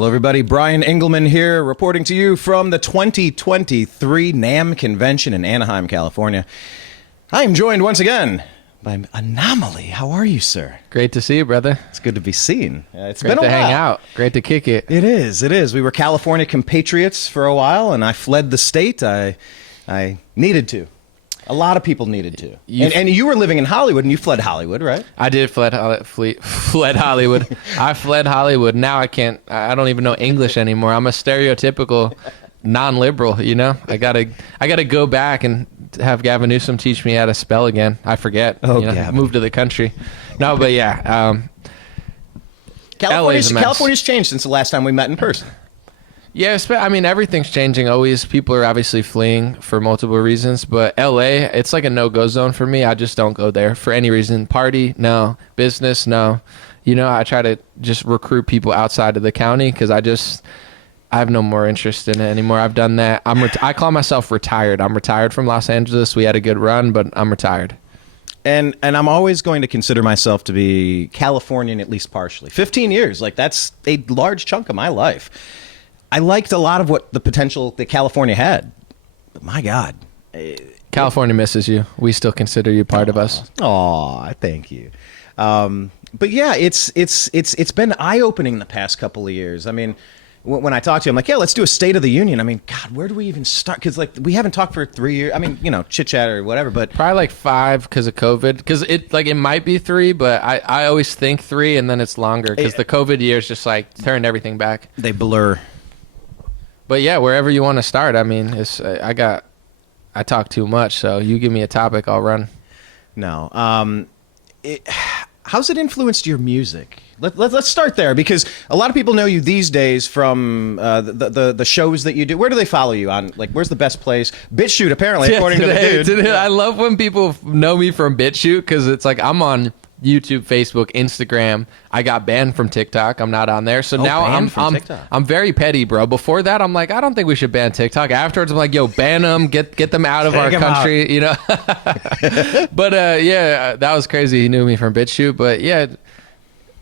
Hello, everybody. Brian Engelman here, reporting to you from the 2023 NAMM convention in Anaheim, California. I am joined once again by An0maly. How are you, sir? Great to see you, brother. It's good to be seen. It's Great been a to while. hang out. Great to kick it. It is. It is. We were California compatriots for a while, and I fled the state. I needed to. A lot of people needed to. And you were living in Hollywood, and you fled Hollywood, right? I did fled Hollywood. I fled Hollywood. Now I don't even know English anymore. I'm a stereotypical non-liberal, you know? I gotta go back and have Gavin Newsom teach me how to spell again. I forget. Oh, Gavin. Move to the country. No, but yeah. California's changed since the last time we met in person. Yeah, I mean, everything's changing always. People are obviously fleeing for multiple reasons, but LA, it's like a no-go zone for me. I just don't go there for any reason. Party, no. Business, no. You know, I try to just recruit people outside of the county because I have no more interest in it anymore. I've done that. I call myself retired. I'm retired from Los Angeles. We had a good run, but I'm retired. And I'm always going to consider myself to be Californian, at least partially. 15 years, like that's a large chunk of my life. I liked a lot of what the potential that California had. But my God. California misses you. We still consider you part of us. Aw, thank you. But yeah, it's been eye-opening the past couple of years. I mean, when I talk to you, I'm like, yeah, let's do a State of the Union. I mean, God, where do we even start? Because like we haven't talked for 3 years. I mean, you know, chit-chat or whatever, but probably like 5 because of COVID. Because it might be 3, but I always think 3 and then it's longer because the COVID years just like turned everything back. They blur. But yeah, wherever you want to start. I mean, I talk too much, so you give me a topic, I'll run. No. How's it influenced your music? Let's start there, because a lot of people know you these days from the shows that you do. Where do they follow you on? Like, where's the best place? BitChute, apparently, according to the dude. I love when people know me from BitChute because it's like I'm on YouTube, Facebook, Instagram. I got banned from TikTok. I'm not on there. So now I'm very petty, bro. Before that, I'm like, I don't think we should ban TikTok. Afterwards, I'm like, yo, ban them, get them out of our country, you know. But yeah, that was crazy. He knew me from BitChute, but yeah,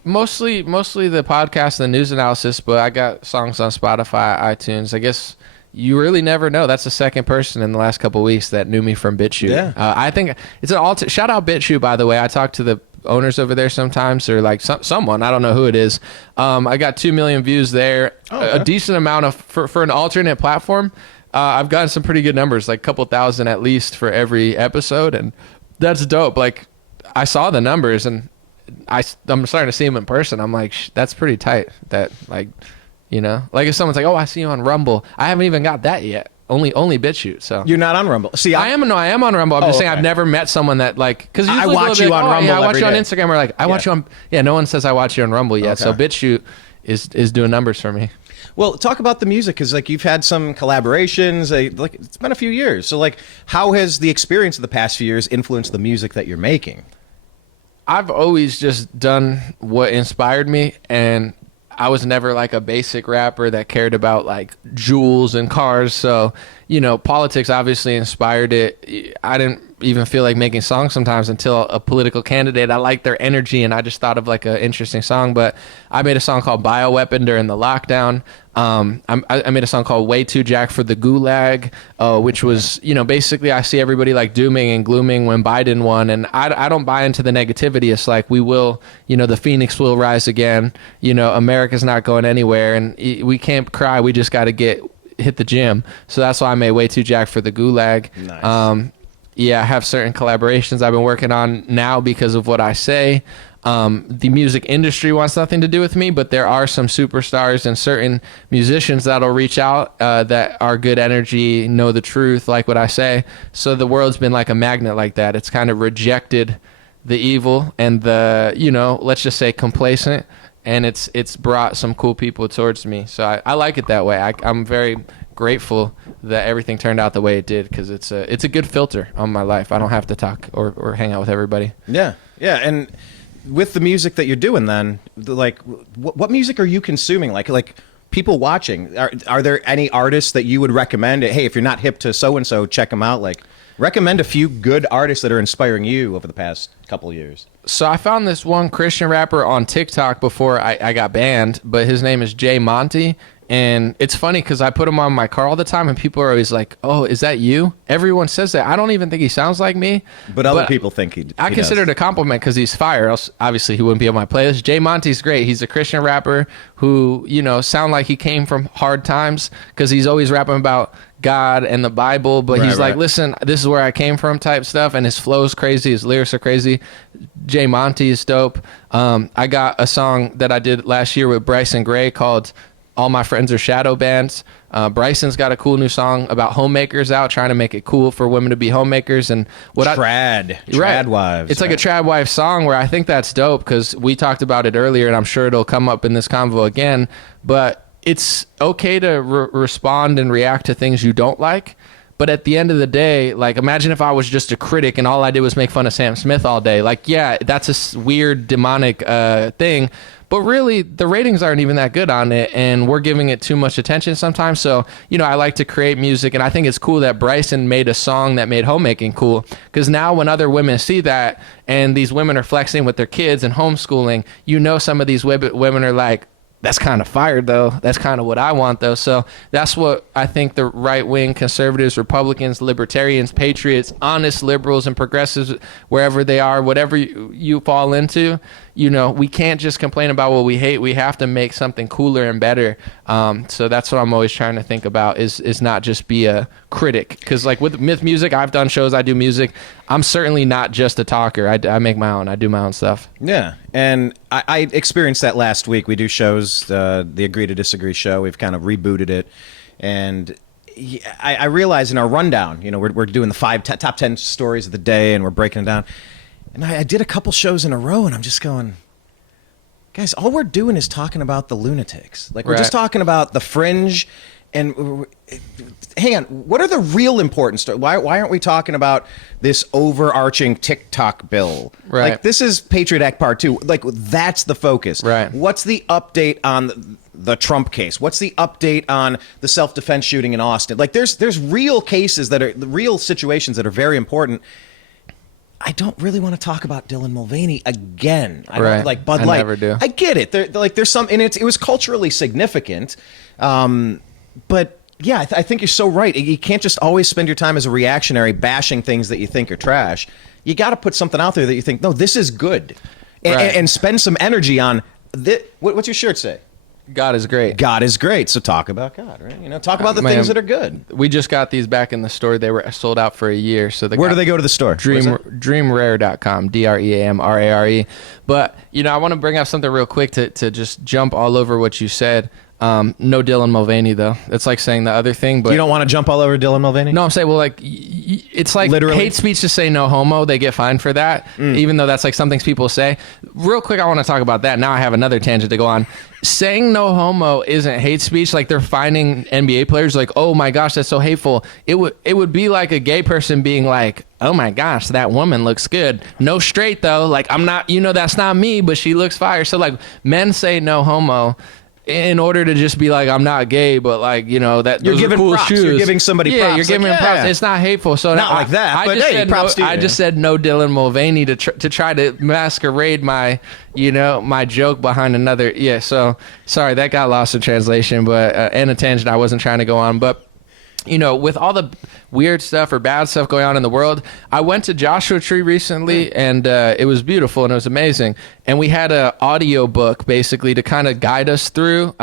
mostly the podcast and the news analysis. But I got songs on Spotify, iTunes. I guess you really never know. That's the second person in the last couple of weeks that knew me from BitChute. Yeah. I think it's an shout out BitChute, by the way. I talk to the owners over there sometimes, or like someone, I don't know who it is. I got 2 million views there. Okay. A decent amount of for an alternate platform. I've gotten some pretty good numbers, like a couple thousand at least for every episode, and that's dope. Like I saw the numbers and I'm starting to see them in person. I'm like, that's pretty tight. That, like, you know, like if someone's like, oh, I see you on Rumble. I haven't even got that yet. Only BitChute. So you're not on Rumble. See, I am on Rumble. I'm just saying I've never met someone that, like, because I watch you on Rumble. Yeah, I watch you on day. Instagram. Or like I watch you on. Yeah, no one says I watch you on Rumble yet. Okay. So BitChute is doing numbers for me. Well, talk about the music, because like you've had some collaborations. Like it's been a few years. So like, how has the experience of the past few years influenced the music that you're making? I've always just done what inspired me, and I was never like a basic rapper that cared about like jewels and cars. So, you know, politics obviously inspired it. I didn't even feel like making songs sometimes until a political candidate. I liked their energy and I just thought of like an interesting song. But I made a song called Bioweapon during the lockdown. I made a song called Way Too Jack for the Gulag, which was, you know, basically I see everybody like dooming and glooming when Biden won. And I don't buy into the negativity. It's like, we will, you know, the Phoenix will rise again. You know, America's not going anywhere and we can't cry. We just got to hit the gym. So that's why I made Way Too Jack for the Gulag. Nice. Yeah, I have certain collaborations I've been working on now because of what I say. The music industry wants nothing to do with me, but there are some superstars and certain musicians that'll reach out that are good energy, know the truth, like what I say. So the world's been like a magnet like that. It's kind of rejected the evil and the, you know, let's just say complacent, and it's brought some cool people towards me. So I like it that way. I'm very grateful that everything turned out the way it did, because it's a good filter on my life. I don't have to talk or hang out with everybody. Yeah, and with the music that you're doing, then, like, what music are you consuming? Like, people watching, are there any artists that you would recommend? Hey, if you're not hip to so and so, check them out. Like, recommend a few good artists that are inspiring you over the past couple of years. So I found this one Christian rapper on TikTok before I got banned, but his name is An0maly. And it's funny because I put him on my car all the time, and people are always like, "Oh, is that you?" Everyone says that. I don't even think he sounds like me. But other people think he I consider does. it a compliment because he's fire. Else, obviously, he wouldn't be on my playlist. An0maly's great. He's a Christian rapper who, sound like he came from hard times because he's always rapping about God and the Bible, but he's like, listen, this is where I came from type stuff, and his flow's crazy, his lyrics are crazy. An0maly is dope. I got a song that I did last year with Bryson Gray called All My Friends Are Shadowbanned. Bryson's got a cool new song about homemakers out, trying to make it cool for women to be homemakers. And trad wives. It's like a trad wife song where I think that's dope because we talked about it earlier, and I'm sure it'll come up in this convo again. But it's okay to respond and react to things you don't like. But at the end of the day, like, imagine if I was just a critic and all I did was make fun of Sam Smith all day. Like, yeah, that's a weird demonic thing. But really, the ratings aren't even that good on it, and we're giving it too much attention sometimes. So, I like to create music, and I think it's cool that Bryson made a song that made homemaking cool. Because now when other women see that, and these women are flexing with their kids and homeschooling, some of these women are like, that's kind of fire, though. That's kind of what I want, though. So that's what I think the right-wing conservatives, Republicans, libertarians, patriots, honest liberals, and progressives, wherever they are, whatever you fall into, we can't just complain about what we hate. We have to make something cooler and better. So that's what I'm always trying to think about is not just be a critic. Because like with Myth Music, I've done shows, I do music. I'm certainly not just a talker. I make my own. I do my own stuff. Yeah, and I experienced that last week. We do shows, the Agree to Disagree show. We've kind of rebooted it. And I realized in our rundown, we're doing the top 10 stories of the day, and we're breaking it down. And I did a couple shows in a row, and I'm just going, guys, all we're doing is talking about the lunatics. Like, we're just talking about the fringe. And hang on, what are the real important stories? Why aren't we talking about this overarching TikTok bill? Right. Like, this is Patriot Act Part 2. Like, that's the focus. Right. What's the update on the Trump case? What's the update on the self-defense shooting in Austin? Like, there's real cases real situations that are very important. I don't really want to talk about Dylan Mulvaney again. I don't like Bud Light. I never do. I get it. There's some, and it was culturally significant. But yeah, I think you're so right. You can't just always spend your time as a reactionary bashing things that you think are trash. You got to put something out there that you think, no, this is good, and spend some energy on this. What's your shirt say? God is great. God is great. So talk about God, right? Talk about the things that are good. We just got these back in the store. They were sold out for a year. So where do they go to the store? Dreamrare.com, DREAMRARE. But, I want to bring up something real quick to just jump all over what you said. No Dylan Mulvaney, though. It's like saying the other thing, but you don't want to jump all over Dylan Mulvaney? No, I'm saying, well, like, it's like literally hate speech to say no homo. They get fined for that, even though that's like some things people say. Real quick, I want to talk about that. Now I have another tangent to go on. Saying no homo isn't hate speech. Like, they're finding NBA players like, oh my gosh, that's so hateful. It would be like a gay person being like, oh my gosh, that woman looks good. No straight though. Like, I'm not, that's not me, but she looks fire. So like, men say no homo in order to just be like, I'm not gay, but like, that you're those giving are cool props. shoes. You're giving somebody props. Yeah, you're giving like, props. It's not hateful. So not like that. But hey, props to you. I just said no Dylan Mulvaney to try to masquerade my, my joke behind another. Yeah. So sorry, that got lost in translation, but and a tangent I wasn't trying to go on, but. With all the weird stuff or bad stuff going on in the world, I went to Joshua Tree recently, and it was beautiful and it was amazing. And we had an audio book basically to kind of guide us through,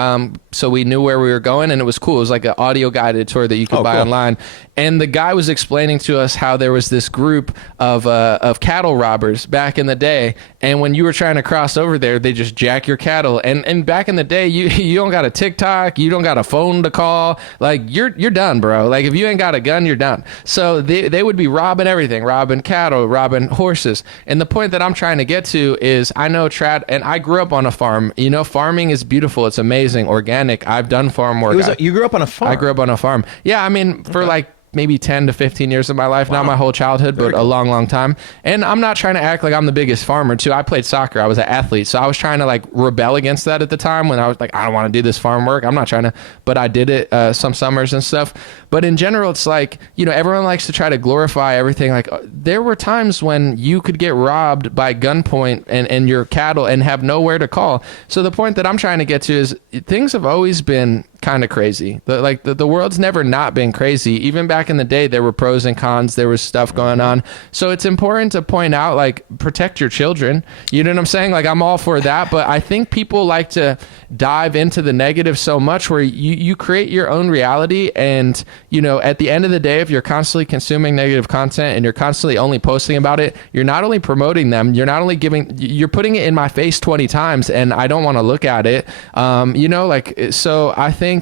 so we knew where we were going, and it was cool. It was like an audio guided tour that you could buy online. And the guy was explaining to us how there was this group of cattle robbers back in the day, and when you were trying to cross over there, they just jack your cattle. And back in the day, you don't got a TikTok, you don't got a phone to call, like you're done, bro. Like, if you ain't got a gun, you're done. So they would be robbing everything, robbing cattle, robbing horses. And the point that I'm trying to get to is, I know and I grew up on a farm. Farming is beautiful. It's amazing, organic. I've done farm work. You grew up on a farm? I grew up on a farm. Yeah, I mean, for like maybe 10 to 15 years of my life, not my whole childhood, but a long time. And I'm not trying to act like I'm the biggest farmer too. I played soccer. I was an athlete. So I was trying to like rebel against that at the time when I was like, I don't want to do this farm work. I'm not trying to, but I did it some summers and stuff. But in general, it's like, you know, everyone likes to try to glorify everything. Like there were times when you could get robbed by gunpoint and your cattle and have nowhere to call. So the point that I'm trying to get to is things have always been kind of crazy. The world's never not been crazy. Even back in the day, there were pros and cons. There was stuff going on. So it's important to point out, like, protect your children. You know what I'm saying? Like, I'm all for that. But I think people like to dive into the negative so much where you create your own reality. And, you know, at the end of the day, if you're constantly consuming negative content and you're constantly only posting about it, you're not only promoting them, you're not only you're putting it in my face 20 times and I don't want to look at it. You know, like, so I think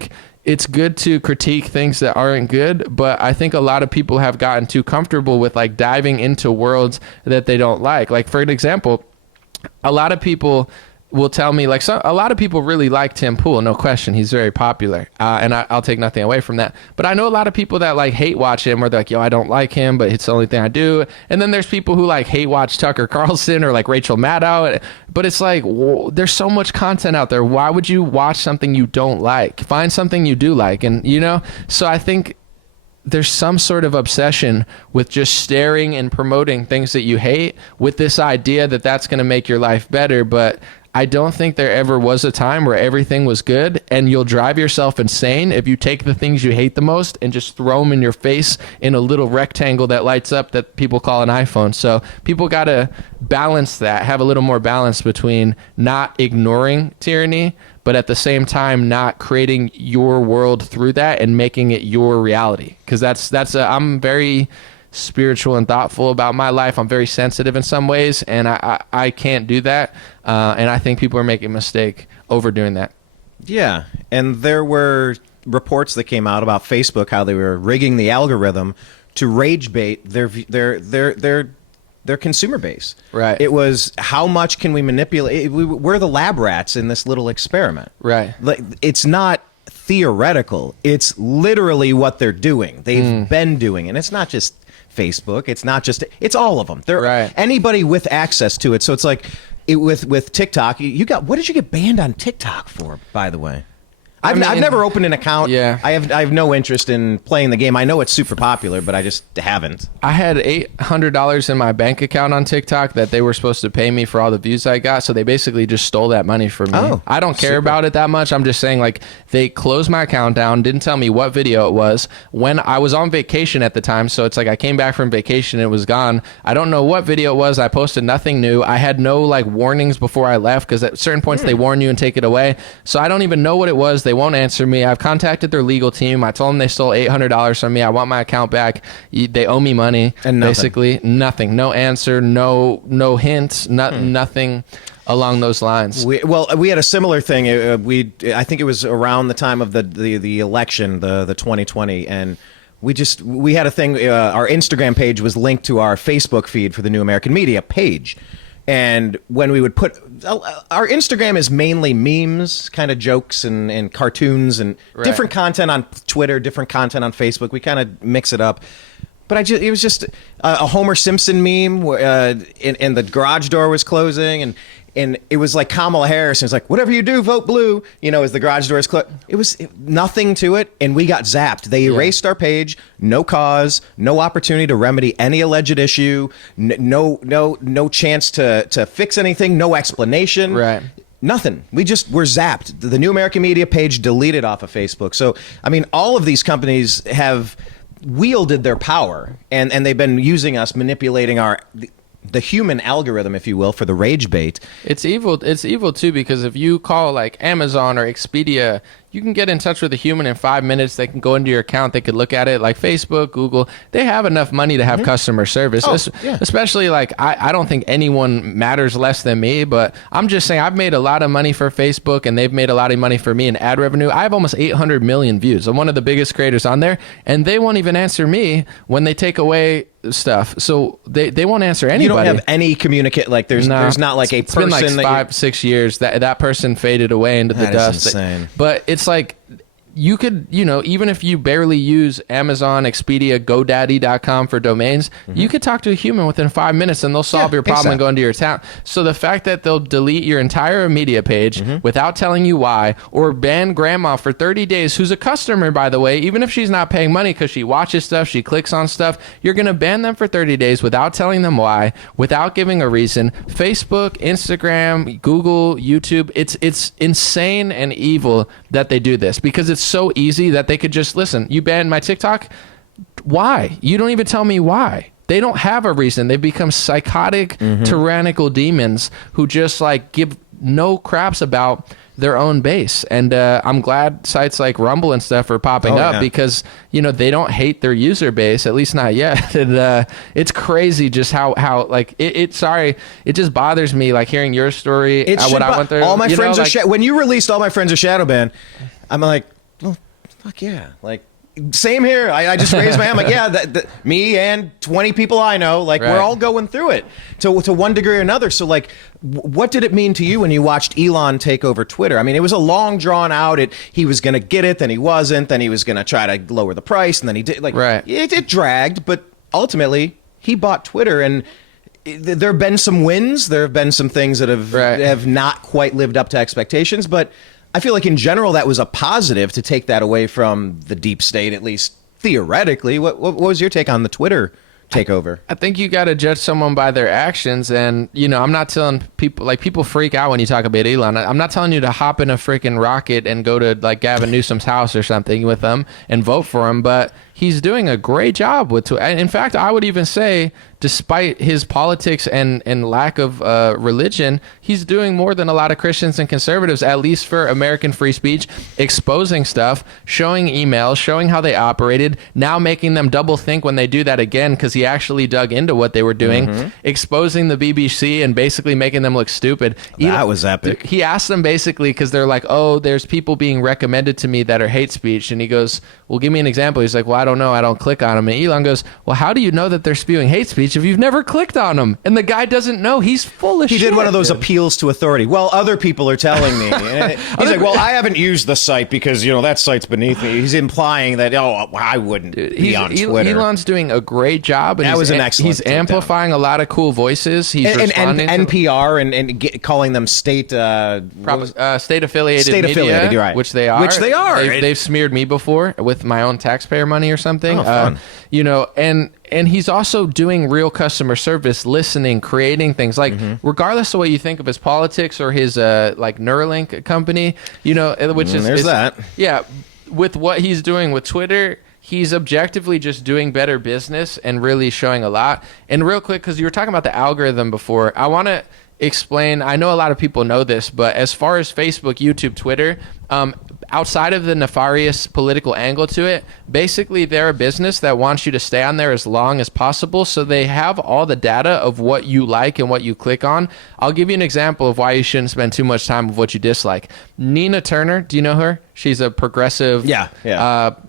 it's good to critique things that aren't good, but I think a lot of people have gotten too comfortable with like diving into worlds that they don't like. Like, for an example, a lot of people will tell me, like, a lot of people really like Tim Pool, no question. He's very popular, and I'll take nothing away from that. But I know a lot of people that like hate watch him, or they're like, yo, I don't like him, but it's the only thing I do. And then there's people who like hate watch Tucker Carlson or like Rachel Maddow. But it's like, whoa, there's so much content out there. Why would you watch something you don't like? Find something you do like. And, you know, so I think there's some sort of obsession with just staring and promoting things that you hate with this idea that that's going to make your life better. But I don't think there ever was a time where everything was good, and you'll drive yourself insane if you take the things you hate the most and just throw them in your face in a little rectangle that lights up that people call an iPhone. So people got to balance that, have a little more balance between not ignoring tyranny, but at the same time not creating your world through that and making it your reality. Because I'm very spiritual and thoughtful about my life. I'm very sensitive in some ways, and I can't do that. And I think people are making a mistake overdoing that. Yeah, and there were reports that came out about Facebook, how they were rigging the algorithm to rage bait their consumer base. Right. It was, how much can we manipulate? We're the lab rats in this little experiment. Right. Like, it's not theoretical. It's literally what they're doing. They've been doing, and it's not just Facebook. It's all of them. Right. Anybody with access to it. So it's like with TikTok, what did you get banned on TikTok for, by the way? I've never opened an account. Yeah. I have no interest in playing the game. I know it's super popular, but I just haven't. I had $800 in my bank account on TikTok that they were supposed to pay me for all the views I got. So they basically just stole that money from me. Oh, I don't care about it that much. I'm just saying, like, they closed my account down, didn't tell me what video it was. When I was on vacation at the time, so it's like I came back from vacation, it was gone. I don't know what video it was. I posted nothing new. I had no like warnings before I left, because at certain points they warn you and take it away. So I don't even know what it was. They won't answer me. I've contacted their legal team. I told them they stole $800 from me. I want my account back. They owe me money. And nothing. Basically nothing. No answer. No hints. Nothing along those lines. We had a similar thing. I think it was around the time of the election, the 2020, and we had a thing. Our Instagram page was linked to our Facebook feed for the New American Media page. And when we would put, our Instagram is mainly memes, kind of jokes and cartoons and different content on Twitter, different content on Facebook. We kind of mix it up. But it was just a Homer Simpson meme where, and the garage door was closing, and it was like Kamala Harris, and it's like, whatever you do, vote blue, you know, as the garage door is closed. It was nothing to it, and we got zapped. They erased our page, no cause, no opportunity to remedy any alleged issue, no chance to fix anything, no explanation. Right. Nothing. We just were zapped. The New American Media page deleted off of Facebook. So, I mean, all of these companies have wielded their power, and they've been using us, manipulating the human algorithm, if you will, for the rage bait. It's evil. It's evil too, because if you call like Amazon or Expedia, you can get in touch with a human in 5 minutes. They can go into your account. They could look at it. Like Facebook, Google, they have enough money to have customer service. Especially like, I don't think anyone matters less than me, but I'm just saying, I've made a lot of money for Facebook, and they've made a lot of money for me in ad revenue. I have almost 800 million views. I'm one of the biggest creators on there, and they won't even answer me when they take away stuff. So they won't answer anybody. You don't have any communicate, like there's not like a person. It's been like 5-6 years that person faded away into the dust. Is insane. But it's like, you could, even if you barely use Amazon, Expedia, GoDaddy.com for domains, you could talk to a human within 5 minutes and they'll solve your problem and go into your account. So the fact that they'll delete your entire media page without telling you why, or ban grandma for 30 days, who's a customer, by the way, even if she's not paying money because she watches stuff, she clicks on stuff, you're going to ban them for 30 days without telling them why, without giving a reason. Facebook, Instagram, Google, YouTube, it's insane and evil that they do this, because it's so easy that they could just, listen, you banned my TikTok. Why? You don't even tell me why. They don't have a reason. They become psychotic, tyrannical demons who just like give no craps about their own base. And I'm glad sites like Rumble and stuff are popping up because, they don't hate their user base, at least not yet. And it's crazy just how like it just bothers me, like hearing your story, what I went through. All my friends are when you released All My Friends Are Shadowbanned, I'm like, well, fuck yeah. Like, same here. I just raised my hand. I'm like, yeah, me and 20 people I know, like, we're all going through it to one degree or another. So, like, what did it mean to you when you watched Elon take over Twitter? I mean, it was a long drawn out. He was going to get it, then he wasn't, then he was going to try to lower the price, and then he did. Like, it dragged, but ultimately he bought Twitter, and there have been some wins. There have been some things that have not quite lived up to expectations, but I feel like in general that was a positive to take that away from the deep state, at least theoretically. What was your take on the Twitter takeover? I think you got to judge someone by their actions. And, I'm not telling people, like, people freak out when you talk about Elon. I'm not telling you to hop in a freaking rocket and go to like Gavin Newsom's house or something with them and vote for him. But he's doing a great job with Twitter. In fact, I would even say, despite his politics and lack of religion, he's doing more than a lot of Christians and conservatives, at least for American free speech, exposing stuff, showing emails, showing how they operated, now making them double think when they do that again, because he actually dug into what they were doing, exposing the BBC and basically making them look stupid. That was epic. He asked them basically, because they're like, oh, there's people being recommended to me that are hate speech. And he goes, well, give me an example. He's like, well, I don't know. I don't click on them. And Elon goes, well, how do you know that they're spewing hate speech if you've never clicked on them? And the guy doesn't know. He's full of shit. He did one of those appeals to authority. Well, other people are telling me. He's like, well, I haven't used the site because, that site's beneath me. He's implying that, I wouldn't be on Twitter. Elon's doing a great job. And that was an excellent He's amplifying a lot of cool voices. He's responding to NPR and calling them state affiliated media, right. which they are. They've smeared me before with my own taxpayer money or something. Oh, fun. And he's also doing real customer service, listening, creating things like, regardless of what you think of his politics or his like Neuralink company, which is that. Yeah, with what he's doing with Twitter, he's objectively just doing better business and really showing a lot. And real quick, because you were talking about the algorithm before, I want to explain. I know a lot of people know this, but as far as Facebook, YouTube, Twitter, outside of the nefarious political angle to it, basically they're a business that wants you to stay on there as long as possible. So they have all the data of what you like and what you click on. I'll give you an example of why you shouldn't spend too much time with what you dislike. Nina Turner, do you know her? She's a progressive.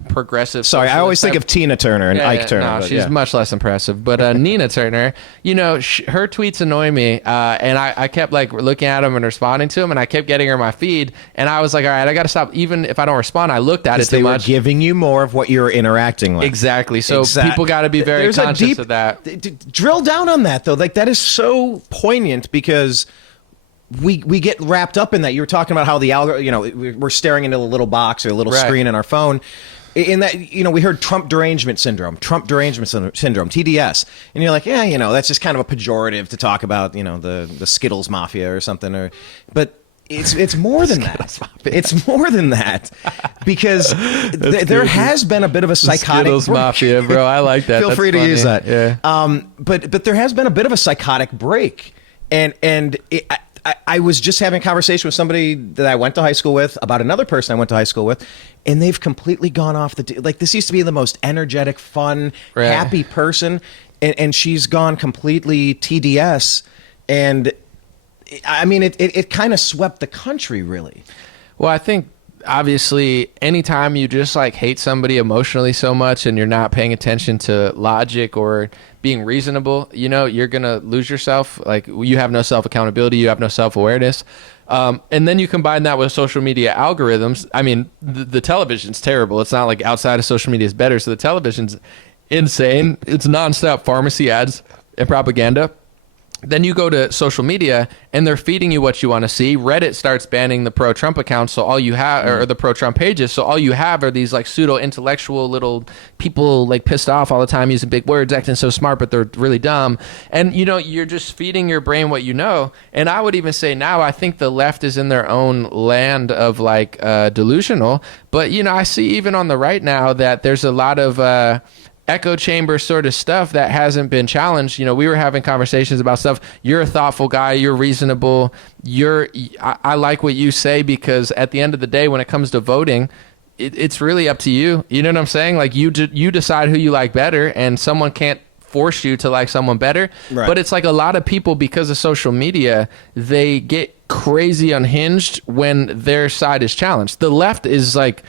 Progressive. Sorry, I always think of Tina Turner and Ike Turner. No, she's much less impressive. But Nina Turner, her tweets annoy me, and I kept like looking at them and responding to them, and I kept getting her in my feed, and I was like, all right, I got to stop. Even if I don't respond, I looked at it too much. They were giving you more of what you're interacting with. Exactly. So people got to be very conscious of that. Drill down on that though. Like that is so poignant because we get wrapped up in that. You were talking about how the we're staring into a little box or a little screen in our phone. In that, we heard Trump derangement syndrome, TDS. And you're like, that's just kind of a pejorative to talk about, the Skittles mafia or something. But it's more than that. It's more than that because there has been a bit of a psychotic Skittles mafia, bro. I like that. Feel free to use that. Yeah. But there has been a bit of a psychotic break. And I was just having a conversation with somebody that I went to high school with about another person I went to high school with, and they've completely gone off like this used to be the most energetic, fun, happy person, and she's gone completely TDS, and I mean it kind of swept the country really. Well, I think obviously anytime you just like hate somebody emotionally so much and you're not paying attention to logic or being reasonable, you know, you're going to lose yourself. Like, you have no self-accountability. You have no self-awareness. And then you combine that with social media algorithms. I mean, the television's terrible. It's not like outside of social media is better. So the television's insane. It's nonstop pharmacy ads and propaganda. Then you go to social media and they're feeding you what you want to see. Reddit starts banning the pro-Trump accounts, so all you have, or the pro-Trump pages, so all you have are these like pseudo-intellectual little people like pissed off all the time using big words, acting so smart, but they're really dumb. And, you know, you're just feeding your brain what you know. And I would even say now I think the left is in their own land of like delusional. But, you know, I see even on the right now that there's a lot of echo chamber sort of stuff that hasn't been challenged. You know, we were having conversations about stuff. You're a thoughtful guy. You're reasonable. I like what you say, because at the end of the day, when it comes to voting, it's really up to you. You know what I'm saying? Like, you decide who you like better, and someone can't force you to like someone better. Right. But it's like a lot of people, because of social media, they get crazy unhinged when their side is challenged. The left is like,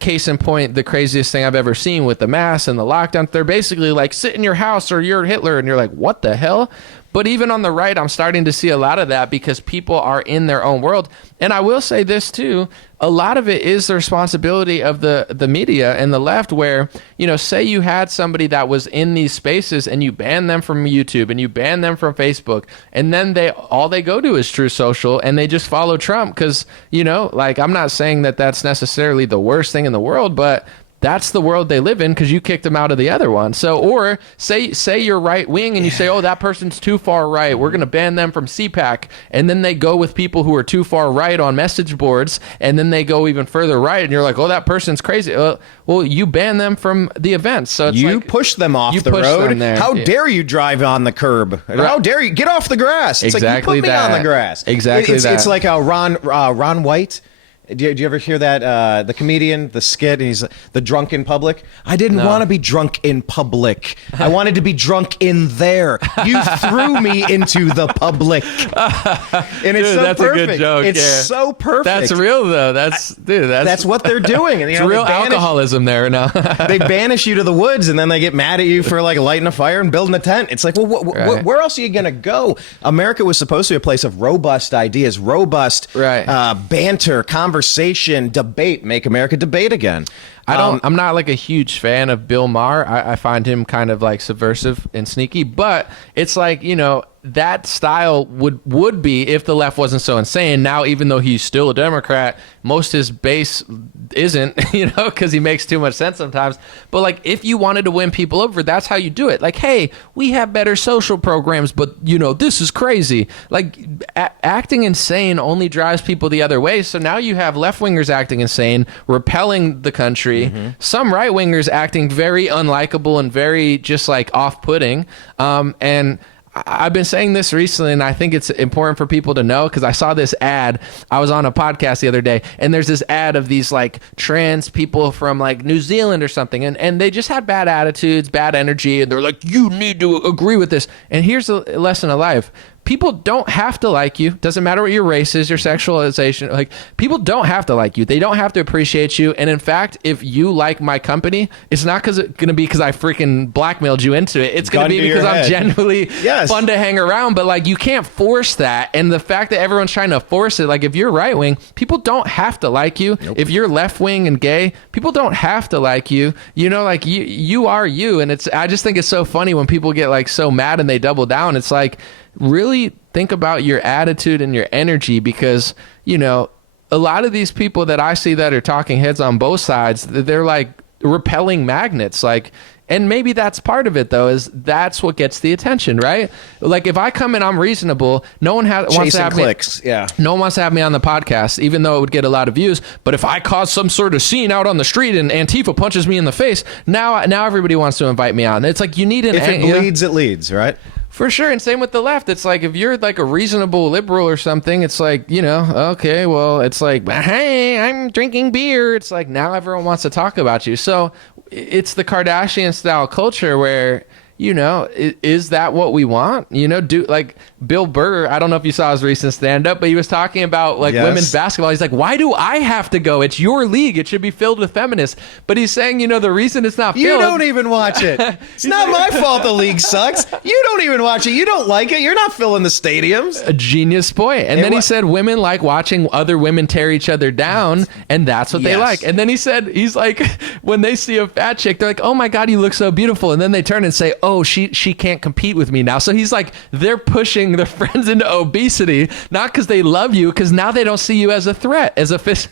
case in point, the craziest thing I've ever seen with the mask and the lockdown. They're basically like, sit in your house or you're Hitler, and you're like, what the hell? But even on the right, I'm starting to see a lot of that, because people are in their own world. And I will say this too, a lot of it is the responsibility of the media and the left, where, you know, say you had somebody that was in these spaces and you ban them from YouTube and you ban them from Facebook, and then all they go to is True Social, and they just follow Trump. Because, you know, like, I'm not saying that that's necessarily the worst thing in the world, but that's the world they live in, because you kicked them out of the other one. So, or say you're right wing and you say, oh, that person's too far right, we're going to ban them from CPAC. And then they go with people who are too far right on message boards, and then they go even further right, and you're like, oh, that person's crazy. Well, you ban them from the events. So it's you like, push them off the road. How dare you drive on the curb? Right. How dare you get off the grass? It's exactly, like, you put me on the grass. Exactly. It's like Ron White. Do you ever hear that, the comedian, the skit, and he's the drunk in public? I didn't want to be drunk in public. I wanted to be drunk in there. You threw me into the public. And it's so that's perfect. A good joke. It's so perfect. That's real, though. That's what they're doing. And, it's real alcoholism there now. They banish you to the woods, and then they get mad at you for like lighting a fire and building a tent. It's like, well, where else are you going to go? America was supposed to be a place of robust ideas, robust banter, conversation, debate. Make America debate again. I'm not like a huge fan of Bill Maher. I find him kind of like subversive and sneaky, but it's like, you know, that style would be if the left wasn't so insane. Now, even though he's still a Democrat, most his base isn't, you know, because he makes too much sense sometimes. But like, if you wanted to win people over, that's how you do it. Like, hey, we have better social programs, but, you know, this is crazy. Like, acting insane only drives people the other way. So now you have left-wingers acting insane, repelling the country. Mm-hmm. Some right-wingers acting very unlikable and very just like off-putting. And I've been saying this recently, and I think it's important for people to know, because I saw this ad. I was on a podcast the other day, and there's this ad of these like trans people from like New Zealand or something, and they just had bad attitudes, bad energy, and they're like, you need to agree with this. And here's a lesson of life. People don't have to like you. Doesn't matter what your race is, your sexualization. Like, people don't have to like you. They don't have to appreciate you. And in fact, if you like my company, it's not going to be because I freaking blackmailed you into it. It's going to be because I'm genuinely fun to hang around. But like, you can't force that. And the fact that everyone's trying to force it, like if you're right wing, people don't have to like you. Nope. If you're left wing and gay, people don't have to like you. You know, like you are you. And I just think it's so funny when people get like so mad and they double down. It's like, really think about your attitude and your energy, because, you know, a lot of these people that I see that are talking heads on both sides, they're like repelling magnets. Like, and maybe that's part of it, though, is that's what gets the attention, right? Like, if I come in, I'm reasonable. No one wants to have clicks. No one wants to have me on the podcast, even though it would get a lot of views. But if I cause some sort of scene out on the street and Antifa punches me in the face, now everybody wants to invite me on. It's like, you need an... If it bleeds, it leads, right? For sure. And same with the left. It's like, if you're like a reasonable liberal or something, it's like, you know, okay, well, it's like, hey, I'm drinking beer. It's like, now everyone wants to talk about you. So it's the Kardashian style culture where, you know, is that what we want? You know, do like Bill Burr, I don't know if you saw his recent stand-up, but he was talking about like women's basketball. He's like, why do I have to go? It's your league. It should be filled with feminists. But he's saying, you know, the reason it's not filled. You don't even watch it. It's not my fault the league sucks. You don't even watch it. You don't like it. You're not filling the stadiums. A genius point. And then he said women like watching other women tear each other down, and that's what they like. And then he said, he's like, when they see a fat chick, they're like, oh my God, you look so beautiful. And then they turn and say, oh, she can't compete with me now. So he's like, they're pushing their friends into obesity, not because they love you, because now they don't see you as a threat, as a fish.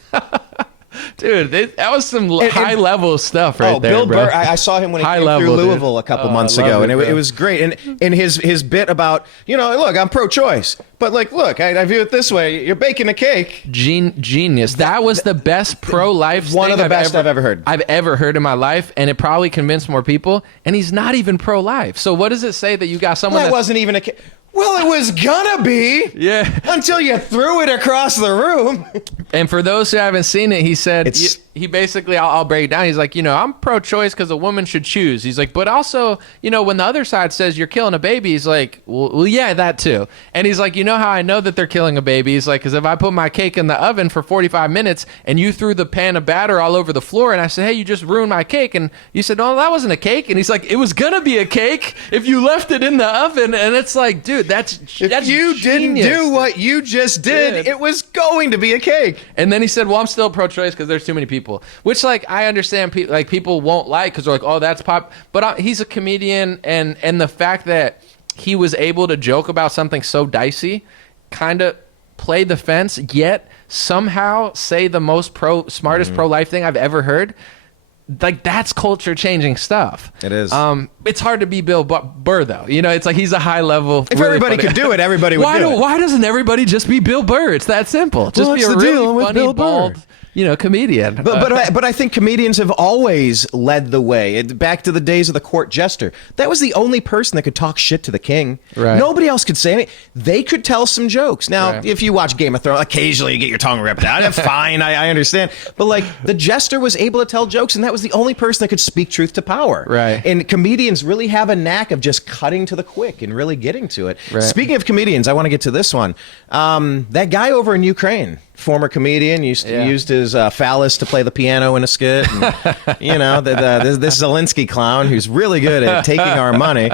Dude, that was some high level stuff right there, Bill bro. Burr, I saw him when he came through Louisville a couple months ago, and it was great. And his bit about, you know, look, I'm pro-choice, but like, look, I view it this way: you're baking a cake. Genius. That was the best pro-life. One of the best I've ever heard. I've ever heard in my life, and it probably convinced more people. And he's not even pro-life. So what does it say that you got someone that wasn't even a cake? Well, it was gonna be. Yeah. Until you threw it across the room. And for those who haven't seen it, he said, he basically, I'll break it down. He's like, you know, I'm pro-choice because a woman should choose. He's like, but also, you know, when the other side says you're killing a baby, he's like, well, yeah, that too. And he's like, you know how I know that they're killing a baby? He's like, because if I put my cake in the oven for 45 minutes and you threw the pan of batter all over the floor and I said, hey, you just ruined my cake. And you said, no, that wasn't a cake. And he's like, it was going to be a cake if you left it in the oven. And it's like, dude, that's if you didn't do what you just did, it was going to be a cake. And then he said, well, I'm still pro-choice because there's too many people, which like I understand people won't like because they're like, oh, that's pop. But he's a comedian, and the fact that he was able to joke about something so dicey, kind of play the fence, yet somehow say the most smartest pro-life thing I've ever heard. Like, that's culture changing stuff. It is. It's hard to be Bill Burr though. You know, it's like he's a high level. If everybody could do it, everybody would do it. Why doesn't everybody just be Bill Burr? It's that simple. Just be a really funny, bald, you know, comedian. But I think comedians have always led the way. Back to the days of the court jester. That was the only person that could talk shit to the king. Right. Nobody else could say anything. They could tell some jokes. Now, if you watch Game of Thrones, occasionally you get your tongue ripped out. Fine, I understand. But like, the jester was able to tell jokes, and that was the only person that could speak truth to power. Right. And comedians really have a knack of just cutting to the quick and really getting to it. Right. Speaking of comedians, I want to get to this one. That guy over in Ukraine, former comedian, used his phallus to play the piano in a skit. And, you know, this Zelensky clown who's really good at taking our money.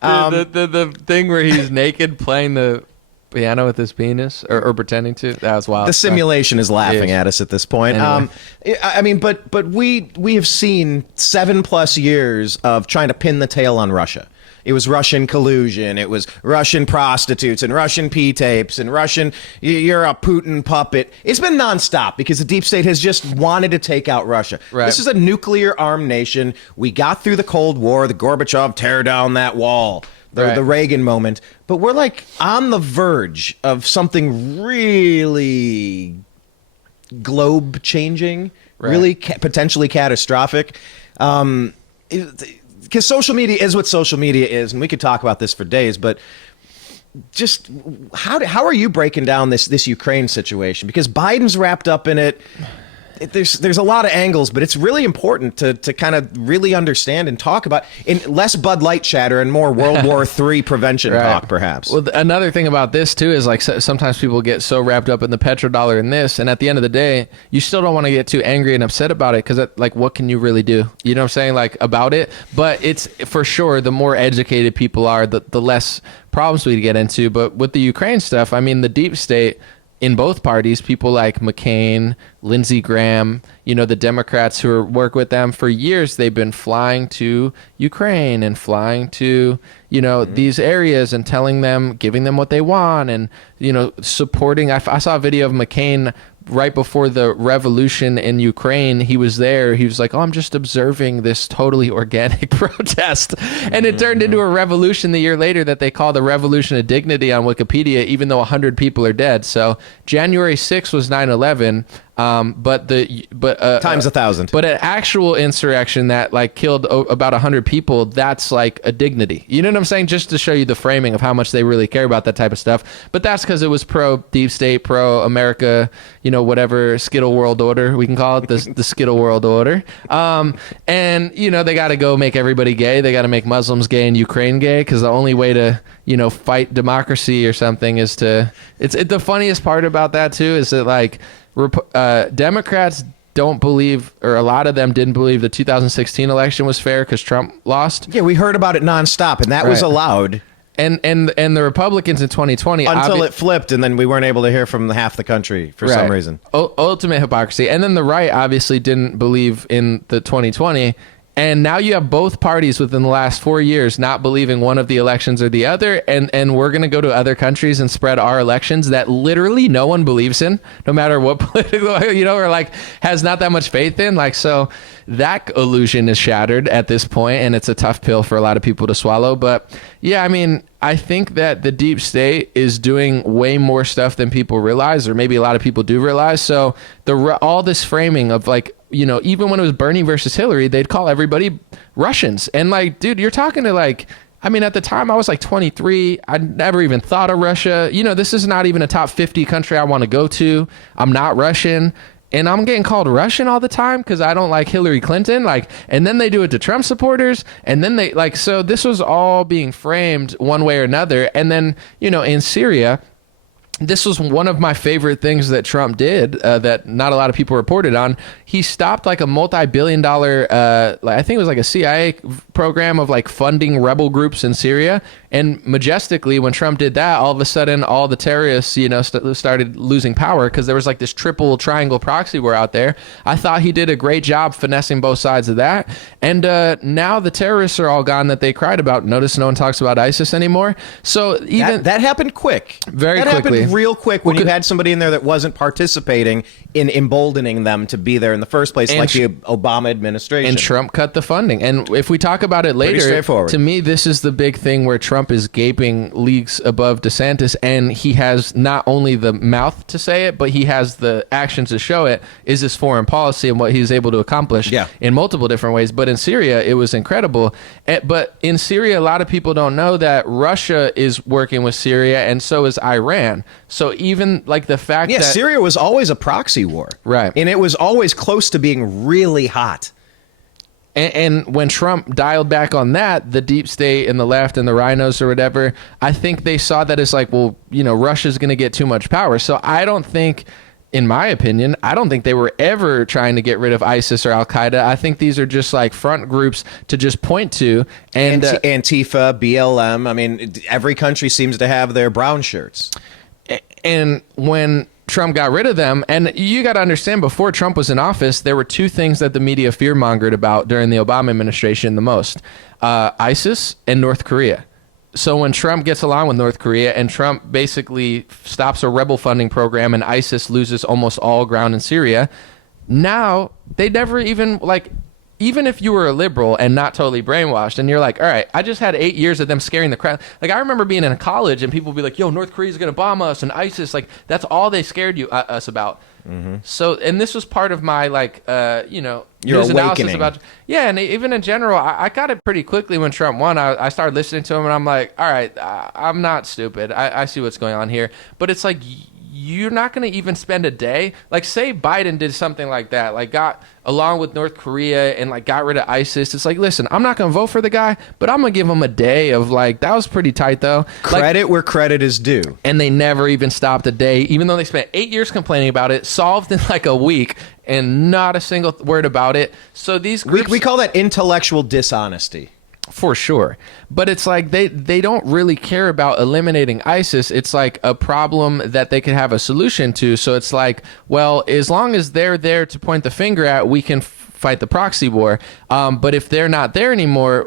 The thing where he's naked playing the piano with his penis or pretending to, that was wild. The simulation is laughing at us at this point. Anyway. I mean, but we have seen 7+ years of trying to pin the tail on Russia. It was Russian collusion. It was Russian prostitutes and Russian P-tapes and Russian, you're a Putin puppet. It's been nonstop because the deep state has just wanted to take out Russia. Right. This is a nuclear armed nation. We got through the Cold War, the Gorbachev tear down that wall, the Reagan moment. But we're like on the verge of something really globe changing, really potentially catastrophic. Because social media is what social media is, and we could talk about this for days, but just how are you breaking down this Ukraine situation? Because Biden's wrapped up in it. There's a lot of angles, but it's really important to kind of really understand and talk about, in less Bud Light chatter and more World War III prevention talk, perhaps. Well, another thing about this too is like sometimes people get so wrapped up in the petrodollar and this, and at the end of the day, you still don't want to get too angry and upset about it because like, what can you really do? You know what I'm saying? Like, about it. But it's for sure, the more educated people are, the less problems we get into. But with the Ukraine stuff, I mean, the deep state in both parties, people like McCain, Lindsey Graham, you know, the Democrats who work with them for years, they've been flying to Ukraine and flying to, you know, these areas and telling them, giving them what they want and, you know, supporting. I saw a video of McCain right before the revolution in Ukraine. He was there. He was like, oh, I'm just observing this totally organic protest. And it turned into a revolution the year later that they call the Revolution of Dignity on Wikipedia, even though 100 people are dead. So January 6th was 9/11. But times 1,000. But an actual insurrection that like killed about 100 people, that's like a dignity. You know what I'm saying? Just to show you the framing of how much they really care about that type of stuff. But that's because it was pro deep state, pro America, you know, whatever Skittle world order we can call it, the Skittle world order. And you know, they got to go make everybody gay. They got to make Muslims gay and Ukraine gay, because the only way to, you know, fight democracy or something is to. The funniest part about that too is that like. Democrats don't believe, or a lot of them didn't believe, the 2016 election was fair because Trump lost. Yeah, we heard about it nonstop, and that was allowed. And the Republicans in 2020 until it flipped, and then we weren't able to hear from half the country for some reason. Ultimate hypocrisy. And then the right obviously didn't believe in the 2020. And now you have both parties within the last 4 years not believing one of the elections or the other. And we're going to go to other countries and spread our elections that literally no one believes in, no matter what political, you know, or like has not that much faith in. Like, so that illusion is shattered at this point, and it's a tough pill for a lot of people to swallow. But yeah, I mean, I think that the deep state is doing way more stuff than people realize, or maybe a lot of people do realize. So all this framing of like, you know, even when it was Bernie versus Hillary, they'd call everybody Russians. And like, dude, you're talking to like, I mean, at the time I was like 23. I never even thought of Russia. You know, this is not even a top 50 country I want to go to. I'm not Russian. And I'm getting called Russian all the time because I don't like Hillary Clinton. Like, and then they do it to Trump supporters. And then they like, so this was all being framed one way or another. And then, you know, in Syria, this was one of my favorite things that Trump did that not a lot of people reported on. He stopped like a multi-billion-dollar, I think it was like a CIA program of like funding rebel groups in Syria. And majestically, when Trump did that, all of a sudden, all the terrorists, you know, started losing power because there was like this triple triangle proxy war out there. I thought he did a great job finessing both sides of that. And now the terrorists are all gone that they cried about. Notice no one talks about ISIS anymore. So even that happened quick. Very that quickly. Happened real quick when you had somebody in there that wasn't participating in emboldening them to be there in the first place, like the Obama administration. And Trump cut the funding. And if we talk about it later, to me, this is the big thing where Trump is gaping leagues above DeSantis, and he has not only the mouth to say it, but he has the actions to show it, is his foreign policy and what he's able to accomplish in multiple different ways. But in Syria, it was incredible. But in Syria, a lot of people don't know that Russia is working with Syria, and so is Iran. So even like the fact that Syria was always a proxy war. Right. And it was always close to being really hot. And when Trump dialed back on that, the deep state and the left and the rhinos or whatever, I think they saw that as like, well, you know, Russia's going to get too much power. So I don't think, in my opinion, I don't think they were ever trying to get rid of ISIS or Al-Qaeda. I think these are just like front groups to just point to. And Antifa, BLM. I mean, every country seems to have their brown shirts. And when Trump got rid of them, and you got to understand, before Trump was in office, there were two things that the media fear-mongered about during the Obama administration the most: ISIS and North Korea. So when Trump gets along with North Korea and Trump basically stops a rebel funding program and ISIS loses almost all ground in Syria, now they never even like, even if you were a liberal and not totally brainwashed and you're like, all right, I just had 8 years of them scaring the crap. Like, I remember being in college and people would be like, yo, North Korea's going to bomb us, and ISIS, like, that's all they scared us about. Mm-hmm. So, and this was part of my, like, you know, your news awakening. Analysis about, yeah, and even in general, I got it pretty quickly when Trump won. I started listening to him and I'm like, all right, I'm not stupid. I see what's going on here. But it's like, you're not going to even spend a day, like say Biden did something like that, like got along with North Korea and like got rid of ISIS. It's like, listen, I'm not going to vote for the guy, but I'm going to give him a day of like, that was pretty tight though. Credit where credit is due. And they never even stopped a day, even though they spent 8 years complaining about it, solved in like a week and not a single word about it. So these groups, we call that intellectual dishonesty. For sure. But it's like they don't really care about eliminating ISIS. It's like a problem that they can have a solution to. So it's like, well, as long as they're there to point the finger at, we can fight the proxy war. But if they're not there anymore,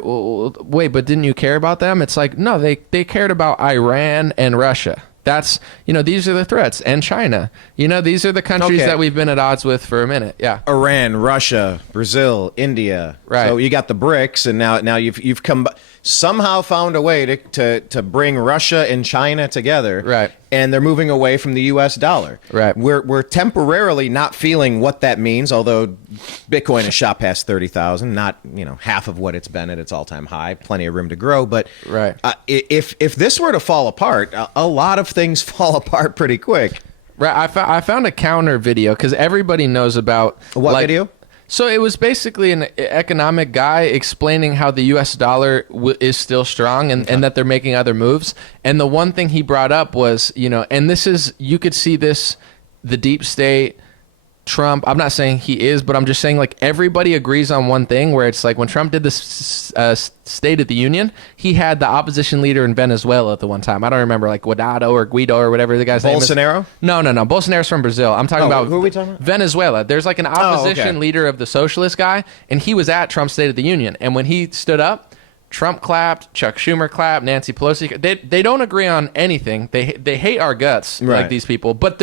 wait, but didn't you care about them? It's like, no, they cared about Iran and Russia. That's, you know, these are the threats. And China. You know, these are the countries that we've been at odds with for a minute. Yeah. Iran, Russia, Brazil, India. Right. So you got the BRICS, and now you've come. somehow found a way to bring Russia and China together. Right. And they're moving away from the U.S. dollar. Right. We're temporarily not feeling what that means, although Bitcoin has shot past 30,000, not half of what it's been at its all-time high. Plenty of room to grow. But right. If this were to fall apart, a lot of things fall apart pretty quick. Right. I found a counter video because everybody knows about what video? So it was basically an economic guy explaining how the U.S. dollar is still strong and that they're making other moves. And the one thing he brought up was, and this is, you could see this, the deep state, Trump, I'm not saying he is, but I'm just saying like everybody agrees on one thing where it's like when Trump did this State of the Union, he had the opposition leader in Venezuela at the one time. I don't remember like Guido or whatever the guy's name is. Bolsonaro? No. Bolsonaro's from Brazil. I'm talking about who are we talking about? Venezuela. There's like an opposition leader of the socialist guy, and he was at Trump's State of the Union. And when he stood up, Trump clapped, Chuck Schumer clapped, Nancy Pelosi. They don't agree on anything. They hate our guts, right, like these people. But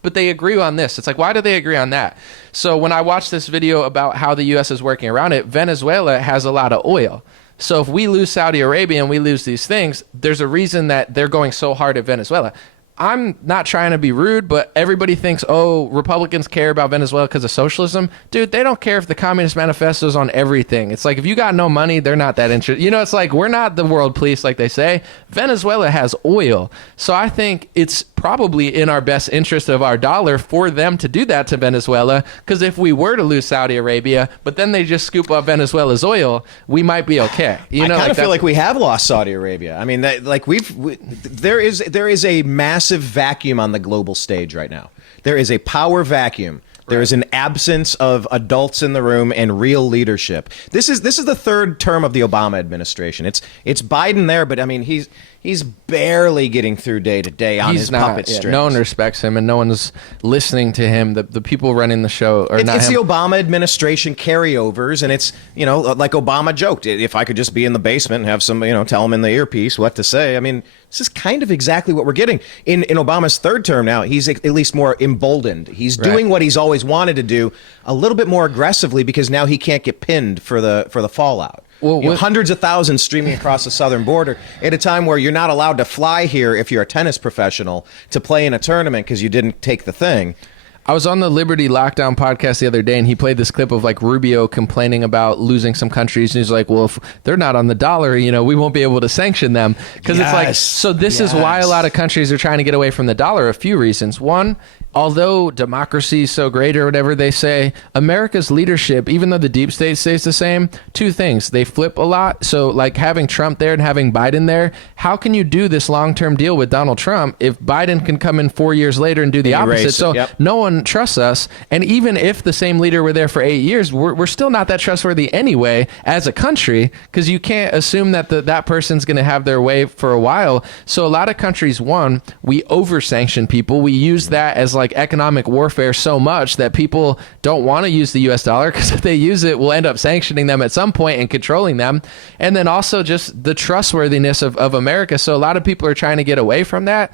but they agree on this. It's like, why do they agree on that? So when I watched this video about how the U.S. is working around it, Venezuela has a lot of oil. So if we lose Saudi Arabia and we lose these things, there's a reason that they're going so hard at Venezuela. I'm not trying to be rude, but everybody thinks, oh, Republicans care about Venezuela because of socialism. Dude, they don't care if the Communist Manifesto is on everything. It's like, if you got no money, they're not that interested. It's like, we're not the world police, like they say. Venezuela has oil. So I think it's probably in our best interest of our dollar for them to do that to Venezuela, because if we were to lose Saudi Arabia, but then they just scoop up Venezuela's oil, we might be okay. I kind of feel like we have lost Saudi Arabia. I mean, there is a massive vacuum on the global stage right now. There is a power vacuum. There is an absence of adults in the room and real leadership. This is the third term of the Obama administration. It's Biden there, but I mean he's barely getting through day to day on his puppet strings. No one respects him, and no one's listening to him. The people running the show are not him. It's the Obama administration carryovers, and it's like Obama joked, if I could just be in the basement and have some tell him in the earpiece what to say. I mean, this is kind of exactly what we're getting in Obama's third term. Now he's at least more emboldened. He's doing what he's always wanted to do a little bit more aggressively, because now he can't get pinned for the fallout. Well, hundreds of thousands streaming across the southern border at a time where you're not allowed to fly here if you're a tennis professional to play in a tournament because you didn't take the thing. I was on the Liberty Lockdown podcast the other day, and he played this clip of like Rubio complaining about losing some countries, and he's like, well, if they're not on the dollar, we won't be able to sanction them, because it's like, so this is why a lot of countries are trying to get away from the dollar. A few reasons. One, although democracy is so great or whatever they say, America's leadership, even though the deep state stays the same, two things. They flip a lot. So like having Trump there and having Biden there, how can you do this long-term deal with Donald Trump if Biden can come in 4 years later and do the opposite? So no one trusts us. And even if the same leader were there for 8 years, we're still not that trustworthy anyway as a country, because you can't assume that that person's going to have their way for a while. So a lot of countries, one, we over-sanction people. We use that as like economic warfare so much that people don't want to use the US dollar, because if they use it, we'll end up sanctioning them at some point and controlling them. And then also just the trustworthiness of America. So a lot of people are trying to get away from that.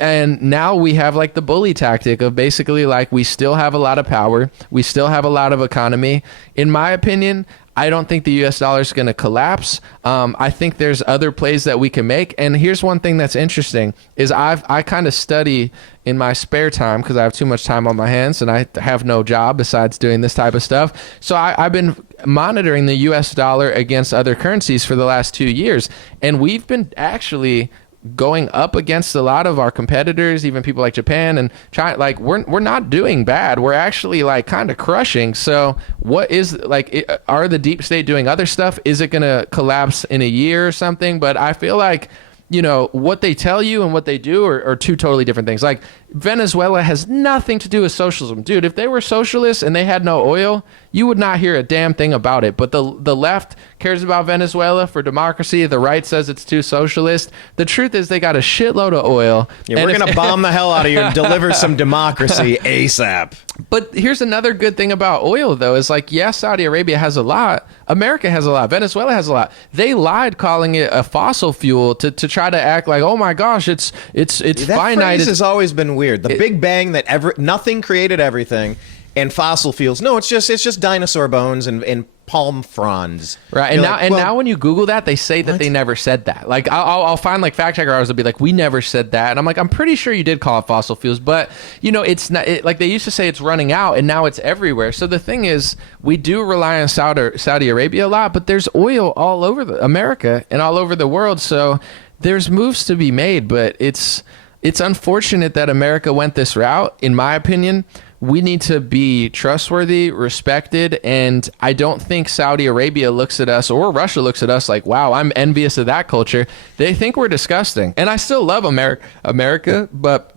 And now we have like the bully tactic of basically like, we still have a lot of power. We still have a lot of economy. In my opinion, I don't think the U.S. dollar is going to collapse. I think there's other plays that we can make. And here's one thing that's interesting is I kind of study in my spare time, because I have too much time on my hands and I have no job besides doing this type of stuff. So I've been monitoring the U.S. dollar against other currencies for the last 2 years. And we've been actually going up against a lot of our competitors, even people like Japan and China. Like we're not doing bad. We're actually like kind of crushing. So what is like, are the deep state doing other stuff? Is it going to collapse in a year or something? But I feel like, what they tell you and what they do are two totally different things. Like Venezuela has nothing to do with socialism. Dude, if they were socialists and they had no oil, you would not hear a damn thing about it. But the left cares about Venezuela for democracy. The right says it's too socialist. The truth is they got a shitload of oil. Yeah, we're going to bomb the hell out of you and deliver some democracy ASAP. But here's another good thing about oil, though, is like, yes, Saudi Arabia has a lot. America has a lot. Venezuela has a lot. They lied calling it a fossil fuel to try to act like, oh my gosh, it's that finite. Phrase has always been weird. The Big Bang, that nothing created everything. and fossil fuels. No, it's just dinosaur bones and palm fronds. Right. And now when you Google that, they say that they never said that. Like I'll find like fact checker articles will be like, we never said that. And I'm like, I'm pretty sure you did call it fossil fuels, but it's not like they used to say it's running out and now it's everywhere. So the thing is, we do rely on Saudi Arabia a lot, but there's oil all over America and all over the world. So there's moves to be made, but it's unfortunate that America went this route. In my opinion, we need to be trustworthy, respected, and I don't think Saudi Arabia looks at us or Russia looks at us like, wow, I'm envious of that culture. They think we're disgusting. And I still love America, but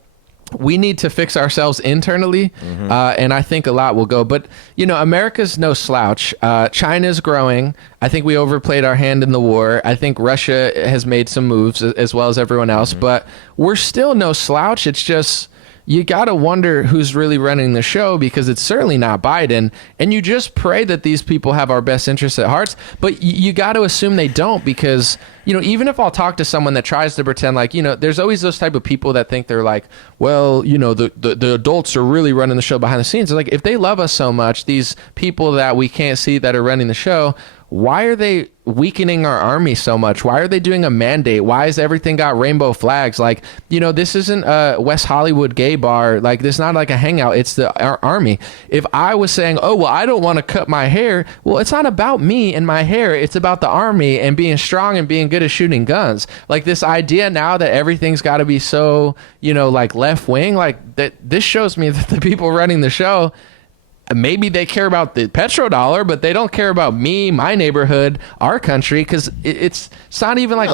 we need to fix ourselves internally, and I think a lot will go. But, America's no slouch. China's growing. I think we overplayed our hand in the war. I think Russia has made some moves as well as everyone else, but we're still no slouch. It's just, you got to wonder who's really running the show, because it's certainly not Biden. And you just pray that these people have our best interests at heart. But you got to assume they don't, because, even if I'll talk to someone that tries to pretend like, there's always those type of people that think they're like, well, the adults are really running the show behind the scenes. It's like, if they love us so much, these people that we can't see that are running the show, why are they weakening our army so much? Why are they doing a mandate? Why has everything got rainbow flags? Like, this isn't a West Hollywood gay bar. Like, this is not like a hangout. It's the army. If I was saying, oh, well, I don't want to cut my hair. Well, it's not about me and my hair. It's about the army and being strong and being good at shooting guns. Like, this idea now that everything's got to be so, like left wing, like that. This shows me that the people running the show, maybe they care about the petrodollar, but they don't care about me, my neighborhood, our country, because it's not even like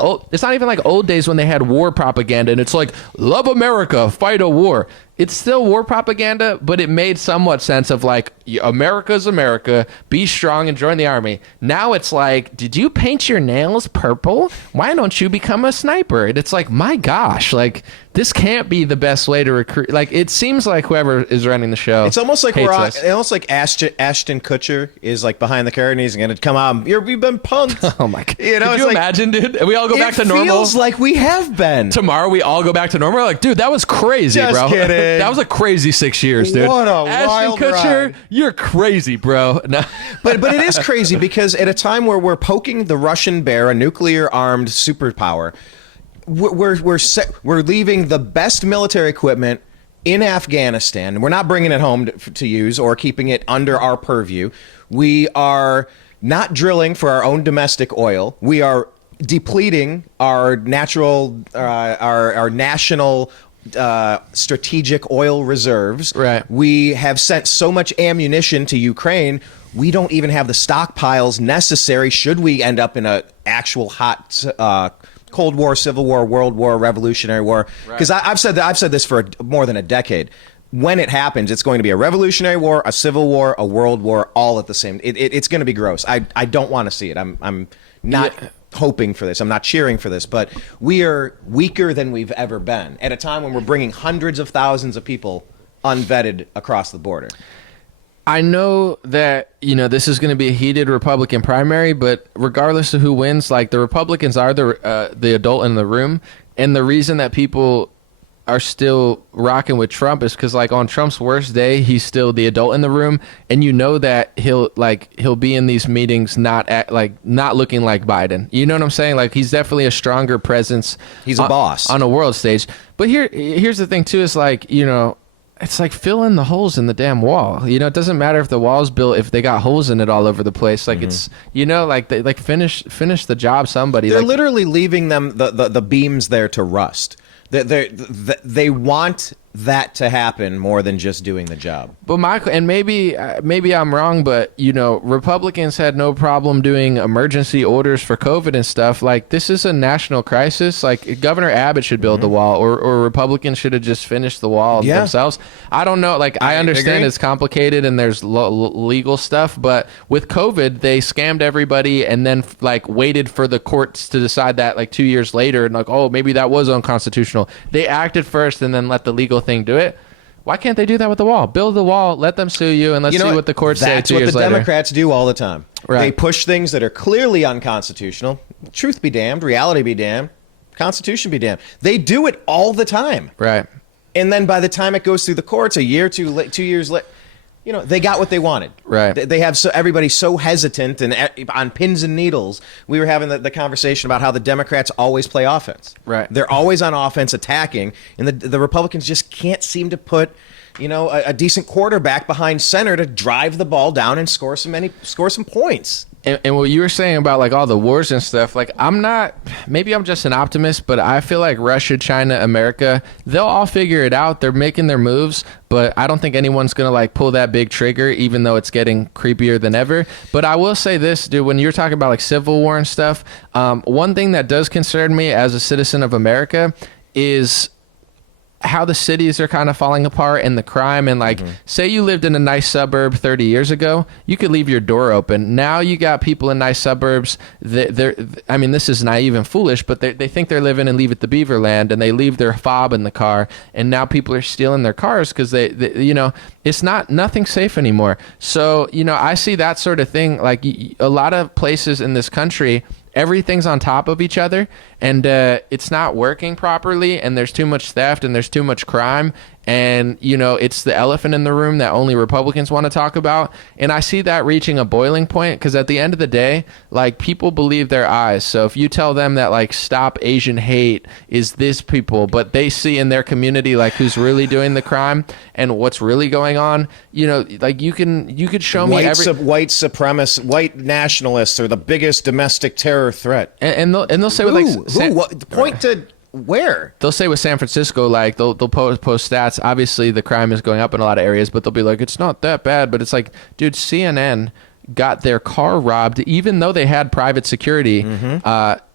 old days when they had war propaganda and it's like, love America, fight a war. It's still war propaganda, but it made somewhat sense of like, America's America, be strong and join the army. Now it's like, did you paint your nails purple? Why don't you become a sniper? And it's like, my gosh, like, this can't be the best way to recruit. Like, it seems like whoever is running the show, it's almost like Ashton Kutcher is like behind the curtain. He's going to come out. You've been punked. Oh my god! Could you imagine, dude? And we all go back to normal. It feels like we have been. Tomorrow we all go back to normal. We're like, dude, that was crazy, Just bro. Kidding. That was a crazy 6 years, dude. What a Ashton wild Kutcher, ride. you're crazy, bro. No. But it is crazy because at a time where we're poking the Russian bear, a nuclear armed superpower, we're leaving the best military equipment in Afghanistan. We're not bringing it home to use or keeping it under our purview. We are not drilling for our own domestic oil. We are depleting our natural, our national strategic oil reserves. Right. We have sent so much ammunition to Ukraine. We don't even have the stockpiles necessary should we end up in a actual hot Cold War, Civil War, World War, Revolutionary War. Because I've said this for more than a decade. When it happens, it's going to be a Revolutionary War, a Civil War, a World War, all at the same. It's going to be gross. I don't want to see it. I'm not hoping for this. I'm not cheering for this. But we are weaker than we've ever been at a time when we're bringing hundreds of thousands of people unvetted across the border. I know that, this is going to be a heated Republican primary, but regardless of who wins, like, the Republicans are the adult in the room. And the reason that people are still rocking with Trump is because, like, on Trump's worst day, he's still the adult in the room. And that he'll be in these meetings not looking like Biden. You know what I'm saying? Like, he's definitely a stronger presence. He's a boss on a world stage. But here's the thing too, is like, it's like fill in the holes in the damn wall. It doesn't matter if the wall's built, if they got holes in it all over the place. Like, it's, like finish the job, somebody. They're literally leaving them the beams there to rust. They want that to happen more than just doing the job. But Michael, and maybe I'm wrong, but Republicans had no problem doing emergency orders for COVID and stuff. Like, this is a national crisis. Like, Governor Abbott should build the wall, or Republicans should have just finished the wall themselves. I don't know. Like, I understand agree. It's complicated and there's legal stuff, but with COVID, they scammed everybody and then waited for the courts to decide that 2 years later, and oh, maybe that was unconstitutional. They acted first and then let the legal thing do it. Why can't they do that with the wall? Build the wall, let them sue you, and let's see what the courts say 2 years later. That's what the Democrats do all the time. Right. They push things that are clearly unconstitutional. Truth be damned, reality be damned, Constitution be damned. They do it all the time. Right. And then by the time it goes through the courts, a year, 2 years later, they got what they wanted. Right. They have everybody so hesitant and on pins and needles. We were having the conversation about how the Democrats always play offense. Right. They're always on offense attacking, and the Republicans just can't seem to put a decent quarterback behind center to drive the ball down and score some points. And what you were saying about like all the wars and stuff, like maybe I'm just an optimist, but I feel like Russia, China, America, they'll all figure it out. They're making their moves, but I don't think anyone's going to like pull that big trigger, even though it's getting creepier than ever. But I will say this, dude, when you're talking about like civil war and stuff, one thing that does concern me as a citizen of America is how the cities are kind of falling apart and the crime. And like, say you lived in a nice suburb 30 years ago, you could leave your door open. Now you got people in nice suburbs I mean, this is naive and foolish, but they think they're living in Leave It to Beaver land, and they leave their fob in the car, and now people are stealing their cars because they it's nothing safe anymore. So I see that sort of thing. Like a lot of places in this country, everything's on top of each other, and it's not working properly, and there's too much theft and there's too much crime, and it's the elephant in the room that only Republicans want to talk about. And I see that reaching a boiling point, because at the end of the day, like, people believe their eyes. So if you tell them that like Stop Asian Hate is this people, but they see in their community like who's really doing the crime and what's really going on, like you could show me white supremacists, white nationalists are the biggest domestic terror threat, and they'll say point to where they'll say with San Francisco, like they'll post stats. Obviously the crime is going up in a lot of areas, but they'll be like, it's not that bad. But it's like, dude, CNN got their car robbed even though they had private security.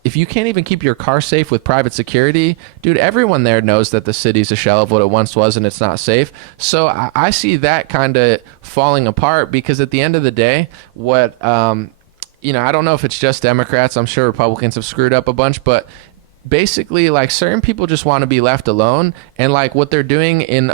If you can't even keep your car safe with private security, dude, everyone there knows that the city's a shell of what it once was and it's not safe. So I see that kind of falling apart, because at the end of the day, what I don't know if it's just Democrats. I'm sure Republicans have screwed up a bunch, but basically, like, certain people just want to be left alone. And like what they're doing in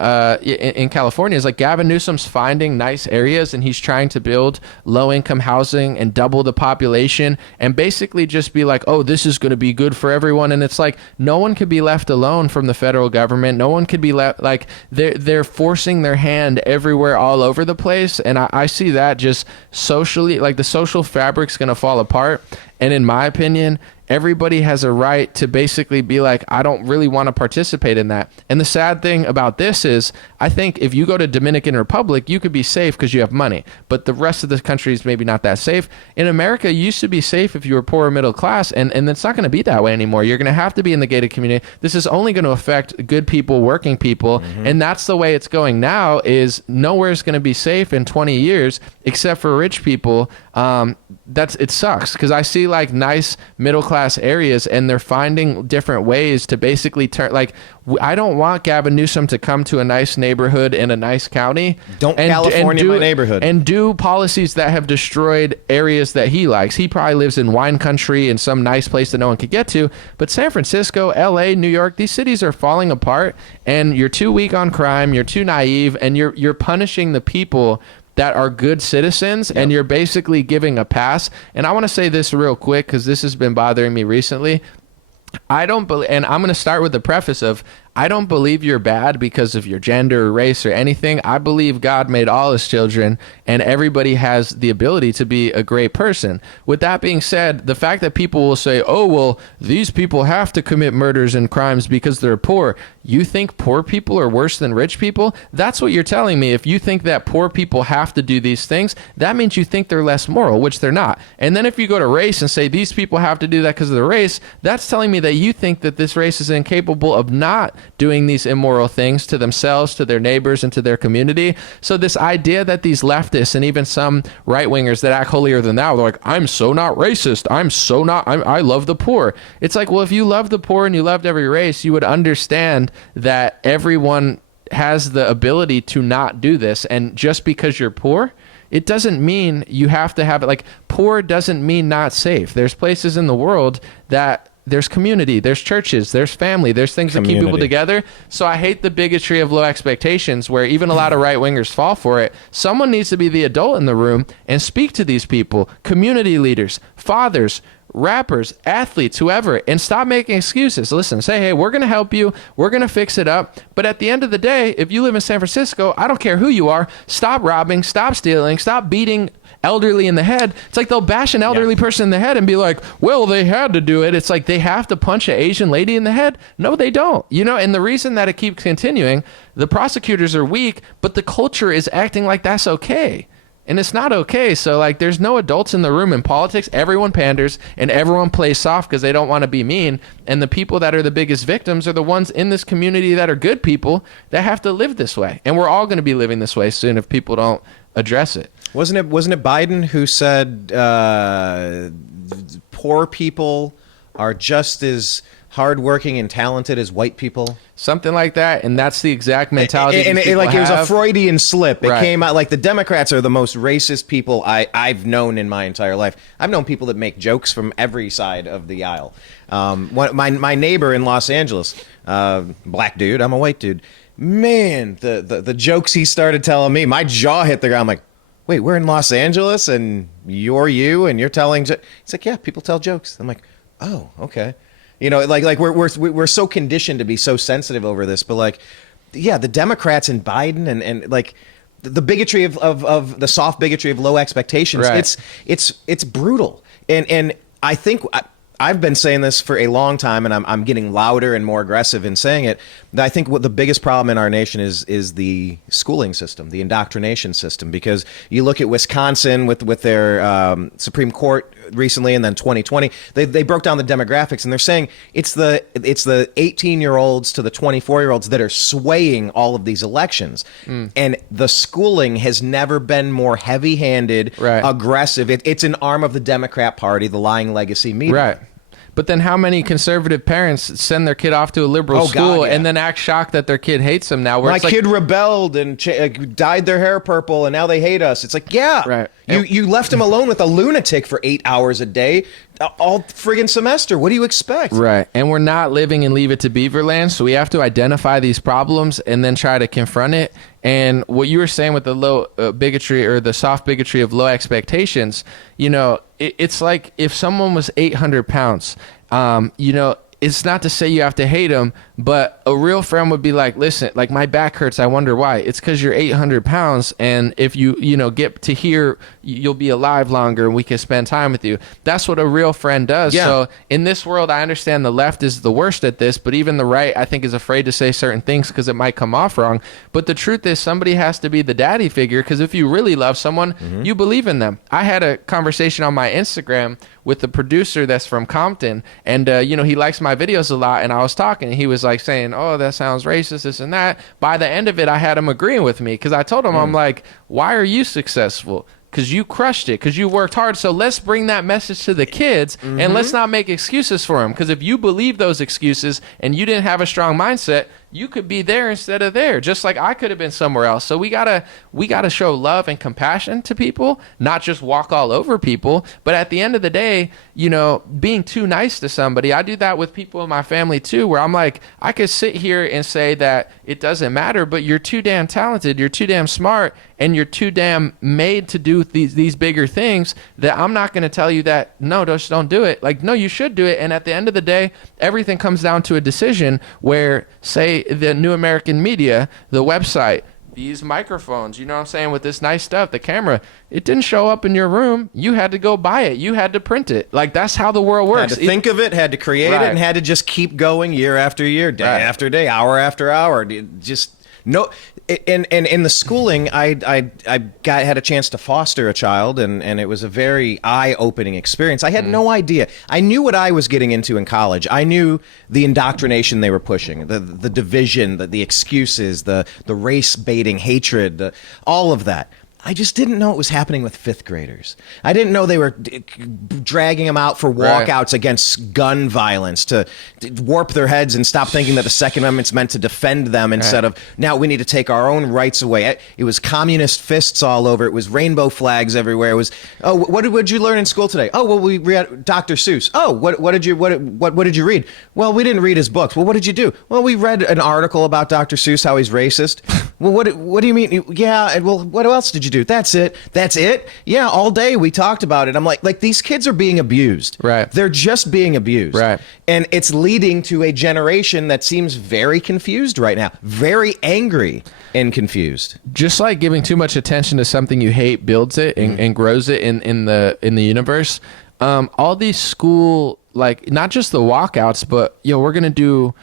California is like Gavin Newsom's finding nice areas, and he's trying to build low income housing and double the population, and basically just be like, oh, this is going to be good for everyone. And it's like, no one could be left alone from the federal government. No one could be left, like, they're forcing their hand everywhere, all over the place. And I see that just socially, like, the social fabric's going to fall apart. And in my opinion, everybody has a right to basically be like, I don't really want to participate in that. And the sad thing about this is, I think if you go to Dominican Republic, you could be safe because you have money, but the rest of the country is maybe not that safe. In America, you used to be safe if you were poor or middle class, and it's not going to be that way anymore. You're going to have to be in the gated community. This is only going to affect good people, working people, and that's the way it's going now. Is nowhere is going to be safe in 20 years except for rich people. It sucks, because I see like nice middle class areas, and they're finding different ways to basically turn, like, I don't want Gavin Newsom to come to a nice neighborhood in a nice county. California my neighborhood. And do policies that have destroyed areas that he likes. He probably lives in wine country in some nice place that no one could get to. But San Francisco, LA, New York, these cities are falling apart, and you're too weak on crime, you're too naive, and you're punishing the people that are good citizens, and you're basically giving a pass. And I want to say this real quick, because this has been bothering me recently. I don't believe, and I'm going to start with the preface of, I don't believe you're bad because of your gender or race or anything. I believe God made all his children, and everybody has the ability to be a great person. With that being said, the fact that people will say, oh, well, these people have to commit murders and crimes because they're poor. You think poor people are worse than rich people? That's what you're telling me. If you think that poor people have to do these things, that means you think they're less moral, which they're not. And then if you go to race and say these people have to do that because of their race, that's telling me that you think that this race is incapable of not doing these immoral things to themselves, to their neighbors, and to their community. So this idea that these leftists and even some right-wingers that act holier than thou, they're like, I'm so not racist, I love the poor. It's like, well, if you love the poor and you loved every race, you would understand that everyone has the ability to not do this. And just because you're poor, it doesn't mean you have to have it. Like, poor doesn't mean not safe. There's places in the world that there's community, there's churches, there's family, there's things that keep people together. So I hate the bigotry of low expectations, where even a lot of right-wingers fall for it. Someone needs to be the adult in the room and speak to these people, community leaders, fathers, rappers, athletes, whoever, and stop making excuses. Listen, say, hey, we're going to help you. We're going to fix it up. But at the end of the day, if you live in San Francisco, I don't care who you are, stop robbing, stop stealing, stop beating elderly in the head. It's like they'll bash an elderly person in the head and be like, well, they had to do it. It's like they have to punch an Asian lady in the head. No, they don't. You know, and the reason that it keeps continuing, the prosecutors are weak, but the culture is acting like that's okay. And it's not okay. So like there's no adults in the room in politics. Everyone panders and everyone plays soft because they don't want to be mean. And the people that are the biggest victims are the ones in this community that are good people that have to live this way. And we're all going to be living this way soon if people don't address it. Wasn't it Biden who said poor people are just as hardworking and talented as white people? Something like that, and that's the exact mentality. And it was a Freudian slip. It Right. came out like the Democrats are the most racist people I've known in my entire life. I've known people that make jokes from every side of the aisle. My neighbor in Los Angeles, black dude, I'm a white dude. Man, the jokes he started telling me, my jaw hit the ground. I'm like, wait, we're in Los Angeles and you're you and you're telling. He's like, yeah, people tell jokes. I'm like, oh, okay. You know, like we're so conditioned to be so sensitive over this, but like, yeah, the Democrats and Biden and like the bigotry of the soft bigotry of low expectations. Right. It's brutal. And I think I've been saying this for a long time, and I'm getting louder and more aggressive in saying it. That I think what the biggest problem in our nation is the schooling system, the indoctrination system. Because you look at Wisconsin with their Supreme Court recently, and then 2020, they broke down the demographics, and they're saying it's the 18-year-olds to the 24-year-olds that are swaying all of these elections. And the schooling has never been more heavy-handed, Right. aggressive. It's an arm of the Democrat Party, the lying legacy media. Right. But then how many conservative parents send their kid off to a liberal school and then act shocked that their kid hates them now? Where My it's like, kid rebelled and dyed their hair purple, and now they hate us. It's like, yeah, Right. You left him alone with a lunatic for 8 hours a day all friggin' semester. What do you expect? Right. And we're not living in Leave It to Beaver land, so we have to identify these problems and then try to confront it. And what you were saying with the low bigotry or the soft bigotry of low expectations, you know, it's like if someone was 800 pounds, you know, it's not to say you have to hate them, but a real friend would be like, listen, like my back hurts. I wonder why. It's because you're 800 pounds. And if you get to here, you'll be alive longer and we can spend time with you. That's what a real friend does. Yeah. So in this world, I understand the left is the worst at this, but even the right, I think, is afraid to say certain things because it might come off wrong. But the truth is somebody has to be the daddy figure, because if you really love someone, you believe in them. I had a conversation on my Instagram with the producer that's from Compton, and you know, he likes my videos a lot, and I was talking, and he was like saying, oh, that sounds racist, this and that. By the end of it, I had him agreeing with me, because I told him, I'm like, why are you successful? Because you crushed it, because you worked hard. So let's bring that message to the kids, and let's not make excuses for them. Because if you believe those excuses and you didn't have a strong mindset, you could be there instead of there, just like I could have been somewhere else. So we gotta show love and compassion to people, not just walk all over people. But at the end of the day, you know, being too nice to somebody, I do that with people in my family too, where I'm like, I could sit here and say that it doesn't matter, but you're too damn talented, you're too damn smart, and you're too damn made to do these bigger things, that I'm not going to tell you that, no, just don't do it. Like, no, you should do it. And at the end of the day, everything comes down to a decision where, say, the New American Media, the website, these microphones, you know what I'm saying, with this nice stuff, the camera, it didn't show up in your room. You had to go buy it. You had to print it. Like, that's how the world works. Had to think of it, had to create it, and had to just keep going year after year, day after day, hour after hour. Just no. And in the schooling, I had a chance to foster a child, and it was a very eye-opening experience. I had no idea. I knew what I was getting into in college. I knew the indoctrination they were pushing, the division, the excuses, the race-baiting hatred, all of that. I just didn't know it was happening with fifth graders. I didn't know they were dragging them out for walkouts against gun violence to warp their heads and stop thinking that the Second Amendment's meant to defend them instead of, now we need to take our own rights away. It was communist fists all over. It was rainbow flags everywhere. It was, oh, what did you learn in school today? Oh, well, we read Dr. Seuss. Oh, what did you read? Well, we didn't read his books. Well, what did you do? Well, we read an article about Dr. Seuss, how he's racist. Well, what do you mean? Yeah, and well, what else did you do? That's it. That's it? Yeah, all day we talked about it. I'm like these kids are being abused. Right. They're just being abused. Right. And it's leading to a generation that seems very confused right now, very angry and confused. Just like giving too much attention to something you hate builds it and grows it in the universe. All these school, like, not just the walkouts, but we're gonna do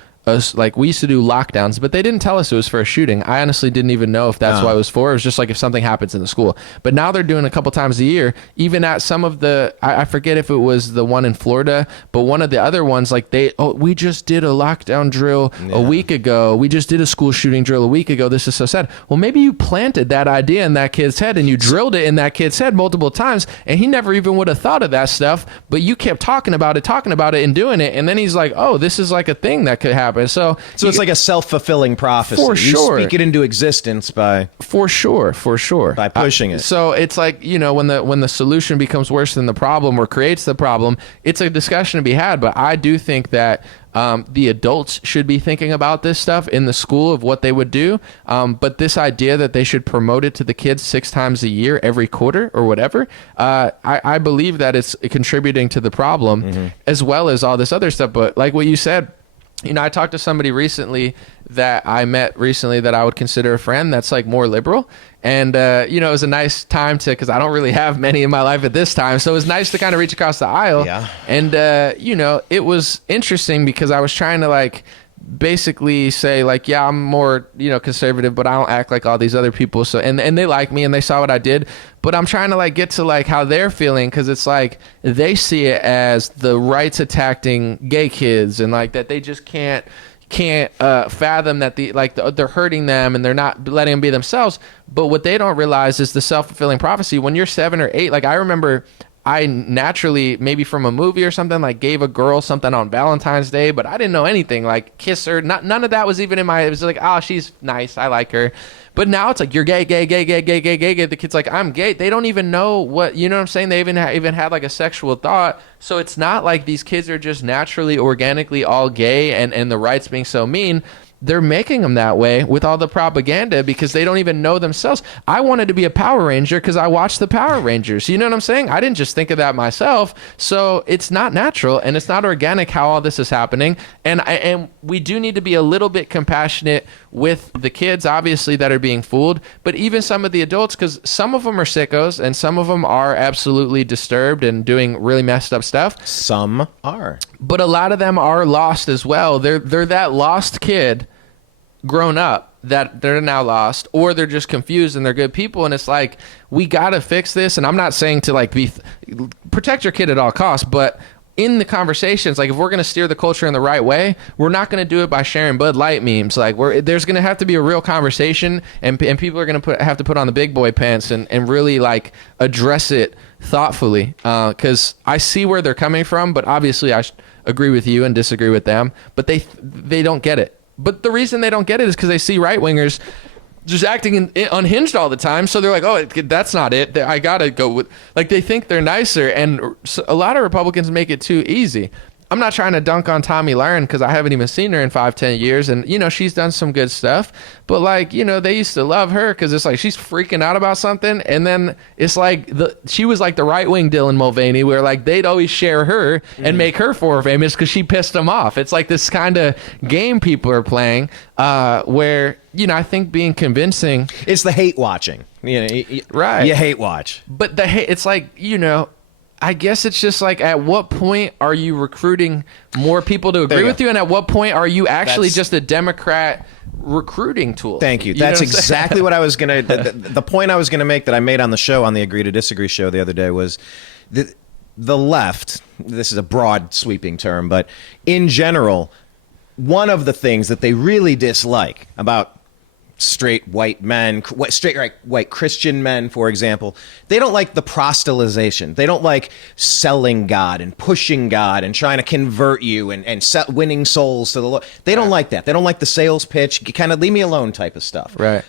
like, we used to do lockdowns, but they didn't tell us it was for a shooting. I honestly didn't even know if that's what it was for. It was just like if something happens in the school. But now they're doing a couple times a year, even at some of the, I forget if it was the one in Florida, but one of the other ones, like we just did a lockdown drill a week ago. We just did a school shooting drill a week ago. This is so sad. Well, maybe you planted that idea in that kid's head and you drilled it in that kid's head multiple times, and he never even would have thought of that stuff, but you kept talking about it and doing it. And then he's like, oh, this is like a thing that could happen. So it's like a self-fulfilling prophecy. For sure. You speak it into existence by for sure by pushing it. So it's like, when the solution becomes worse than the problem or creates the problem, it's a discussion to be had. But I do think that the adults should be thinking about this stuff in the school of what they would do. But this idea that they should promote it to the kids 6 times a year, every quarter or whatever, I believe that it's contributing to the problem as well as all this other stuff. But like what you said, I talked to somebody recently that I met recently that I would consider a friend that's like more liberal. And, it was a nice time because I don't really have many in my life at this time. So it was nice to kind of reach across the aisle. Yeah. And, it was interesting because I was trying to basically say yeah, I'm more, conservative, but I don't act like all these other people. So, and they like me and they saw what I did, but I'm trying to get to how they're feeling. Cause it's they see it as the rights attacking gay kids and that they just can't fathom that they're hurting them and they're not letting them be themselves. But what they don't realize is the self-fulfilling prophecy. When you're 7 or 8, I remember I naturally, maybe from a movie or something, gave a girl something on Valentine's Day, but I didn't know anything, kiss her. None of that was even in my, it was oh, she's nice, I like her. But now it's you're gay. The kid's I'm gay. They don't even know what, you know what I'm saying? They even had a sexual thought. So it's not these kids are just naturally, organically all gay and the rights being so mean. They're making them that way with all the propaganda because they don't even know themselves. I wanted to be a Power Ranger because I watched the Power Rangers. You know what I'm saying? I didn't just think of that myself. So it's not natural and it's not organic how all this is happening. And we do need to be a little bit compassionate with the kids, obviously, that are being fooled, but even some of the adults, because some of them are sickos and some of them are absolutely disturbed and doing really messed up stuff. Some are. But a lot of them are lost as well. They're that lost kid grown up that they're now lost, or they're just confused and they're good people. And it's we got to fix this. And I'm not saying to protect your kid at all costs, but in the conversations, if we're going to steer the culture in the right way, we're not going to do it by sharing Bud Light memes. There's going to have to be a real conversation and people are going to have to put on the big boy pants and really address it thoughtfully. Cause I see where they're coming from, but obviously I agree with you and disagree with them, but they don't get it. But the reason they don't get it is because they see right-wingers just acting unhinged all the time. So they're oh, that's not it. I got to go with... they think they're nicer. And a lot of Republicans make it too easy. I'm not trying to dunk on Tomi Lahren because I haven't even seen her in 5-10 years. And, she's done some good stuff. But, they used to love her because it's she's freaking out about something. And then it's she was the right-wing Dylan Mulvaney where, they'd always share her and make her more famous because she pissed them off. It's this kind of game people are playing where, I think being convincing... It's the hate watching. Right. You hate watch. But the hate, it's I guess it's just at what point are you recruiting more people to agree with you, and at what point are you actually just a Democrat recruiting tool? Thank you. That's exactly what I was gonna. The point I was gonna make that I made on the show, on the Agree to Disagree show the other day, was the left. This is a broad, sweeping term, but in general, one of the things that they really dislike about straight white men, straight white Christian men, for example, they don't like the proselytization. They don't like selling God and pushing God and trying to convert you and winning souls to the Lord. They don't like that. They don't like the sales pitch, kind of leave me alone type of stuff. Right.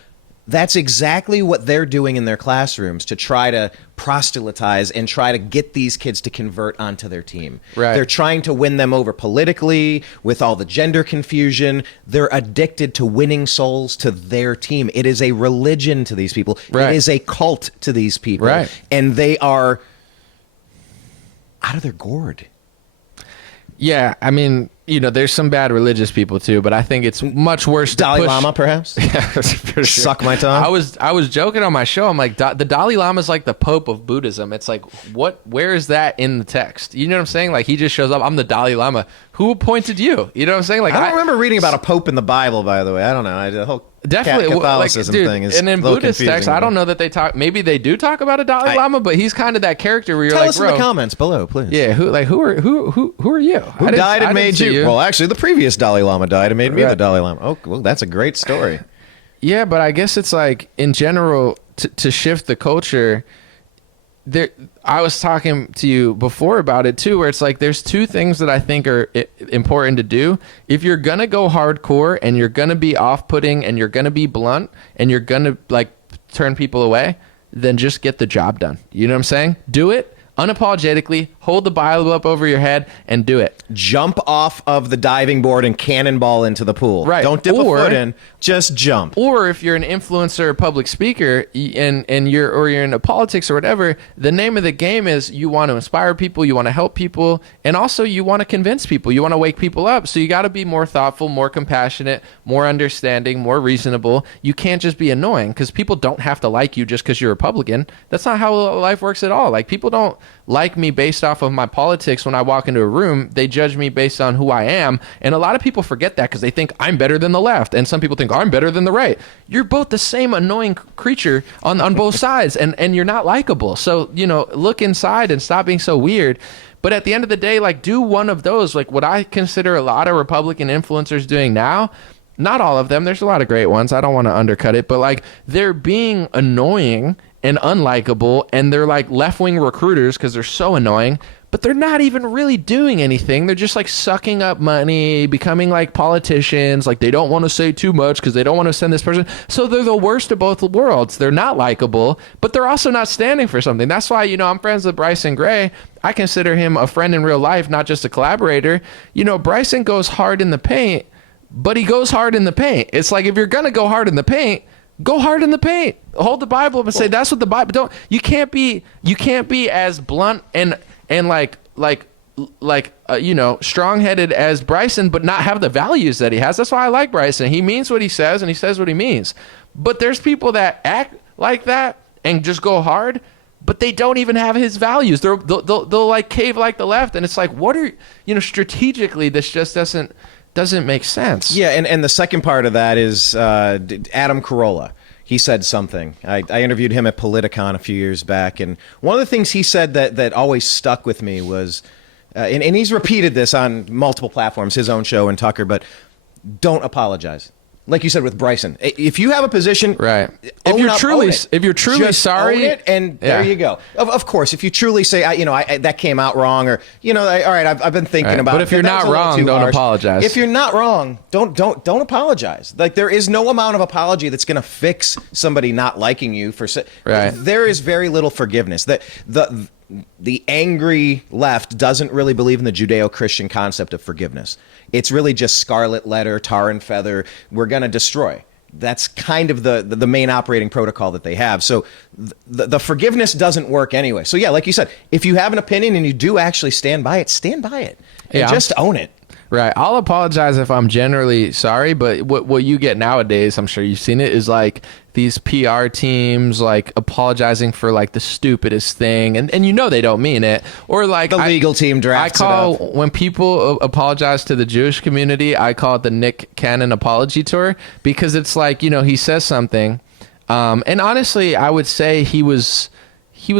That's exactly what they're doing in their classrooms to try to proselytize and try to get these kids to convert onto their team. Right. They're trying to win them over politically with all the gender confusion. They're addicted to winning souls to their team. It is a religion to these people. Right. It is a cult to these people. Right. And they are out of their gourd. Yeah, I mean, you know, there's some bad religious people too, but I think it's much worse to Dalai push. Lama, perhaps? Yeah, for sure. Suck my tongue? I was joking on my show. I'm like, the Dalai Lama is like the Pope of Buddhism. It's like, where is that in the text? You know what I'm saying? Like, he just shows up. I'm the Dalai Lama. Who appointed you? You know what I'm saying? Like, I don't remember reading about a pope in the Bible, by the way. I don't know. The whole definitely Catholicism like, dude, thing is and in a little Buddhist confusing texts, to me. I don't know that they talk. Maybe they do talk about a Dalai Lama, but he's kind of that character where you're Tell like, us bro, in the comments below, please. yeah, who are you? Who died and made you? Well, actually, the previous Dalai Lama died and made me the Right. Dalai Lama. Oh, well, that's a great story. Yeah, but I guess it's like in general to shift the culture. There, I was talking to you before about it too, where it's like there's two things that I think are important to do. If you're gonna go hardcore and you're gonna be off-putting and you're gonna be blunt and you're gonna like turn people away, then just get the job done. You know what I'm saying? Do it unapologetically, hold the Bible up over your head and do it. Jump off of the diving board and cannonball into the pool. Right. Don't dip a foot in. Just jump. Or if you're an influencer or public speaker and you're into politics or whatever, the name of the game is you want to inspire people, you want to help people, and also you want to convince people, you want to wake people up. So you got to be more thoughtful, more compassionate, more understanding, more reasonable. You can't just be annoying, because people don't have to like you just because you're Republican. That's not how life works at all. Like, people don't like me based off of my politics. When I walk into a room, they judge me based on who I am, and a lot of people forget that because they think I'm better than the left, and some people think I'm better than the right. You're both the same annoying creature on both sides, and you're not likable. So, you know, look inside and stop being so weird. But at the end of the day, like, do one of those. Like, what I consider a lot of Republican influencers doing now, not all of them, there's a lot of great ones, I don't want to undercut it, but like, they're being annoying and unlikable, and they're like left-wing recruiters because they're so annoying, but they're not even really doing anything. They're just like sucking up money, becoming like politicians. Like, they don't want to say too much because they don't want to send this person. So they're the worst of both worlds. They're not likable, but they're also not standing for something. That's why, you know, I'm friends with Bryson Gray. I consider him a friend in real life, not just a collaborator. You know, Bryson goes hard in the paint, but he goes hard in the paint. It's like, if you're going to go hard in the paint, go hard in the paint. Hold the Bible up and say that's what the Bible. Don't. You can't be as blunt and you know, strong-headed as Bryson, but not have the values that he has. That's why I like Bryson. He means what he says, and he says what he means. But there's people that act like that and just go hard, but they don't even have his values. They'll like cave like the left, and it's like, what are, you know, strategically, this just doesn't make sense. Yeah, and the second part of that is Adam Carolla. He said something. I interviewed him at Politicon a few years back, and one of the things he said that always stuck with me was, and he's repeated this on multiple platforms, his own show and Tucker, but don't apologize. Like you said with Bryson, if you have a position, right? If you're truly Just sorry, own it, and there you go. Of course, if you truly say, I that came out wrong, or all right, I've been thinking about it. But if you're not wrong, don't apologize. If you're not wrong, don't apologize. Like, there is no amount of apology that's going to fix somebody not liking you for. Right. There is very little forgiveness. That the angry left doesn't really believe in the Judeo-Christian concept of forgiveness. It's really just scarlet letter, tar and feather. We're going to destroy. That's kind of the main operating protocol that they have. So the forgiveness doesn't work anyway. So yeah, like you said, if you have an opinion and you do actually stand by it, and just own it. Right. I'll apologize if I'm generally sorry, but what you get nowadays, I'm sure you've seen it, is like these PR teams like apologizing for like the stupidest thing, and you know they don't mean it. Or like the legal team drafts it up. When people apologize to the Jewish community, I call it the Nick Cannon apology tour, because it's like, you know, he says something, and honestly, I would say he was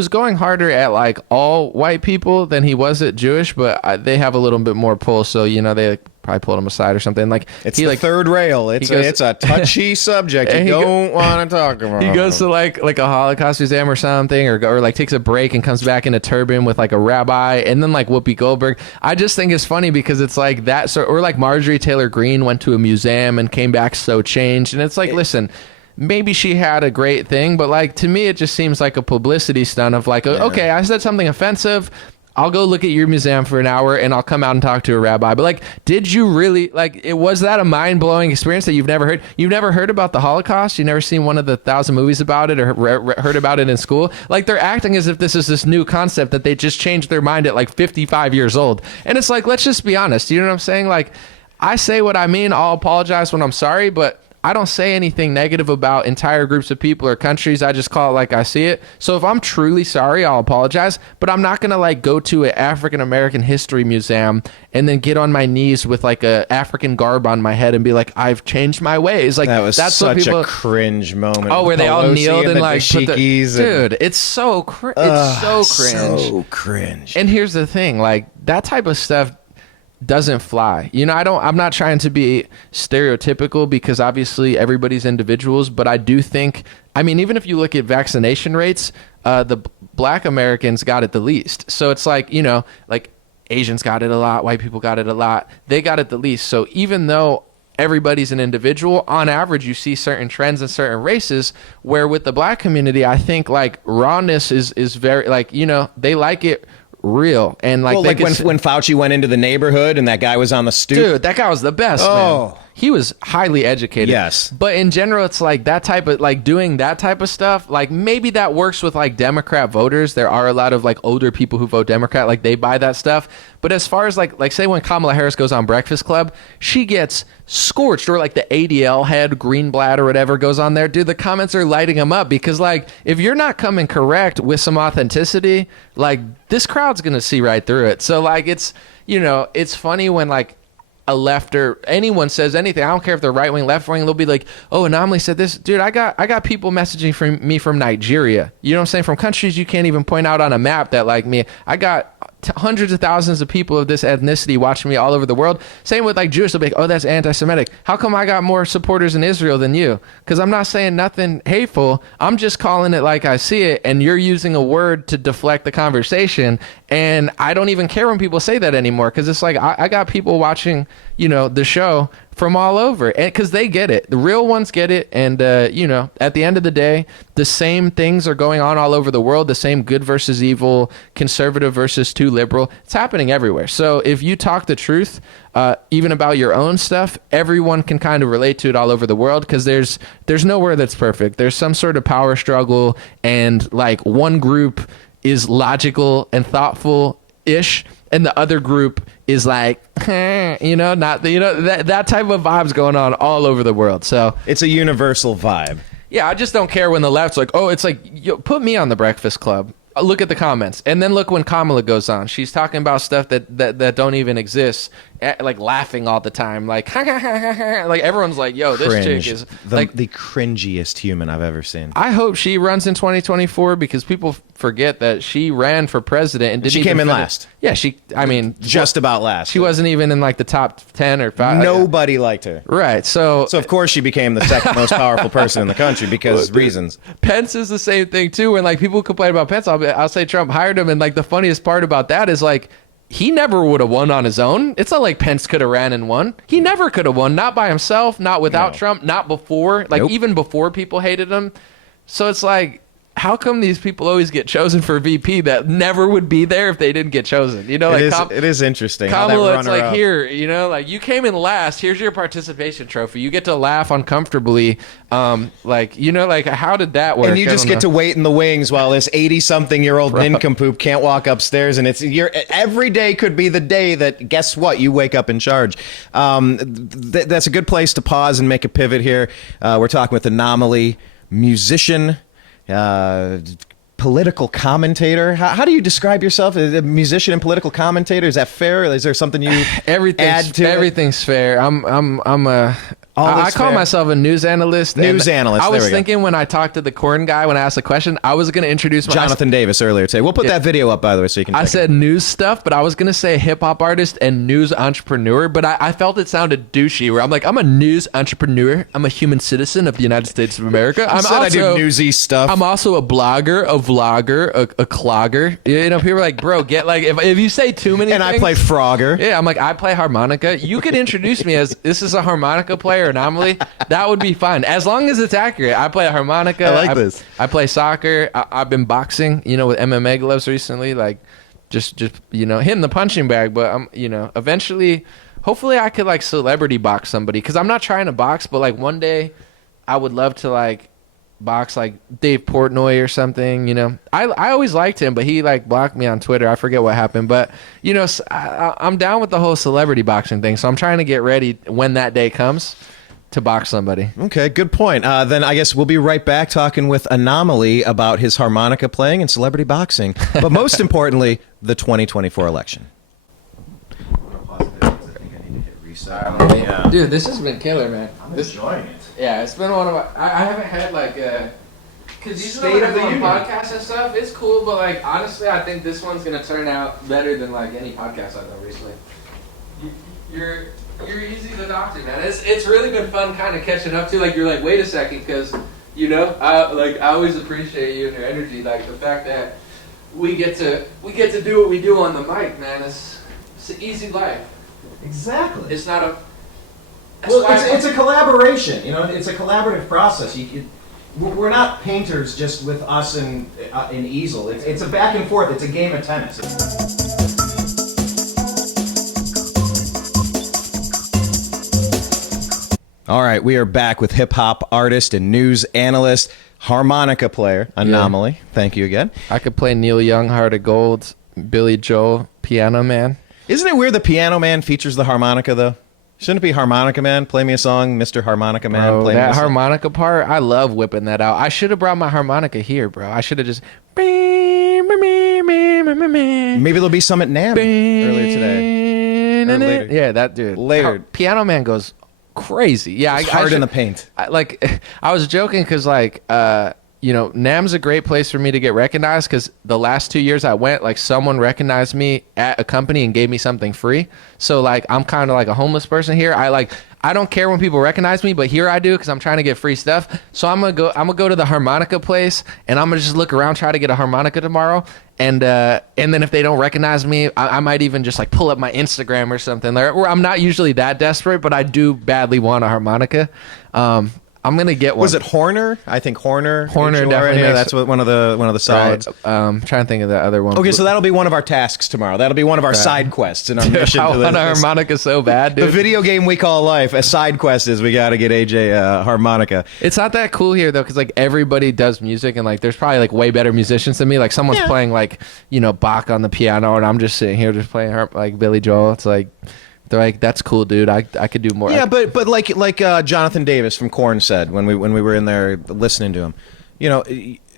going harder at like all white people than he was at Jewish, but they have a little bit more pull. So, you know, they probably pulled him aside or something. Like, it's the third rail. It's a touchy subject. You don't want to talk about. He goes to like a Holocaust museum or something, or like takes a break and comes back in a turban with like a rabbi, and then like Whoopi Goldberg. I just think it's funny because it's like that. Or like Marjorie Taylor Greene went to a museum and came back so changed, and it's like, listen. maybe she had a great thing, but like to me, it just seems like a publicity stunt of like, okay, I said something offensive. I'll go look at your museum for an hour and I'll come out and talk to a rabbi. But like, did you really was that a mind blowing experience that you've never heard? You've never heard about the Holocaust? You've never seen one of the 1,000 movies about it or heard about it in school? Like they're acting as if this is this new concept that they just changed their mind at like 55 years old. And it's like, let's just be honest. You know what I'm saying? Like I say what I mean. I'll apologize when I'm sorry, but I don't say anything negative about entire groups of people or countries. I just call it like I see it. So if I'm truly sorry, I'll apologize, but I'm not going to like go to an African American history museum and then get on my knees with like a African garb on my head and be like, I've changed my ways. Like that's what such people, a cringe moment. Oh, where they all kneeled and like put dude, it's so it's so cringe. So cringe. And here's the thing, like that type of stuff doesn't fly. You know, I'm not trying to be stereotypical because obviously everybody's individuals, but I do think, I mean, even if you look at vaccination rates, the black Americans got it the least. So it's like, you know, like Asians got it a lot, white people got it a lot, they got it the least. So even though everybody's an individual, on average, you see certain trends in certain races where with the black community, I think like rawness is very like, you know, they like it real. And like, well, like when Fauci went into the neighborhood and that guy was on the stoop. Dude, that guy was the best, man. He was highly educated. Yes. But in general, it's like that type of like doing that type of stuff. Like maybe that works with like Democrat voters. There are a lot of like older people who vote Democrat, like they buy that stuff. But as far as like say when Kamala Harris goes on Breakfast Club, she gets scorched, or like the ADL head, Greenblatt or whatever goes on there. Dude, the comments are lighting them up because like if you're not coming correct with some authenticity, like this crowd's going to see right through it. So like it's, you know, it's funny when like a left or anyone says anything. I don't care if they're right wing, left wing. They'll be like, "Oh, An0maly said this." Dude, I got people messaging from me from Nigeria. You know what I'm saying? From countries you can't even point out on a map that like me. I got hundreds of thousands of people of this ethnicity watching me all over the world. Same with like Jewish. They'll be like, "Oh, that's anti-Semitic." How come I got more supporters in Israel than you? Because I'm not saying nothing hateful. I'm just calling it like I see it, and you're using a word to deflect the conversation. And I don't even care when people say that anymore because it's like I got people watching, you know, the show from all over, and because they get it, the real ones get it. And you know, at the end of the day, the same things are going on all over the world. The same good versus evil, conservative versus too liberal. It's happening everywhere. So if you talk the truth, even about your own stuff, everyone can kind of relate to it all over the world because there's nowhere that's perfect. There's some sort of power struggle, and like one group is logical and thoughtful ish, and the other group is like, you know, not, you know, that type of vibes going on all over the world. So it's a universal vibe. Yeah, I just don't care when the left's like, oh, it's like, yo, put me on the Breakfast Club. Look at the comments, and then look when Kamala goes on. She's talking about stuff that don't even exist, like laughing all the time, like like everyone's like, "Yo, this chick is like the cringiest human I've ever seen." I hope she runs in 2024 because people forget that she ran for president and didn't. She even came in finish. last. Yeah, I mean, just about last. She wasn't even in like the top 10 or 5. Nobody liked her. Right. So of course she became the second most powerful person in the country because reasons. Pence is the same thing too. When like people complain about Pence, I'll say Trump hired him, and like the funniest part about that is like he never would have won on his own. It's not like Pence could have ran and won. He never could have won, not by himself, not without Trump, not before, like even before people hated him. So it's like, how come these people always get chosen for VP that never would be there if they didn't get chosen? You know, like it is interesting. Kamala, it's like, here, you know, like you came in last. Here's your participation trophy. You get to laugh uncomfortably. Like, you know, like how did that work? And you just get to wait in the wings while this 80-something-year-old nincompoop can't walk upstairs. And every day could be the day that, guess what, you wake up in charge. That's a good place to pause and make a pivot here. We're talking with An0maly, musician, political commentator. How do you describe yourself? A musician and political commentator? Is that fair? Is there something you add to everything's fair. I call myself a news analyst. News analyst. I was thinking when I talked to the corn guy when I asked a question, I was going to introduce Jonathan Davis earlier today. We'll put that video up, by the way, so you can. I said news stuff, but I was going to say hip hop artist and news entrepreneur, but I felt it sounded douchey. Where I'm like, I'm a news entrepreneur. I'm a human citizen of the United States of America. I do newsy stuff. I'm also a blogger, a vlogger, a clogger. You know, people are like, bro, get like if you say too many. And things, I play Frogger. Yeah, I'm like, I play harmonica. You could introduce me as this is a harmonica player. or An0maly, that would be fun as long as it's accurate. I play a harmonica. I like this. I play soccer. I've been boxing, with MMA gloves recently, like just hitting the punching bag. But I'm eventually, hopefully, I could like celebrity box somebody, because I'm not trying to box, but like one day, I would love to like box like Dave Portnoy or something. I always liked him, but he like blocked me on Twitter. I forget what happened, but I'm down with the whole celebrity boxing thing, so I'm trying to get ready when that day comes to box somebody. Okay, good point. Then I guess we'll be right back talking with An0maly about his harmonica playing and celebrity boxing, but most importantly, the 2024 election. Dude, this has been killer, man. I'm enjoying it. Yeah, it's been one of my. I haven't had like because usually State when of the I'm on Union podcasts and stuff, it's cool, but like honestly, I think this one's gonna turn out better than like any podcast I've done recently. You're easy to talk to, man. It's really been fun, kind of catching up to. Like you're like, wait a second, because I always appreciate you and your energy. Like the fact that we get to do what we do on the mic, man. It's an easy life. Exactly. It's not a. Well, it's a collaboration. It's a collaborative process. We're not painters just with us and an easel. It's a back and forth. It's a game of tennis. All right, we are back with hip hop artist and news analyst, harmonica player, An0maly. Yeah. Thank you again. I could play Neil Young, Heart of Gold, Billy Joel, Piano Man. Isn't it weird the Piano Man features the harmonica though? Shouldn't it be Harmonica Man? Play me a song, Mr. Harmonica Man. Bro, play that me a harmonica part, I love whipping that out. I should have brought my harmonica here, bro. I should have just. Maybe there'll be some at NAMM earlier today. Or later. Yeah, that dude. Later. Piano Man goes crazy. Yeah, it's hard in the paint. I was joking because NAMM's a great place for me to get recognized, because the last 2 years I went, like someone recognized me at a company and gave me something free. So like I'm kind of like a homeless person here. I don't care when people recognize me, but here I do, because I'm trying to get free stuff. So I'm gonna go to the harmonica place, and I'm gonna just look around, try to get a harmonica tomorrow. And then if they don't recognize me, I might even just like pull up my Instagram or something. I'm not usually that desperate, but I do badly want a harmonica. I'm gonna get one. Was it Horner? I think Horner. Horner definitely. Yeah, that's one of the solids. Right. Trying to think of the other one. Okay, so that'll be one of our tasks tomorrow. That'll be one of our side quests in our mission. I want a harmonica so bad, dude. The video game we call life. A side quest is we got to get AJ a harmonica. It's not that cool here though, because like everybody does music, and like there's probably like way better musicians than me. Like someone's playing like Bach on the piano, and I'm just sitting here just playing like Billy Joel. It's like. They're like, that's cool, dude. I could do more. Yeah, but like Jonathan Davis from Korn said when we were in there listening to him,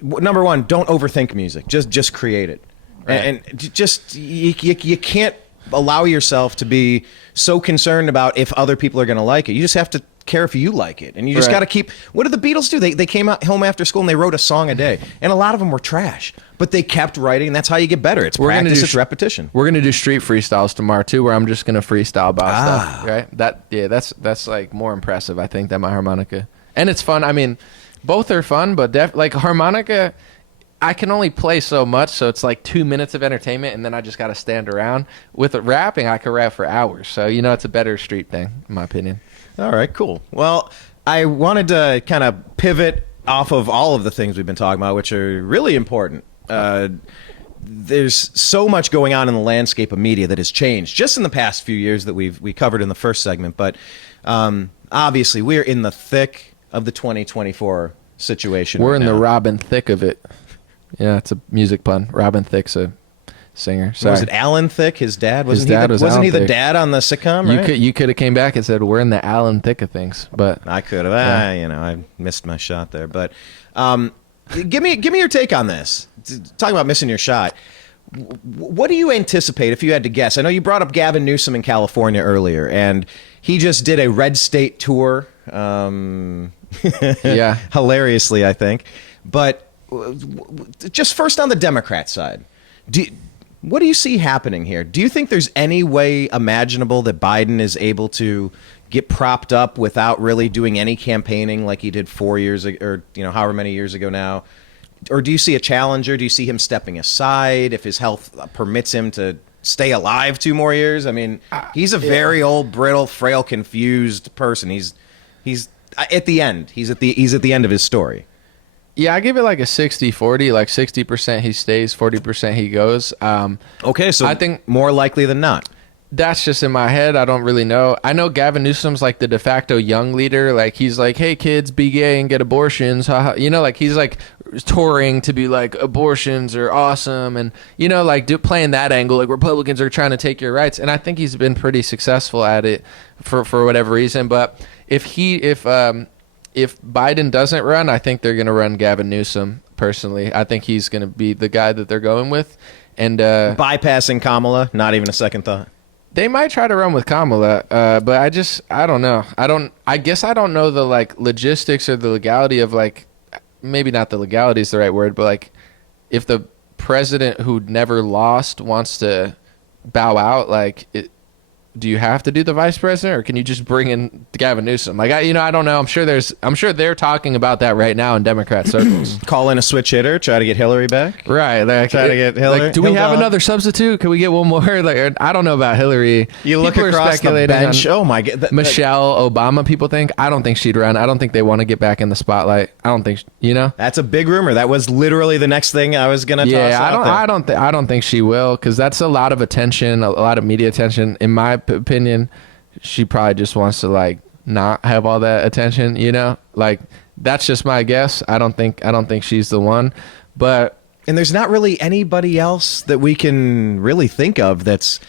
number one, don't overthink music. Just create it, right. and just you can't allow yourself to be so concerned about if other people are going to like it. You just have to care if you like it, and you just got to keep. What did the Beatles do? They came out home after school and they wrote a song a day, and a lot of them were trash, but they kept writing, and that's how you get better. It's practice, it's repetition. We're gonna do street freestyles tomorrow too, where I'm just gonna freestyle about stuff. Right? That's like more impressive, I think, than my harmonica, and it's fun. I mean, both are fun, but like harmonica, I can only play so much, so it's like 2 minutes of entertainment, and then I just got to stand around. With rapping, I could rap for hours, so it's a better street thing, in my opinion. All right, cool. Well, I wanted to kind of pivot off of all of the things we've been talking about, which are really important. There's so much going on in the landscape of media that has changed just in the past few years that we covered in the first segment. But obviously, we're in the thick of the 2024 situation. We're right in now. the Robin Thicke of it. Yeah, it's a music pun. Robin Thicke's a singer. Sorry. Was it Alan Thicke? His dad? Wasn't he the dad on the sitcom? Right? You could have came back and said we're in the Alan Thicke of things, but I could have. I missed my shot there. But give me your take on this. Talking about missing your shot. What do you anticipate if you had to guess? I know you brought up Gavin Newsom in California earlier, and he just did a red state tour. Yeah, hilariously, I think. But just first on the Democrat side, what do you see happening here? Do you think there's any way imaginable that Biden is able to get propped up without really doing any campaigning like he did 4 years ago, or however many years ago now? Or do you see a challenger? Do you see him stepping aside if his health permits him to stay alive 2 more years? I mean, he's a very old, brittle, frail, confused person. He's He's at the end. He's at the end of his story. Yeah, I give it like a 60-40, like 60% he stays, 40% he goes. Okay, so I think more likely than not. that's just in my head. I don't really know. I know Gavin Newsom's like the de facto young leader. Like he's like, hey kids, be gay and get abortions. You know, like he's like touring to be like abortions are awesome, and you know, like playing that angle. Like Republicans are trying to take your rights, and I think he's been pretty successful at it for whatever reason. But if Biden doesn't run, I think they're going to run Gavin Newsom. Personally, I think he's going to be the guy that they're going with, and bypassing Kamala. Not even a second thought. They might try to run with Kamala, but I don't know. I guess I don't know the like logistics or the legality of like, maybe not the legality is the right word, but like if the president who never lost wants to bow out, like do you have to do the vice president, or can you just bring in Gavin Newsom? Like, I don't know. I'm sure they're talking about that right now in Democrat circles. Call in a switch hitter, try to get Hillary back. Right. Like, try to get Hillary. Like, do we have another substitute? Can we get one more? Like, I don't know about Hillary. You look across the bench. Oh my God. Michelle Obama, people think. I don't think she'd run. I don't think they want to get back in the spotlight. I don't think, That's a big rumor. That was literally the next thing I was going to toss out there. I don't think she will, because that's a lot of attention, a lot of media attention. In my opinion, she probably just wants to like not have all that attention, like that's just my guess. I don't think she's the one, and there's not really anybody else that we can really think of that's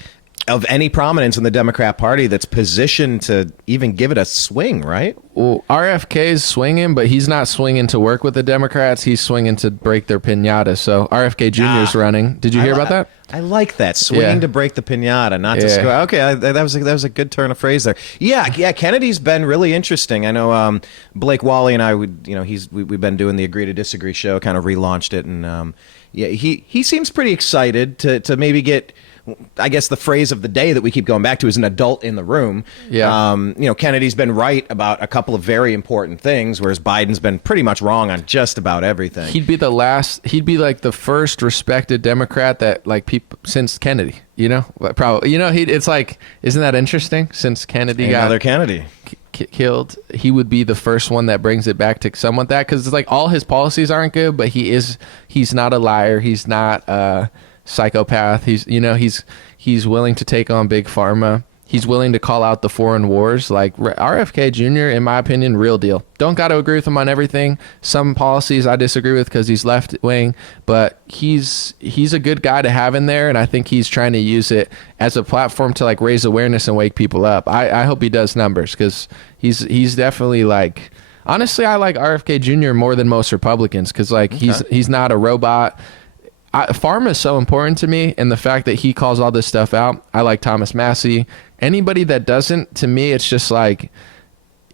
of any prominence in the Democrat Party that's positioned to even give it a swing, right? Well, RFK's swinging, but he's not swinging to work with the Democrats. He's swinging to break their piñata. So RFK Jr. is running. Did you hear about that? I like that. Swinging to break the piñata, not to score. Okay, that was a good turn of phrase there. Yeah. Kennedy's been really interesting. I know Blake Wally and I would, we've been doing the Agree to Disagree show, kind of relaunched it, and he seems pretty excited to maybe get, I guess the phrase of the day that we keep going back to is an adult in the room. Yeah. Kennedy's been right about a couple of very important things, whereas Biden's been pretty much wrong on just about everything. He'd be like the first respected Democrat that like people since Kennedy, probably, it's like, isn't that interesting? Since Kennedy got Kennedy killed, he would be the first one that brings it back to somewhat that, because it's like all his policies aren't good, but he's not a liar. He's not psychopath. He's willing to take on big pharma. He's willing to call out the foreign wars. Like RFK Jr., in my opinion, real deal. Don't got to agree with him on everything. Some policies I disagree with because he's left wing, but he's a good guy to have in there, and I think he's trying to use it as a platform to like raise awareness and wake people up. I hope he does numbers, because he's definitely like. Honestly, I like RFK Jr. more than most Republicans, because like he's not a robot. Pharma is so important to me, and the fact that he calls all this stuff out. I like Thomas Massey. Anybody that doesn't, to me, it's just like,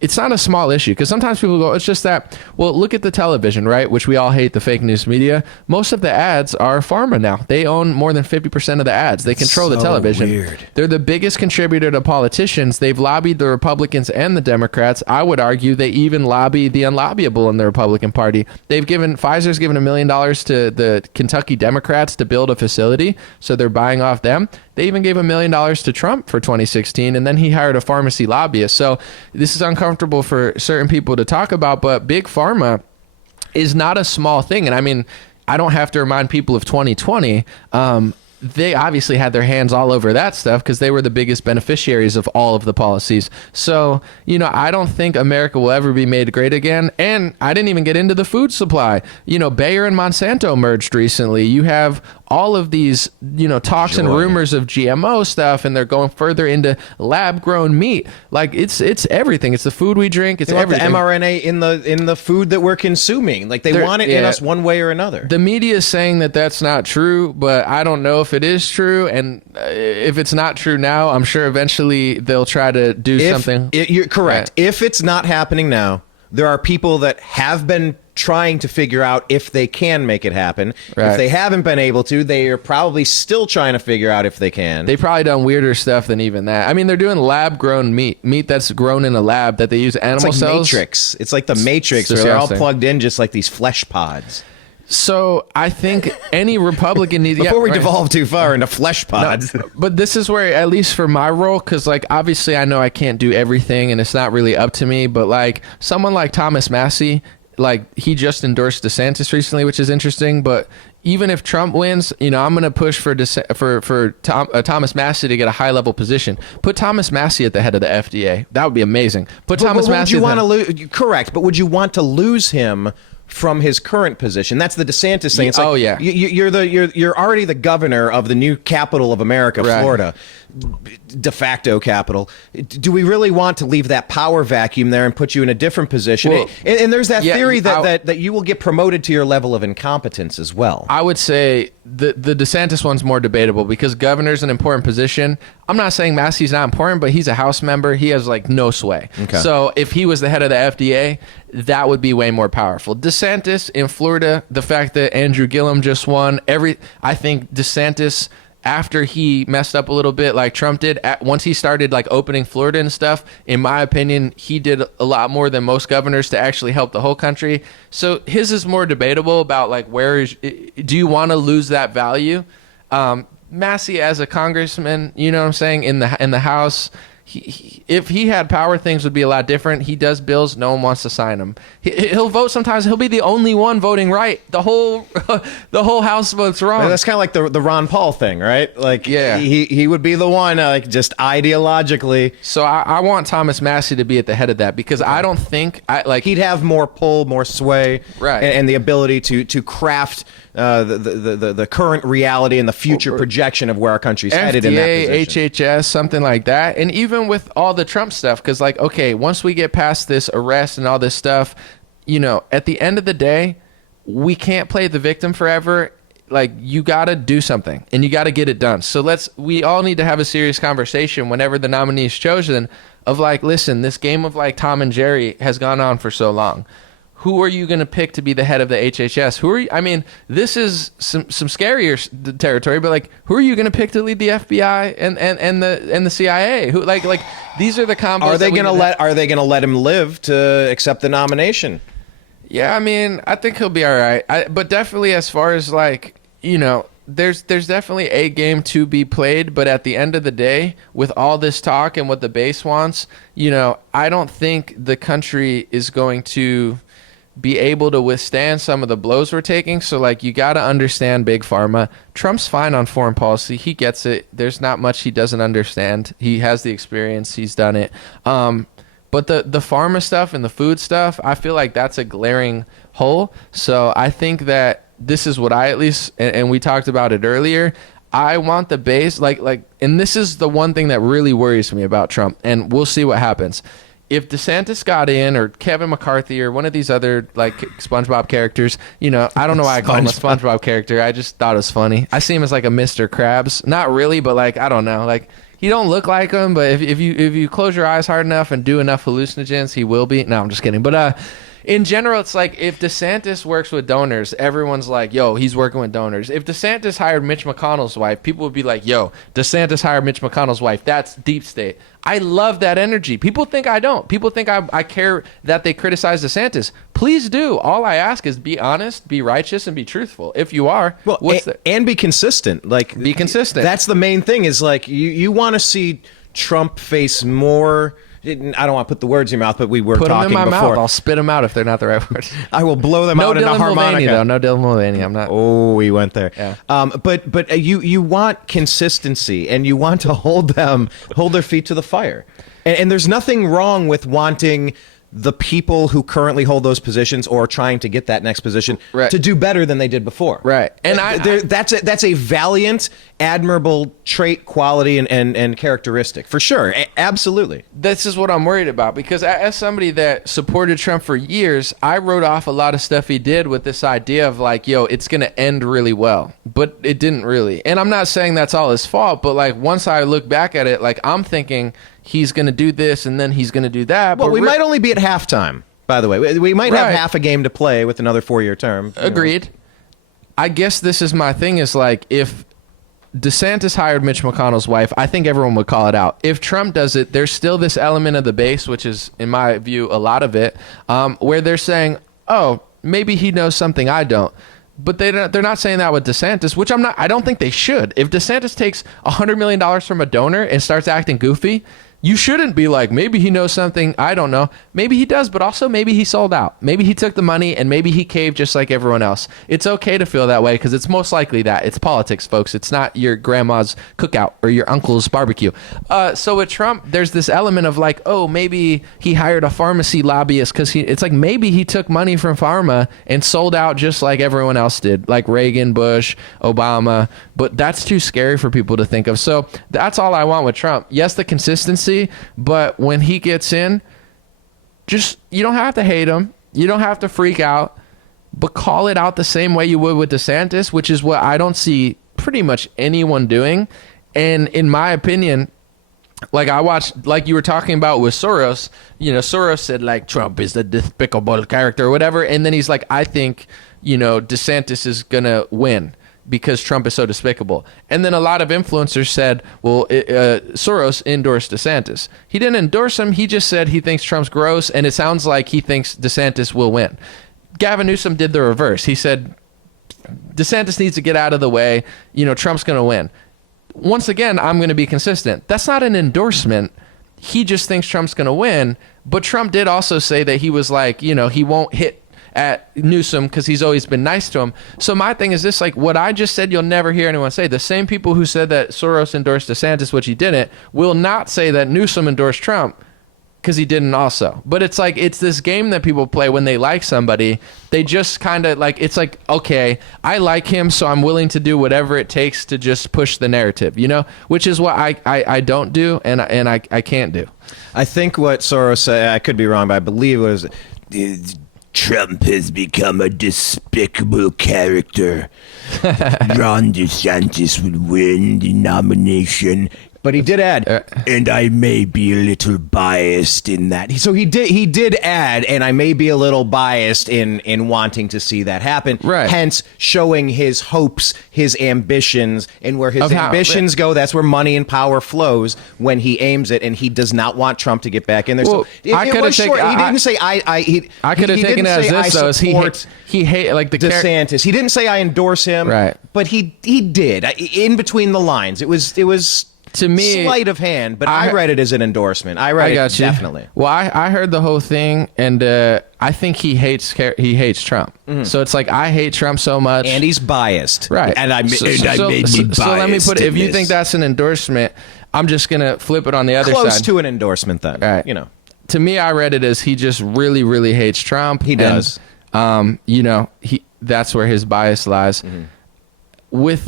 it's not a small issue, because sometimes people go, it's just that, well, look at the television, right? Which we all hate, the fake news media. Most of the ads are pharma now. They own more than 50% of the ads. They control the television. Weird. They're the biggest contributor to politicians. They've lobbied the Republicans and the Democrats. I would argue they even lobby the unlobbyable in the Republican Party. Pfizer's given $1 million to the Kentucky Democrats to build a facility, so they're buying off them. They even gave $1 million to Trump for 2016, and then he hired a pharmacy lobbyist. So this is uncomfortable for certain people to talk about, but big pharma is not a small thing. And I mean, I don't have to remind people of 2020. They obviously had their hands all over that stuff because they were the biggest beneficiaries of all of the policies. So, I don't think America will ever be made great again. And I didn't even get into the food supply. Bayer and Monsanto merged recently. You have all of these, talks and rumors of GMO stuff, and they're going further into lab-grown meat. Like it's everything. It's the food we drink. It's everything. The mRNA in the food that we're consuming. Like they want it in us one way or another. The media is saying that that's not true, but I don't know if it is true. And if it's not true now, I'm sure eventually they'll try to do something. You're correct. Yeah. If it's not happening now, there are people that have been trying to figure out if they can make it happen. Right. If they haven't been able to, they are probably still trying to figure out if they can. They've probably done weirder stuff than even that. I mean, they're doing lab-grown meat that's grown in a lab that they use animal cells. Matrix. It's like the Matrix, where they're all plugged in just like these flesh pods. So I think any Republican needs... Before we devolve too far into flesh pods. No, but this is where, at least for my role, because like obviously I know I can't do everything and it's not really up to me, but like someone like Thomas Massie, like he just endorsed DeSantis recently, which is interesting. But even if Trump wins, you know, I'm going to push for Thomas Massie to get a high level position. Put Thomas Massie at the head of the FDA. That would be amazing. Put Thomas Massie. Would you want to lose? Correct, but would you want to lose him from his current position? That's the DeSantis thing. It's like, oh yeah, you're already the governor of the new capital of America, right. Florida, de facto capital. Do we really want to leave that power vacuum there and put you in a different position? Well, and there's that theory that you will get promoted to your level of incompetence as well. I would say the DeSantis one's more debatable because governor's an important position. I'm not saying Massey's not important, but he's a House member. He has like no sway. Okay. So if he was the head of the FDA, that would be way more powerful. DeSantis in Florida, the fact that Andrew Gillum just won, I think DeSantis, after he messed up a little bit like Trump did, once he started like opening Florida and stuff, in my opinion, he did a lot more than most governors to actually help the whole country. So his is more debatable about like do you want to lose that value? Massie as a congressman, you know what I'm saying, in the House, if he had power, things would be a lot different. He does bills, no one wants to sign them. He'll vote sometimes. He'll be the only one voting right. The whole House votes wrong. That's kind of like the Ron Paul thing, right? Like, yeah, he would be the one, like, just ideologically. So I want Thomas Massie to be at the head of that because I don't think he'd have more pull, more sway, right, and the ability to craft the current reality and the future projection of where our country's headed in that position. HHS, something like that. And even with all the Trump stuff, because like, okay, once we get past this arrest and all this stuff, you know, at the end of the day, we can't play the victim forever. Like, you got to do something and you got to get it done. So we all need to have a serious conversation whenever the nominee is chosen of like, listen, this game of like Tom and Jerry has gone on for so long. Who are you going to pick to be the head of the HHS? Who are you? I mean, this is some scarier territory, but like, who are you going to pick to lead the FBI and the CIA? Who like these are the combos. Are they going to let him live to accept the nomination? Yeah, I mean, I think he'll be all right. But definitely, as far as like, you know, there's definitely a game to be played, but at the end of the day, with all this talk and what the base wants, you know, I don't think the country is going to be able to withstand some of the blows we're taking. So like, you got to understand big pharma. Trump's fine on foreign policy. He gets it. There's not much he doesn't understand. He has the experience. He's done it. But the pharma stuff and the food stuff, I feel like that's a glaring hole. So I think that this is what I at least, and we talked about it earlier, I want the base, like, and this is the one thing that really worries me about Trump, and we'll see what happens. If DeSantis got in, or Kevin McCarthy, or one of these other like SpongeBob characters, you know, I don't know why I call him a SpongeBob character. I just thought it was funny. I see him as like a Mr. Krabs. Not really, but like, I don't know. Like, he don't look like him, but if you close your eyes hard enough and do enough hallucinogens, he will be. No, I'm just kidding. But in general, it's like if DeSantis works with donors, everyone's like, yo, he's working with donors. If DeSantis hired Mitch McConnell's wife, people would be like, yo, DeSantis hired Mitch McConnell's wife. That's deep state. I love that energy. People think I don't. People think I care that they criticize DeSantis. Please do. All I ask is be honest, be righteous, and be truthful. If you are, and be consistent. Like, be consistent. That's the main thing. Is like you want to see Trump face more. I don't want to put the words in your mouth, but we were talking before. Put them in my mouth. I'll spit them out if they're not the right words. I will blow them out in a harmonica. Though. No Dylan Mulvaney. I'm not. Oh, we went there. Yeah. But you want consistency, and you want to hold their feet to the fire. And there's nothing wrong with wanting the people who currently hold those positions or trying to get that next position to do better than they did before. Right. And that's a valiant, admirable trait, quality, and characteristic, for sure. Absolutely. This is what I'm worried about, because as somebody that supported Trump for years, I wrote off a lot of stuff he did with this idea of like, yo, it's going to end really well. But it didn't really. And I'm not saying that's all his fault, but like, once I look back at it, like, I'm thinking he's going to do this and then he's going to do that. Well, we might only be at halftime, by the way. We might have half a game to play with another 4-year term. Agreed. I guess this is my thing, is like, if DeSantis hired Mitch McConnell's wife, I think everyone would call it out. If Trump does it, there's still this element of the base, which is, in my view, a lot of it, where they're saying, oh, maybe he knows something I don't. But they're not saying that with DeSantis, which I don't think they should. If DeSantis takes $100 million from a donor and starts acting goofy, you shouldn't be like, maybe he knows something. I don't know. Maybe he does, but also maybe he sold out. Maybe he took the money and maybe he caved just like everyone else. It's okay to feel that way because it's most likely that. It's politics, folks. It's not your grandma's cookout or your uncle's barbecue. So with Trump, there's this element of like, oh, maybe he hired a pharmacy lobbyist because it's like maybe he took money from pharma and sold out just like everyone else did, like Reagan, Bush, Obama. But that's too scary for people to think of. So that's all I want with Trump. Yes, the consistency. But when he gets in, just you don't have to hate him. You don't have to freak out, but call it out the same way you would with DeSantis, which is what I don't see pretty much anyone doing. And in my opinion, like I watched, like you were talking about with Soros, Soros said like Trump is the despicable character or whatever. And then he's like, I think, DeSantis is going to win because Trump is so despicable. And then a lot of influencers said, well, Soros endorsed DeSantis. He didn't endorse him. He just said he thinks Trump's gross, and it sounds like he thinks DeSantis will win. Gavin Newsom did the reverse. He said, DeSantis needs to get out of the way. Trump's going to win. Once again, I'm going to be consistent. That's not an endorsement. He just thinks Trump's going to win. But Trump did also say that he was like, he won't hit at Newsom because he's always been nice to him. So my thing is this, like what I just said, you'll never hear anyone say. The same people who said that Soros endorsed DeSantis, which he didn't, will not say that Newsom endorsed Trump because he didn't also. But it's like, it's this game that people play when they like somebody. They just kind of like, it's like, okay, I like him, so I'm willing to do whatever it takes to just push the narrative, which is what I don't do and I can't do. I think what Soros said, I could be wrong, but I believe it was, Trump has become a despicable character. Ron DeSantis would win the nomination. But he did add, and I may be a little biased in that. So he did add, and I may be a little biased in wanting to see that happen. Right. Hence, showing his hopes, his ambitions, and where his ambitions go, that's where money and power flows when he aims it, and he does not want Trump to get back in there. Well, so it was short. He didn't say I could have taken it as this, though. He hate like the DeSantis. He didn't say I endorse him. Right. But he did. In between the lines. It was to me, sleight of hand, but I read it as an endorsement. I read it definitely. Well, I heard the whole thing, and I think he hates Trump. Mm-hmm. So it's like I hate Trump so much, and he's biased, right? And I made me biased. So let me put it. If you think that's an endorsement, I'm just gonna flip it on the other side. Close to an endorsement, then. Right. To me, I read it as he just really, really hates Trump. He does. And, that's where his bias lies. Mm-hmm. With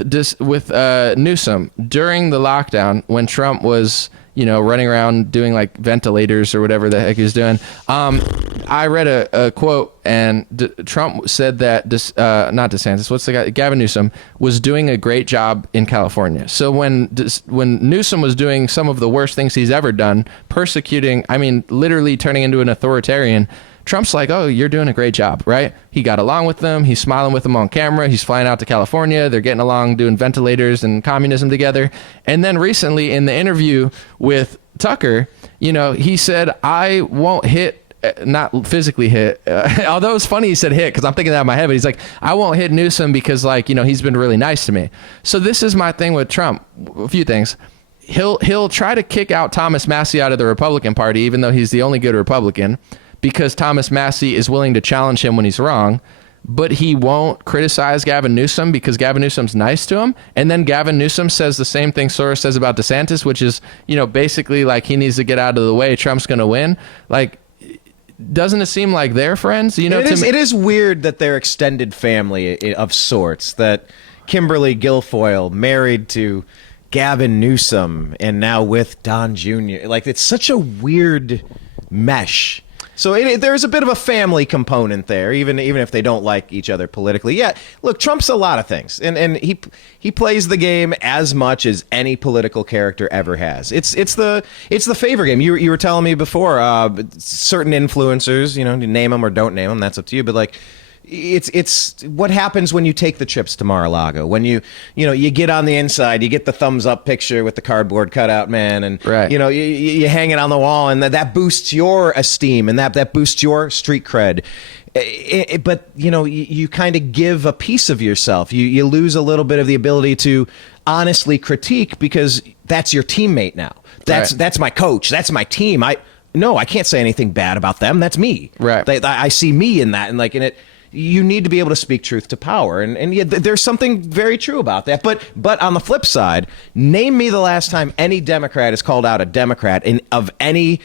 Newsom during the lockdown when Trump was running around doing like ventilators or whatever the heck he was doing, I read a quote and Trump said that not DeSantis, what's the guy, Gavin Newsom was doing a great job in California. So when Newsom was doing some of the worst things he's ever done, persecuting, literally turning into an authoritarian, Trump's like, oh, you're doing a great job, right? He got along with them. He's smiling with them on camera. He's flying out to California. They're getting along doing ventilators and communism together. And then recently in the interview with Tucker, he said, I won't hit, not physically hit, although it's funny he said hit because I'm thinking that in my head, but he's like, I won't hit Newsom because he's been really nice to me. So this is my thing with Trump. A few things. He'll try to kick out Thomas Massie out of the Republican Party, even though he's the only good Republican, because Thomas Massie is willing to challenge him when he's wrong, but he won't criticize Gavin Newsom because Gavin Newsom's nice to him. And then Gavin Newsom says the same thing Soros says about DeSantis, which is, basically like he needs to get out of the way. Trump's going to win. Like, doesn't it seem like they're friends? It is weird that they're extended family of sorts, that Kimberly Guilfoyle married to Gavin Newsom and now with Don Jr. Like, it's such a weird mesh. So there's a bit of a family component there, even if they don't like each other politically. Yeah, look, Trump's a lot of things, and he plays the game as much as any political character ever has. It's the favor game. You were telling me before, certain influencers, name them or don't name them, that's up to you. But like, it's what happens when you take the trips to Mar-a-Lago, when you get on the inside, you get the thumbs up picture with the cardboard cutout man, and right. You hang it on the wall, and that boosts your esteem, and that boosts your street cred. But you kind of give a piece of yourself. You lose a little bit of the ability to honestly critique because that's your teammate now. That's my coach. That's my team. I can't say anything bad about them. That's me. Right. I see me in that, and like in it. You need to be able to speak truth to power, and yeah, there's something very true about that. But on the flip side, name me the last time any Democrat has called out a Democrat of any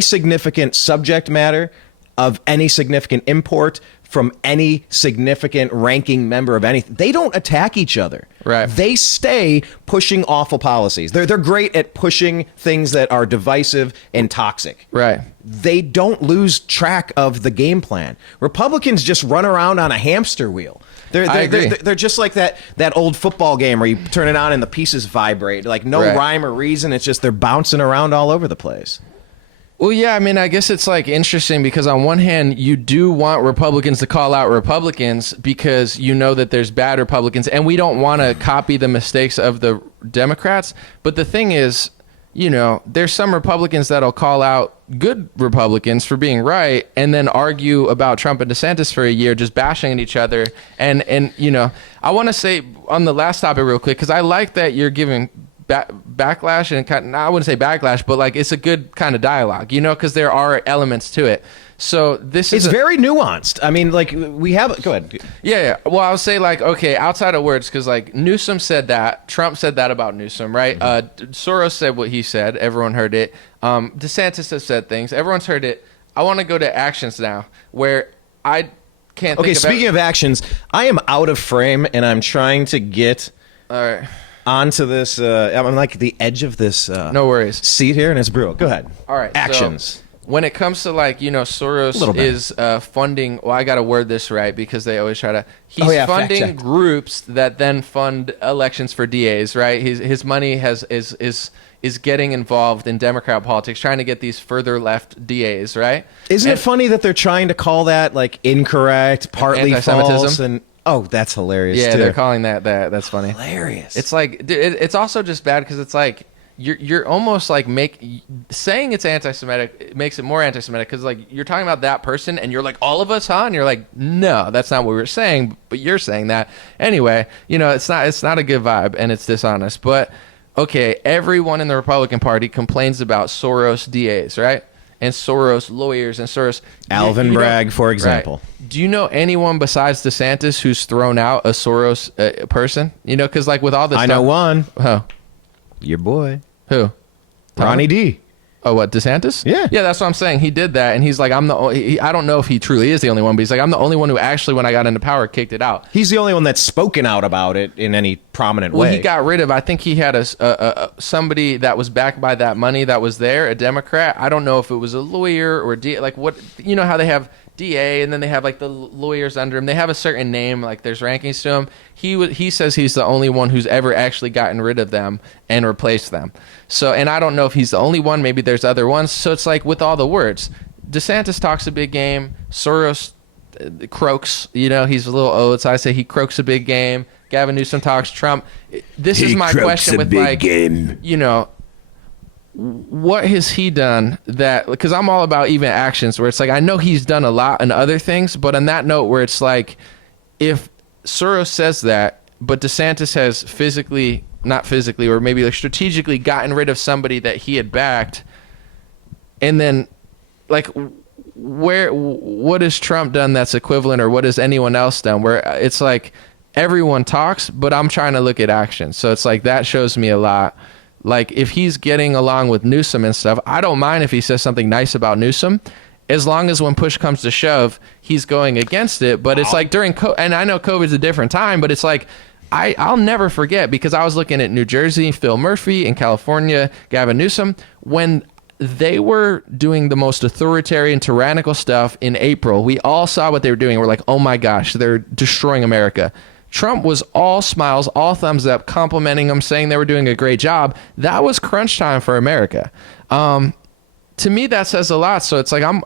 significant subject matter, of any significant import, from any significant ranking member of anything. They don't attack each other. Right. They stay pushing awful policies. They're great at pushing things that are divisive and toxic. Right. They don't lose track of the game plan. Republicans just run around on a hamster wheel. They're just like that old football game where you turn it on and the pieces vibrate. Like no rhyme or reason. It's just they're bouncing around all over the place. Well, yeah, I mean, I guess it's like interesting because on one hand, you do want Republicans to call out Republicans because you know that there's bad Republicans, and we don't want to copy the mistakes of the Democrats. But the thing is, there's some Republicans that'll call out good Republicans for being right and then argue about Trump and DeSantis for a year, just bashing at each other. And I want to say on the last topic real quick, because I like that you're giving backlash and I wouldn't say backlash, but like it's a good kind of dialogue, because there are elements to it. So it's very nuanced. I mean, like we have. Go ahead. Yeah. Well, I'll say like, okay, outside of words, because like Newsom said that, Trump said that about Newsom, right? Soros said what he said. Everyone heard it. DeSantis has said things. Everyone's heard it. I want to go to actions now, where I can't. Okay. Speaking of actions, I am out of frame, and I'm trying to get. All right. Onto this, I'm like the edge of this. No worries. Seat here, and it's brutal. Go ahead. All right. Actions. So when it comes to like Soros is funding. Well, I got to word this right because they always try to. He's funding groups that then fund elections for DAs. Right. His money is getting involved in Democrat politics, trying to get these further left DAs. Right. Isn't it funny that they're trying to call that like incorrect, partly false, and. Oh, that's hilarious. Yeah, too. They're calling that's funny. Hilarious. It's like it's also just bad because it's like you're almost like saying it's anti-Semitic. It makes it more anti-Semitic because like you're talking about that person and you're like all of us, huh? And you're like, no, that's not what we were saying, but you're saying that anyway. It's not a good vibe and it's dishonest. But okay, everyone in the Republican Party complains about Soros DAs, right? And Soros lawyers and Soros. Alvin Bragg, for example. Right. Do you know anyone besides DeSantis who's thrown out a Soros person? Because like with all this stuff. I know one. Huh? Your boy. Who? Ronnie D. Oh, what, DeSantis? Yeah. Yeah, that's what I'm saying. He did that, and he's like, I don't know if he truly is the only one, but he's like, I'm the only one who actually, when I got into power, kicked it out. He's the only one that's spoken out about it in any prominent way. Well, he got rid of, I think he had somebody that was backed by that money that was there, a Democrat. I don't know if it was a lawyer or like what, how they have DA and then they have like the lawyers under him. They have a certain name, like there's rankings to him. He says he's the only one who's ever actually gotten rid of them and replaced them. So, and I don't know if he's the only one. Maybe there's other ones. So it's like with all the words, DeSantis talks a big game. Soros croaks. He's a little old. So I say he croaks a big game. Gavin Newsom talks Trump. This is my question with like, game. What has he done that, because I'm all about even actions where it's like, I know he's done a lot and other things, but on that note where it's like, if Soros says that, but DeSantis has not physically, or maybe like strategically gotten rid of somebody that he had backed, and then like, what has Trump done that's equivalent, or what has anyone else done where it's like everyone talks, but I'm trying to look at action. So it's like, that shows me a lot. Like if he's getting along with Newsom and stuff, I don't mind if he says something nice about Newsom, as long as when push comes to shove, he's going against it. But it's like during and I know COVID's a different time, but it's like I'll never forget, because I was looking at New Jersey, Phil Murphy, in California, Gavin Newsom, when they were doing the most authoritarian, tyrannical stuff in April. We all saw what they were doing. We're like, oh my gosh, they're destroying America. Trump was all smiles, all thumbs up, complimenting them, saying they were doing a great job. That was crunch time for America. To me, that says a lot. So it's like, I'm,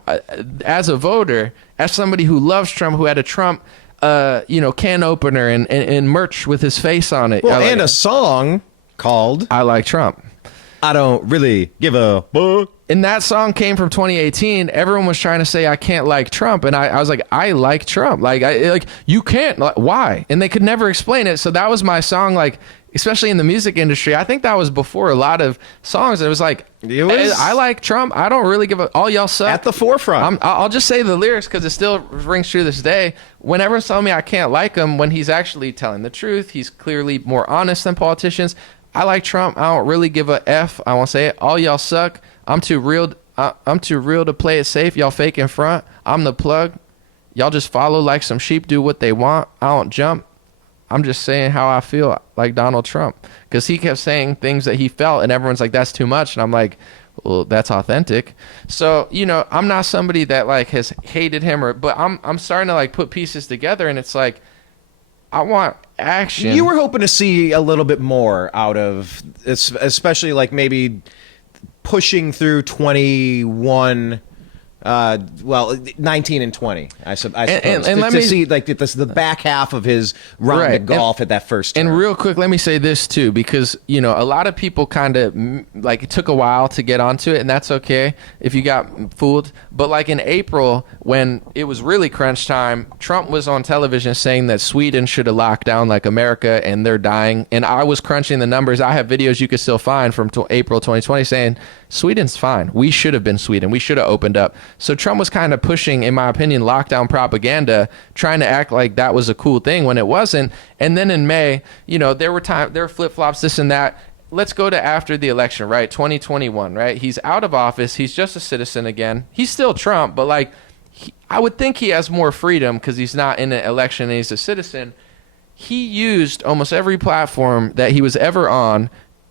as a voter, as somebody who loves Trump, who had a Trump, can opener and merch with his face on it. Well, and a song called I Like Trump. I don't really give a fuck. And that song came from 2018. Everyone was trying to say I can't like Trump, and I was like, I like Trump. Like you can't. Like, why? And they could never explain it. So that was my song. Like, especially in the music industry, I think that was before a lot of songs. It was like, I like Trump. I don't really give a. All y'all suck. At the forefront. I'll just say the lyrics because it still rings true to this day. When everyone's telling me I can't like him, when he's actually telling the truth, he's clearly more honest than politicians. I like Trump. I don't really give a F. I won't say it. All y'all suck. I'm too real. I'm too real to play it safe. Y'all fake in front. I'm the plug. Y'all just follow like some sheep. Do what they want. I don't jump. I'm just saying how I feel, like Donald Trump, because he kept saying things that he felt, and everyone's like, "That's too much." And I'm like, "Well, that's authentic." So I'm not somebody that like has hated him, but I'm starting to like put pieces together, and it's like, I want action. You were hoping to see a little bit more out of, especially like maybe pushing through 21, 19 and 20, I suppose. And let me see like the back half of his round of golf at that first term. And real quick, let me say this too, because a lot of people kind of like, it took a while to get onto it, and that's okay if you got fooled. But like in April, when it was really crunch time, Trump was on television saying that Sweden should have locked down like America and they're dying. And I was crunching the numbers. I have videos you could still find from April 2020 saying Sweden's fine. We should have been Sweden. We should have opened up. So Trump was kind of pushing, in my opinion, lockdown propaganda, trying to act like that was a cool thing when it wasn't. And then in May, there were flip-flops, this and that. Let's go to after the election, right? 2021, right? He's out of office. He's just a citizen again. He's still Trump, but like, I would think he has more freedom because he's not in an election and he's a citizen. He used almost every platform that he was ever on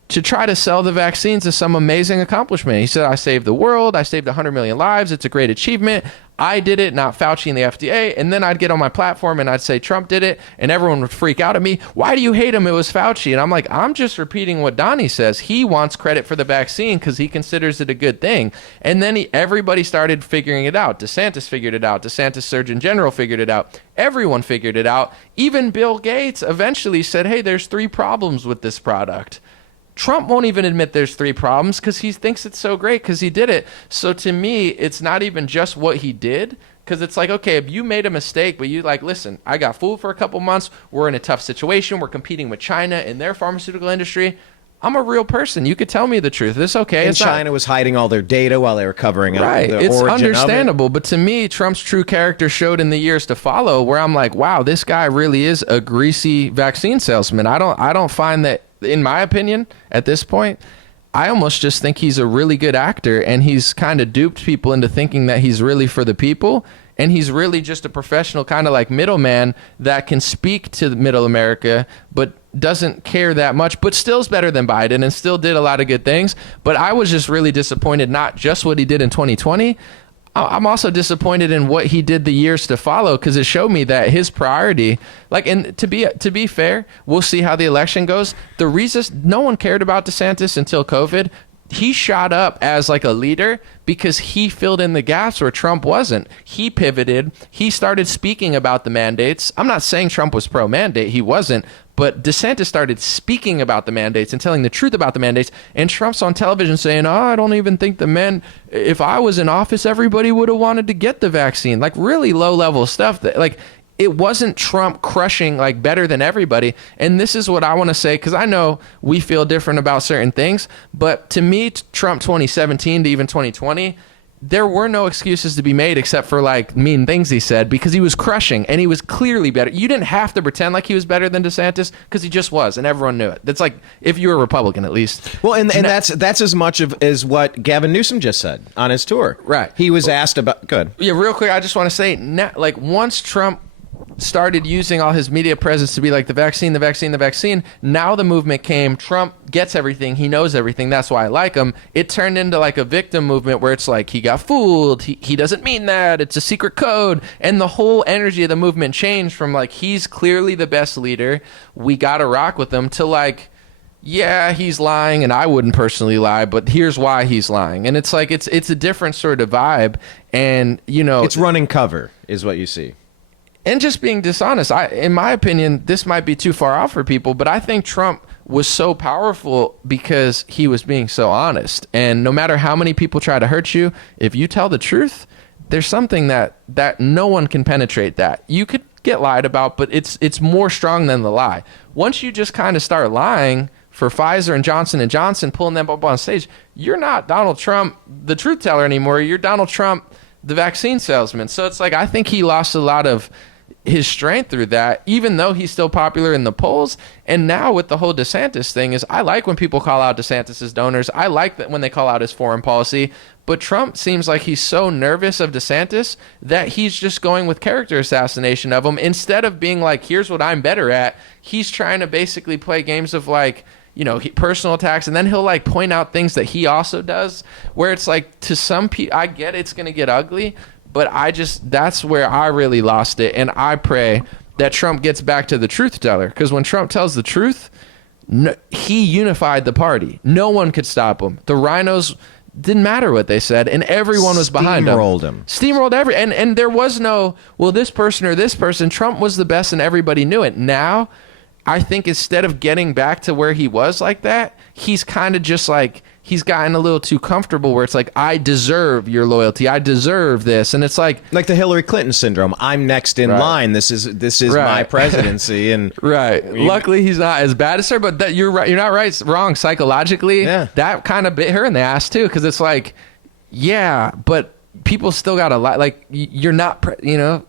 to try to sell the vaccines as some amazing accomplishment. He said, I saved the world. I saved 100 million lives. It's a great achievement. I did it, not Fauci and the FDA. And then I'd get on my platform and I'd say Trump did it, and everyone would freak out at me. Why do you hate him? It was Fauci. And I'm like, I'm just repeating what Donnie says. He wants credit for the vaccine because he considers it a good thing. And then everybody started figuring it out. DeSantis figured it out. DeSantis Surgeon General figured it out. Everyone figured it out. Even Bill Gates eventually said, hey, there's 3 problems with this product. Trump won't even admit there's 3 problems because he thinks it's so great because he did it. So to me, it's not even just what he did, because it's like, okay, if you made a mistake, but you like, listen, I got fooled for a couple months. We're in a tough situation. We're competing with China in their pharmaceutical industry. I'm a real person. You could tell me the truth. It's okay. And China was hiding all their data while they were covering up the origin of it. It's understandable. But to me, Trump's true character showed in the years to follow, where I'm like, wow, this guy really is a greasy vaccine salesman. I don't find that, in my opinion, at this point, I almost just think he's a really good actor, and he's kind of duped people into thinking that he's really for the people. And he's really just a professional kind of like middleman that can speak to middle America, but doesn't care that much, but still is better than Biden and still did a lot of good things. But I was just really disappointed, not just what he did in 2020. I'm also disappointed in what he did the years to follow, because it showed me that his priority, like, and to be fair, we'll see how the election goes. The reason no one cared about DeSantis until COVID, he shot up as like a leader because he filled in the gaps where Trump wasn't. He pivoted. He started speaking about the mandates. I'm not saying Trump was pro-mandate. He wasn't. But DeSantis started speaking about the mandates and telling the truth about the mandates. And Trump's on television saying, I don't even think if I was in office, everybody would have wanted to get the vaccine. Like really low level stuff that like, it wasn't Trump crushing like better than everybody. And this is what I want to say, because I know we feel different about certain things. But to me, Trump 2017 to even 2020, there were no excuses to be made except for like mean things he said, because he was crushing and he was clearly better. You didn't have to pretend like he was better than DeSantis, because he just was, and everyone knew it. That's like if you were a Republican, at least. Well, and that's as much as what Gavin Newsom just said on his tour. Right. He was asked about. Good. Yeah, real quick, I just want to say, like once Trump started using all his media presence to be like the vaccine, now the movement came. Trump gets everything. He knows everything. That's why I like him. It turned into like a victim movement where it's like he got fooled. He doesn't mean that. It's a secret code. And the whole energy of the movement changed from like he's clearly the best leader, we got to rock with him, to like, yeah, he's lying and I wouldn't personally lie, but here's why he's lying. And it's like it's a different sort of vibe. And, it's running cover is what you see. And just being dishonest. In my opinion, this might be too far off for people, but I think Trump was so powerful because he was being so honest. And no matter how many people try to hurt you, if you tell the truth, there's something that no one can penetrate. That you could get lied about, but it's more strong than the lie. Once you just kind of start lying for Pfizer and Johnson & Johnson, pulling them up on stage, you're not Donald Trump, the truth teller anymore. You're Donald Trump, the vaccine salesman. So it's like, I think he lost a lot of his strength through that, even though he's still popular in the polls. And now with the whole DeSantis thing, is I like when people call out DeSantis's donors. I like that when they call out his foreign policy. But Trump seems like he's so nervous of DeSantis that he's just going with character assassination of him. Instead of being like, here's what I'm better at, he's trying to basically play games of like, you know, personal attacks, and then he'll like point out things that he also does, where it's like, to some people, I get it's going to get ugly, but that's where I really lost it. And I pray that Trump gets back to the truth teller, because when Trump tells the truth, he unified the party. No one could stop him. The rhinos didn't matter what they said, and everyone was behind him. Steamrolled and there was no, well, this person or this person. Trump was the best, and everybody knew it. Now, I think instead of getting back to where he was like that, he's kind of just like, he's gotten a little too comfortable where it's like, I deserve your loyalty. I deserve this. And it's like the Hillary Clinton syndrome. I'm next in line. This is my presidency. And luckily he's not as bad as her, but that you're right. You're not right. Wrong. Psychologically, that kind of bit her in the ass too. Cause it's like, yeah, but people still got a lot. Like, you're not,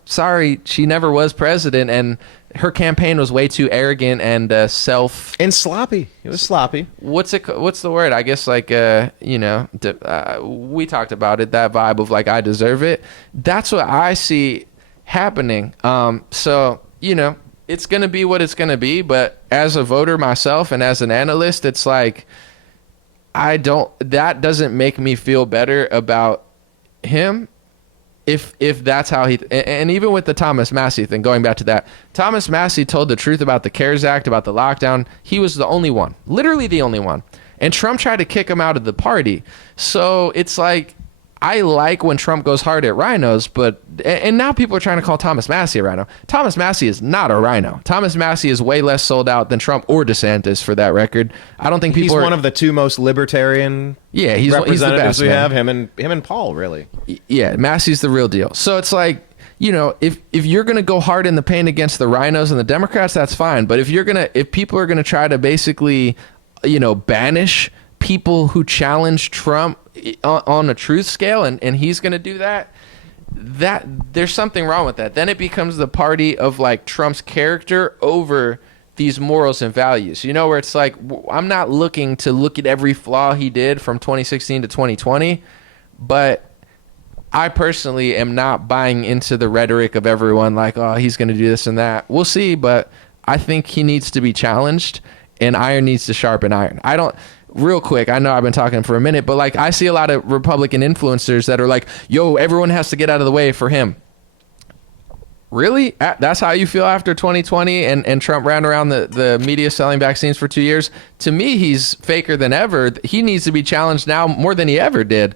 sorry, she never was president. And her campaign was way too arrogant and sloppy. It was sloppy. What's the word? I guess like we talked about it. That vibe of like, I deserve it. That's what I see happening. So it's gonna be what it's gonna be. But as a voter myself and as an analyst, it's like that doesn't make me feel better about him. If that's how and even with the Thomas Massie thing, going back to that, Thomas Massie told the truth about the CARES Act, about the lockdown. He was the only one, literally the only one. And Trump tried to kick him out of the party. So it's like, I like when Trump goes hard at rhinos, and now people are trying to call Thomas Massie a rhino. Thomas Massie is not a rhino. Thomas Massie is way less sold out than Trump or DeSantis, for that record. I don't think people he's one of the two most libertarian representatives we have. Him and Paul, really. Yeah, Massie's the real deal. So it's like, if you're gonna go hard in the paint against the rhinos and the Democrats, that's fine. But if people are gonna try to basically, banish people who challenge Trump on a truth scale, and he's going to do that there's something wrong with that. Then it becomes the party of like Trump's character over these morals and values, where it's like, I'm not looking to look at every flaw he did from 2016 to 2020, but I personally am not buying into the rhetoric of everyone like, oh, he's going to do this and that. We'll see, but I think he needs to be challenged, and iron needs to sharpen iron. Real quick, I know I've been talking for a minute, but like, I see a lot of Republican influencers that are like, yo, everyone has to get out of the way for him. Really? That's how you feel after 2020 and Trump ran around the media selling vaccines for 2 years? To me, he's faker than ever. He needs to be challenged now more than he ever did.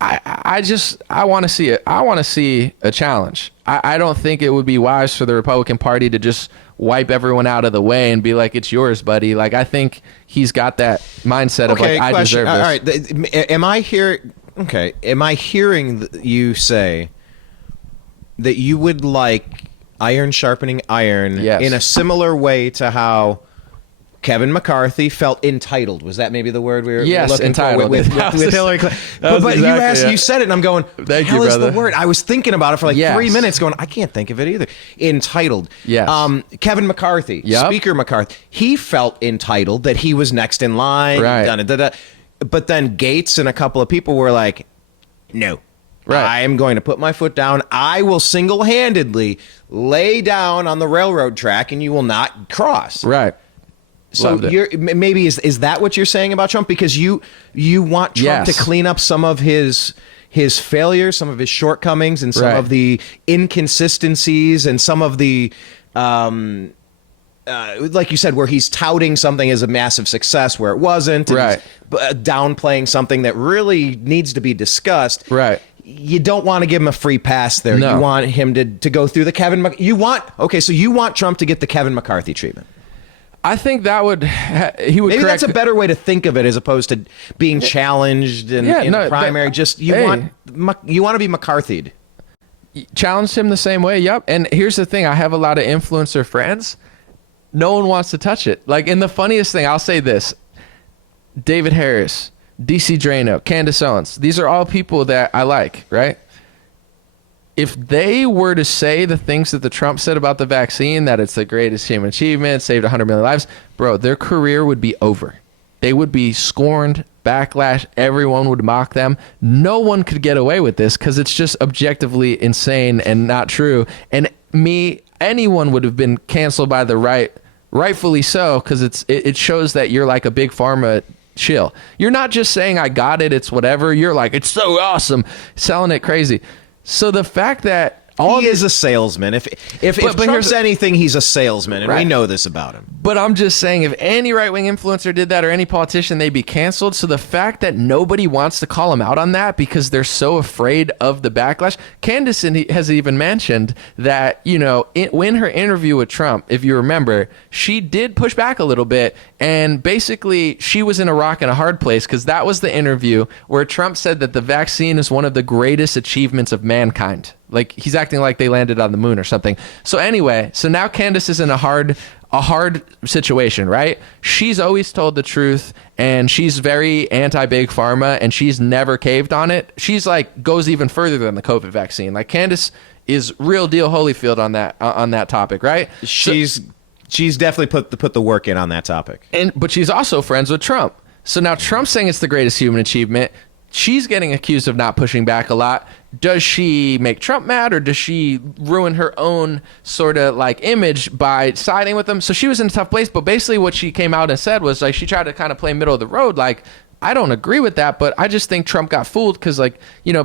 I want to see it. I want to see a challenge. I don't think it would be wise for the Republican Party to just wipe everyone out of the way and be like, it's yours, buddy. Like, I think he's got that mindset of like, I deserve this. All right. Am I hearing you say that you would like iron sharpening iron in a similar way to how Kevin McCarthy felt entitled? Was that maybe the word we were looking entitled. For with Hillary Clinton? But you said it, and I'm going, Thank hell you, is brother. the word? I was thinking about it for like 3 minutes going, I can't think of it either. Entitled. Yes. Kevin McCarthy, Speaker McCarthy, he felt entitled that he was next in line. Right. But then Gates and a couple of people were like, no. Right. I am going to put my foot down. I will single-handedly lay down on the railroad track, and you will not cross. Right. So maybe is that what you're saying about Trump? Because you want Trump to clean up some of his failures, some of his shortcomings, and some of the inconsistencies, and some of the like you said, where he's touting something as a massive success where it wasn't, and downplaying something that really needs to be discussed. Right. You don't want to give him a free pass there. No. You want him to go through the Kevin. So you want Trump to get the Kevin McCarthy treatment. I think that he would Maybe correct. that's a better way to think of it as opposed to being challenged in primary. Just you want to be McCarthy'd. Challenged him the same way. Yep. And here's the thing: I have a lot of influencer friends. No one wants to touch it. Like, and the funniest thing, I'll say this: David Harris, DC Drano, Candace Owens. These are all people that I like, right? If they were to say the things that the Trump said about the vaccine, that it's the greatest human achievement, saved 100 million lives, bro, their career would be over. They would be scorned, backlash. Everyone would mock them. No one could get away with this because it's just objectively insane and not true. And anyone would have been canceled by the right, rightfully so, because it shows that you're like a big pharma chill. You're not just saying I got it, it's whatever. You're like, it's so awesome, selling it crazy. So the fact that he is a salesman. If Trump's anything, he's a salesman, and we know this about him. But I'm just saying, if any right-wing influencer did that or any politician, they'd be canceled. So the fact that nobody wants to call him out on that because they're so afraid of the backlash. Candace has even mentioned that, when her interview with Trump, if you remember, she did push back a little bit. And basically, she was in a rock and a hard place because that was the interview where Trump said that the vaccine is one of the greatest achievements of mankind. Like, he's acting like they landed on the moon or something. So anyway, now Candace is in a hard situation, right? She's always told the truth, and she's very anti-big pharma, and she's never caved on it. She's like, goes even further than the COVID vaccine. Like, Candace is real deal Holyfield on that topic, right? She's definitely put the work in on that topic. But she's also friends with Trump. So now Trump's saying it's the greatest human achievement. She's getting accused of not pushing back a lot. Does she make Trump mad, or does she ruin her own sort of like image by siding with him? So she was in a tough place, but basically what she came out and said was like, she tried to kind of play middle of the road. Like, I don't agree with that, but I just think Trump got fooled because, like,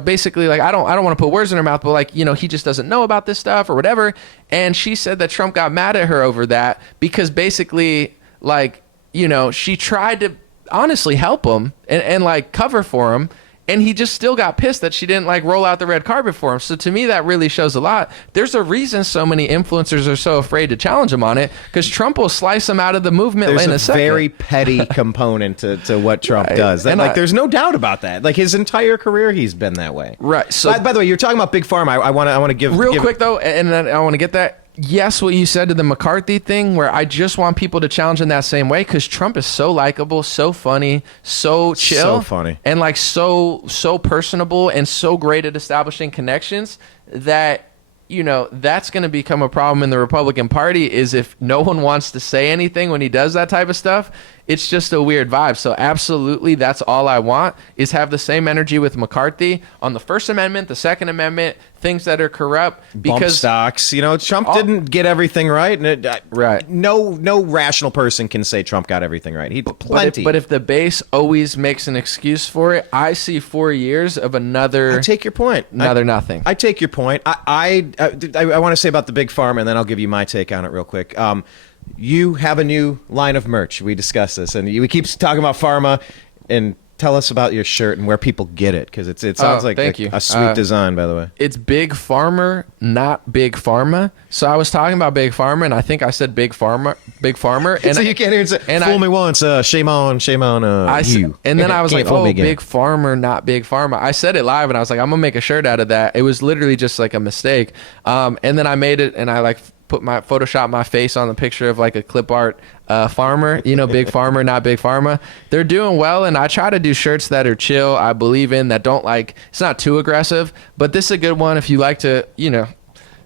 basically, like, I don't want to put words in her mouth, but like, he just doesn't know about this stuff or whatever. And she said that Trump got mad at her over that because basically, like, she tried to honestly help him and like cover for him, and he just still got pissed that she didn't like roll out the red carpet for him. So to me, that really shows a lot. There's a reason so many influencers are so afraid to challenge him on it, because Trump will slice him out of the movement in a second. There's a very petty component to what Trump does. There's no doubt about that. Like, his entire career, he's been that way. Right. So by the way, you're talking about big pharma. I want to give real quick though, and then I want to get that. Yes, what you said to the McCarthy thing, where I just want people to challenge in that same way, because Trump is so likable, so funny, so chill, so funny, and like so personable, and so great at establishing connections that that's going to become a problem in the Republican Party. Is if no one wants to say anything when he does that type of stuff, it's just a weird vibe. So absolutely, that's all I want, is have the same energy with McCarthy on the First Amendment, the Second Amendment, things that are corrupt. Because bump stocks, Trump didn't get everything right, and right. No rational person can say Trump got everything right. He plenty. But if the base always makes an excuse for it, I see 4 years of another. I take your point. Nothing. I take your point. I want to say about the big pharma, and then I'll give you my take on it real quick. You have a new line of merch. We discussed this, and we keep talking about pharma. And tell us about your shirt and where people get it, because it sounds like a sweet design, by the way. It's Big Farmer, not Big Pharma. So I was talking about Big Pharma, and I think I said Big Farmer. And so you can't even say, fool me once, shame on you. And then I was like, Big Farmer, not Big Pharma. I said it live, and I was like, I'm going to make a shirt out of that. It was literally just like a mistake. And then I made it, and I like Photoshop my face on the picture of like a clip art farmer, Big Farmer, not Big Pharma. They're doing well, and I try to do shirts that are chill, I believe in, that don't like, it's not too aggressive, but this is a good one if you like to,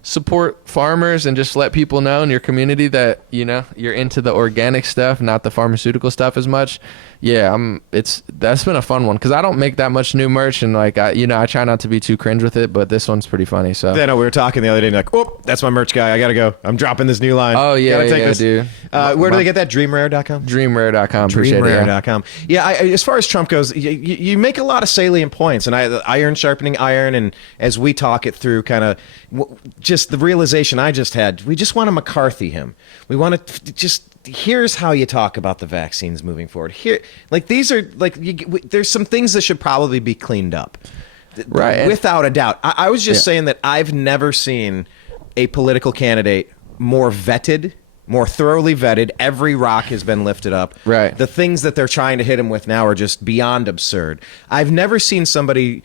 support farmers and just let people know in your community that, you're into the organic stuff, not the pharmaceutical stuff as much. Yeah, that's been a fun one, because I don't make that much new merch, and like I try not to be too cringe with it, but this one's pretty funny. So we were talking the other day, and like, oh, that's my merch guy. I gotta go. I'm dropping this new line. Oh yeah, dude. Where do they get that? Dreamrare.com. Dreamrare.com. Dreamrare.com. Yeah, as far as Trump goes, you make a lot of salient points, and iron sharpening iron, and as we talk it through, kind of just the realization I just had, we just want to McCarthy him. We want to just. Here's how you talk about the vaccines moving forward. Here, like, these are like, there's some things that should probably be cleaned up, right? Without a doubt. I was just saying that I've never seen a political candidate more vetted more thoroughly vetted. Every rock has been lifted up. Right. The things that they're trying to hit him with now are just beyond absurd. I've never seen somebody's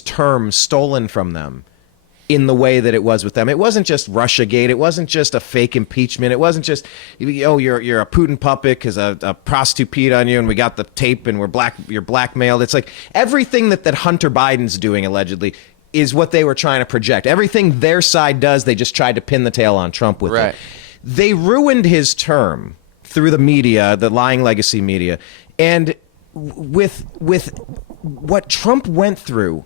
term stolen from them in the way that it was with them. It wasn't just Russiagate. It wasn't just a fake impeachment. It wasn't just, oh, you're a Putin puppet because a prostitute peed on you and we got the tape and you're blackmailed. It's like everything that Hunter Biden's doing allegedly is what they were trying to project. Everything their side does, they just tried to pin the tail on Trump with it. They ruined his term through the media, the lying legacy media. And with what Trump went through,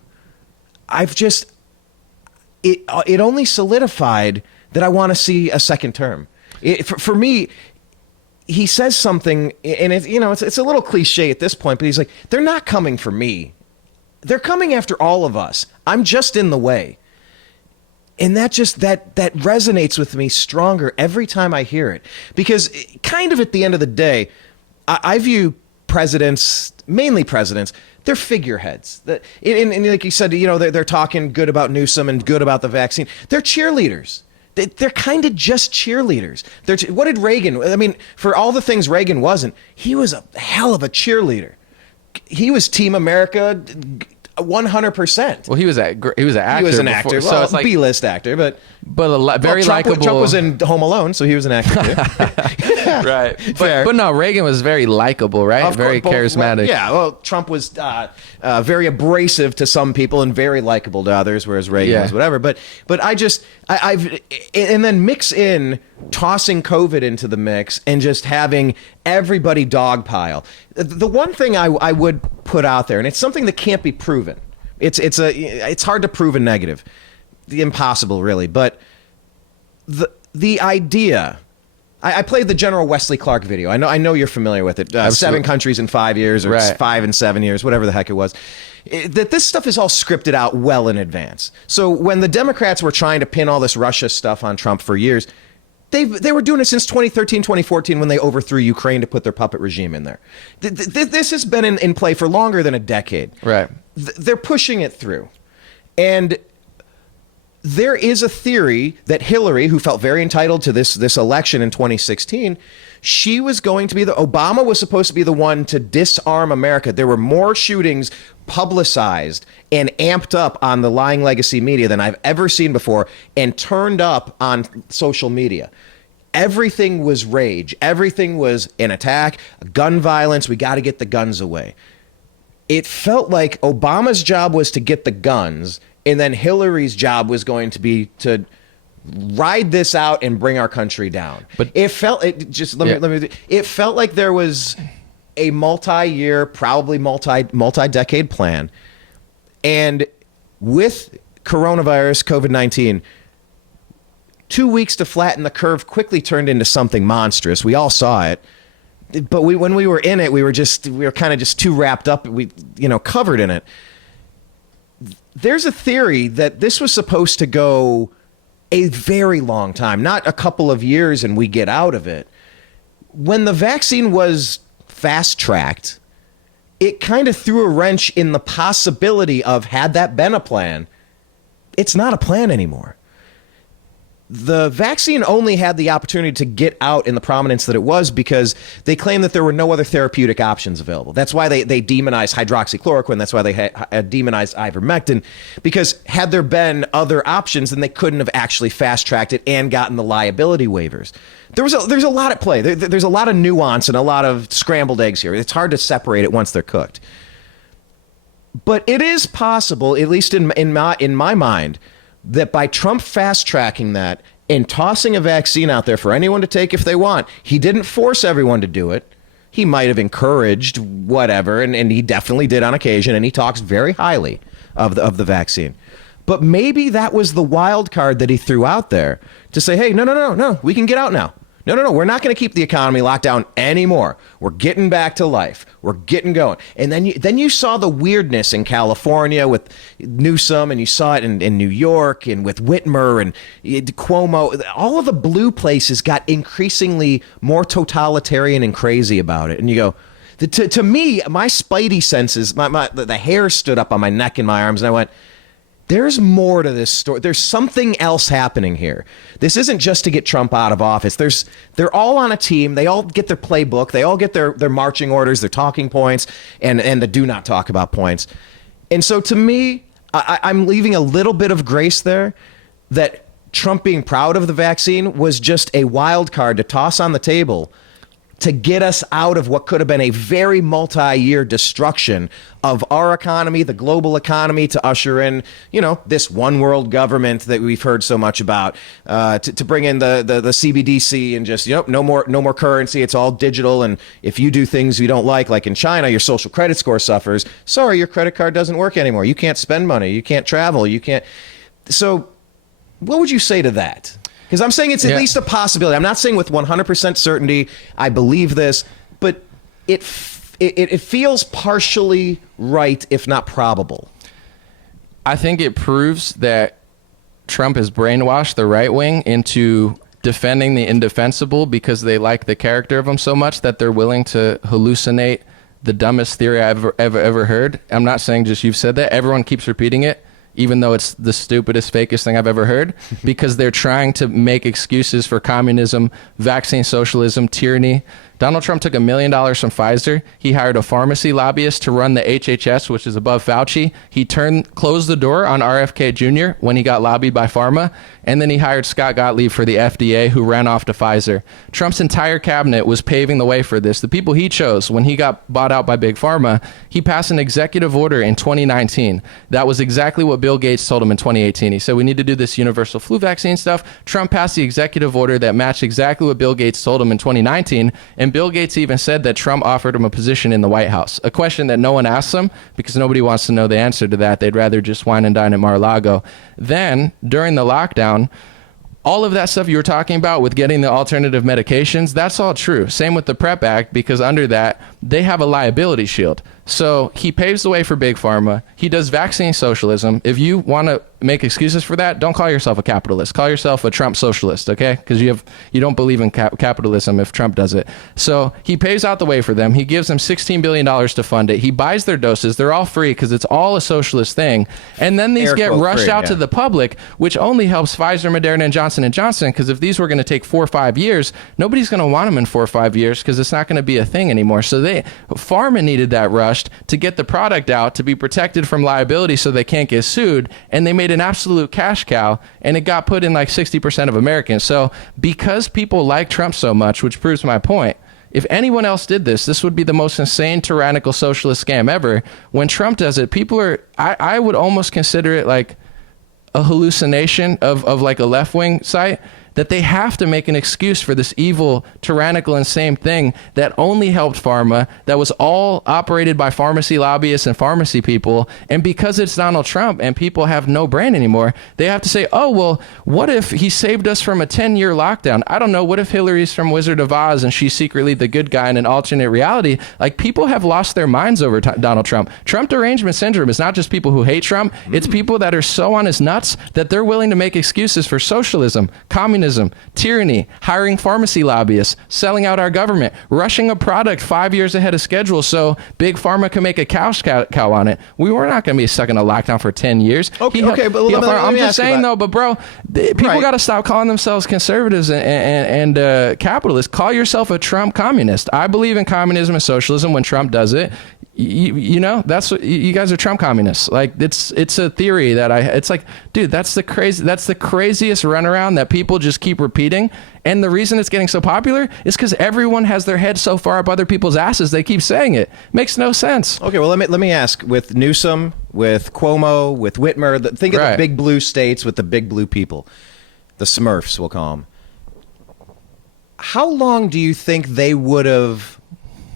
it only solidified that I want to see a second term. For me, he says something, and it's a little cliche at this point, but he's like, they're not coming for me. They're coming after all of us. I'm just in the way. And that resonates with me stronger every time I hear it. Because kind of at the end of the day, I view presidents, mainly presidents, they're figureheads. And like you said, they're talking good about Newsom and good about the vaccine. They're cheerleaders. They're kind of just cheerleaders. What did Reagan? I mean, for all the things Reagan wasn't, he was a hell of a cheerleader. He was Team America 100%. Well, he was an actor. He was an actor. So Well, it's like B-list actor, but very likable. Trump was in Home Alone, so he was an actor too. Right. But no, Reagan was very likable, right? Very charismatic. Yeah. Well, Trump was very abrasive to some people and very likable to others, whereas Reagan was whatever. But I've and then mix in tossing COVID into the mix and just having everybody dogpile. The one thing I would put out there, and it's something that can't be proven. It's hard to prove a negative, impossible really. But the idea. I played the General Wesley Clark video. I know you're familiar with it. 7 countries in 5 years, or 5 and 7 years, whatever the heck it was. That this stuff is all scripted out well in advance. So when the Democrats were trying to pin all this Russia stuff on Trump for years, they were doing it since 2013, 2014 when they overthrew Ukraine to put their puppet regime in there. This has been in play for longer than a decade. Right. They're pushing it through. And there is a theory that Hillary, who felt very entitled to this election in 2016, she was going to be Obama was supposed to be the one to disarm America. There were more shootings publicized and amped up on the lying legacy media than I've ever seen before, and turned up on social media. Everything was rage. Everything was an attack, gun violence. We got to get the guns away. It felt like Obama's job was to get the guns, and then Hillary's job was going to be to ride this out and bring our country down. But it felt like there was a multi-year, probably multi-decade plan. And with coronavirus, COVID-19, 2 weeks to flatten the curve quickly turned into something monstrous. We all saw it. But when we were in it, we were kind of just too wrapped up. Covered in it. There's a theory that this was supposed to go a very long time, not a couple of years and we get out of it. When the vaccine was fast-tracked, it kind of threw a wrench in the possibility of, had that been a plan, it's not a plan anymore. The vaccine only had the opportunity to get out in the prominence that it was because they claimed that there were no other therapeutic options available. That's why they demonized hydroxychloroquine. That's why they had demonized ivermectin, because had there been other options, then they couldn't have actually fast-tracked it and gotten the liability waivers. There's a lot at play. There's a lot of nuance and a lot of scrambled eggs here. It's hard to separate it once they're cooked. But it is possible, at least in my mind, that by Trump fast-tracking that and tossing a vaccine out there for anyone to take if they want, he didn't force everyone to do it. He might have encouraged whatever, and he definitely did on occasion, and he talks very highly of the vaccine. But maybe that was the wild card that he threw out there to say, hey, no, we can get out now. No, we're not going to keep the economy locked down anymore. We're getting back to life. We're getting going. And then you saw the weirdness in California with Newsom, and you saw it in New York and with Whitmer and Cuomo. All of the blue places got increasingly more totalitarian and crazy about it. And you go, to me, my spidey senses, the hair stood up on my neck and my arms, and I went, there's more to this story. There's something else happening here. This isn't just to get Trump out of office. They're all on a team. They all get their playbook. They all get their marching orders, their talking points, and the do not talk about points. And so to me, I'm leaving a little bit of grace there that Trump being proud of the vaccine was just a wild card to toss on the table to get us out of what could have been a very multi-year destruction of our economy, the global economy, to usher in, this one world government that we've heard so much about, to bring in the CBDC and just, no more currency. It's all digital. And if you do things you don't like in China, your social credit score suffers. Sorry, your credit card doesn't work anymore. You can't spend money. You can't travel. You can't. So what would you say to that? Because I'm saying it's at least a possibility. I'm not saying with 100% certainty I believe this, but it feels partially right, if not probable. I think it proves that Trump has brainwashed the right wing into defending the indefensible because they like the character of him so much that they're willing to hallucinate the dumbest theory I've ever heard. I'm not saying just you've said that. Everyone keeps repeating it, even though it's the stupidest, fakest thing I've ever heard, because they're trying to make excuses for communism, vaccine socialism, tyranny. Donald Trump took $1 million from Pfizer. He hired a pharmacy lobbyist to run the HHS, which is above Fauci. He closed the door on RFK Jr. when he got lobbied by pharma. And then he hired Scott Gottlieb for the FDA, who ran off to Pfizer. Trump's entire cabinet was paving the way for this. The people he chose when he got bought out by Big Pharma, he passed an executive order in 2019. That was exactly what Bill Gates told him in 2018. He said, we need to do this universal flu vaccine stuff. Trump passed the executive order that matched exactly what Bill Gates told him in 2019. And Bill Gates even said that Trump offered him a position in the White House, a question that no one asks him because nobody wants to know the answer to that. They'd rather just wine and dine at Mar-a-Lago. Then, during the lockdown, all of that stuff you were talking about with getting the alternative medications, that's all true. Same with the PrEP Act, because under that, they have a liability shield. So he paves the way for Big Pharma. He does vaccine socialism. If you want to make excuses for that, don't call yourself a capitalist. Call yourself a Trump socialist, okay? Because you don't believe in capitalism if Trump does it. So he paves out the way for them. He gives them $16 billion to fund it. He buys their doses. They're all free because it's all a socialist thing. And then these get rushed out to the public, which only helps Pfizer, Moderna, and Johnson & Johnson, because if these were going to take 4 or 5 years, nobody's going to want them in 4 or 5 years because it's not going to be a thing anymore. So pharma needed that rush to get the product out to be protected from liability so they can't get sued, and they made an absolute cash cow, and it got put in like 60% of Americans. So because people like Trump so much, which proves my point, if anyone else did this would be the most insane tyrannical socialist scam ever. When Trump does it, I would almost consider it like a hallucination of like a left-wing site, that they have to make an excuse for this evil, tyrannical, insane thing that only helped pharma, that was all operated by pharmacy lobbyists and pharmacy people. And because it's Donald Trump and people have no brain anymore, they have to say, oh, well, what if he saved us from a 10-year lockdown? I don't know. What if Hillary's from Wizard of Oz and she's secretly the good guy in an alternate reality? Like, people have lost their minds over Donald Trump. Trump derangement syndrome is not just people who hate Trump. It's people that are so on his nuts that they're willing to make excuses for socialism, communism, tyranny, hiring pharmacy lobbyists, selling out our government, rushing a product 5 years ahead of schedule so Big Pharma can make a cow on it. We were not going to be stuck in a lockdown for 10 years. Okay, but I'm just saying, though, but bro, people got to stop calling themselves conservatives and capitalists. Call yourself a Trump communist. I believe in communism and socialism when Trump does it. You know, that's what you guys are, Trump communists. Like, it's a theory that it's like, dude, that's the craziest runaround that people just keep repeating. And the reason it's getting so popular is because everyone has their head so far up other people's asses, they keep saying it. Makes no sense. Okay, well, let me ask, with Newsom, with Cuomo, with Whitmer, think of the big blue states with the big blue people, the Smurfs, we'll call them. How long do you think they would have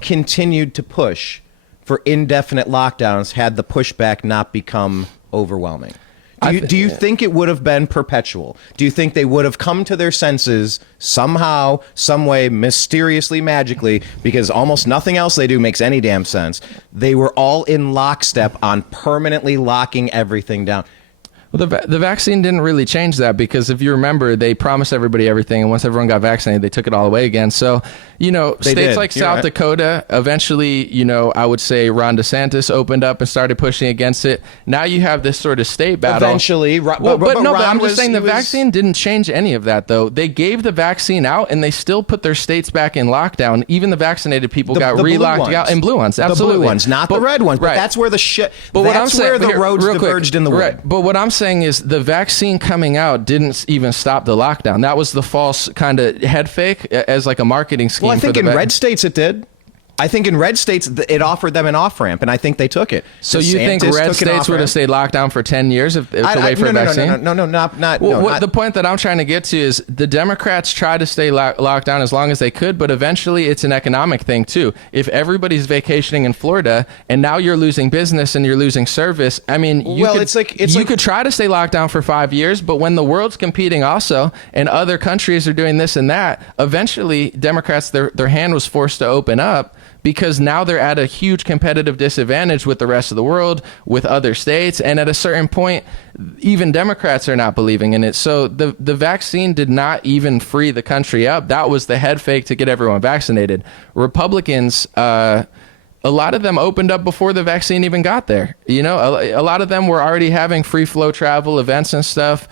continued to push for indefinite lockdowns had the pushback not become overwhelming? Do you think it would have been perpetual? Do you think they would have come to their senses somehow, some way, mysteriously, magically, because almost nothing else they do makes any damn sense? They were all in lockstep on permanently locking everything down. Well, the vaccine didn't really change that, because if you remember, they promised everybody everything, and once everyone got vaccinated, they took it all away again. So, states like South Dakota, eventually, I would say Ron DeSantis opened up and started pushing against it. Now you have this sort of state battle. Eventually, but I'm just saying the vaccine didn't change any of that, though. They gave the vaccine out, and they still put their states back in lockdown. Even the vaccinated people got re-locked out in blue ones. Absolutely. The blue ones, not the red ones. But that's where the shit. But that's where the roads diverged in the way. Right. But what I'm saying is the vaccine coming out didn't even stop the lockdown. That was the false kind of head fake as like a marketing scheme. Well, I think in red states it did. I think in red states it offered them an off-ramp, and I think they took it. So you think red states would have stayed locked down for 10 years if to wait for a vaccine? No, the point that I'm trying to get to is the Democrats tried to stay locked down as long as they could, but eventually it's an economic thing too. If everybody's vacationing in Florida and now you're losing business and you're losing service, I mean, you could try to stay locked down for 5 years, but when the world's competing also and other countries are doing this and that, eventually Democrats, their hand was forced to open up, because now they're at a huge competitive disadvantage with the rest of the world, with other states. And at a certain point, even Democrats are not believing in it. So the vaccine did not even free the country up. That was the head fake to get everyone vaccinated. Republicans, a lot of them opened up before the vaccine even got there. A lot of them were already having free flow travel events and stuff.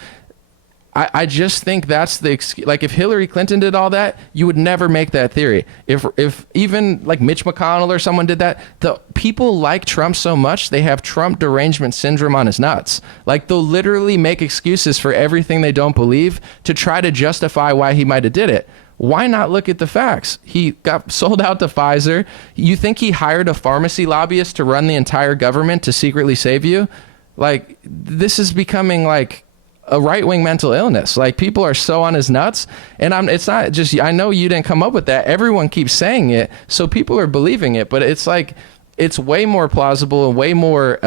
I just think that's like if Hillary Clinton did all that, you would never make that theory. If even like Mitch McConnell or someone did that, the people like Trump so much, they have Trump derangement syndrome on his nuts. Like they'll literally make excuses for everything they don't believe to try to justify why he might have did it. Why not look at the facts? He got sold out to Pfizer. You think he hired a pharmacy lobbyist to run the entire government to secretly save you? Like this is becoming like a right-wing mental illness. Like people are so on his nuts, and it's not just, I know you didn't come up with that. Everyone keeps saying it, so people are believing it, but it's like, it's way more plausible and way more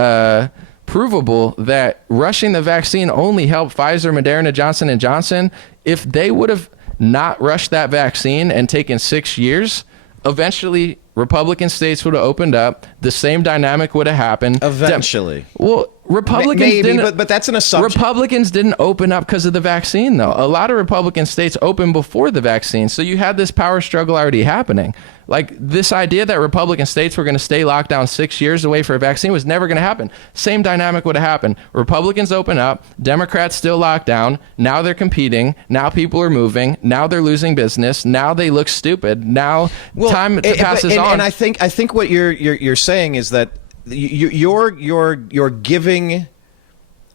provable that rushing the vaccine only helped Pfizer, Moderna, Johnson & Johnson. If they would have not rushed that vaccine and taken 6 years, eventually Republican states would have opened up. The same dynamic would have happened. Eventually. Well, Republicans didn't. But that's an assumption. Republicans didn't open up because of the vaccine, though. A lot of Republican states opened before the vaccine, so you had this power struggle already happening. Like this idea that Republican states were going to stay locked down 6 years away for a vaccine was never going to happen. Same dynamic would have happened. Republicans open up, Democrats still locked down. Now they're competing. Now people are moving. Now they're losing business. Now they look stupid. Now time passes on. And I think what you're saying is that you're giving.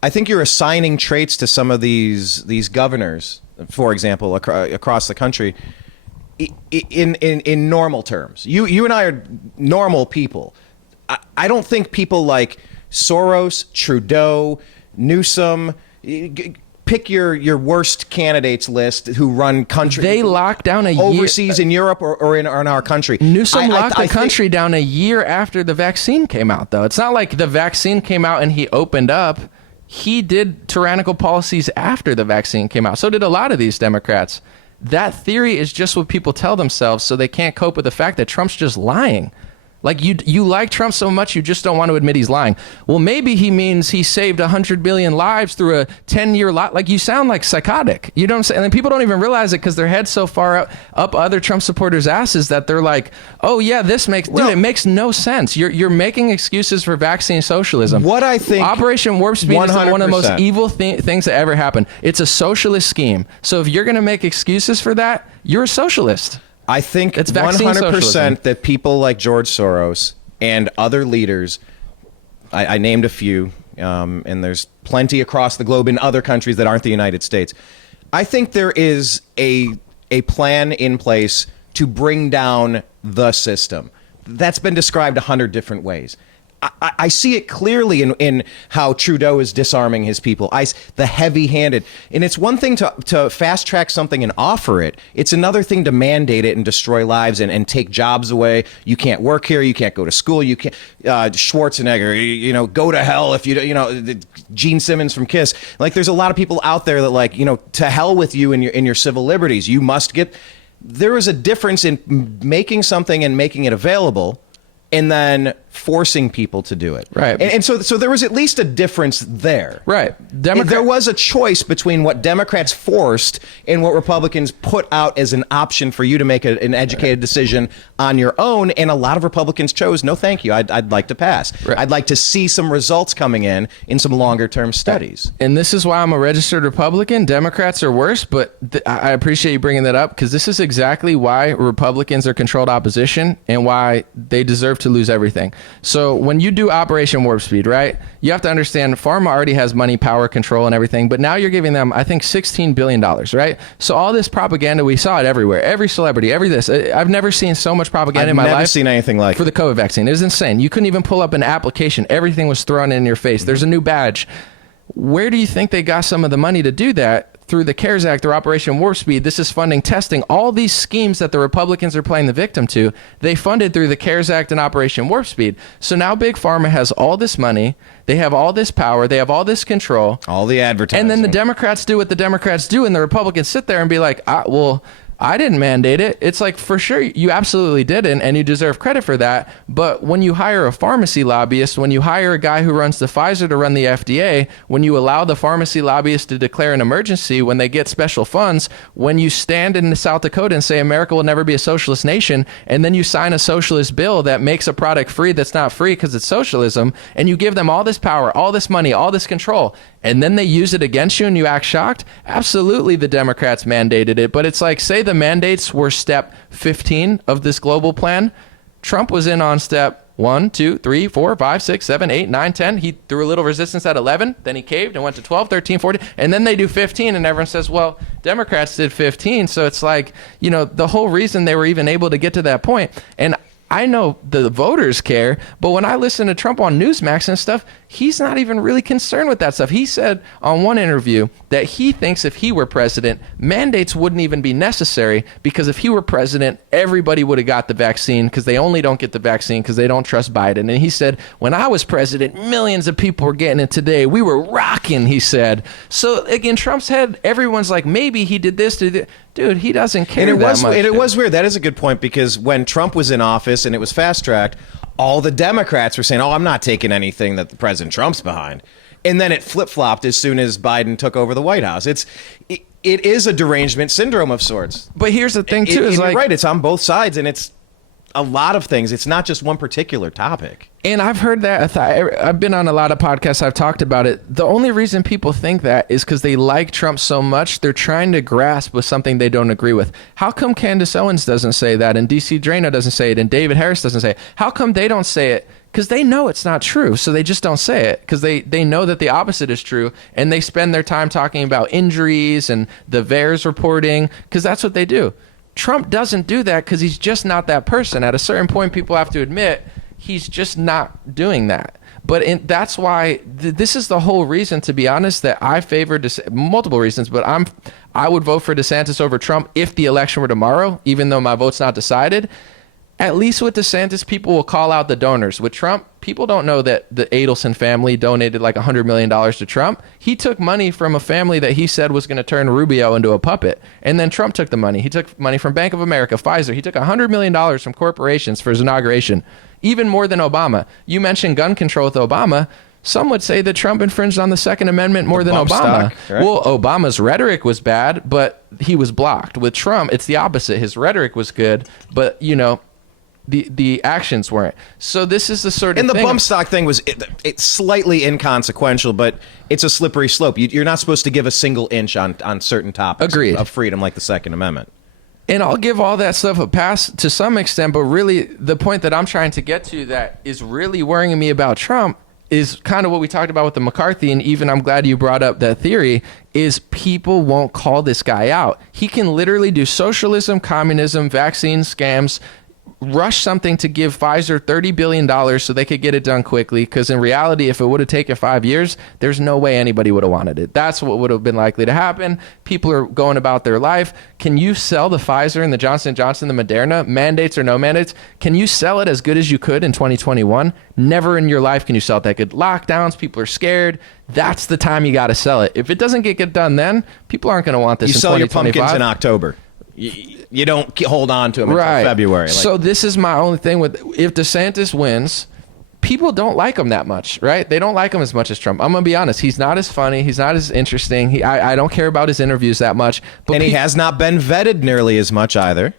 I think you're assigning traits to some of these governors, for example, across the country. In normal terms, you and I are normal people. I don't think people like Soros, Trudeau, Newsom, pick your worst candidates list who run country. They locked down overseas in Europe or in our country. Newsom locked the country down a year after the vaccine came out, though. It's not like the vaccine came out and he opened up. He did tyrannical policies after the vaccine came out. So did a lot of these Democrats. That theory is just what people tell themselves so they can't cope with the fact that Trump's just lying. Like you like Trump so much you just don't want to admit he's lying. Well, maybe he means he saved 100 billion lives through a 10-year lot. Like you sound like psychotic. You know what I'm saying? And then people don't even realize it because their head's so far up other Trump supporters' asses that they're like, oh yeah, this makes it makes no sense. You're making excuses for vaccine socialism. What I think Operation Warp Speed 100%. Is one of the most evil things that ever happened. It's a socialist scheme. So if you're going to make excuses for that, you're a socialist. I think it's 100% that people like George Soros and other leaders, I named a few, and there's plenty across the globe in other countries that aren't the United States. I think there is a plan in place to bring down the system. That's been described 100 different ways. I see it clearly in how Trudeau is disarming his people. The heavy-handed. And it's one thing to fast-track something and offer it. It's another thing to mandate it and destroy lives and take jobs away. You can't work here. You can't go to school. You can't. Schwarzenegger, go to hell if Gene Simmons from Kiss. Like, there's a lot of people out there that, to hell with you in your civil liberties. You must get. There is a difference in making something and making it available, and then forcing people to do it. Right. And so there was at least a difference there. Right. There was a choice between what Democrats forced and what Republicans put out as an option for you to make an educated decision on your own. And a lot of Republicans chose, no, thank you. I'd like to pass. Right. I'd like to see some results coming in some longer term studies. And this is why I'm a registered Republican. Democrats are worse, but I appreciate you bringing that up, because this is exactly why Republicans are controlled opposition and why they deserve to lose everything. So when you do Operation Warp Speed, right, you have to understand pharma already has money, power, control, and everything, but now you're giving them, I think, $16 billion, right? So all this propaganda, we saw it everywhere. Every celebrity, every this. I've never seen so much propaganda in my life. I've never seen anything like for the COVID vaccine. It was insane. You couldn't even pull up an application. Everything was thrown in your face. There's a new badge. Where do you think they got some of the money to do that? Through the CARES Act, through Operation Warp Speed. This is funding testing. All these schemes that the Republicans are playing the victim to, they funded through the CARES Act and Operation Warp Speed. So now Big Pharma has all this money. They have all this power. They have all this control. All the advertising. And then the Democrats do what the Democrats do, and the Republicans sit there and be like, I didn't mandate it. It's like, for sure, you absolutely didn't, and you deserve credit for that. But when you hire a pharmacy lobbyist, when you hire a guy who runs the Pfizer to run the FDA, when you allow the pharmacy lobbyist to declare an emergency, when they get special funds, when you stand in South Dakota and say America will never be a socialist nation, and then you sign a socialist bill that makes a product free that's not free because it's socialism, and you give them all this power, all this money, all this control, and then they use it against you and you act shocked? Absolutely, the Democrats mandated it. But it's like, say the mandates were step 15 of this global plan. Trump was in on step 1, 2, 3, 4, 5, 6, 7, 8, 9, 10. He threw a little resistance at 11. Then he caved and went to 12, 13, 14. And then they do 15, and everyone says, well, Democrats did 15. So it's like, the whole reason they were even able to get to that point. And I know the voters care, but when I listen to Trump on Newsmax and stuff, he's not even really concerned with that stuff. He said on one interview that he thinks if he were president, mandates wouldn't even be necessary, because if he were president, everybody would have got the vaccine, because they only don't get the vaccine because they don't trust Biden. And he said, when I was president, millions of people were getting it today. We were rocking, he said. So again, Trump's head, everyone's like, maybe he did this to the... Dude, he doesn't care that much. And it was weird. That is a good point, because when Trump was in office and it was fast-tracked, all the Democrats were saying, I'm not taking anything that President Trump's behind. And then it flip-flopped as soon as Biden took over the White House. It is a derangement syndrome of sorts. But here's the thing, too. You're right. It's on both sides, and it's a lot of things. It's not just one particular topic. And I've heard that. I've been on a lot of podcasts. I've talked about it. The only reason people think that is because they like Trump so much. They're trying to grasp with something they don't agree with. How come Candace Owens doesn't say that, and DC Drano doesn't say it, and David Harris doesn't say it? How come they don't say it? Because they know it's not true, so they just don't say it, because they know that the opposite is true, and they spend their time talking about injuries and the VAERS reporting, because that's what they do. Trump doesn't do that because he's just not that person. At a certain point, people have to admit he's just not doing that. But that's why this is the whole reason, to be honest, that I favor multiple reasons. But I would vote for DeSantis over Trump if the election were tomorrow, even though my vote's not decided. At least with DeSantis, people will call out the donors. With Trump, people don't know that the Adelson family donated like $100 million to Trump. He took money from a family that he said was going to turn Rubio into a puppet. And then Trump took the money. He took money from Bank of America, Pfizer. He took $100 million from corporations for his inauguration, even more than Obama. You mentioned gun control with Obama. Some would say that Trump infringed on the Second Amendment more than Obama. Stock, right? Well, Obama's rhetoric was bad, but he was blocked. With Trump, it's the opposite. His rhetoric was good, but, the actions weren't. So this is the sort of thing. And the thing. bump stock thing was it's slightly inconsequential, but it's a slippery slope. You're not supposed to give a single inch on certain topics of freedom, like the Second Amendment. And I'll give all that stuff a pass to some extent, but really the point that I'm trying to get to that is really worrying me about Trump is kind of what we talked about with the McCarthy, and even I'm glad you brought up that theory, is people won't call this guy out. He can literally do socialism, communism, vaccine scams, rush something to give Pfizer $30 billion so they could get it done quickly, because in reality, if it would have taken 5 years, there's no way anybody would have wanted it. That's what would have been likely to happen. People are going about their life. Can you sell the Pfizer and the Johnson & Johnson, the Moderna, mandates or no mandates? Can you sell it as good as you could in 2021? Never in your life can you sell it that good. Lockdowns, people are scared. That's the time you got to sell it. If it doesn't get done then, people aren't going to want this in 2025. You sell your pumpkins in October. You don't hold on to them until February. So this is my only thing with, if DeSantis wins, people don't like him that much, right? They don't like him as much as Trump. I'm gonna be honest. He's not as funny. He's not as interesting. I don't care about his interviews that much. But and he has not been vetted nearly as much either.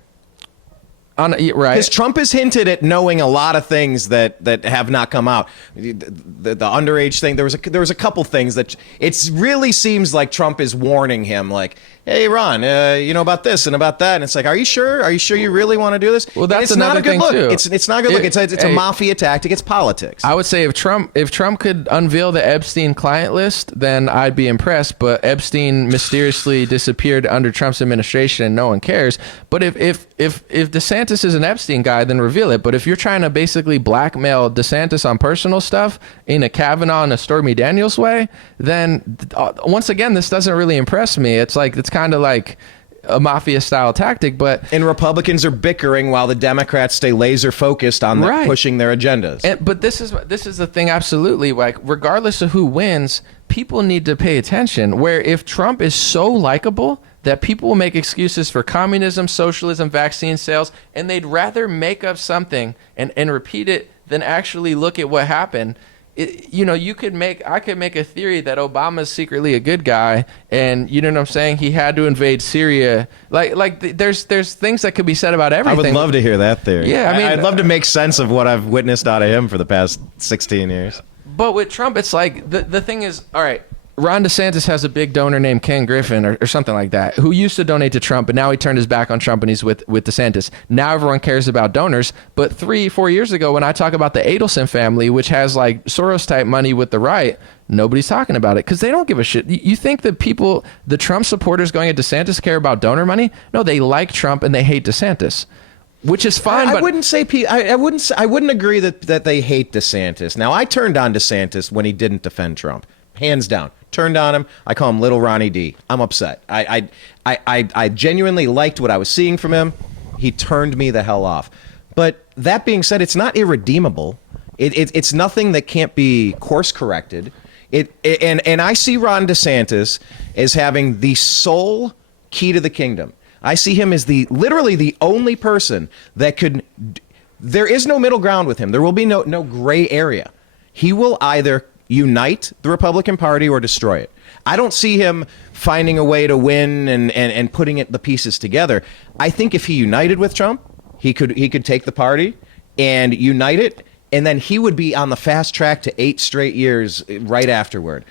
Right. Because Trump has hinted at knowing a lot of things that have not come out. The underage thing, there was a couple things that it really seems like Trump is warning him, like, hey, Ron, you know about this and about that. And it's like, are you sure? Are you sure you really want to do this? Well, that's it's not a good thing look. too. It's not a good look. It's a mafia tactic. It's politics. I would say if Trump could unveil the Epstein client list, then I'd be impressed. But Epstein mysteriously disappeared under Trump's administration, and no one cares. But if DeSantis is an Epstein guy, then reveal it. But if you're trying to basically blackmail DeSantis on personal stuff in a Kavanaugh and a Stormy Daniels way, then once again, this doesn't really impress me. It's kind of like a mafia style tactic. And Republicans are bickering while the Democrats stay laser focused on pushing their agendas. But this is the thing. Absolutely. Like, regardless of who wins, people need to pay attention. Where if Trump is so likable that people will make excuses for communism, socialism, vaccine sales, and they'd rather make up something and repeat it than actually look at what happened. I could make a theory that Obama's secretly a good guy, and you know what I'm saying? He had to invade Syria. There's things that could be said about everything. I would love to hear that theory. Yeah, I mean, I'd love to make sense of what I've witnessed out of him for the past 16 years. But with Trump, it's like the thing is, all right, Ron DeSantis has a big donor named Ken Griffin or something like that, who used to donate to Trump, but now he turned his back on Trump and he's with DeSantis. Now everyone cares about donors. But 3-4 years ago, when I talk about the Adelson family, which has like Soros type money with the right, nobody's talking about it because they don't give a shit. You think that the Trump supporters going at DeSantis care about donor money? No, they like Trump and they hate DeSantis. Which is fine. I wouldn't say I wouldn't agree that they hate DeSantis. Now, I turned on DeSantis when he didn't defend Trump. Hands down. Turned on him. I call him Little Ronnie D. I'm upset. I genuinely liked what I was seeing from him. He turned me the hell off. But that being said, it's not irredeemable. It's nothing that can't be course corrected. And I see Ron DeSantis as having the sole key to the kingdom. I see him as literally the only person that could. There is no middle ground with him. There will be no gray area. He will either unite the Republican Party or destroy it. I don't see him finding a way to win and putting the pieces together. I think if he united with Trump, he could take the party and unite it, and then he would be on the fast track to 8 straight years right afterward.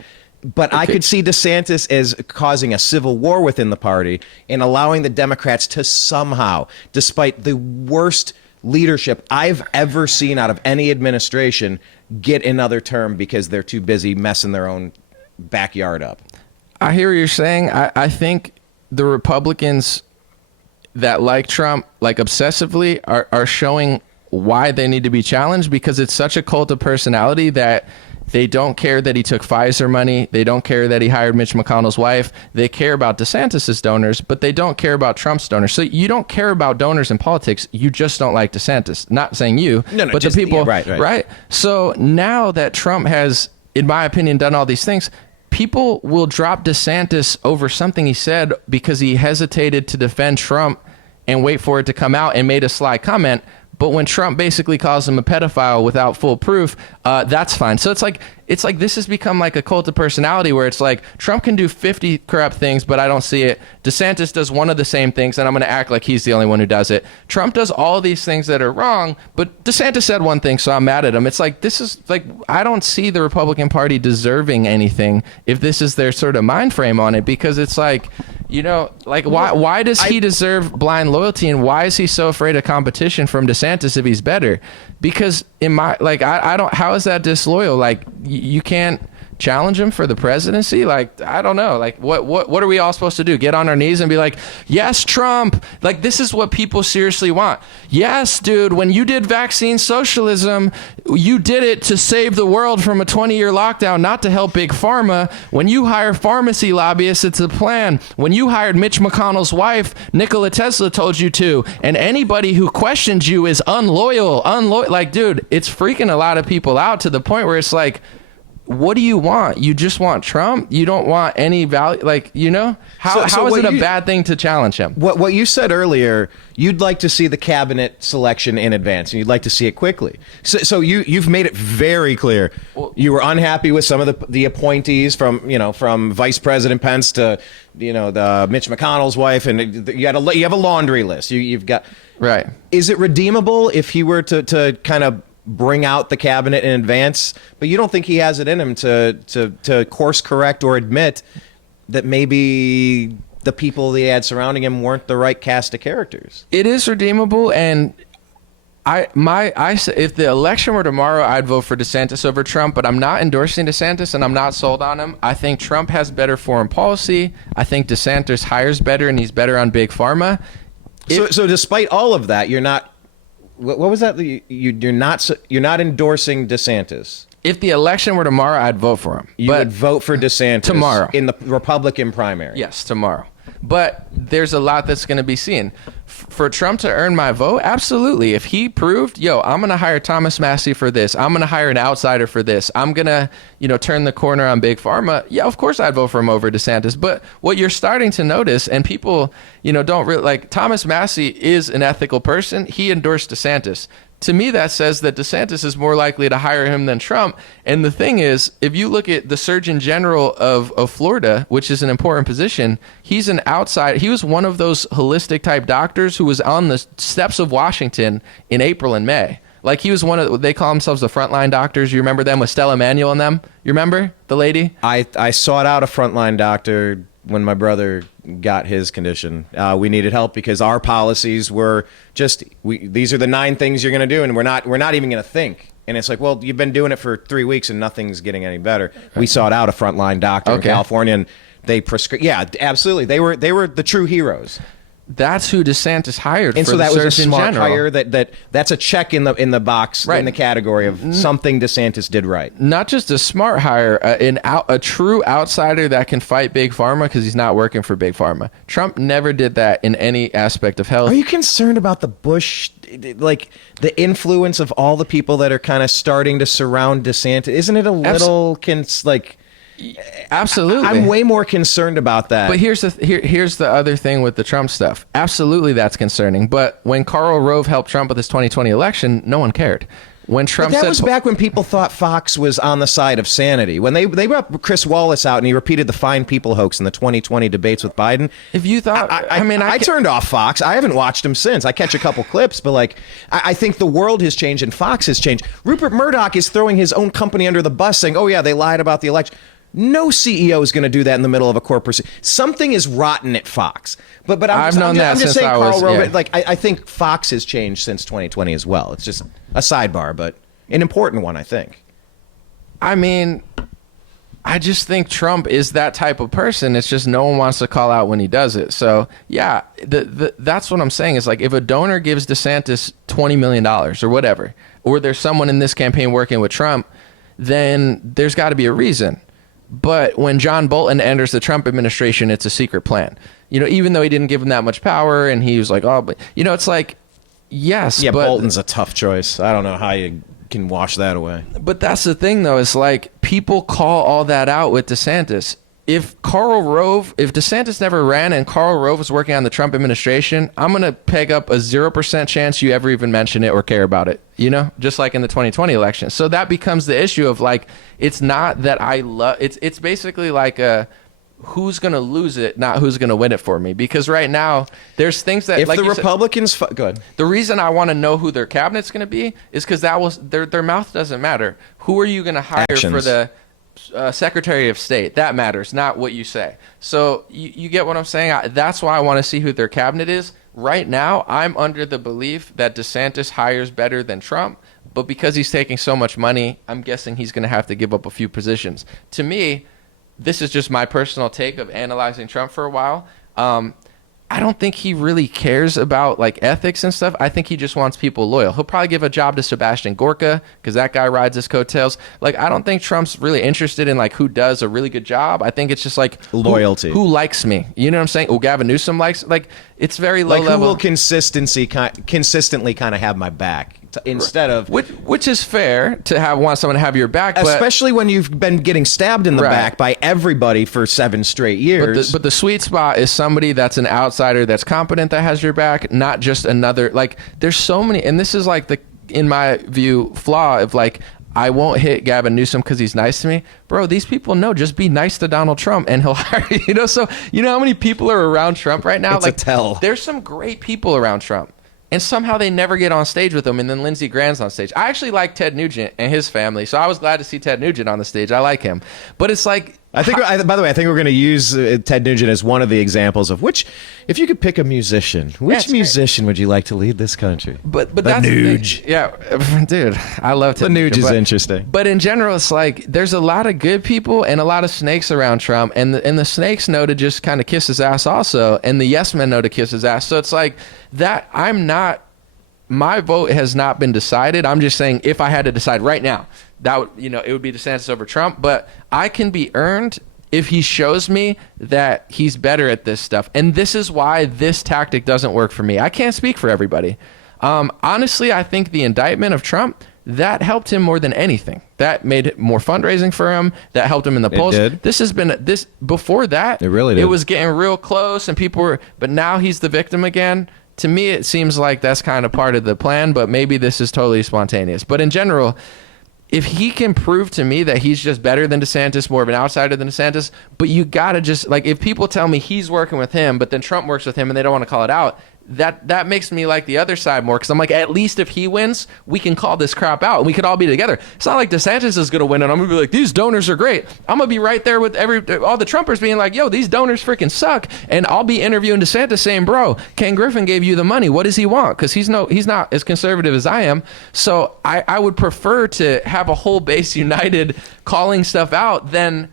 But okay. I could see DeSantis as causing a civil war within the party and allowing the Democrats to somehow, despite the worst leadership I've ever seen out of any administration, get another term because they're too busy messing their own backyard up. I hear what you're saying. I think the Republicans that like Trump, like obsessively, are showing why they need to be challenged, because it's such a cult of personality that they don't care that he took Pfizer money. They don't care that he hired Mitch McConnell's wife. They care about DeSantis' donors, but they don't care about Trump's donors. So you don't care about donors in politics. You just don't like DeSantis. Not saying you, but the people. Yeah, right. So now that Trump has, in my opinion, done all these things, people will drop DeSantis over something he said because he hesitated to defend Trump and wait for it to come out and made a sly comment. But when Trump basically calls him a pedophile without full proof, that's fine. So it's like this has become like a cult of personality where it's like Trump can do 50 corrupt things, but I don't see it. DeSantis does one of the same things, and I'm going to act like he's the only one who does it. Trump does all these things that are wrong, but DeSantis said one thing, so I'm mad at him. It's like, this is like, I don't see the Republican Party deserving anything if this is their sort of mind frame on it, because it's like, you know, like why does he deserve blind loyalty, and why is he so afraid of competition from DeSantis if he's better? Because in my, like, I don't, how is that disloyal? Like, you can't challenge him for the presidency? Like, I don't know. Like, what are we all supposed to do? Get on our knees and be like, yes, Trump. Like, this is what people seriously want. Yes, dude, when you did vaccine socialism, you did it to save the world from a 20-year lockdown, not to help big pharma. When you hire pharmacy lobbyists, it's a plan. When you hired Mitch McConnell's wife, Nikola Tesla told you to. And anybody who questions you is unloyal. Like, dude, it's freaking a lot of people out to the point where it's like, what do you want? You just want Trump? You don't want any value? Like, you know, how is it a bad thing to challenge him? What you said earlier, you'd like to see the cabinet selection in advance, and you'd like to see it quickly. So you've made it very clear you were unhappy with some of the appointees from Vice President Pence to the Mitch McConnell's wife, and you have a laundry list. You've got right. Is it redeemable if he were to kind of bring out the cabinet in advance, but you don't think he has it in him to course correct or admit that maybe the people he had surrounding him weren't the right cast of characters? It is redeemable, and if the election were tomorrow, I'd vote for DeSantis over Trump, but I'm not endorsing DeSantis, and I'm not sold on him. I think Trump has better foreign policy. I think DeSantis hires better, and he's better on big pharma. So despite all of that, you're not. What was that? You're not endorsing DeSantis. If the election were tomorrow, I'd vote for him. You would vote for DeSantis tomorrow in the Republican primary. Yes, tomorrow. But there's a lot that's going to be seen. For Trump to earn my vote, absolutely. If he proved, I'm going to hire Thomas Massie for this. I'm going to hire an outsider for this. I'm going to, turn the corner on big pharma. Yeah, of course I'd vote for him over DeSantis. But what you're starting to notice, and people, don't really like, Thomas Massie is an ethical person. He endorsed DeSantis. To me, that says that DeSantis is more likely to hire him than Trump. And the thing is, if you look at the Surgeon General of Florida, which is an important position, he's an outside. He was one of those holistic type doctors who was on the steps of Washington in April and May. Like, he was they call themselves the frontline doctors. You remember them with Stella Manuel and them? You remember the lady? I sought out a frontline doctor when my brother got his condition. We needed help because our policies were these are the 9 things you're going to do, and we're not even going to think. And it's like, well, you've been doing it for 3 weeks and nothing's getting any better. We sought out a frontline doctor in California, and they prescribed. Yeah, absolutely. They were the true heroes. That's who DeSantis hired. And for so that the was a Surgeon smart General. hire. That's a check in the box, right. in the category of something DeSantis did right. Not just a smart hire, a true outsider that can fight big pharma because he's not working for big pharma. Trump never did that in any aspect of health. Are you concerned about the Bush, like the influence of all the people that are kind of starting to surround DeSantis? Isn't it a little Absolutely. I'm way more concerned about that. But here's the other thing with the Trump stuff. Absolutely, that's concerning. But when Karl Rove helped Trump with his 2020 election, no one cared. When Trump that was back when people thought Fox was on the side of sanity. When they brought Chris Wallace out and he repeated the fine people hoax in the 2020 debates with Biden. If you thought, I turned off Fox. I haven't watched him since. I catch a couple clips, but I think the world has changed and Fox has changed. Rupert Murdoch is throwing his own company under the bus, saying, "Oh yeah, they lied about the election." No CEO is going to do that in the middle of a corporate. Something is rotten at Fox. But I'm just saying, Karl Rove. I think Fox has changed since 2020 as well. It's just a sidebar, but an important one, I think. I mean, I just think Trump is that type of person. It's just no one wants to call out when he does it. So yeah, that's what I'm saying. Is like, if a donor gives DeSantis $20 million or whatever, or there's someone in this campaign working with Trump, then there's got to be a reason. But when John Bolton enters the Trump administration, it's a secret plan. Even though he didn't give him that much power, and he was like, "Oh, but it's like, yes." Yeah, but Bolton's a tough choice. I don't know how you can wash that away. But that's the thing, though. It's like people call all that out with DeSantis. If DeSantis never ran and Karl Rove was working on the Trump administration, I'm going to peg up a 0% chance you ever even mention it or care about it, just like in the 2020 election. So that becomes the issue of it's not that I love, it's basically like who's going to lose it, not who's going to win it for me. Because right now there's things that, if the Republicans, go ahead. The reason I want to know who their cabinet's going to be is because their mouth doesn't matter. Who are you going to hire for the Secretary of State? That matters, not what you say. So you get what I'm saying? That's why I want to see who their cabinet is. Right now, I'm under the belief that DeSantis hires better than Trump, but because he's taking so much money, I'm guessing he's going to have to give up a few positions. To me, this is just my personal take of analyzing Trump for a while. I don't think he really cares about ethics and stuff. I think he just wants people loyal. He'll probably give a job to Sebastian Gorka because that guy rides his coattails. I don't think Trump's really interested in who does a really good job. I think it's just loyalty. Who likes me? You know what I'm saying? Oh, Gavin Newsom likes. It's very low level. Who will consistently kind of have my back instead of which is fair to want someone to have your back, especially when you've been getting stabbed in the back by everybody for 7 straight years. But the sweet spot is somebody that's an outsider that's competent, that has your back, not just another. Like, there's so many, and this is like the, in my view, flaw of like, I won't hit Gavin Newsom because he's nice to me. Bro, these people know, just be nice to Donald Trump and he'll hire you. You know, so you know how many people are around Trump right now? It's like, a tell. There's some great people around Trump. And somehow they never get on stage with him, and then Lindsey Graham's on stage. I actually like Ted Nugent and his family, so I was glad to see Ted Nugent on the stage. I like him. But it's like... by the way, I think we're going to use Ted Nugent as one of the examples of which, if you could pick a musician, which musician would you like to lead this country? But the that's Nuge. Yeah, dude, I love Ted Nugent. The Nuge is interesting. But in general, it's like there's a lot of good people and a lot of snakes around Trump, and the snakes know to just kind of kiss his ass also, and the yes men know to kiss his ass. So it's like that. My vote has not been decided. I'm just saying, if I had to decide right now, that would, it would be DeSantis over Trump. But I can be earned if he shows me that he's better at this stuff. And this is why this tactic doesn't work for me. I can't speak for everybody. Honestly, I think the indictment of Trump, that helped him more than anything. That made more fundraising for him. That helped him in the polls. This has been before that. It really did. It was getting real close, and people were. But now he's the victim again. To me, it seems like that's kind of part of the plan, but maybe this is totally spontaneous. But in general, if he can prove to me that he's just better than DeSantis, more of an outsider than DeSantis, but you got to just, like, if people tell me he's working with him, but then Trump works with him and they don't want to call it out, that makes me like the other side more, because I'm like, at least if he wins, we can call this crap out and we could all be together. It's not like DeSantis is going to win and I'm going to be like, these donors are great. I'm going to be right there with all the Trumpers being like, yo, these donors freaking suck. And I'll be interviewing DeSantis saying, bro, Ken Griffin gave you the money. What does he want? Because he's not as conservative as I am. So I would prefer to have a whole base united calling stuff out than,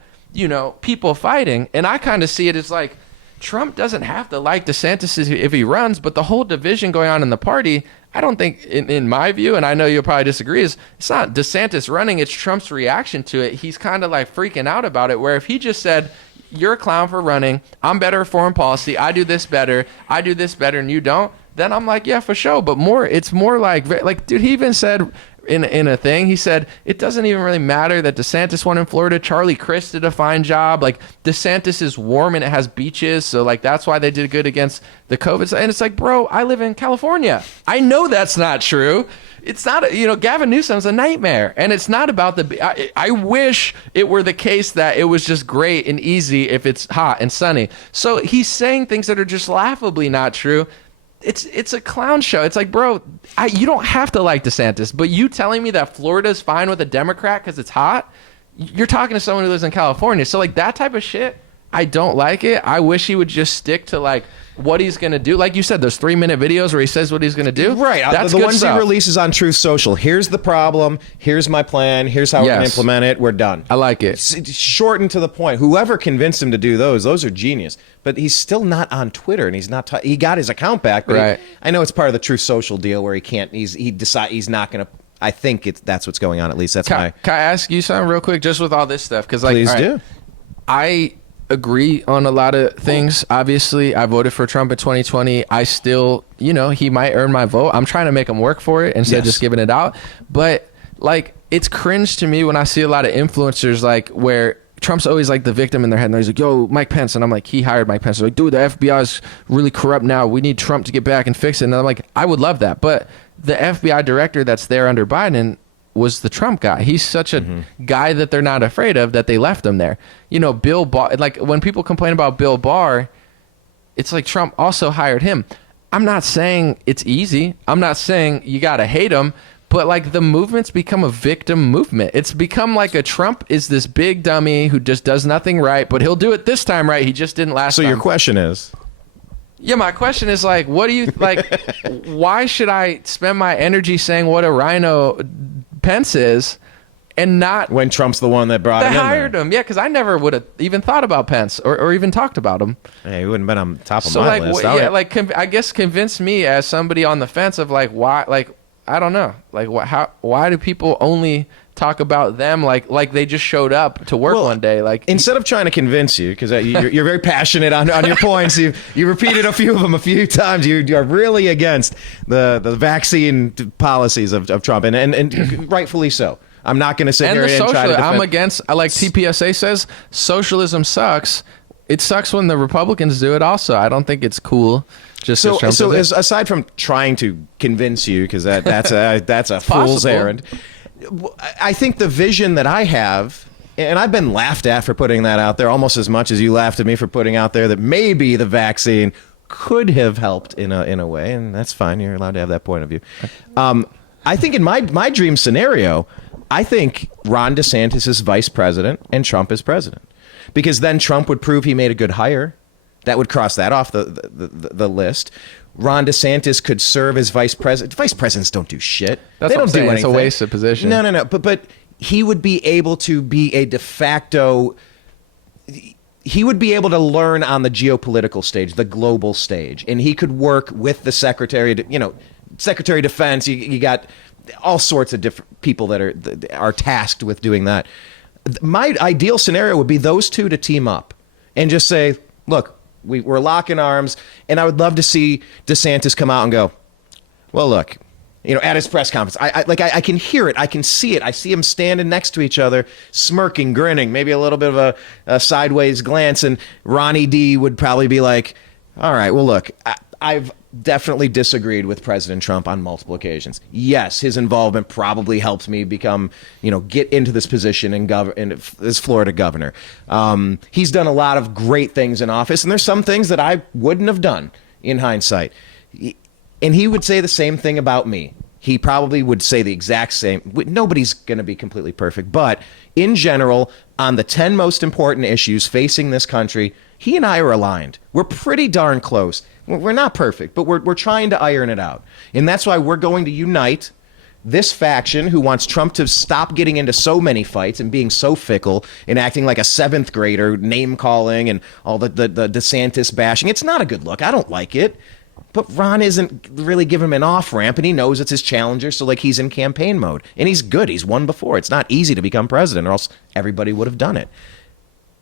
people fighting. And I kind of see it as like, Trump doesn't have to like DeSantis if he runs, but the whole division going on in the party, I don't think, in my view, and I know you'll probably disagree, is it's not DeSantis running, it's Trump's reaction to it. He's kind of like freaking out about it, where if he just said, you're a clown for running, I'm better at foreign policy, I do this better, and you don't, then I'm like, yeah, for sure. But it's more like, dude, he even said in a thing, he said, it doesn't even really matter that DeSantis won in Florida. Charlie Crist did a fine job. Like, DeSantis is warm and it has beaches. So, like, that's why they did good against the COVID. And it's like, bro, I live in California. I know that's not true. It's not, Gavin Newsom's a nightmare. And it's not about I wish it were the case that it was just great and easy if it's hot and sunny. So he's saying things that are just laughably not true. It's a clown show. It's like, bro, you don't have to like DeSantis, but you telling me that Florida's fine with a Democrat because it's hot, you're talking to someone who lives in California. So, like, that type of shit, I don't like it. I wish he would just stick to, like, what he's going to do. Like you said, those 3-minute videos where he says what he's going to do. Right. That's the good ones stuff. he releases on Truth Social. Here's the problem. Here's my plan. Here's how we're going to implement it. We're done. I like it. Short and to the point. Whoever convinced him to do those are genius. But he's still not on Twitter, and he's not. He got his account back. But right. I know it's part of the Truth Social deal where he can't. He decide he's not going to. I think that's what's going on. At least can I ask you something real quick, just with all this stuff? Because, like, please do. I agree on a lot of things. Obviously, I voted for Trump in 2020. I still, he might earn my vote. I'm trying to make him work for it instead of just giving it out. But, like, it's cringe to me when I see a lot of influencers, like, where Trump's always like the victim in their head, and he's like, yo, Mike Pence. And I'm like, he hired Mike Pence. They're like, dude, the FBI is really corrupt now. We need Trump to get back and fix it. And I'm like, I would love that. But the FBI director that's there under Biden was the Trump guy. He's such a guy that they're not afraid of, that they left him there. Bill Barr, like, when people complain about Bill Barr, it's like Trump also hired him. I'm not saying it's easy. I'm not saying you got to hate him. But, like, the movement's become a victim movement. It's become like a Trump is this big dummy who just does nothing right, but he'll do it this time right. He just didn't last time. So your question is? Yeah, my question is, like, what do you, like, why should I spend my energy saying what a rhino Pence is and not... when Trump's the one that brought him in there. hired him. Yeah, because I never would have even thought about Pence or even talked about him. Hey, he wouldn't have been on top of my list. I guess convince me as somebody on the fence of, like, why, like... I don't know. Like, why do people only talk about them like they just showed up to work one day. Like, instead of trying to convince you, because you're very passionate on your points, you repeated a few of them a few times. You are really against the vaccine policies of Trump, and rightfully so. I'm not going to sit here and try to defend. I'm against, like TPSA says, socialism sucks. It sucks when the Republicans do it also. I don't think it's cool. Just so aside from trying to convince you, because that's a fool's errand, I think the vision that I have, and I've been laughed at for putting that out there almost as much as you laughed at me for putting out there that maybe the vaccine could have helped in a way, and that's fine. You're allowed to have that point of view. I think in my dream scenario, I think Ron DeSantis is vice president and Trump is president, because then Trump would prove he made a good hire. That would cross that off the list. Ron DeSantis could serve as vice president. Vice presidents don't do shit. That's they don't do anything. It's a waste of position. No. But he would be able to be a de facto. He would be able to learn on the geopolitical stage, the global stage, and he could work with the Secretary of Defense. You got all sorts of different people that are tasked with doing that. My ideal scenario would be those two to team up and just say, look, we're locking arms. And I would love to see DeSantis come out and go, well, look, at his press conference, I can hear it. I can see it. I see him standing next to each other, smirking, grinning, maybe a little bit of a sideways glance. And Ronnie D would probably be like, all right, well, look, I've definitely disagreed with President Trump on multiple occasions. Yes, his involvement probably helped me become, get into this position as Florida governor. He's done a lot of great things in office, and there's some things that I wouldn't have done in hindsight. And he would say the same thing about me. He probably would say the exact same. Nobody's going to be completely perfect, but in general, on the 10 most important issues facing this country, he and I are aligned. We're pretty darn close. We're not perfect, but we're trying to iron it out. And that's why we're going to unite this faction who wants Trump to stop getting into so many fights and being so fickle and acting like a seventh grader, name calling and all the DeSantis bashing. It's not a good look. I don't like it. But Ron isn't really giving him an off-ramp, and he knows it's his challenger, so he's in campaign mode. And he's good. He's won before. It's not easy to become president, or else everybody would have done it.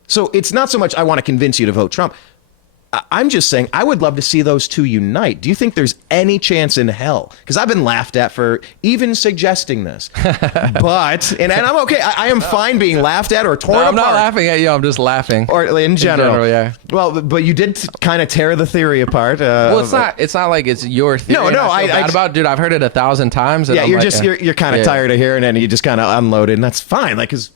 So it's not so much I want to convince you to vote Trump. I'm just saying I would love to see those two unite. Do you think there's any chance in hell? Because I've been laughed at for even suggesting this. But, and I'm okay. I am fine being laughed at or torn apart. I'm not laughing at you. I'm just laughing. Or in general. Yeah. Well, but you did kind of tear the theory apart. Well, it's not like it's your theory. No, I feel bad about, dude, I've heard it 1,000 times. And yeah, you're kind of tired of hearing it, and you just kind of unloaded, and that's fine. Because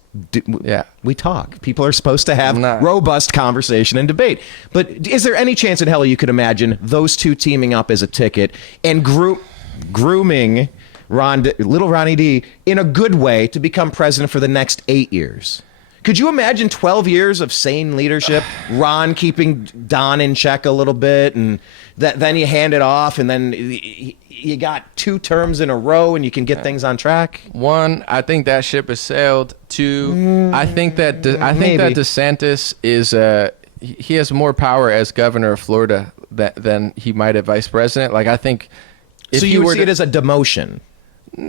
we talk. People are supposed to have robust conversation and debate. But is there any chance in hell you could imagine those two teaming up as a ticket and grooming little Ronnie D in a good way to become president for the next 8 years? Could you imagine 12 years of sane leadership, Ron keeping Don in check a little bit, and then you hand it off, and then you got 2 terms in a row, and you can get things on track? One, I think that ship has sailed. 2, I think that DeSantis is he has more power as governor of Florida than he might as vice president. Like, I think. So you would see it as a demotion?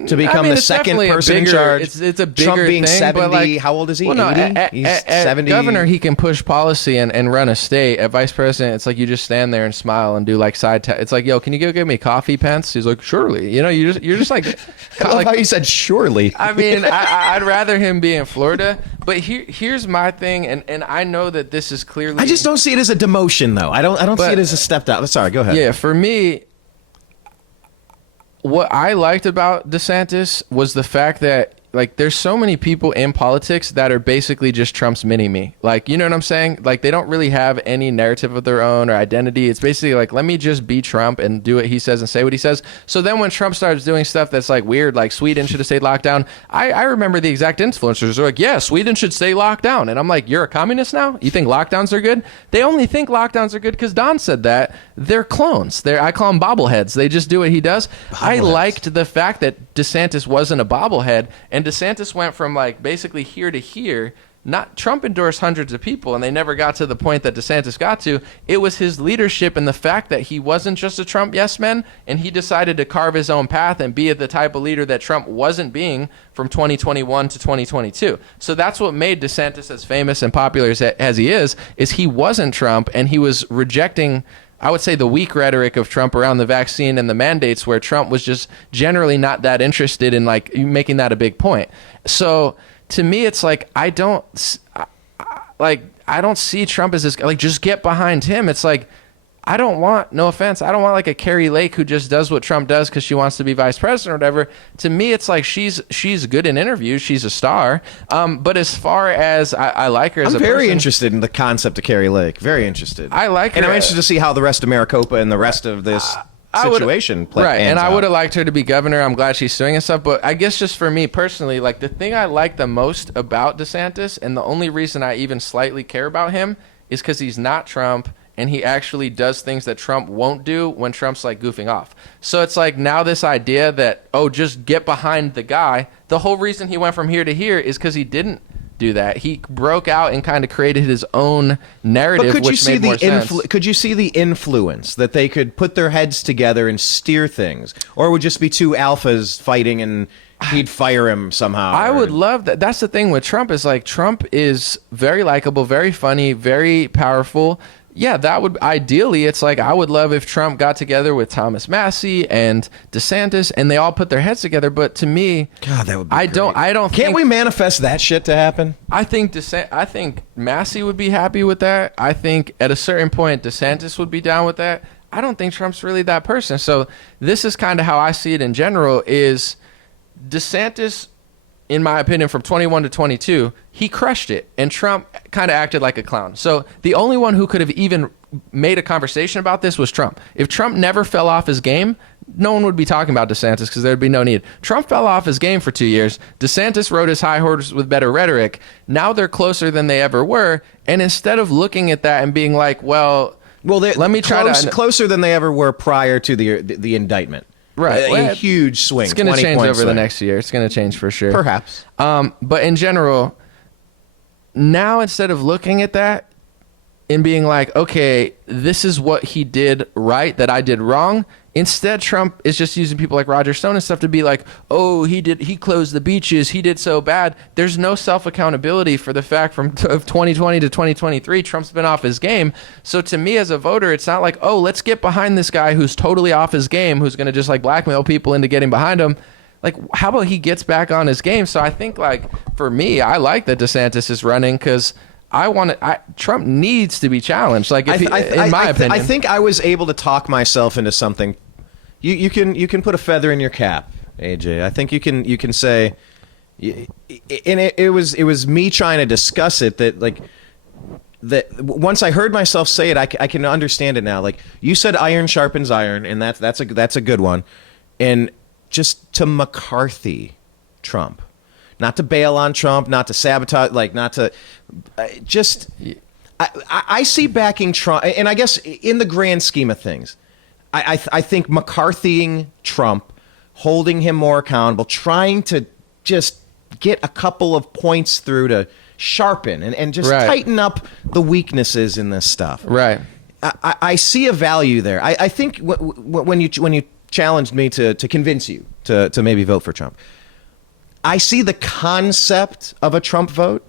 To become the second person in charge. It's a bigger Trump being thing, 70, how old is he? 80? He's 70. Governor, he can push policy and run a state. At vice president, it's like you just stand there and smile and do like it's like, yo, can you go get me coffee, Pence? He's like, surely. You're just like. I love how you said surely. I mean, I'd rather him be in Florida. But here's my thing, and I know that this is clearly. I just don't see it as a demotion, though. I don't see it as a step down. Sorry, go ahead. Yeah, for me. What I liked about DeSantis was the fact that, like, there's so many people in politics that are basically just Trump's mini-me. Like, you know what I'm saying? Like, they don't really have any narrative of their own or identity. It's basically like, let me just be Trump and do what he says and say what he says. So then when Trump starts doing stuff that's, like, weird, like Sweden should have stayed locked down, I remember the exact influencers are like, yeah, Sweden should stay locked down. And I'm like, you're a communist now? You think lockdowns are good? They only think lockdowns are good because Don said that. They're clones. I call them bobbleheads. They just do what he does. I liked the fact that DeSantis wasn't a bobblehead, and DeSantis went from like basically here to here not Trump endorsed hundreds of people and they never got to the point that DeSantis got to. It was his leadership and the fact that he wasn't just a Trump yes man, and he decided to carve his own path and be the type of leader that Trump wasn't being from 2021 to 2022. So that's what made DeSantis as famous and popular as he is he wasn't Trump, and he was rejecting, I would say, the weak rhetoric of Trump around the vaccine and the mandates, where Trump was just generally not that interested in like making that a big point. So to me, it's like I don't see Trump as this, like, just get behind him. It's like, I don't want, no offense, I don't want like a Carrie Lake who just does what Trump does because she wants to be vice president or whatever. To me, it's like she's good in interviews. She's a star. But as far as I like her as I'm a very person, interested in the concept of Carrie Lake. Very interested. I like her. And I'm interested to see how the rest of Maricopa and the rest of this situation plays. Right, and I would have liked her to be governor. I'm glad she's suing and stuff. But I guess just for me personally, like, the thing I like the most about DeSantis, and the only reason I even slightly care about him, is because he's not Trump, and he actually does things that Trump won't do when Trump's like goofing off. So it's like, now this idea that, oh, just get behind the guy. The whole reason he went from here to here is because he didn't do that. He broke out and kind of created his own narrative, which made more sense. Could you see the influence that they could put their heads together and steer things, or it would just be two alphas fighting and he'd fire him somehow? I would love that. That's the thing with Trump, is like, Trump is very likable, very funny, very powerful. Yeah, that would ideally, it's like, I would love if Trump got together with Thomas Massie and DeSantis and they all put their heads together. But to me, God, that would be I great. don't Can't we manifest that shit to happen? I think Massie would be happy with that. I think at a certain point DeSantis would be down with that. I don't think Trump's really that person. So this is kind of how I see it in general, is DeSantis, in my opinion, from 21 to 22, he crushed it, and Trump kind of acted like a clown. So the only one who could have even made a conversation about this was Trump. If Trump never fell off his game, no one would be talking about DeSantis because there'd be no need. Trump fell off his game for 2 years. DeSantis rode his high horse with better rhetoric. Now they're closer than they ever were, and instead of looking at that and being like, let me try to... Closer than they ever were prior to the indictment. Right. A huge swing. It's going to change over the next year. It's going to change for sure. Perhaps. But in general, now instead of looking at that and being like, okay, this is what he did right that I did wrong, instead Trump is just using people like Roger Stone and stuff to be like, oh, he closed the beaches, he did so bad. There's no self-accountability for the fact from 2020 to 2023, Trump's been off his game. So to me as a voter, it's not like, oh, let's get behind this guy who's totally off his game, who's going to just like blackmail people into getting behind him. Like, how about he gets back on his game? So I think, like, for me, I like that DeSantis is running because Trump needs to be challenged. Like, in my opinion, I think I was able to talk myself into something. You can put a feather in your cap, AJ. I think you can say, and it was me trying to discuss it that once I heard myself say it, I can understand it now. Like, you said, iron sharpens iron, and that's a good one, and just to McCarthy Trump, not to bail on Trump, not to sabotage, like, not to just. I see backing Trump, and I guess in the grand scheme of things, I think McCarthying Trump, holding him more accountable, trying to just get a couple of points through to sharpen and just tighten up the weaknesses in this stuff. Right. I see a value there. I think when you challenged me to convince you to maybe vote for Trump, I see the concept of a Trump vote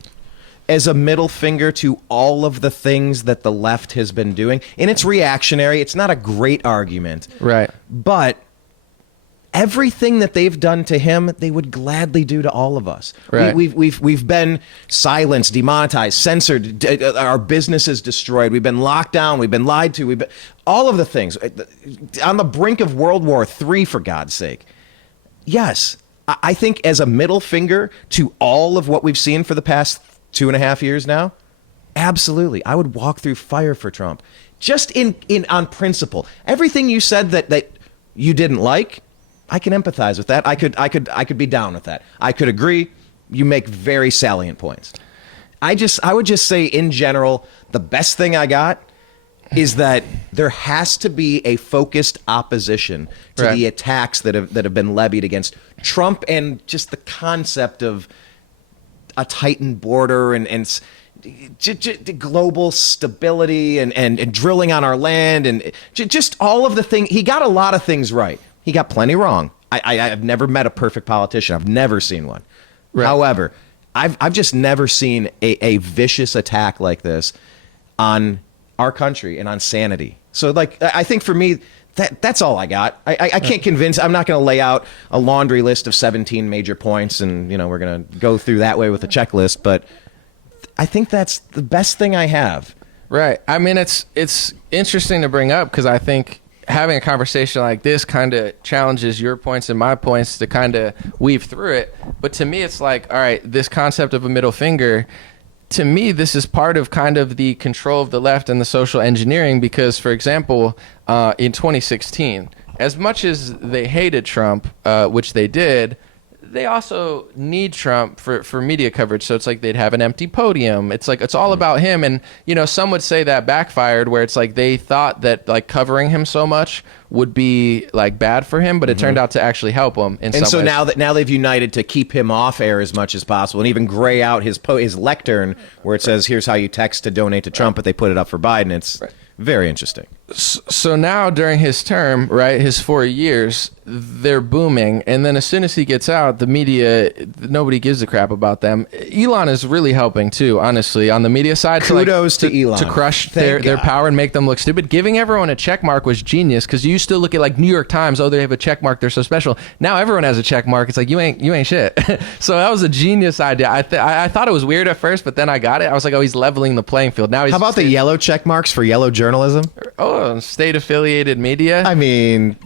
as a middle finger to all of the things that the left has been doing. And it's reactionary. It's not a great argument. Right. But everything that they've done to him, they would gladly do to all of us. Right. We've been silenced, demonetized, censored, our businesses destroyed, we've been locked down, we've been lied to, we've been all of the things. On the brink of World War III, for God's sake. Yes, I think as a middle finger to all of what we've seen for the past 2.5 years now, absolutely, I would walk through fire for Trump. Just in on principle. Everything you said that you didn't like, I can empathize with that. I could be down with that. I could agree. You make very salient points. I would just say in general, the best thing I got is that there has to be a focused opposition to the attacks that have been levied against Trump and just the concept of a tightened border and global stability and drilling on our land and just all of the things. He got a lot of things right. He got plenty wrong. I've never met a perfect politician. I've never seen one. Right. However, I've just never seen a vicious attack like this on our country and on sanity. So, like, I think for me, that's all I got. I can't convince. I'm not going to lay out a laundry list of 17 major points, and we're going to go through that way with a checklist. But I think that's the best thing I have. Right. I mean, it's interesting to bring up because I think having a conversation like this kind of challenges your points and my points to kind of weave through it. But to me, it's like, all right, this concept of a middle finger, to me, this is part of kind of the control of the left and the social engineering because, for example, in 2016, as much as they hated Trump, which they did, they also need Trump for media coverage. So it's like they'd have an empty podium. It's like it's all about him. And, some would say that backfired where it's like they thought that like covering him so much would be like bad for him, but it turned out to actually help him in some ways. And so now they've united to keep him off air as much as possible and even gray out his lectern where it says, here's how you text to donate to Trump, but they put it up for Biden. It's very interesting. So now during his term, right, his 4 years, they're booming. And then as soon as he gets out, the media, nobody gives a crap about them. Elon is really helping too, honestly, on the media side. Kudos to Elon. To crush their power and make them look stupid. Giving everyone a check mark was genius because you still look at like New York Times, oh, they have a check mark, they're so special. Now everyone has a check mark. It's like, you ain't shit. So that was a genius idea. I thought it was weird at first, but then I got it. I was like, oh, he's leveling the playing field. Now How about the yellow check marks for yellow journalism? Oh, state-affiliated media. I mean,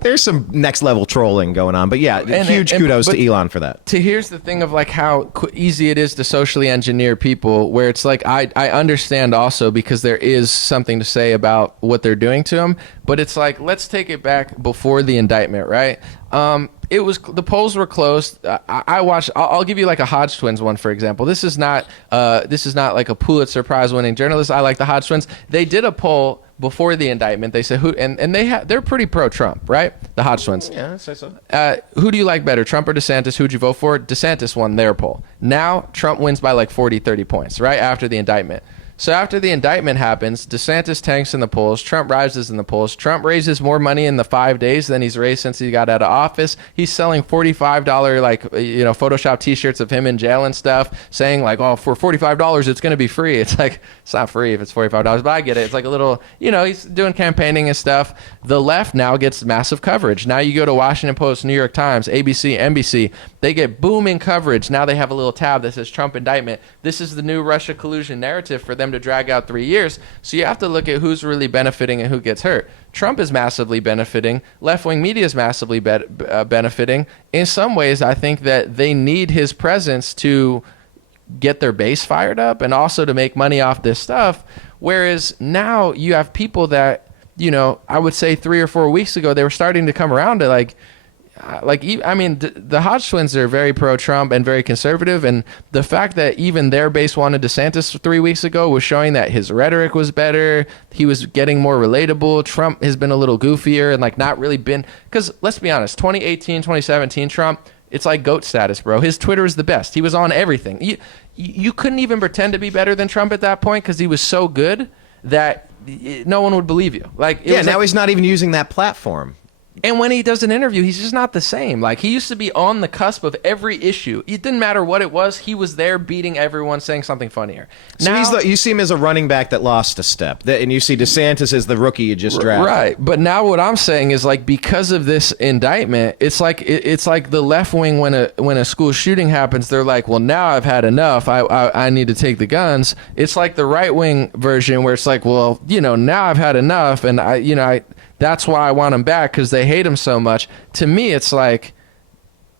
there's some next-level trolling going on, but yeah, huge kudos to Elon for that. Here's the thing of like how easy it is to socially engineer people, where it's like I understand also because there is something to say about what they're doing to him, but it's like let's take it back before the indictment, right? It was the polls were closed. I watched. I'll give you like a Hodge Twins one, for example. This is not like a Pulitzer Prize winning journalist. I like the Hodge Twins. They did a poll before the indictment. They said who, and they're pretty pro Trump, right? The Hodge Twins. Yeah, I'd say so. Who do you like better, Trump or DeSantis? Who'd you vote for? DeSantis won their poll. Now Trump wins by like 40, 30 points, right after the indictment. So after the indictment happens, DeSantis tanks in the polls, Trump rises in the polls. Trump raises more money in the 5 days than he's raised since he got out of office. He's selling $45 like Photoshop t-shirts of him in jail and stuff, saying like, oh, for $45 it's going to be free. It's like, it's not free if it's $45, but I get it. It's like a little, he's doing campaigning and stuff. The left now gets massive coverage. Now you go to Washington Post, New York Times, ABC, NBC, they get booming coverage. Now they have a little tab that says Trump indictment. This is the new Russia collusion narrative for them to drag out 3 years. So you have to look at who's really benefiting and who gets hurt. Trump is massively benefiting. Left-wing media is massively benefiting. In some ways, I think that they need his presence to get their base fired up and also to make money off this stuff. Whereas now you have people that, I would say 3 or 4 weeks ago, they were starting to come around to the Hodge Twins are very pro-Trump and very conservative, and the fact that even their base wanted DeSantis 3 weeks ago was showing that his rhetoric was better, he was getting more relatable. Trump has been a little goofier and like not really been, because let's be honest, 2018, 2017 Trump, it's like GOAT status, bro. His Twitter is the best. He was on everything. You couldn't even pretend to be better than Trump at that point because he was so good that no one would believe you. Now he's not even using that platform. And when he does an interview, he's just not the same. Like, he used to be on the cusp of every issue. It didn't matter what it was. He was there beating everyone, saying something funnier. So now, you see him as a running back that lost a step. And you see DeSantis as the rookie you just drafted. Right. But now what I'm saying is, like, because of this indictment, it's like the left wing when a school shooting happens, they're like, well, now I've had enough. I need to take the guns. It's like the right wing version where it's like, well, now I've had enough. And that's why I want him back, because they hate him so much. To me, it's like,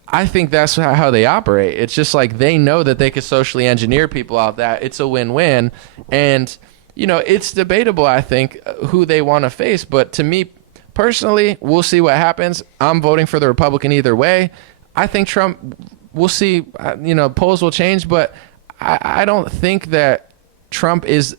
I think that's how they operate. It's just like they know that they could socially engineer people out of that. It's a win-win. And, it's debatable, I think, who they want to face. But to me, personally, we'll see what happens. I'm voting for the Republican either way. I think Trump, we'll see, polls will change. But I don't think that Trump is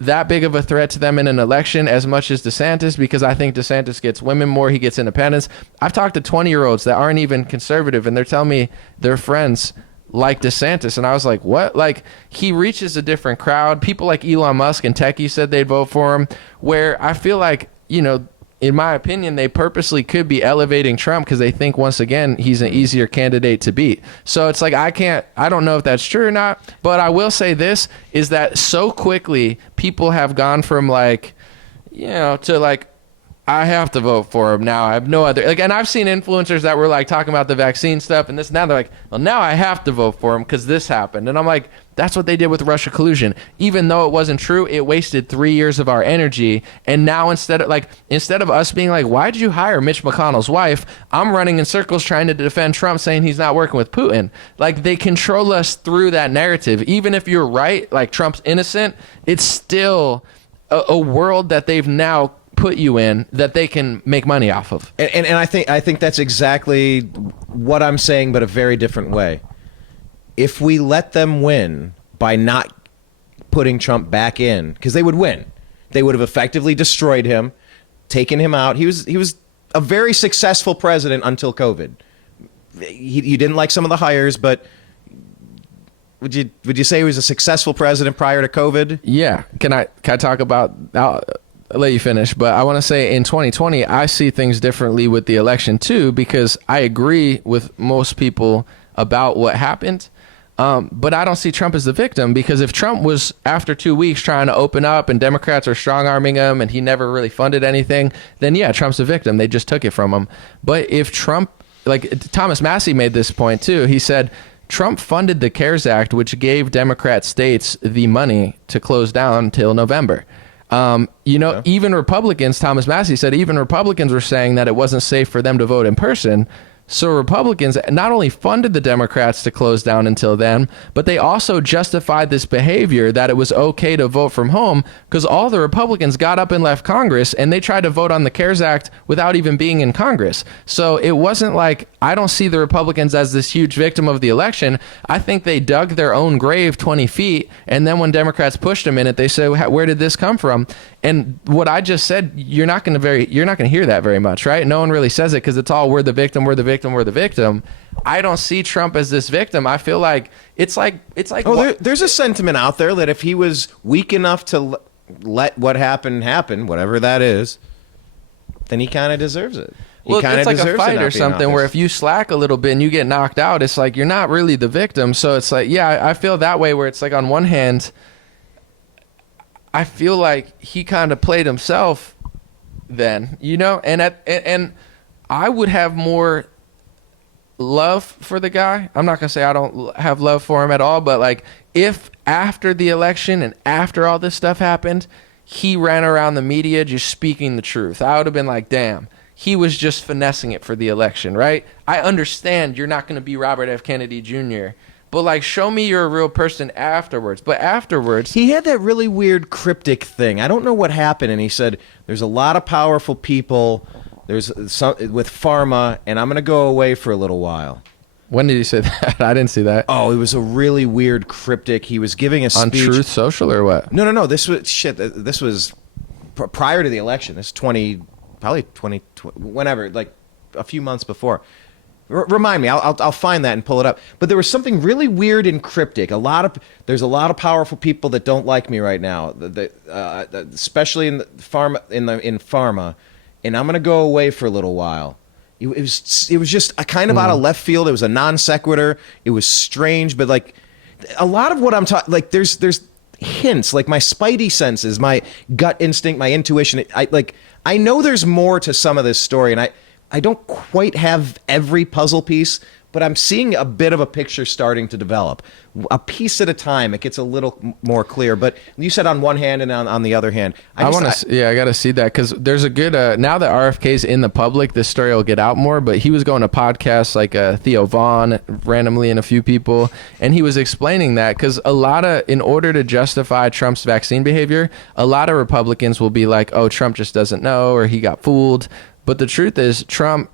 that big of a threat to them in an election as much as DeSantis, because I think DeSantis gets women more, he gets independents. I've talked to 20-year-olds that aren't even conservative, and they're telling me their friends like DeSantis. And I was like, what? Like, he reaches a different crowd. People like Elon Musk and techies said they'd vote for him, where I feel like, you know, in my opinion, they purposely could be elevating Trump because they think, once again, he's an easier candidate to beat. So it's like, I don't know if that's true or not, but I will say this is that so quickly people have gone from like, you know, to like, I have to vote for him now. I have no other, like, and I've seen influencers that were like talking about the vaccine stuff and this. Now they're like, well, now I have to vote for him because this happened. And I'm like, that's what they did with Russia collusion. Even though it wasn't true, it wasted 3 years of our energy. And now instead of us being like, why'd you hire Mitch McConnell's wife? I'm running in circles trying to defend Trump, saying he's not working with Putin. Like, they control us through that narrative. Even if you're right, like Trump's innocent, it's still a world that they've now put you in that they can make money off of. And I think that's exactly what I'm saying, but a very different way. If we let them win by not putting Trump back in, because they would win, they would have effectively destroyed him, taken him out. He was a very successful president until COVID. You didn't like some of the hires, but would you say he was a successful president prior to COVID? Yeah. Can I talk about? I'll let you finish, but I want to say in 2020, I see things differently with the election too, because I agree with most people about what happened. But I don't see Trump as the victim, because if Trump was, after 2 weeks, trying to open up and Democrats are strong-arming him and he never really funded anything, then yeah, Trump's a victim. They just took it from him. But if Trump, like Thomas Massey made this point too, he said, Trump funded the CARES Act, which gave Democrat states the money to close down till November. Even Republicans, Thomas Massey said, even Republicans were saying that it wasn't safe for them to vote in person. So Republicans not only funded the Democrats to close down until then, but they also justified this behavior that it was okay to vote from home, because all the Republicans got up and left Congress and they tried to vote on the CARES Act without even being in Congress. So it wasn't like, I don't see the Republicans as this huge victim of the election. I think they dug their own grave 20 feet. And then when Democrats pushed them in it, they say, where did this come from? And what I just said, you're not going to hear that very much, right? No one really says it because it's all, we're the victim, we're the victim, we're the victim. I don't see Trump as this victim. I feel like it's like. Oh, there's a sentiment out there that if he was weak enough to let what happened happen, whatever that is, then he kind of deserves it. Well, it's like a fight or something where if you slack a little bit and you get knocked out, it's like you're not really the victim. So it's like, yeah, I feel that way, where it's like, on one hand, I feel like he kind of played himself then, and I would have more love for the guy. I'm not going to say I don't have love for him at all, but like, if after the election and after all this stuff happened, he ran around the media just speaking the truth, I would have been like, damn, he was just finessing it for the election, right? I understand you're not going to be Robert F. Kennedy Jr., but like, show me you're a real person afterwards. But afterwards, he had that really weird cryptic thing. I don't know what happened. And he said, there's a lot of powerful people. There's some with pharma, and I'm going to go away for a little while. When did he say that? I didn't see that. Oh, it was a really weird cryptic. He was giving a speech. On Truth Social or what? No. This was prior to the election. This is probably 20, whenever, like a few months before. Remind me. I'll find that and pull it up. But there was something really weird and cryptic. There's a lot of powerful people that don't like me right now, especially in the pharma, and I'm going to go away for a little while. It was just a kind of out of left field. It was a non sequitur. It was strange, but like a lot of what I'm talking, like there's hints, like my spidey senses, my gut instinct, my intuition. I know there's more to some of this story, and I don't quite have every puzzle piece, but I'm seeing a bit of a picture starting to develop. A piece at a time, it gets a little more clear. But you said on one hand and on the other hand. I got to see that, because there's a good, now that RFK's in the public, this story will get out more, but he was going to podcasts like Theo Vaughn, randomly, and a few people, and he was explaining that, because in order to justify Trump's vaccine behavior, a lot of Republicans will be like, oh, Trump just doesn't know, or he got fooled. But the truth is, Trump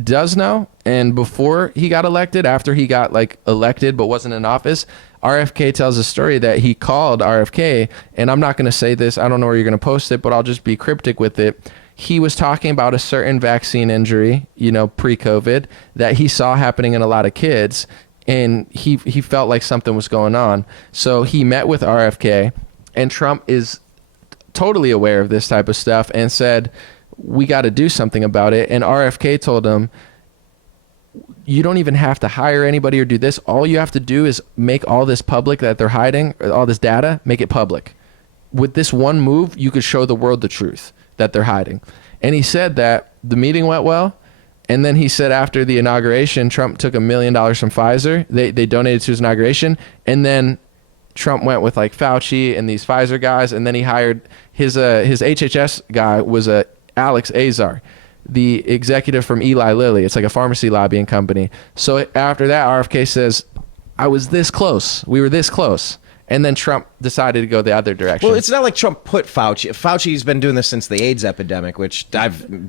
does know, and before he got elected, after he got elected but wasn't in office, RFK tells a story that he called RFK, and I'm not going to say this, I don't know where you're going to post it, but I'll just be cryptic with it. He was talking about a certain vaccine injury, pre-COVID, that he saw happening in a lot of kids, and he felt like something was going on. So he met with RFK, and Trump is totally aware of this type of stuff and said, we got to do something about it. And RFK told him, you don't even have to hire anybody or do this. All you have to do is make all this public that they're hiding, all this data, make it public. With this one move, you could show the world the truth that they're hiding. And he said that the meeting went well. And then he said after the inauguration, Trump took $1 million from Pfizer. They donated to his inauguration. And then Trump went with like Fauci and these Pfizer guys. And then he hired his HHS guy was Alex Azar, the executive from Eli Lilly. It's like a pharmacy lobbying company. So after that, RFK says, I was this close. We were this close. And then Trump decided to go the other direction. Well, it's not like Trump put Fauci. Fauci's been doing this since the AIDS epidemic, which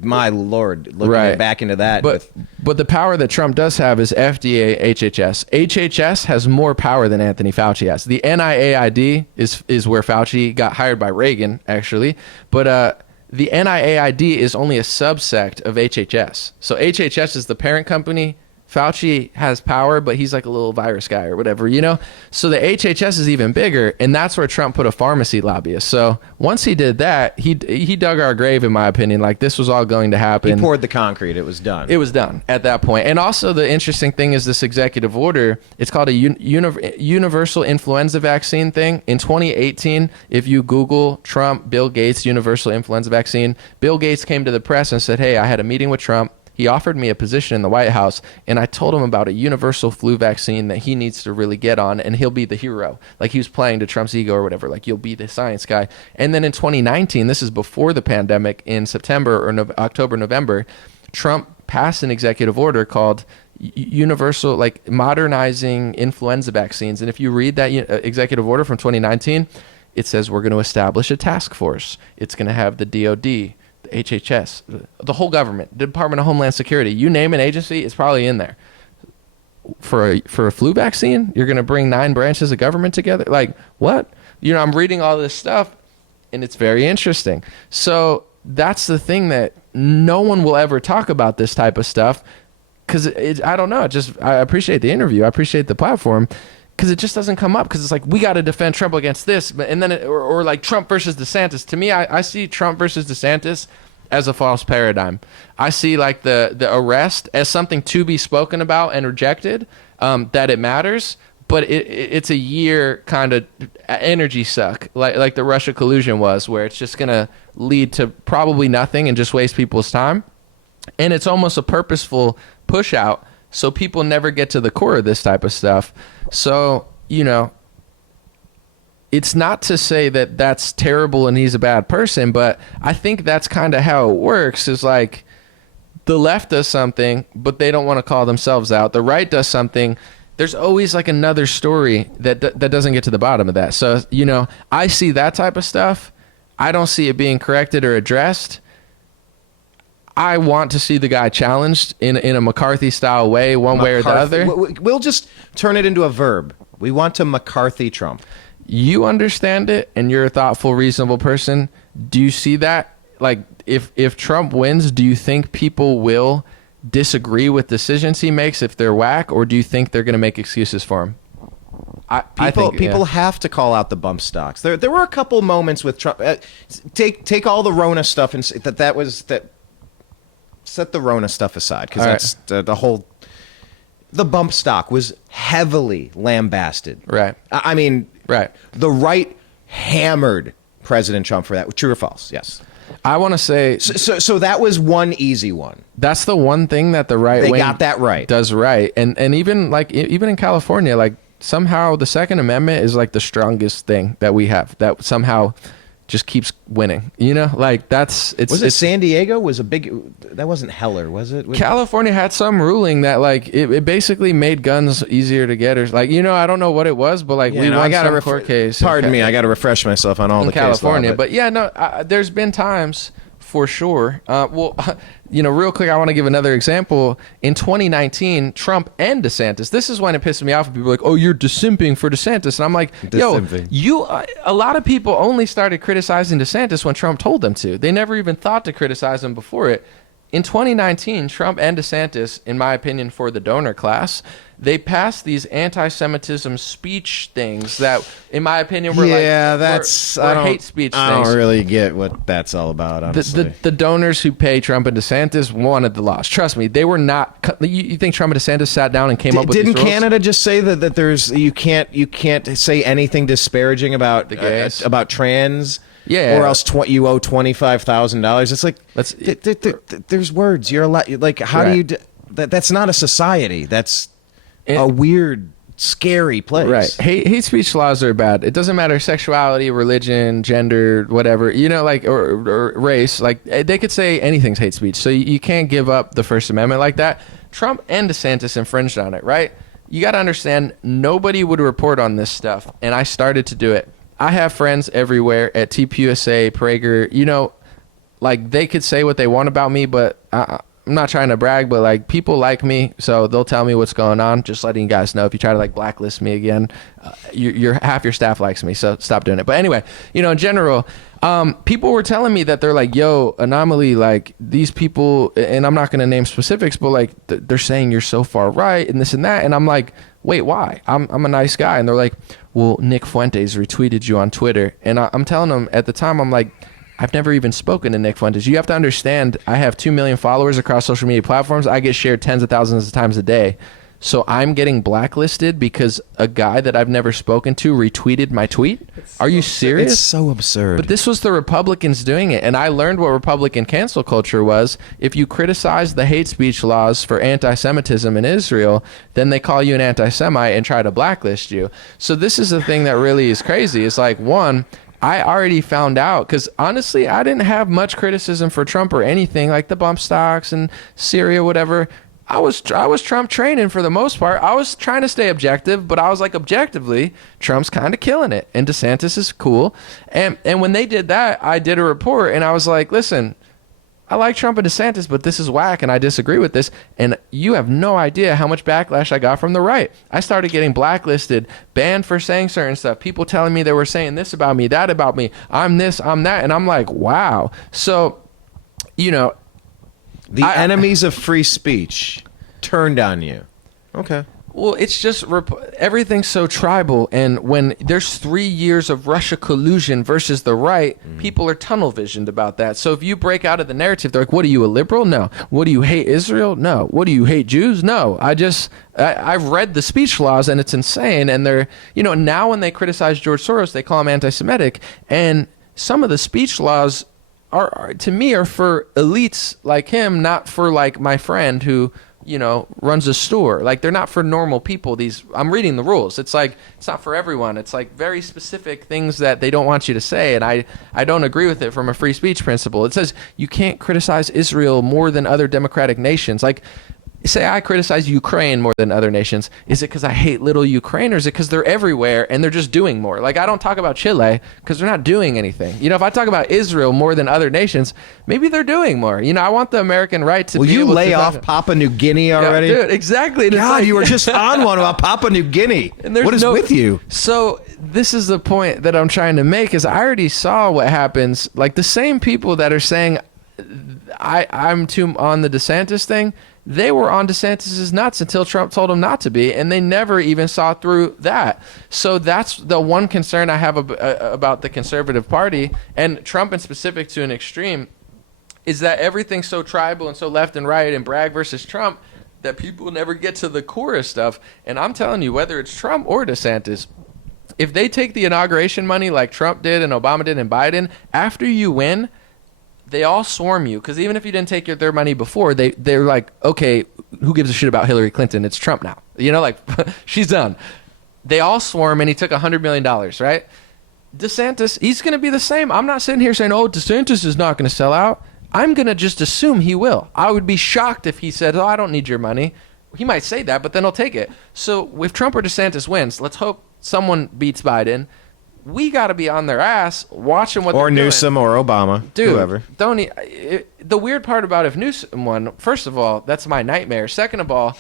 my Lord, looking back into that. But the power that Trump does have is FDA, HHS. HHS has more power than Anthony Fauci has. The NIAID is where Fauci got hired by Reagan, actually. But the NIAID is only a subsect of HHS. So HHS is the parent company. Fauci has power, but he's like a little virus guy or whatever, you know? So the HHS is even bigger, and that's where Trump put a pharmacy lobbyist. So once he did that, he dug our grave, in my opinion. Like, this was all going to happen. He poured the concrete. It was done. It was done at that point. And also the interesting thing is this executive order. It's called a universal influenza vaccine thing. In 2018, if you Google Trump, Bill Gates, universal influenza vaccine, Bill Gates came to the press and said, hey, I had a meeting with Trump. He offered me a position in the White House, and I told him about a universal flu vaccine that he needs to really get on, and he'll be the hero. Like, he was playing to Trump's ego or whatever. Like, you'll be the science guy. And then in 2019, this is before the pandemic, in September or October, November, Trump passed an executive order called universal, like, modernizing influenza vaccines. And if you read that executive order from 2019, it says we're going to establish a task force. It's going to have the DOD, HHS, the whole government, Department of Homeland Security, you name an agency, it's probably in there. For a flu vaccine, you're going to bring 9 branches of government together? Like, what? You know, I'm reading all this stuff, and it's very interesting. So that's the thing, that no one will ever talk about this type of stuff, because I don't know. I appreciate the interview. I appreciate the platform, because it just doesn't come up, because it's like, we got to defend Trump against this, and then or like Trump versus DeSantis. To me, I see Trump versus DeSantis as a false paradigm. I see like the arrest as something to be spoken about and rejected, that it matters, but it's a year kind of energy suck, like the Russia collusion was, where it's just gonna lead to probably nothing and just waste people's time, and it's almost a purposeful push out. So people never get to the core of this type of stuff. So, you know, it's not to say that that's terrible and he's a bad person, but I think that's kind of how it works, is like the left does something, but they don't want to call themselves out. The right does something. There's always like another story that doesn't get to the bottom of that. So, you know, I see that type of stuff. I don't see it being corrected or addressed. I want to see the guy challenged in a McCarthy-style way, one way or the other. We'll just turn it into a verb. We want to McCarthy Trump. You understand it, and you're a thoughtful, reasonable person. Do you see that? Like, if Trump wins, do you think people will disagree with decisions he makes if they're whack, or do you think they're going to make excuses for him? I think people have to call out the bump stocks. There were a couple moments with Trump. Take all the Rona stuff and that. Set the Rona stuff aside, because that's the bump stock was heavily lambasted. Right. I mean, right. The right hammered President Trump for that. True or false? Yes. I want to say so that was one easy one. That's the one thing that the right wing got that right. Does right. And even in California, like, somehow the Second Amendment is like the strongest thing that we have, that somehow just keeps winning, you know? Like, it's San Diego was a big, that wasn't Heller, was it? California had some ruling that, like, it basically made guns easier to get, or like, you know, I don't know what it was, but like, we won some court case. Pardon me, I got to refresh myself on all the California, case law, but yeah, no, there's been times for sure. Well, you know, real quick, I want to give another example. In 2019, Trump and DeSantis, this is when it pisses me off when people are like, oh, you're desimping for DeSantis. And I'm like, a lot of people only started criticizing DeSantis when Trump told them to. They never even thought to criticize him before it. in 2019, Trump and DeSantis, in my opinion, for the donor class, they passed these anti-Semitism speech things that, in my opinion, were were hate speech things. I don't really get what that's all about, honestly. The donors who pay Trump and DeSantis wanted the laws. Trust me, they were not. You think Trump and DeSantis sat down and came up with these rules? Didn't Canada just say that there's you can't say anything disparaging about the gays, about trans? Yeah, or else you owe $25,000. It's like there's words. You're allowed. Like, how do you? That's not a society. That's a weird, scary place. Right. Hate speech laws are bad. It doesn't matter sexuality, religion, gender, whatever. You know, like or race. Like they could say anything's hate speech. So you can't give up the First Amendment like that. Trump and DeSantis infringed on it. Right. You got to understand. Nobody would report on this stuff, and I started to do it. I have friends everywhere at TPUSA, Prager, you know, like they could say what they want about me, but I'm not trying to brag, but like people like me, so they'll tell me what's going on. Just letting you guys know, if you try to like blacklist me again, you're half your staff likes me, so stop doing it. But anyway, you know, in general, people were telling me that they're like, yo, An0maly, like these people, and I'm not going to name specifics, but like they're saying you're so far right and this and that. And I'm like, wait, why? I'm a nice guy. And they're like, well, Nick Fuentes retweeted you on Twitter. And I'm telling them at the time, I'm like, I've never even spoken to Nick Fuentes. You have to understand, I have 2 million followers across social media platforms. I get shared tens of thousands of times a day. So I'm getting blacklisted because a guy that I've never spoken to retweeted my tweet? Are you serious? It's so absurd. But this was the Republicans doing it. And I learned what Republican cancel culture was. If you criticize the hate speech laws for anti-Semitism in Israel, then they call you an anti-Semite and try to blacklist you. So this is the thing that really is crazy. It's like, one, I already found out, because honestly, I didn't have much criticism for Trump or anything, like the bump stocks and Syria, whatever. I was Trump training for the most part. I was trying to stay objective, but I was like, objectively, Trump's kind of killing it, and DeSantis is cool. And when they did that, I did a report, and I was like, listen, I like Trump and DeSantis, but this is whack, and I disagree with this. And you have no idea how much backlash I got from the right. I started getting blacklisted, banned for saying certain stuff. People telling me they were saying this about me, that about me. I'm this, I'm that. And I'm like, wow. So, you know. The enemies of free speech turned on you. Okay. Well, it's just everything's so tribal, and when there's 3 years of Russia collusion versus the right, people are tunnel visioned about that. So if you break out of the narrative, they're like, what are you, a liberal? No. What do you hate Israel? No. What do you hate Jews? No. I've read the speech laws, and it's insane. And they're, you know, now when they criticize George Soros, they call him anti-Semitic, and some of the speech laws are to me are for elites like him, not for like my friend who, you know, runs a store. Like, they're not for normal people. I'm reading the rules. It's like, it's not for everyone. It's like very specific things that they don't want you to say. And I don't agree with it from a free speech principle. It says you can't criticize Israel more than other democratic nations. Like, say I criticize Ukraine more than other nations. Is it because I hate little Ukraine, or is it because they're everywhere and they're just doing more? Like, I don't talk about Chile because they're not doing anything. You know, if I talk about Israel more than other nations, maybe they're doing more. You know, I want the American right to be able to... Will you lay off Papua New Guinea already? Yeah, dude, exactly. God, like, you were just on one about Papua New Guinea. And what is with you? So this is the point that I'm trying to make, is I already saw what happens. Like, the same people that are saying I'm too on the DeSantis thing, they were on DeSantis' nuts until Trump told them not to be, and they never even saw through that. So that's the one concern I have about the conservative party, and Trump in specific to an extreme, is that everything's so tribal and so left and right and Bragg versus Trump that people never get to the core of stuff. And I'm telling you, whether it's Trump or DeSantis, if they take the inauguration money like Trump did and Obama did and Biden, after you win, they all swarm you, because even if you didn't take their money before, they're like, okay, who gives a shit about Hillary Clinton? It's Trump now. You know, like, she's done. They all swarm, and he took $100 million, right? DeSantis, he's going to be the same. I'm not sitting here saying, oh, DeSantis is not going to sell out. I'm going to just assume he will. I would be shocked if he said, oh, I don't need your money. He might say that, but then he'll take it. So if Trump or DeSantis wins, let's hope someone beats Biden. We got to be on their ass watching what they're doing. Or Newsom or Obama, dude, whoever. The weird part about if Newsom won, first of all, that's my nightmare. Second of all,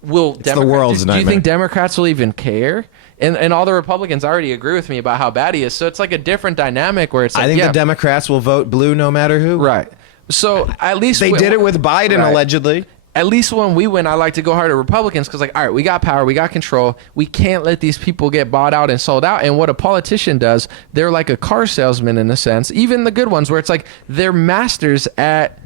the world's nightmare. Do you think Democrats will even care? And all the Republicans already agree with me about how bad he is. So it's like a different dynamic where it's like, I think the Democrats will vote blue no matter who. Right. So at least They did it with Biden, right. allegedly. At least when we win, I like to go hard at Republicans because, like, all right, we got power, we got control. We can't let these people get bought out and sold out. And what a politician does, they're like a car salesman in a sense, even the good ones, where it's like they're masters at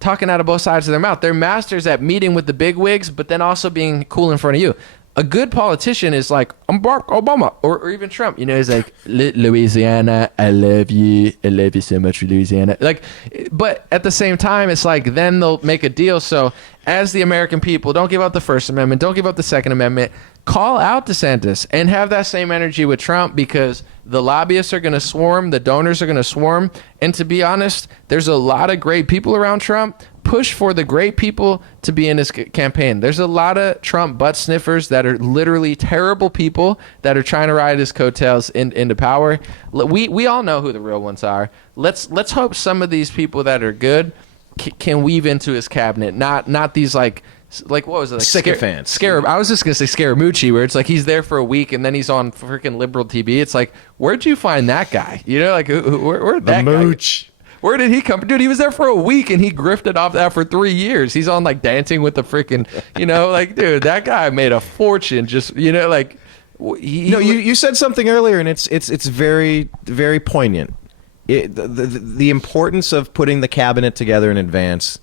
talking out of both sides of their mouth. They're masters at meeting with the big wigs, but then also being cool in front of you. A good politician is like, I'm Barack Obama, or even Trump. You know, he's like, Louisiana, I love you so much, Louisiana. Like, but at the same time, it's like, then they'll make a deal. So as the American people, don't give up the First Amendment, don't give up the Second Amendment, call out DeSantis and have that same energy with Trump, because the lobbyists are going to swarm, the donors are going to swarm. And to be honest, there's a lot of great people around Trump. Push for the great people to be in his campaign. There's a lot of Trump butt sniffers that are literally terrible people that are trying to ride his coattails into power. We all know who the real ones are. Let's hope some of these people that are good can weave into his cabinet. Not these like what was it? Like sycophants. I was just gonna say Scaramucci, where it's like he's there for a week and then he's on freaking liberal TV. It's like, where'd you find that guy? You know, like where'd that mooch guy? Where did he come? Dude, he was there for a week and he grifted off that for 3 years. He's on like Dancing with the freaking, you know, like, dude, that guy made a fortune. Just, you know, like. You said something earlier, and it's very, very poignant. The importance of putting the cabinet together in advance,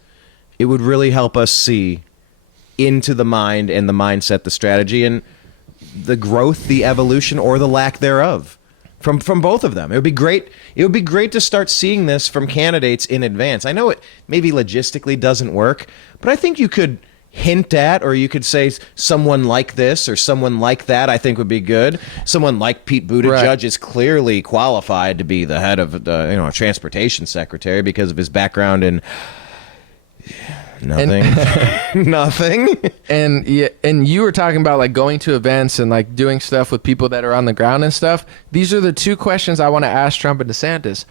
it would really help us see into the mind and the mindset, the strategy, and the growth, the evolution, or the lack thereof. From both of them. It would be great. It would be great to start seeing this from candidates in advance. I know it maybe logistically doesn't work, but I think you could hint at, or you could say someone like this or someone like that, I think would be good. Someone like Pete Buttigieg is clearly qualified to be the head of a transportation secretary because of his background in nothing. Nothing. And you were talking about like going to events and like doing stuff with people that are on the ground and stuff. These are the two questions I want to ask Trump and DeSantis.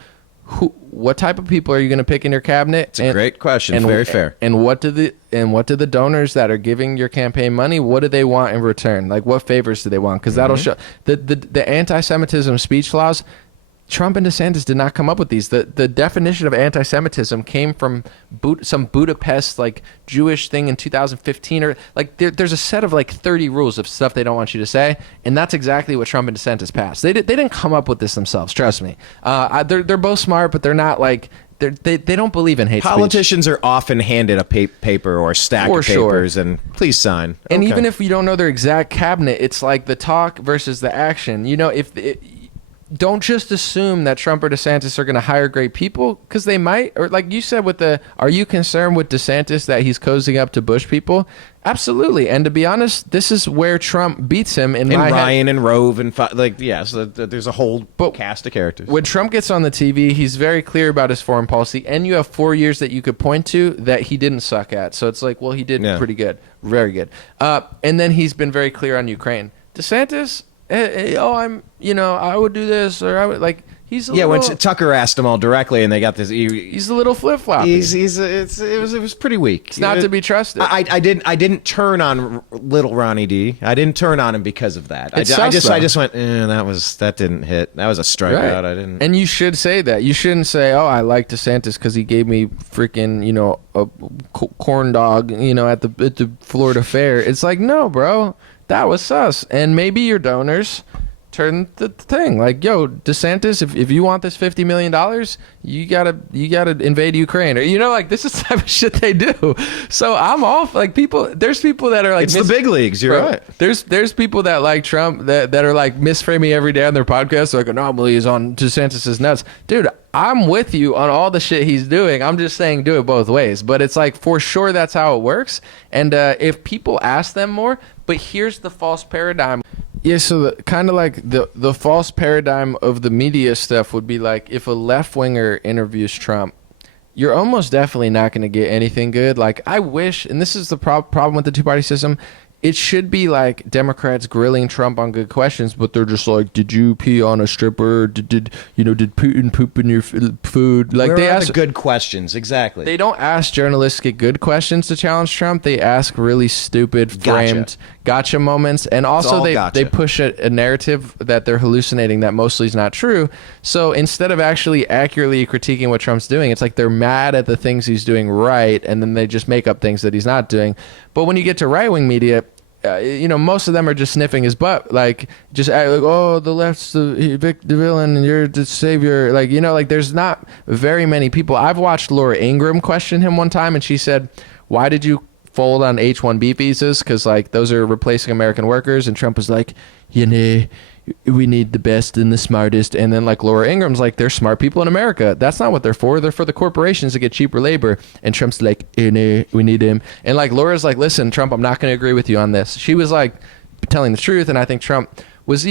What type of people are you going to pick in your cabinet? It's a great question. It's very fair. And what do the donors that are giving your campaign money, what do they want in return? Like, what favors do they want? Because that'll show the anti-Semitism speech laws. Trump and DeSantis did not come up with these. The definition of anti-Semitism came from some Budapest like Jewish thing in 2015, or like there's a set of like 30 rules of stuff they don't want you to say, and that's exactly what Trump and DeSantis passed. They didn't come up with this themselves. Trust me. They're both smart, but they're not like they don't believe in hate speech. Politicians are often handed a paper or a stack of papers and please sign. And even if you don't know their exact cabinet, it's like the talk versus the action. You know, don't just assume that Trump or DeSantis are going to hire great people, because they might. Or like you said, are you concerned with DeSantis that he's cozying up to Bush people? Absolutely. And to be honest, this is where Trump beats him in my Ryan head. And Rove and so there's a whole cast of characters. When Trump gets on the TV, he's very clear about his foreign policy, and you have 4 years that you could point to that he didn't suck at. So it's like, well, he did pretty good, very good. And then he's been very clear on Ukraine. DeSantis, I would do this, or I would like. He's when Tucker asked him all directly, and they got this. He's a little flip flop. It was pretty weak. It's not to be trusted. I didn't turn on little Ronnie D. I didn't turn on him because of that. I just went. That didn't hit. That was a strikeout. Right. I didn't. And you should say that. You shouldn't say, "Oh, I like DeSantis because he gave me freaking a corn dog at the Florida Fair." It's like, no, bro. That was sus. And maybe your donors turn the thing like, yo, DeSantis, if you want this $50 million, you gotta invade Ukraine, or like this is the type of shit they do. So I'm off. Like there's people that are like, it's the big leagues. You're right. There's people that like Trump that are like misframing every day on their podcast. Like An0maly is on DeSantis's nuts, dude. I'm with you on all the shit he's doing. I'm just saying do it both ways. But it's like, for sure, that's how it works. And if people ask them more, but here's the false paradigm. Yeah, so kind of like the false paradigm of the media stuff would be like, if a left-winger interviews Trump, you're almost definitely not going to get anything good. Like, I wish, and this is the problem with the two-party system, it should be like Democrats grilling Trump on good questions, but they're just like, did you pee on a stripper? Did Putin poop in your food? Like, they ask the good questions. Exactly. They don't ask journalistic good questions to challenge Trump. They ask really stupid, framed, gotcha moments, and also they gotcha. push a narrative that they're hallucinating that mostly is not true. So instead of actually accurately critiquing what Trump's doing, it's like they're mad at the things he's doing right, and then they just make up things that he's not doing. But when you get to right-wing media, most of them are just sniffing his butt, like just act like, oh, the left's the villain and you're the savior. Like, there's not very many people. I've watched Laura Ingraham question him one time, and she said, why did you fold on H-1B visas? Because like those are replacing American workers. And Trump was like, we need the best and the smartest. And then like Laura Ingram's like, they're smart people in America. That's not what they're for. They're for the corporations to get cheaper labor. And Trump's like, we need him. And like Laura's like, listen, Trump, I'm not going to agree with you on this. She was like telling the truth. And I think Trump was,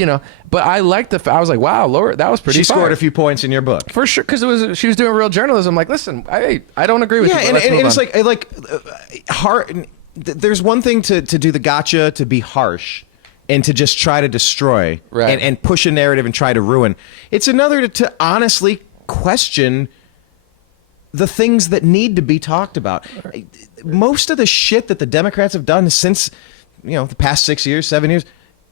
but I liked I was like, wow, Laura, that was pretty She scored a few points in your book. for sure, because she was doing real journalism. Like, listen, I don't agree with you. Yeah, and it's like hard. There's one thing to do the gotcha, to be harsh, and to just try to destroy, right, and push a narrative and try to ruin. It's another to honestly question the things that need to be talked about. Right. Most of the shit that the Democrats have done since the past 6 years, 7 years,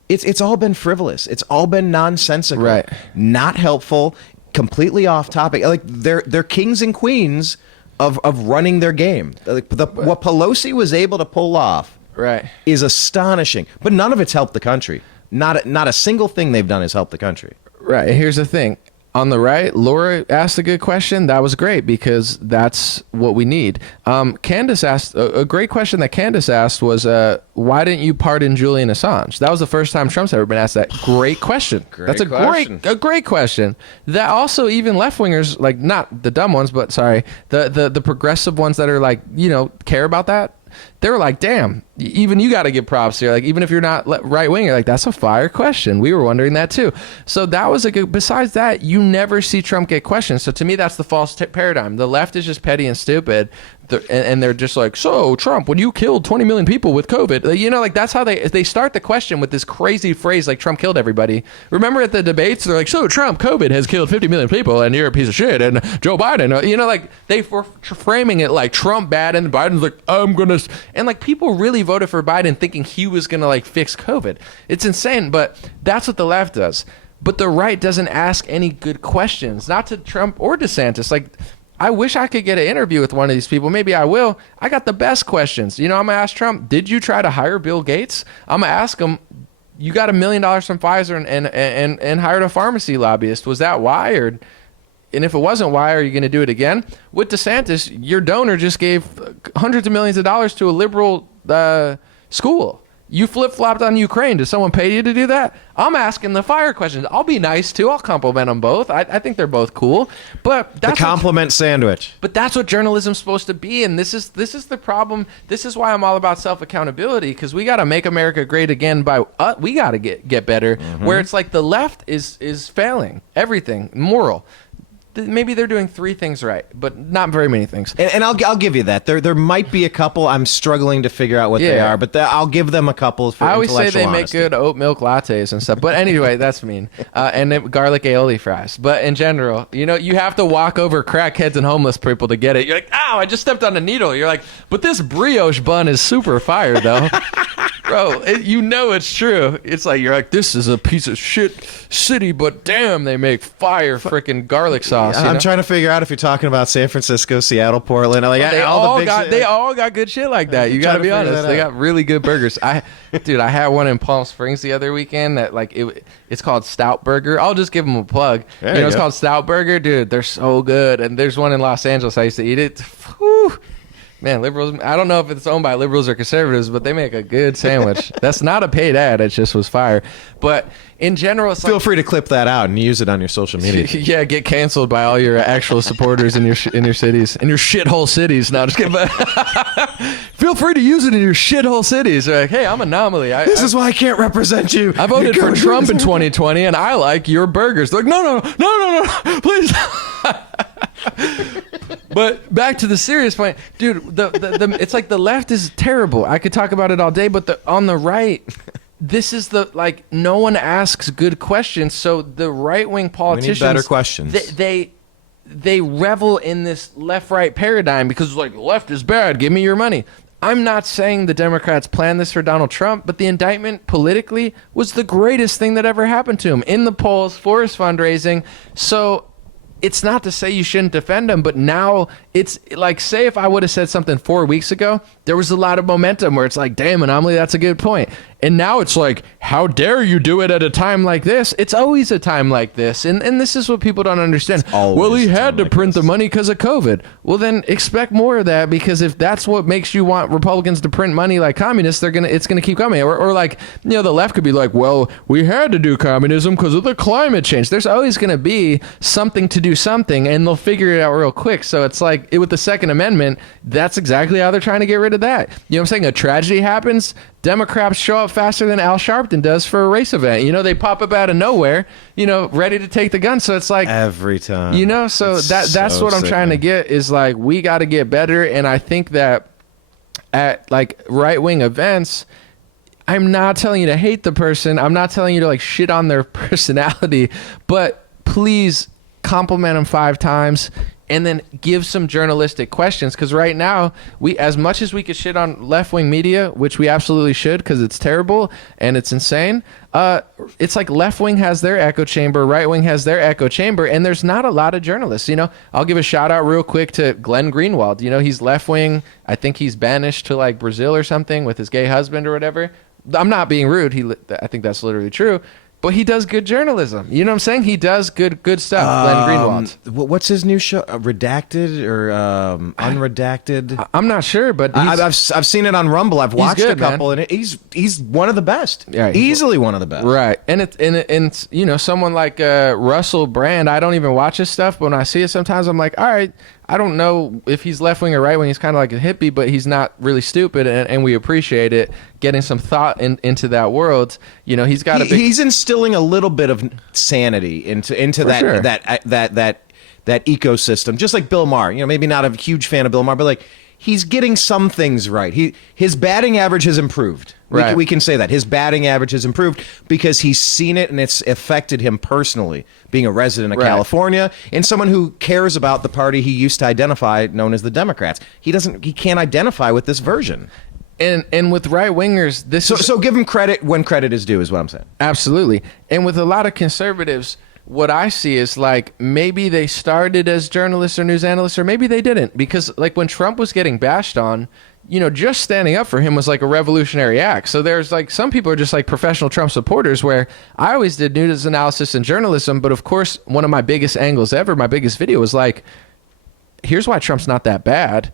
it's all been frivolous. It's all been nonsensical, right, not helpful, completely off topic. Like they're kings and queens of running their game. What Pelosi was able to pull off, right, is astonishing. But none of it's helped the country. Not a single thing they've done has helped the country. Right. Here's the thing. On the right, Laura asked a good question. That was great because that's what we need. Candace asked a great question that Candace asked was, why didn't you pardon Julian Assange? That was the first time Trump's ever been asked that. Great question. That's a great question. That also even left wingers, like not the dumb ones, but sorry, the progressive ones that are like, care about that. They were like, damn, even you got to give props here. Like, even if you're not right wing, you're like, that's a fire question. We were wondering that too. So that was besides that, you never see Trump get questions. So to me, that's the false paradigm. The left is just petty and stupid. And they're just like, so Trump, when you killed 20 million people with COVID, that's how they start the question with this crazy phrase like Trump killed everybody. Remember at the debates, they're like, so Trump, COVID has killed 50 million people and you're a piece of shit. And Joe Biden, they were framing it like Trump bad and Biden's like, I'm going to, and like people really voted for Biden thinking he was going to like fix COVID. It's insane, but that's what the left does. But the right doesn't ask any good questions, not to Trump or DeSantis. Like, I wish I could get an interview with one of these people. Maybe I will. I got the best questions. I'm going to ask Trump, did you try to hire Bill Gates? I'm going to ask him, you got $1 million from Pfizer and hired a pharmacy lobbyist. Was that why? And if it wasn't, why are you going to do it again? With DeSantis, your donor just gave hundreds of millions of dollars to a liberal school. You flip-flopped on Ukraine. Did someone pay you to do that? I'm asking the fire questions. I'll be nice, too. I'll compliment them both. I think they're both cool. But that's the compliment sandwich. But that's what journalism's supposed to be, and this is the problem. This is why I'm all about self-accountability, because we got to make America great again we got to get better, where it's like the left is failing. Everything. Moral. Maybe they're doing 3 things right, but not very many things. And I'll give you that. There might be a couple. I'm struggling to figure out what they are, but I'll give them a couple for intellectual honesty. I always say they make good oat milk lattes and stuff. But anyway, that's mean. And then garlic aioli fries. But in general, you have to walk over crackheads and homeless people to get it. You're like, ow, I just stepped on a needle. You're like, but this brioche bun is super fire, though. Bro, it's true. It's like, you're like, this is a piece of shit city, but damn, they make fire freaking garlic sauce. I'm trying to figure out if you're talking about San Francisco, Seattle, Portland. They all got good shit like that. You got to be honest. They got really good burgers. I had one in Palm Springs the other weekend that it's called Stout Burger. I'll just give them a plug. It's called Stout Burger, dude. They're so good. And there's one in Los Angeles. I used to eat it. Whew. Man, liberals, I don't know if it's owned by liberals or conservatives, but they make a good sandwich. That's not a paid ad. It just was fire. But in general, it's feel free to clip that out and use it on your social media. Yeah, get canceled by all your actual supporters in your cities, in your shithole cities. No, just kidding. But feel free to use it in your shithole cities. They're like, hey, I'm An0maly. This is why I can't represent you. I voted for Trump in 2020, and I like your burgers. They're like, no, please. But back to the serious point, dude. The it's like the left is terrible. I could talk about it all day, but on the right, this is no one asks good questions. So the right wing politicians, we need better questions. They revel in this left right paradigm because it's like left is bad. Give me your money. I'm not saying the Democrats planned this for Donald Trump, but the indictment politically was the greatest thing that ever happened to him in the polls for his fundraising. So it's not to say you shouldn't defend him, but now it's like, say if I would have said something 4 weeks ago, there was a lot of momentum where it's like, damn, An0maly, that's a good point. And now it's like, how dare you do it at a time like this? It's always a time like this. And this is what people don't understand. Well, he had to print the money because of COVID. Well, then expect more of that, because if that's what makes you want Republicans to print money like communists, it's gonna keep coming. Or like, you know, the left could be like, well, we had to do communism because of the climate change. There's always gonna be something to do something, and they'll figure it out real quick. So it's like with the Second Amendment, that's exactly how they're trying to get rid of that. You know what I'm saying? A tragedy happens, Democrats show up faster than Al Sharpton does for a race event. You know, they pop up out of nowhere, you know, ready to take the gun. So it's like every time, you know, so that's what I'm trying to get is like, we got to get better. And I think that at like right-wing events, I'm not telling you to hate the person. I'm not telling you to like shit on their personality, but please compliment them 5 times. And then give some journalistic questions, because right now, we, as much as we could shit on left-wing media, which we absolutely should because it's terrible and it's insane, it's like left-wing has their echo chamber, right-wing has their echo chamber, and there's not a lot of journalists. You know, I'll give a shout-out real quick to Glenn Greenwald. You know, he's left-wing. I think he's banished to like Brazil or something with his gay husband or whatever. I'm not being rude. I think that's literally true. But he does good journalism. You know what I'm saying? He does good stuff, Glenn Greenwald. What's his new show? Redacted or Unredacted? I'm not sure, but I've seen it on Rumble. I've watched good, a couple, man. and he's one of the best. Yeah, easily one of the best. Right. And it's you know, someone like Russell Brand, I don't even watch his stuff, but when I see it sometimes I'm like, all right, I don't know if he's left wing or right wing. He's kind of like a hippie, but he's not really stupid, and we appreciate it. Getting some thought into that world. You know, he's got he's instilling a little bit of sanity into that, sure. that ecosystem, just like Bill Maher. You know, maybe not a huge fan of Bill Maher, but like he's getting some things right. His batting average has improved. Right. We can say that his batting average has improved because he's seen it and it's affected him personally, being a resident of California and someone who cares about the party he used to identify, known as the Democrats. He can't identify with this version. And with right wingers, so give him credit when credit is due, is what I'm saying. Absolutely. And with a lot of conservatives, what I see is like maybe they started as journalists or news analysts, or maybe they didn't, because like when Trump was getting bashed on, you know, just standing up for him was like a revolutionary act. So there's like some people are just like professional Trump supporters, where I always did news analysis and journalism. But of course, one of my biggest angles ever, my biggest video was like, here's why Trump's not that bad.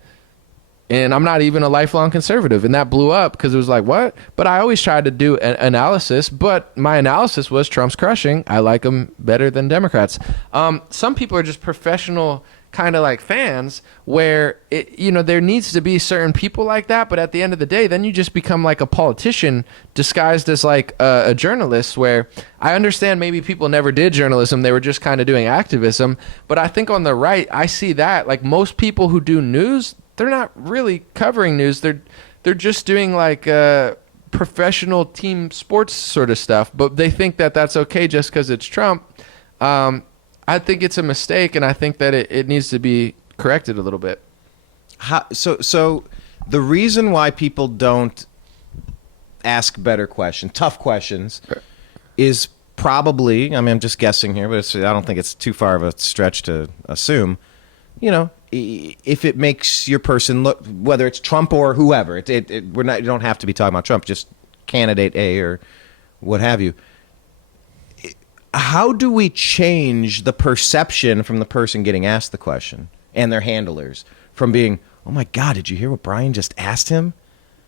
And I'm not even a lifelong conservative. And that blew up because it was like, what? But I always tried to do an analysis. But my analysis was Trump's crushing. I like him better than Democrats. Some people are just professional kind of like fans, where you know, there needs to be certain people like that. But at the end of the day, then you just become like a politician disguised as like a journalist, where I understand maybe people never did journalism. They were just kind of doing activism. But I think on the right, I see that like most people who do news, they're not really covering news. They're just doing like professional team sports sort of stuff. But they think that that's okay just because it's Trump. I think it's a mistake, and I think that it needs to be corrected a little bit. So the reason why people don't ask better questions, tough questions, is probably, I mean, I'm just guessing here, but I don't think it's too far of a stretch to assume, you know, if it makes your person look, whether it's Trump or whoever, you don't have to be talking about Trump, just candidate A or what have you. How do we change the perception from the person getting asked the question and their handlers from being, oh my God, did you hear what Brian just asked him?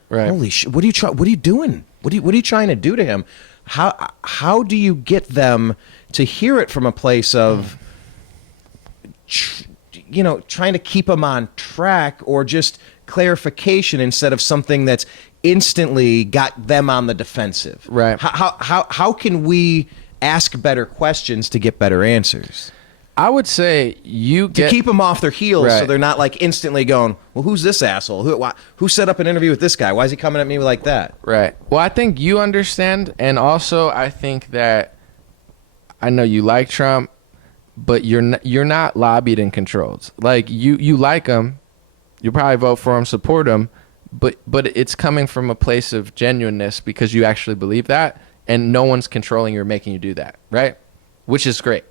Right. Holy shit! What are you doing? What are you trying to do to him? How do you get them to hear it from a place of, you know, trying to keep them on track, or just clarification instead of something that's instantly got them on the defensive? Right. How can we ask better questions to get better answers? I would say to keep them off their heels, right, so they're not like instantly going, well, who's this asshole? Who set up an interview with this guy? Why is he coming at me like that? Right. Well, I think you understand, and also I think that I know you like Trump, but you're not lobbied and controlled. Like you like him, you probably vote for him, support him, but it's coming from a place of genuineness because you actually believe that, and no one's controlling you or making you do that, right? Which is great.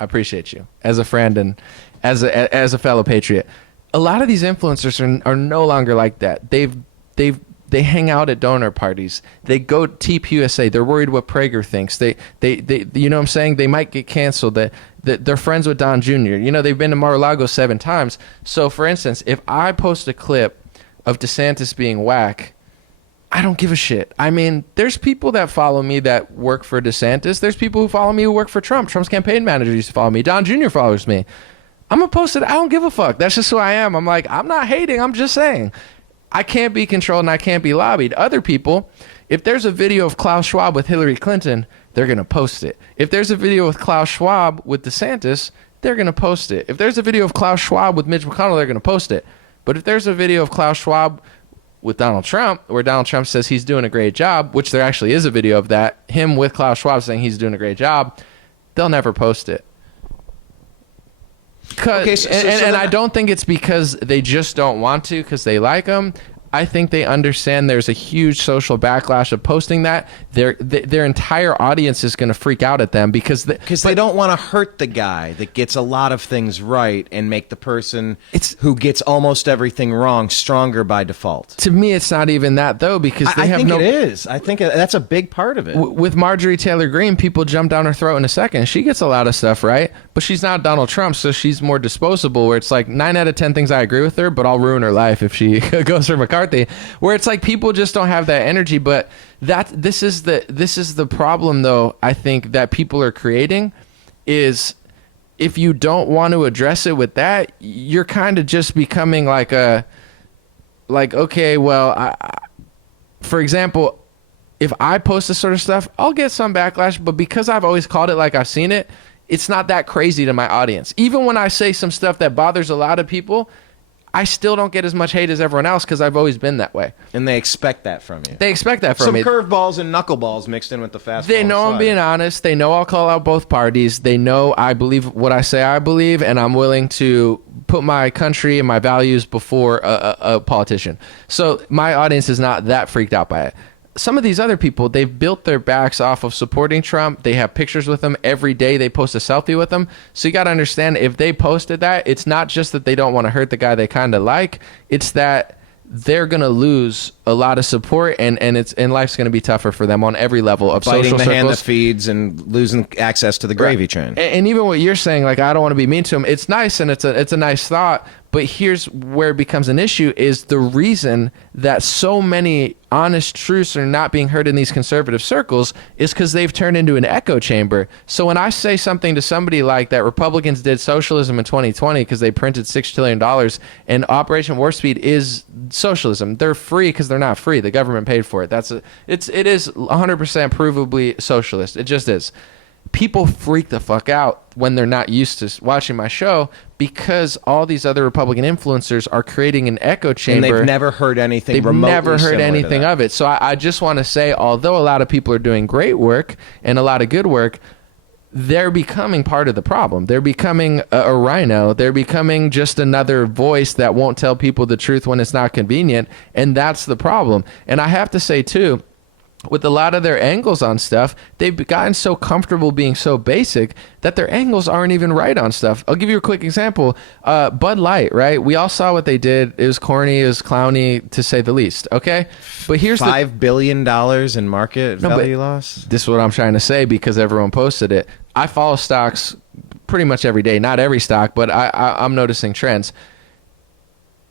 I appreciate you as a friend and as a fellow patriot. A lot of these influencers are no longer like that. They hang out at donor parties. They go TPUSA. They're worried what Prager thinks. They you know what I'm saying? They might get canceled. They're friends with Don Jr. You know, they've been to Mar-a-Lago 7 times. So, for instance, if I post a clip of DeSantis being whack, I don't give a shit. I mean, there's people that follow me that work for DeSantis. There's people who follow me who work for Trump. Trump's campaign manager used to follow me. Don Jr. follows me. I'm going to post it. I don't give a fuck. That's just who I am. I'm like, I'm not hating. I'm just saying. I can't be controlled and I can't be lobbied. Other people, if there's a video of Klaus Schwab with Hillary Clinton, they're going to post it. If there's a video with Klaus Schwab with DeSantis, they're going to post it. If there's a video of Klaus Schwab with Mitch McConnell, they're going to post it. But if there's a video of Klaus Schwab with Donald Trump, where Donald Trump says he's doing a great job, which there actually is a video of that, him with Klaus Schwab saying he's doing a great job, they'll never post it. Okay, and I don't think it's because they just don't want to because they like him. I think they understand there's a huge social backlash of posting that. Their entire audience is going to freak out at them because they don't want to hurt the guy that gets a lot of things right and make the person who gets almost everything wrong stronger by default. To me, it's not even that though because they have no. I think it is. I think that's a big part of it. With Marjorie Taylor Greene, people jump down her throat in a second. She gets a lot of stuff right, but she's not Donald Trump, so she's more disposable. Where it's like 9 out of 10 things I agree with her, but I'll ruin her life if she goes for McCarthy. Where it's like people just don't have that energy, but this is the problem though. I think that people are creating is if you don't want to address it with that, you're kind of just becoming okay, well, for example, if I post this sort of stuff, I'll get some backlash, but because I've always called it like I've seen it, it's not that crazy to my audience. Even when I say some stuff that bothers a lot of people, I still don't get as much hate as everyone else because I've always been that way. And they expect that from you. They expect that from me. Some curveballs and knuckleballs mixed in with the fastball. They know I'm being honest. They know I'll call out both parties. They know I believe what I say I believe, and I'm willing to put my country and my values before a politician. So my audience is not that freaked out by it. Some of these other people, they've built their backs off of supporting Trump. They have pictures with him every day. They post a selfie with him. So you got to understand, if they posted that, it's not just that they don't want to hurt the guy they kind of like. It's that they're going to lose a lot of support, and life's going to be tougher for them on every level of biting social the circles. hand that feeds and losing access to the gravy train. And even what you're saying, like, I don't want to be mean to him. It's nice, and it's a nice thought. But here's where it becomes an issue is the reason that so many honest truths are not being heard in these conservative circles is because they've turned into an echo chamber. So when I say something to somebody like that Republicans did socialism in 2020 because they printed $6 trillion and Operation Warp Speed is socialism. They're free because they're not free. The government paid for it. It is 100% provably socialist. It just is. People freak the fuck out when they're not used to watching my show because all these other Republican influencers are creating an echo chamber. And they've never heard anything remotely never heard similar anything to that. of it. So I just want to say, although a lot of people are doing great work and a lot of good work, they're becoming part of the problem. They're becoming a rhino. They're becoming just another voice that won't tell people the truth when it's not convenient. And that's the problem. And I have to say, too, with a lot of their angles on stuff, they've gotten so comfortable being so basic that their angles aren't even right on stuff. I'll give you a quick example. Bud Light, right? We all saw what they did. It was corny, it was clowny, to say the least, okay? But here's $5 billion in market value loss? This is what I'm trying to say because everyone posted it. I follow stocks pretty much every day. Not every stock, but I'm noticing trends.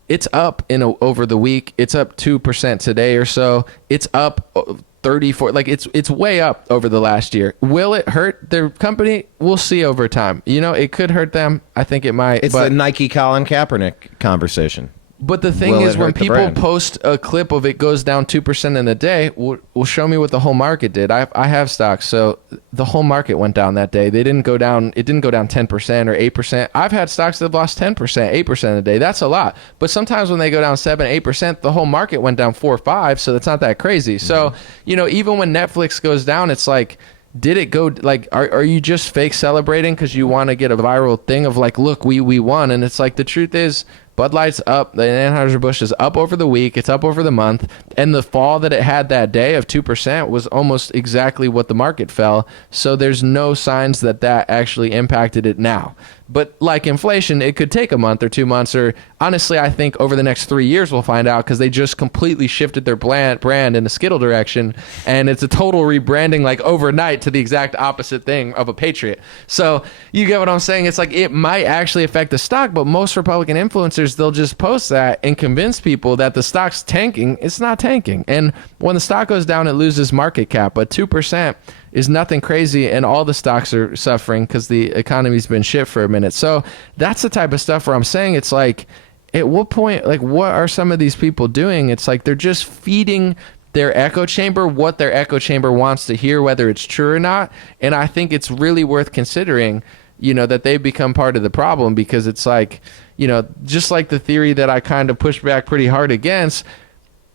It's up over the week. It's up 2% today or so. It's up 34, like it's way up over the last year. Will it hurt their company? We'll see over time. You know, it could hurt them. I think it might. It's the Nike Colin Kaepernick conversation. But the thing is, when people post a clip of it goes down 2% in a day, will show me what the whole market did. I have stocks, so the whole market went down that day. They didn't go down. It didn't go down 10% or 8%. I've had stocks that have lost 10%, 8% in a day. That's a lot. But sometimes when they go down 7, 8%, the whole market went down 4 or 5. So that's not that crazy. Mm-hmm. So you know, even when Netflix goes down, it's like, did it go, like, are you just fake celebrating because you want to get a viral thing of like, look, we won? And it's like, the truth is, Bud Light's up, the Anheuser-Busch is up over the week, it's up over the month, and the fall that it had that day of 2% was almost exactly what the market fell. So there's no signs that actually impacted it now. But like inflation, it could take a month or 2 months, or honestly, I think over the next 3 years we'll find out, because they just completely shifted their brand in the Skittle direction, and it's a total rebranding like overnight to the exact opposite thing of a Patriot. So you get what I'm saying? It's like it might actually affect the stock, but most Republican influencers, they'll just post that and convince people that the stock's tanking. It's not tanking. And when the stock goes down, it loses market cap, but 2% is nothing crazy, and all the stocks are suffering because the economy's been shit for a minute. So that's the type of stuff where I'm saying it's like, at what point, like, what are some of these people doing? It's like they're just feeding their echo chamber what their echo chamber wants to hear, whether it's true or not. And I think it's really worth considering, you know, that they've become part of the problem, because it's like, you know, just like the theory that I kind of pushed back pretty hard against,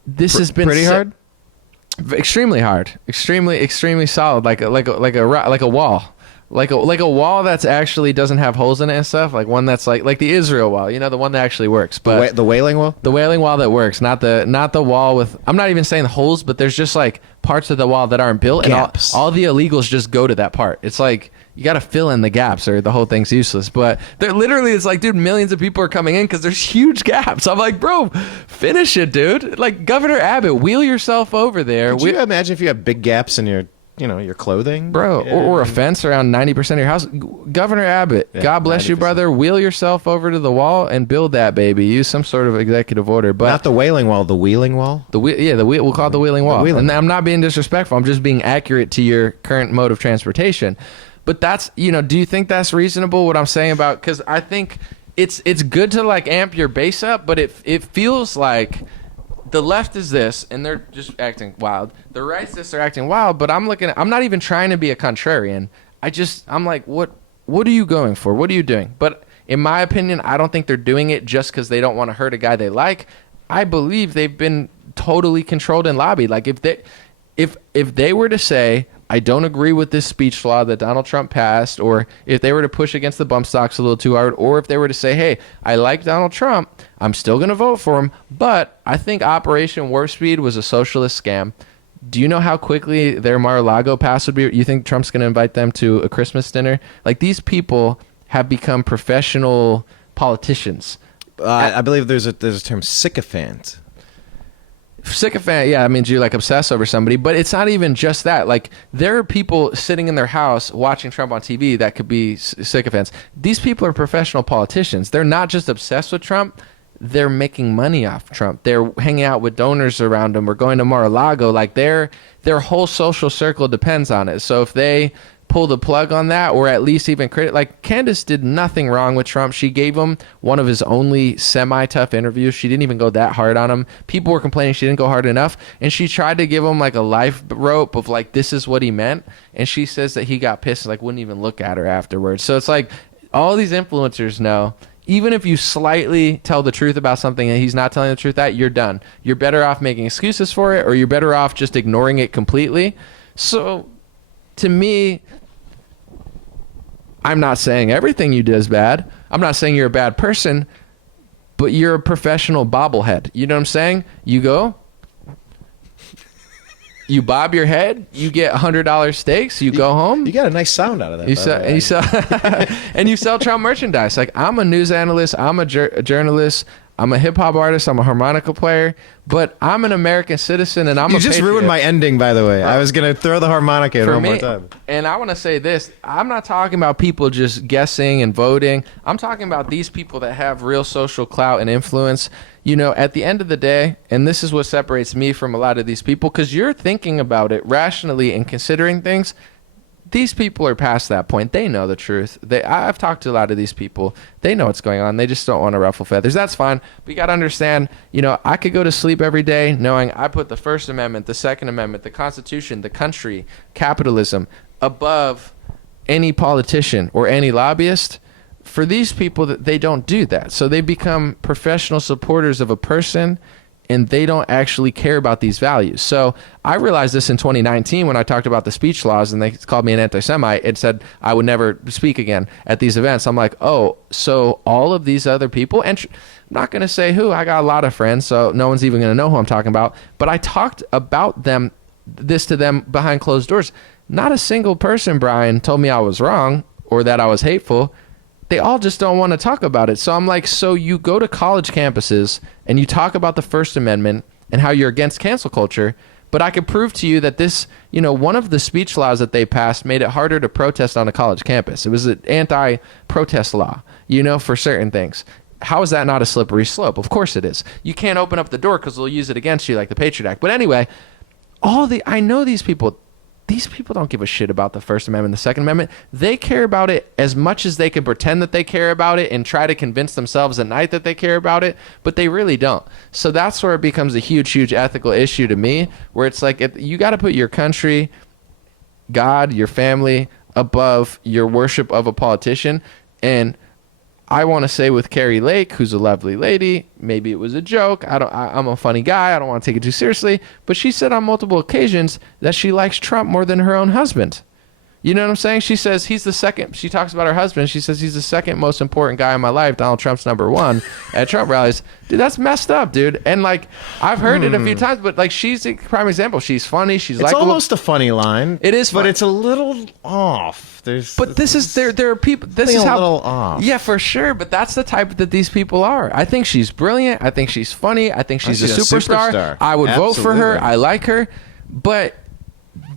this has been pretty hard. Extremely hard, extremely solid, like a wall, like a wall that's actually doesn't have holes in it and stuff, like one that's like the Israel wall, you know, the one that actually works. But The Wailing Wall? The Wailing Wall that works, not the wall with, I'm not even saying holes, but there's just like parts of the wall that aren't built, Gaps. and all the illegals just go to that part. It's like, you got to fill in the gaps or the whole thing's useless. But they're literally, it's like, dude, millions of people are coming in because there's huge gaps. I'm like, bro, finish it, dude. Like, Governor Abbott, wheel yourself over there. Could you imagine if you have big gaps in your, you know, your clothing? Bro, Yeah. or a fence around 90% of your house. Governor Abbott, Yeah, God bless you, 90%. brother. Wheel yourself over to the wall and build that baby. Use some sort of executive order. But Not the Wailing Wall, the Wheeling Wall? we'll call it the Wheeling Wall. Wheeling And Wall. I'm not being disrespectful. I'm just being accurate to your current mode of transportation. But that's, you know, do you think that's reasonable, what I'm saying about, because I think it's good to like amp your base up, but it feels like the left is this, and they're just acting wild. The right's this, they're acting wild, but I'm not even trying to be a contrarian. I'm like, what are you going for? What are you doing? But in my opinion, I don't think they're doing it just because they don't want to hurt a guy they like. I believe they've been totally controlled and lobbied. Like if they were to say, I don't agree with this speech law that Donald Trump passed, or if they were to push against the bump stocks a little too hard, or if they were to say, hey, I like Donald Trump, I'm still going to vote for him, but I think Operation Warp Speed was a socialist scam. Do you know how quickly their Mar-a-Lago pass would be? You think Trump's going to invite them to a Christmas dinner? Like, these people have become professional politicians. I believe there's a term, sycophant. Sycophant, yeah, I mean, do you like obsess over somebody? But it's not even just that. Like, there are people sitting in their house watching Trump on TV that could be sycophants. These people are professional politicians. They're not just obsessed with Trump. They're making money off Trump. They're hanging out with donors around them or going to Mar-a-Lago. Like, their whole social circle depends on it. So if they pull the plug on that, or at least even like, Candace did nothing wrong with Trump. She gave him one of his only semi-tough interviews. She didn't even go that hard on him. People were complaining she didn't go hard enough, and she tried to give him like a life rope of like, this is what he meant, and she says that he got pissed and like wouldn't even look at her afterwards. So it's like, all these influencers know, even if you slightly tell the truth about something and he's not telling the truth, that you're done. You're better off making excuses for it, or you're better off just ignoring it completely. So to me, I'm not saying everything you do is bad. I'm not saying you're a bad person, but you're a professional bobblehead. You know what I'm saying? You go, you bob your head, you get $100 steaks, you go home. You got a nice sound out of that. You sell Trump merchandise. Like, I'm a news analyst, I'm a journalist, I'm a hip hop artist, I'm a harmonica player, but I'm an American citizen, and You just ruined my ending, by the way. I was going to throw the harmonica in For one me, more time. and I want to say this, I'm not talking about people just guessing and voting. I'm talking about these people that have real social clout and influence. You know, at the end of the day, and this is what separates me from a lot of these people, because you're thinking about it rationally and considering things. These people are past that point. They know the truth. I've talked to a lot of these people. They know what's going on. They just don't want to ruffle feathers. That's fine. But you got to understand, you know, I could go to sleep every day knowing I put the First Amendment, the Second Amendment, the Constitution, the country, capitalism above any politician or any lobbyist. For these people, they don't do that. So they become professional supporters of a person and they don't actually care about these values. So I realized this in 2019 when I talked about the speech laws and they called me an anti-Semite and said I would never speak again at these events. I'm like, oh, so all of these other people, and I'm not going to say who, I got a lot of friends, so no one's even going to know who I'm talking about, but I talked about this to them behind closed doors. Not a single person, Brian, told me I was wrong or that I was hateful. They all just don't want to talk about it. So I'm like, so you go to college campuses and you talk about the First Amendment and how you're against cancel culture, but I could prove to you that this, one of the speech laws that they passed made it harder to protest on a college campus. It was an anti-protest law, for certain things. How is that not a slippery slope? Of course it is. You can't open up the door because they'll use it against you like the Patriot Act. But anyway, I know these people don't give a shit about the First Amendment, the Second Amendment. They care about it as much as they can pretend that they care about it and try to convince themselves at night that they care about it, but they really don't. So that's where it becomes a huge, huge ethical issue to me, where it's like you got to put your country, God, your family above your worship of a politician. And I want to say with Carrie Lake, who's a lovely lady, maybe it was a joke. I'm a funny guy. I don't want to take it too seriously. But she said on multiple occasions that she likes Trump more than her own husband. You know what I'm saying? She says he's the second. She talks about her husband. She says he's the second most important guy in my life. Donald Trump's number one at Trump rallies. Dude, that's messed up, dude. And I've heard it a few times, but she's a prime example. She's funny. She's It's likable. almost a funny line. It is, but it's a little off. There are people. This is a how. Little off. Yeah, for sure. But that's the type that these people are. I think she's brilliant. I think she's funny. I think she's a superstar. I would vote for her. I like her. But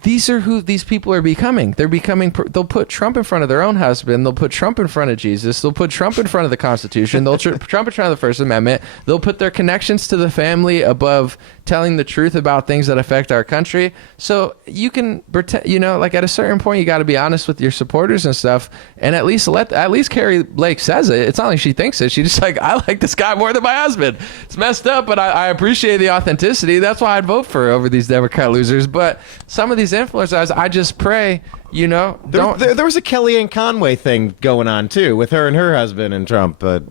these are who these people are becoming. They'll put Trump in front of their own husband. They'll put Trump in front of Jesus. They'll put Trump in front of the Constitution. They'll put Trump in front of the First Amendment. They'll put their connections to the family above telling the truth about things that affect our country. So you can pretend, at a certain point, you got to be honest with your supporters and stuff. And at least Carrie Lake says it. It's not like she thinks it. She's just like, I like this guy more than my husband. It's messed up, but I appreciate the authenticity. That's why I'd vote for her over these Democrat losers. But some of these influencers, I just pray, there was a Kellyanne Conway thing going on too with her and her husband and Trump. But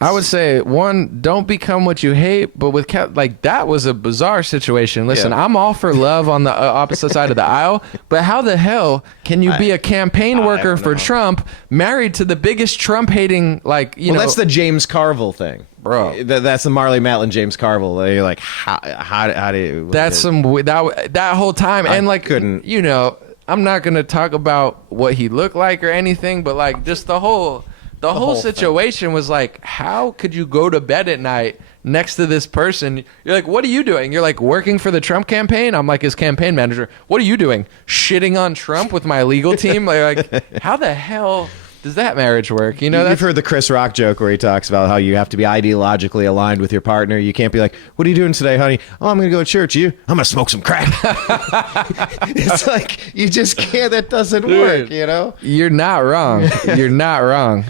I would say, one, don't become what you hate. But with that was a bizarre situation. Listen, yeah. I'm all for love on the opposite side of the aisle, but how the hell can you be a campaign worker for Trump, married to the biggest Trump hating that's the James Carville thing. Bro, that's the Marley Matlin, James Carville. You're like, how do you? That's that whole time, and couldn't. I'm not gonna talk about what he looked like or anything, but just the whole situation was like, how could you go to bed at night next to this person? You're like, what are you doing? You're like, working for the Trump campaign? I'm like his campaign manager. What are you doing? Shitting on Trump with my legal team? Like, how the hell does that marriage work? You've heard the Chris Rock joke where he talks about how you have to be ideologically aligned with your partner. You can't be like, what are you doing today, honey? Oh, I'm going to go to church. You? I'm going to smoke some crack. It's like, you just can't. That doesn't work, You're not wrong. You're not wrong.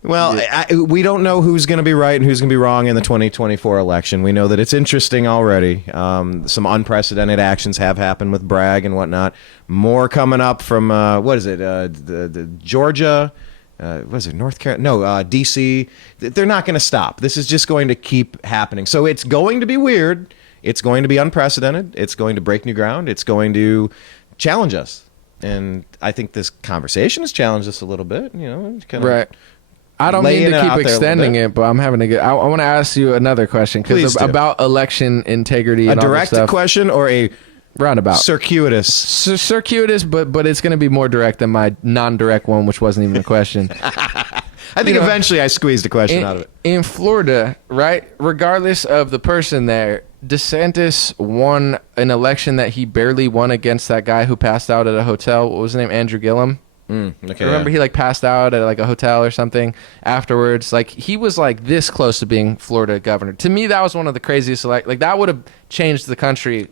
We don't know who's going to be right and who's going to be wrong in the 2024 election. We know that it's interesting already. Some unprecedented actions have happened with Bragg and whatnot. More coming up from, the Georgia, North Carolina? No, D.C. They're not going to stop. This is just going to keep happening. So it's going to be weird. It's going to be unprecedented. It's going to break new ground. It's going to challenge us. And I think this conversation has challenged us a little bit, Right. I don't mean to keep extending it, but I'm having to get. I want to ask you another question about election integrity. And a direct question or a roundabout, circuitous, circuitous, but it's going to be more direct than my non-direct one, which wasn't even a question. I think eventually I squeezed a question out of it. In Florida, right? Regardless of the person there, DeSantis won an election that he barely won against that guy who passed out at a hotel. What was his name? Andrew Gillum. Okay, remember he passed out at a hotel or something afterwards. He was this close to being Florida governor. To me, that was one of the craziest that would have changed the country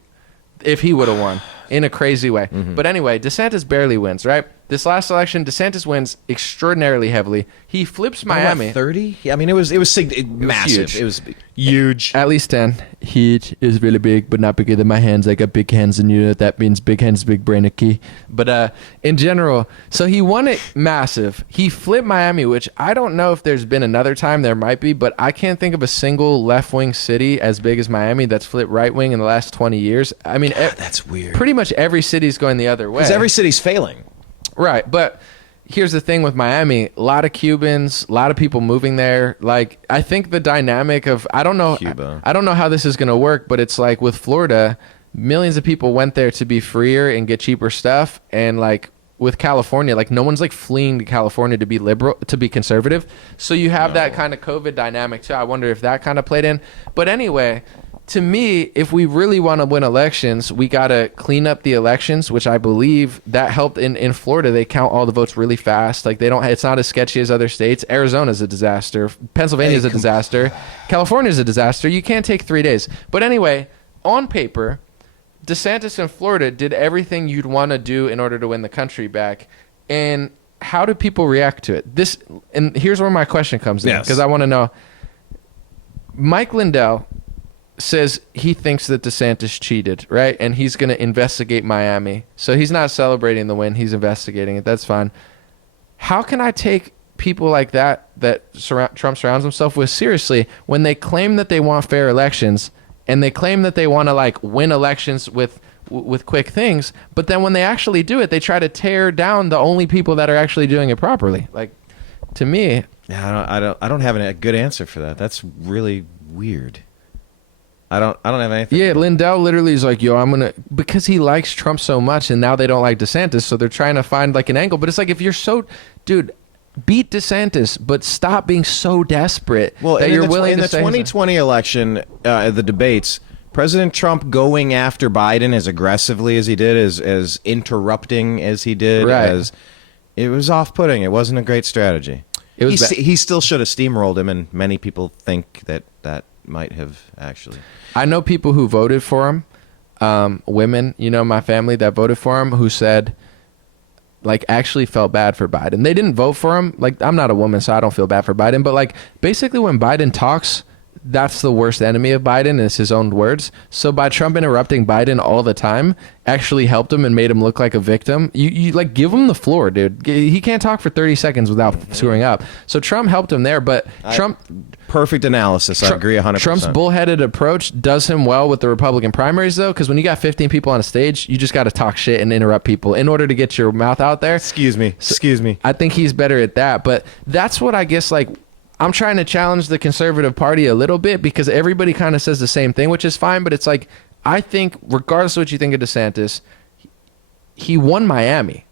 if he would have won in a crazy way. Mm-hmm. But anyway, DeSantis barely wins, right? This last election, DeSantis wins extraordinarily heavily. He flips Miami. 30? Yeah, I mean, it was massive. huge. It was huge. At least 10. Huge is really big, but not bigger than my hands. I got big hands, and you know that means big hands, big brain, a key. But in general, so he won it massive. He flipped Miami, which I don't know if there's been another time. There might be, but I can't think of a single left-wing city as big as Miami that's flipped right-wing in the last 20 years. I mean, God, that's weird. Pretty much every city's going the other way. Because every city's failing. Right, but here's the thing with Miami: a lot of Cubans, a lot of people moving there. Like, I think the dynamic of I don't know how this is going to work, but it's like with Florida, millions of people went there to be freer and get cheaper stuff, and like with California, like no one's like fleeing to California to be liberal, to be conservative. So you have that kind of COVID dynamic too. I wonder if that kind of played in. But anyway, to me, if we really want to win elections, we got to clean up the elections, which I believe that helped in Florida. They count all the votes really fast. Like it's not as sketchy as other states. Arizona's a disaster. Pennsylvania's a disaster. California's a disaster. You can't take 3 days. But anyway, on paper, DeSantis in Florida did everything you'd want to do in order to win the country back. And how do people react to it? And here's where my question comes in, because I want to know. Mike Lindell says he thinks that DeSantis cheated, right? And he's going to investigate Miami. So he's not celebrating the win. He's investigating it. That's fine. How can I take people like that Trump surrounds himself with seriously when they claim that they want fair elections and they claim that they want to like win elections with quick things, but then when they actually do it, they try to tear down the only people that are actually doing it properly? Like, to me, yeah, I don't have a good answer for that. That's really weird. I don't have anything. Yeah, Lindell literally is like, yo, because he likes Trump so much, and now they don't like DeSantis, so they're trying to find like an angle. But it's like, if you're dude, beat DeSantis, but stop being so desperate that you're willing to say. In the 2020 election, the debates, President Trump going after Biden as aggressively as he did, as interrupting as he did, right. It was off-putting. It wasn't a great strategy. He still should have steamrolled him, and many people think that might have actually. I know people who voted for him, women, my family that voted for him, who said, like, actually felt bad for Biden. They didn't vote for him. Like, I'm not a woman, so I don't feel bad for Biden. But, like, basically when Biden talks, that's the worst enemy of Biden, is his own words. So by Trump interrupting Biden all the time actually helped him and made him look like a victim. You like, give him the floor, dude. He can't talk for 30 seconds without screwing up. So Trump helped him there, but perfect analysis. I agree 100%. Trump's bullheaded approach does him well with the Republican primaries, though, because when you got 15 people on a stage, you just got to talk shit and interrupt people in order to get your mouth out there. Excuse me. I think he's better at that, but that's what I guess, like, I'm trying to challenge the conservative party a little bit, because everybody kind of says the same thing, which is fine. But it's like, I think regardless of what you think of DeSantis, he won Miami.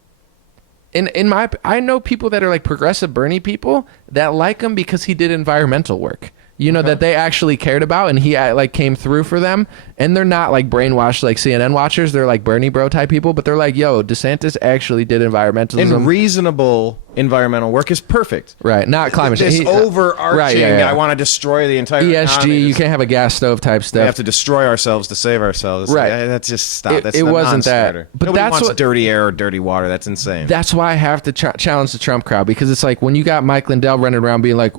I know people that are like progressive Bernie people that like him because he did environmental work. That they actually cared about, and he like came through for them. And they're not like brainwashed like CNN watchers. They're like Bernie bro type people, but they're like, yo, DeSantis actually did environmentalism. And reasonable environmental work is perfect. Right, not climate change. This overarching, I want to destroy the entire economy. You can't have a gas stove type stuff. We have to destroy ourselves to save ourselves. Right. That's just stop. That's it wasn't non-starter. that. But Nobody that's wants dirty air or dirty water. That's insane. That's why I have to challenge the Trump crowd, because it's like when you got Mike Lindell running around being like,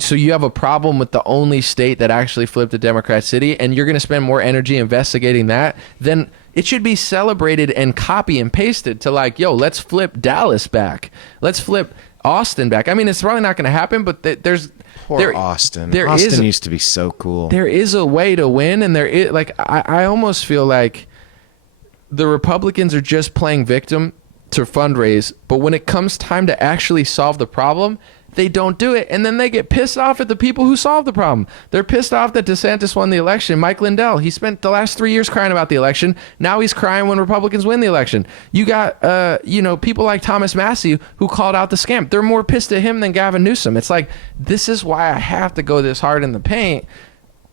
so you have a problem with the only state that actually flipped a Democrat city, and you're going to spend more energy investigating that, then it should be celebrated and copy and pasted to like, yo, let's flip Dallas back. Let's flip Austin back. I mean, it's probably not going to happen, but Poor Austin. Austin used to be so cool. There is a way to win, and there is, like, I almost feel like the Republicans are just playing victim to fundraise, but when it comes time to actually solve the problem, they don't do it, and then they get pissed off at the people who solved the problem. They're pissed off that DeSantis won the election. Mike Lindell, he spent the last 3 years crying about the election. Now he's crying when Republicans win the election. You got, people like Thomas Massey who called out the scam. They're more pissed at him than Gavin Newsom. It's like, this is why I have to go this hard in the paint,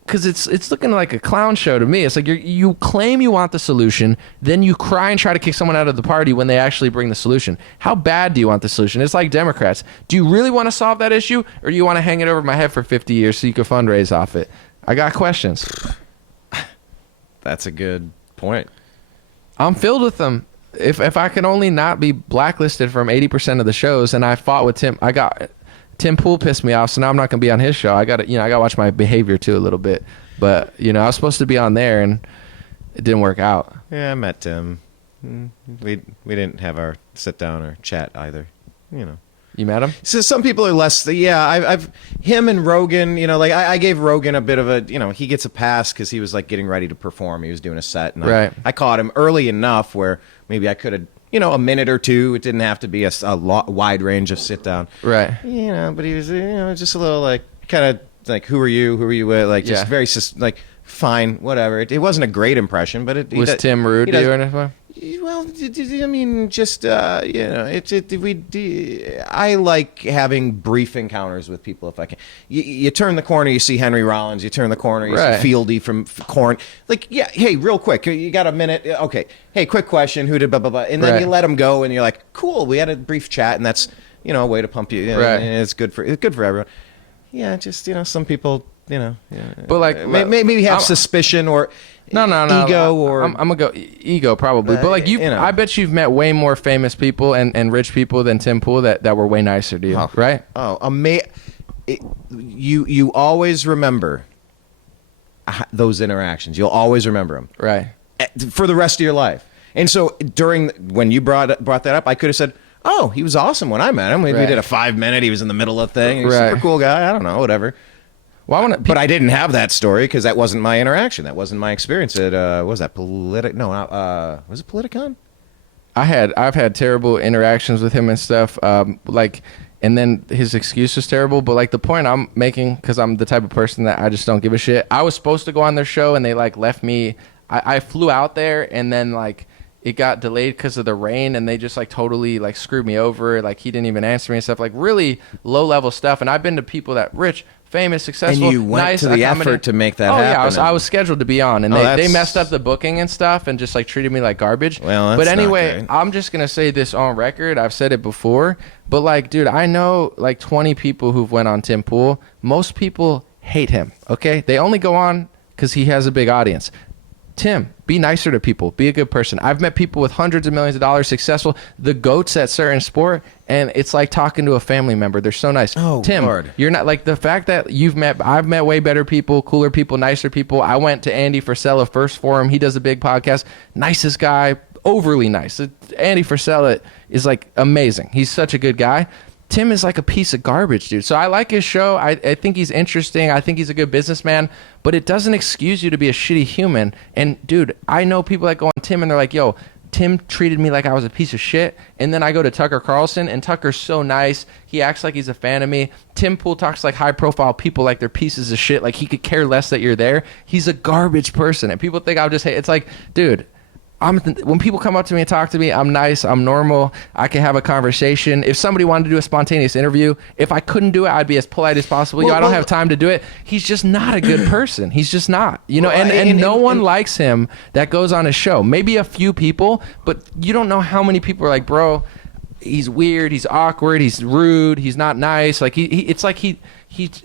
because it's looking like a clown show to me. It's like you claim you want the solution, then you cry and try to kick someone out of the party when they actually bring the solution. How bad do you want the solution? It's like Democrats. Do you really want to solve that issue, or do you want to hang it over my head for 50 years so you can fundraise off it? I got questions. That's a good point. I'm filled with them. if I can only not be blacklisted from 80% of the shows, and I fought with Tim, Tim Pool pissed me off, so now I'm not gonna be on his show. I gotta watch my behavior too a little bit. But I was supposed to be on there, and it didn't work out. Yeah, I met Tim. We didn't have our sit down or chat either. You met him? So some people are less. Yeah, I've him and Rogan. Like I gave Rogan a bit of a. He gets a pass because he was like getting ready to perform. He was doing a set, and right. I caught him early enough where maybe I could have. A minute or two. It didn't have to be a wide range of sit down. Right. But he was just a little like kind of like who are you with, like just very like fine, whatever. It wasn't a great impression, but it was Tim rude to you or anything? Well, I mean, just I like having brief encounters with people if I can. You turn the corner, you see Henry Rollins. You turn the corner, you see Fieldy from Korn. Like, yeah, hey, real quick, you got a minute? Okay, hey, quick question. Who did blah blah blah? And then you let them go, and you're like, cool. We had a brief chat, and that's a way to pump you. And it's good for everyone. Yeah, just some people, but like maybe have suspicion or. No. Ego or I'm gonna go ego probably, but like I bet you've met way more famous people and rich people than Tim Pool that were way nicer to you, right? You always remember those interactions. You'll always remember them, right, for the rest of your life. And so when you brought that up, I could have said, "Oh, he was awesome when I met him. We did a 5-minute. He was in the middle of the thing. He was a super cool guy. I don't know, whatever." Well, but I didn't have that story because that wasn't my interaction. That wasn't my experience. It was that was it Politicon? I've had terrible interactions with him and stuff. And then his excuse was terrible. But like the point I'm making, because I'm the type of person that I just don't give a shit. I was supposed to go on their show, and they like left me. I flew out there, and then like it got delayed because of the rain, and they just like totally like screwed me over. Like he didn't even answer me and stuff. Like really low level stuff. And I've been to people that rich. Famous, successful, and you went nice, to the effort to make that happen. Yeah, I was scheduled to be on, and they messed up the booking and stuff, and just like treated me like garbage. Well, but anyway, I'm just gonna say this on record. I've said it before, but like, dude, I know like 20 people who've went on Tim Pool. Most people hate him. Okay, they only go on because he has a big audience. Tim, be nicer to people. Be a good person. I've met people with hundreds of millions of dollars, successful, the GOATs at certain sport, and it's like talking to a family member. They're so nice. Oh, Tim, Lord. You're not like the fact that I've met way better people, cooler people, nicer people. I went to Andy Frisella first for him. He does a big podcast. Nicest guy, overly nice. Andy Frisella is like amazing. He's such a good guy. Tim is like a piece of garbage, dude. So I like his show. I think he's interesting. I think he's a good businessman, but it doesn't excuse you to be a shitty human. And dude, I know people that go on Tim and they're like, yo, Tim treated me like I was a piece of shit. And then I go to Tucker Carlson, and Tucker's so nice. He acts like he's a fan of me. Tim Pool talks like high profile people like they're pieces of shit. Like he could care less that you're there. He's a garbage person. And people think I'll just hate. It's like, dude, when people come up to me and talk to me, I'm nice, I'm normal, I can have a conversation. If somebody wanted to do a spontaneous interview, if I couldn't do it, I'd be as polite as possible. I don't have time to do it. He's just not a good person. He's just not. And no one likes him that goes on his show. Maybe a few people, but you don't know how many people are like, bro, he's weird, he's awkward, he's rude, he's not nice. Like it's like he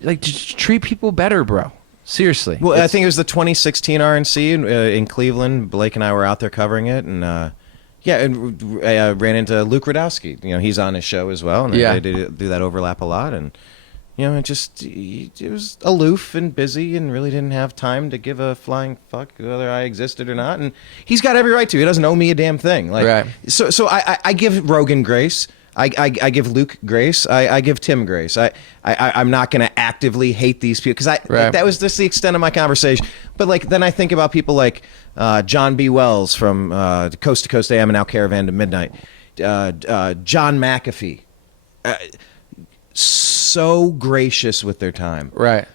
like just treat people better, bro. Seriously. Well, I think it was the 2016 RNC in Cleveland. Blake and I were out there covering it, and I ran into Luke Radowski. He's on his show as well, and they do that overlap a lot. And it was aloof and busy, and really didn't have time to give a flying fuck whether I existed or not. And he's got every right to. He doesn't owe me a damn thing. Like, right. So I give Rogan grace. I give Luke grace. I give Tim grace. I'm not going to actively hate these people because that was just the extent of my conversation. But like then I think about people like John B. Wells from Coast to Coast AM and now Caravan to Midnight. John McAfee, so gracious with their time. Right.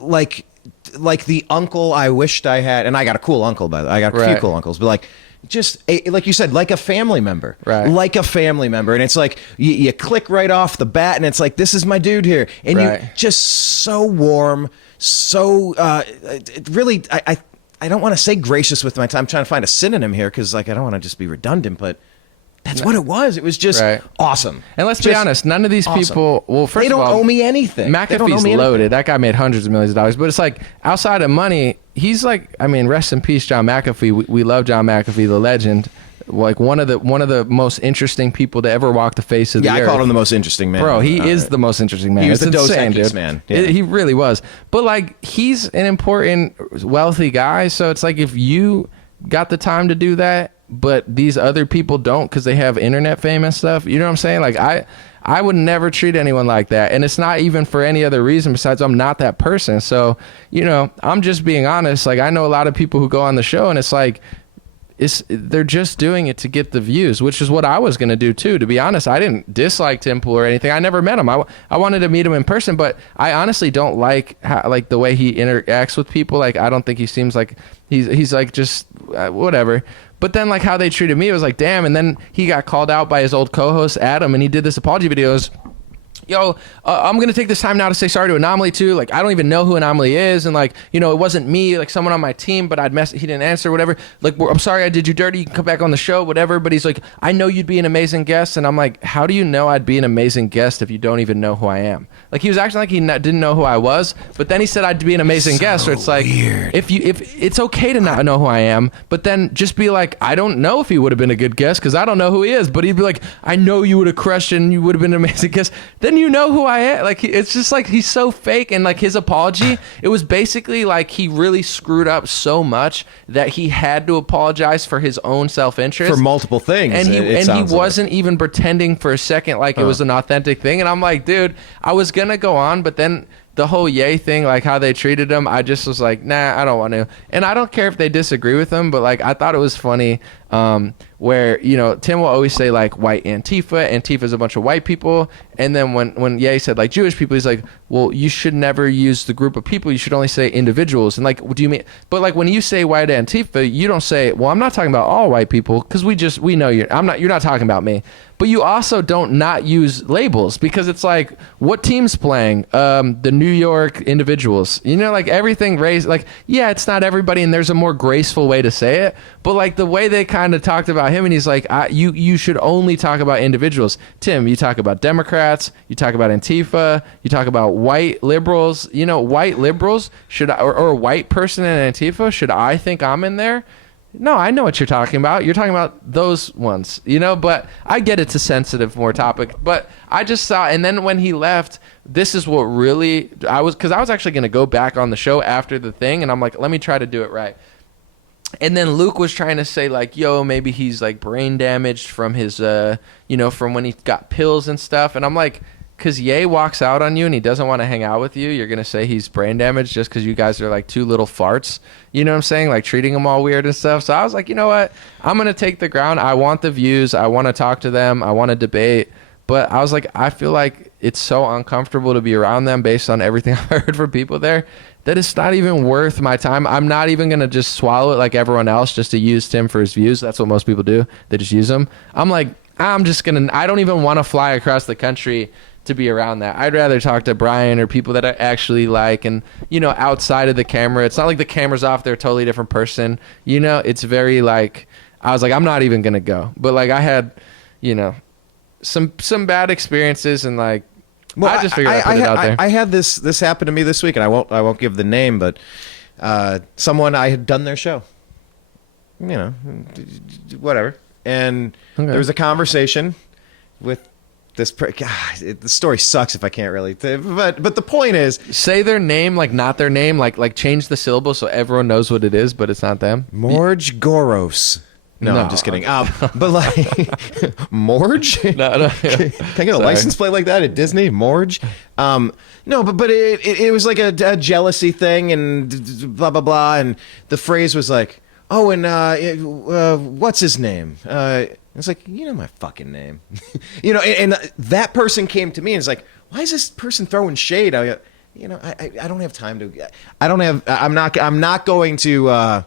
Like the uncle I wished I had, and I got a cool uncle by the way. I got a few cool uncles, but like. Just like you said, like a family member, right? Like a family member, and it's like you click right off the bat, and it's like this is my dude here, and you just so warm, so really. I don't want to say gracious with my time. I'm trying to find a synonym here because like I don't want to just be redundant, but that's what it was. It was just awesome. And let's be honest, none of these people. Well, first they don't of all, owe me anything. McAfee's loaded. That guy made hundreds of millions of dollars, but it's like outside of money. He's like, I mean, rest in peace, John McAfee. We love John McAfee, the legend. like one of the most interesting people to ever walk the face of the earth. I called him the most interesting man. Bro, he is the most interesting man. He was it's the insane, DeSantis dude. man. Yeah. He really was. But like, he's an important, wealthy guy. So it's like, if you got the time to do that, but these other people don't because they have internet fame and stuff, you know what I'm saying? Like, I would never treat anyone like that. And it's not even for any other reason besides I'm not that person. So, you know, I'm just being honest. Like, I know a lot of people who go on the show and it's like, they're just doing it to get the views, which is what I was going to do too. To be honest, I didn't dislike Tim Pool or anything. I never met him. I wanted to meet him in person, but I honestly don't like like the way he interacts with people. Like, I don't think he seems like he's like just whatever. But then like how they treated me, it was like, damn. And then he got called out by his old co-host Adam, and he did this apology videos. Yo, I'm going to take this time now to say sorry to An0maly too. Like, I don't even know who An0maly is. And like, you know, it wasn't me, like someone on my team, but he didn't answer, whatever. Like, I'm sorry I did you dirty. You can come back on the show, whatever. But he's like, I know you'd be an amazing guest. And I'm like, how do you know I'd be an amazing guest if you don't even know who I am? Like, he was acting like he didn't know who I was, but then he said I'd be an amazing guest. Or it's like, weird. if it's okay to not know who I am, but then just be like, I don't know if he would have been a good guest because I don't know who he is. But he'd be like, I know you would have crushed and you would have been an amazing guest. Then you know who I am. Like, it's just like, he's so fake. And like, his apology, it was basically like he really screwed up so much that he had to apologize for his own self-interest for multiple things, and he wasn't even pretending for a second like it was an authentic thing. And I'm like, dude, I was gonna go on, but then the whole Ye thing, like how they treated him, I just was like, nah, I don't want to. And I don't care if they disagree with him, but like, I thought it was funny where, you know, Tim will always say like white Antifa is a bunch of white people. And then when Ye said like Jewish people, he's like, well, you should never use the group of people. You should only say individuals. And like, what do you mean? But like, when you say white Antifa, you don't say, well, I'm not talking about all white people because we know you're not talking about me. But you also don't not use labels because it's like, what team's playing? The New York Individuals. You know, like everything raised, like, yeah, it's not everybody, and there's a more graceful way to say it. But like the way they kind of talked about him, and he's like, you should only talk about individuals. Tim, you talk about Democrats, you talk about Antifa, you talk about white liberals. You know, white liberals or a white person in Antifa, should I think I'm in there? No, I know what you're talking about. You're talking about those ones, you know, but I get it's a sensitive more topic, but I just saw, and then when he left, this is what really, because I was actually going to go back on the show after the thing, and I'm like, let me try to do it right. And then Luke was trying to say like, yo, maybe he's like brain damaged from his, from when he got pills and stuff. And I'm like, because Ye walks out on you and he doesn't want to hang out with you, you're going to say he's brain damaged just because you guys are like two little farts. You know what I'm saying? Like treating him all weird and stuff. So I was like, you know what? I'm going to take the ground. I want the views. I want to talk to them. I want to debate. But I was like, I feel like it's so uncomfortable to be around them based on everything I heard from people there that it's not even worth my time. I'm not even going to just swallow it like everyone else just to use Tim for his views. That's what most people do. They just use him. I'm like, I don't even want to fly across the country to be around that. I'd rather talk to Brian or people that I actually like, and you know, outside of the camera. It's not like the camera's off, they're a totally different person. You know, it's very like, I was like, I'm not even gonna go. But like, I had, you know, some bad experiences, and like, well, I just figured I'd put it out there. I had this happen to me this week, and I won't give the name, but someone, I had done their show, you know, whatever, and there was a conversation with this. The story sucks if I can't really, but the point is, say their name like not their name, like change the syllable so everyone knows what it is, but it's not them. Morge Goros. No, I'm just kidding. But like, Morge? No. Can I get a license plate like that at Disney? Morge? No, but it was like a jealousy thing and blah, blah, blah. And the phrase was like, oh, and what's his name? It's like, you know my fucking name. You know, and that person came to me and was like, why is this person throwing shade? I don't have time to, I'm not going to, I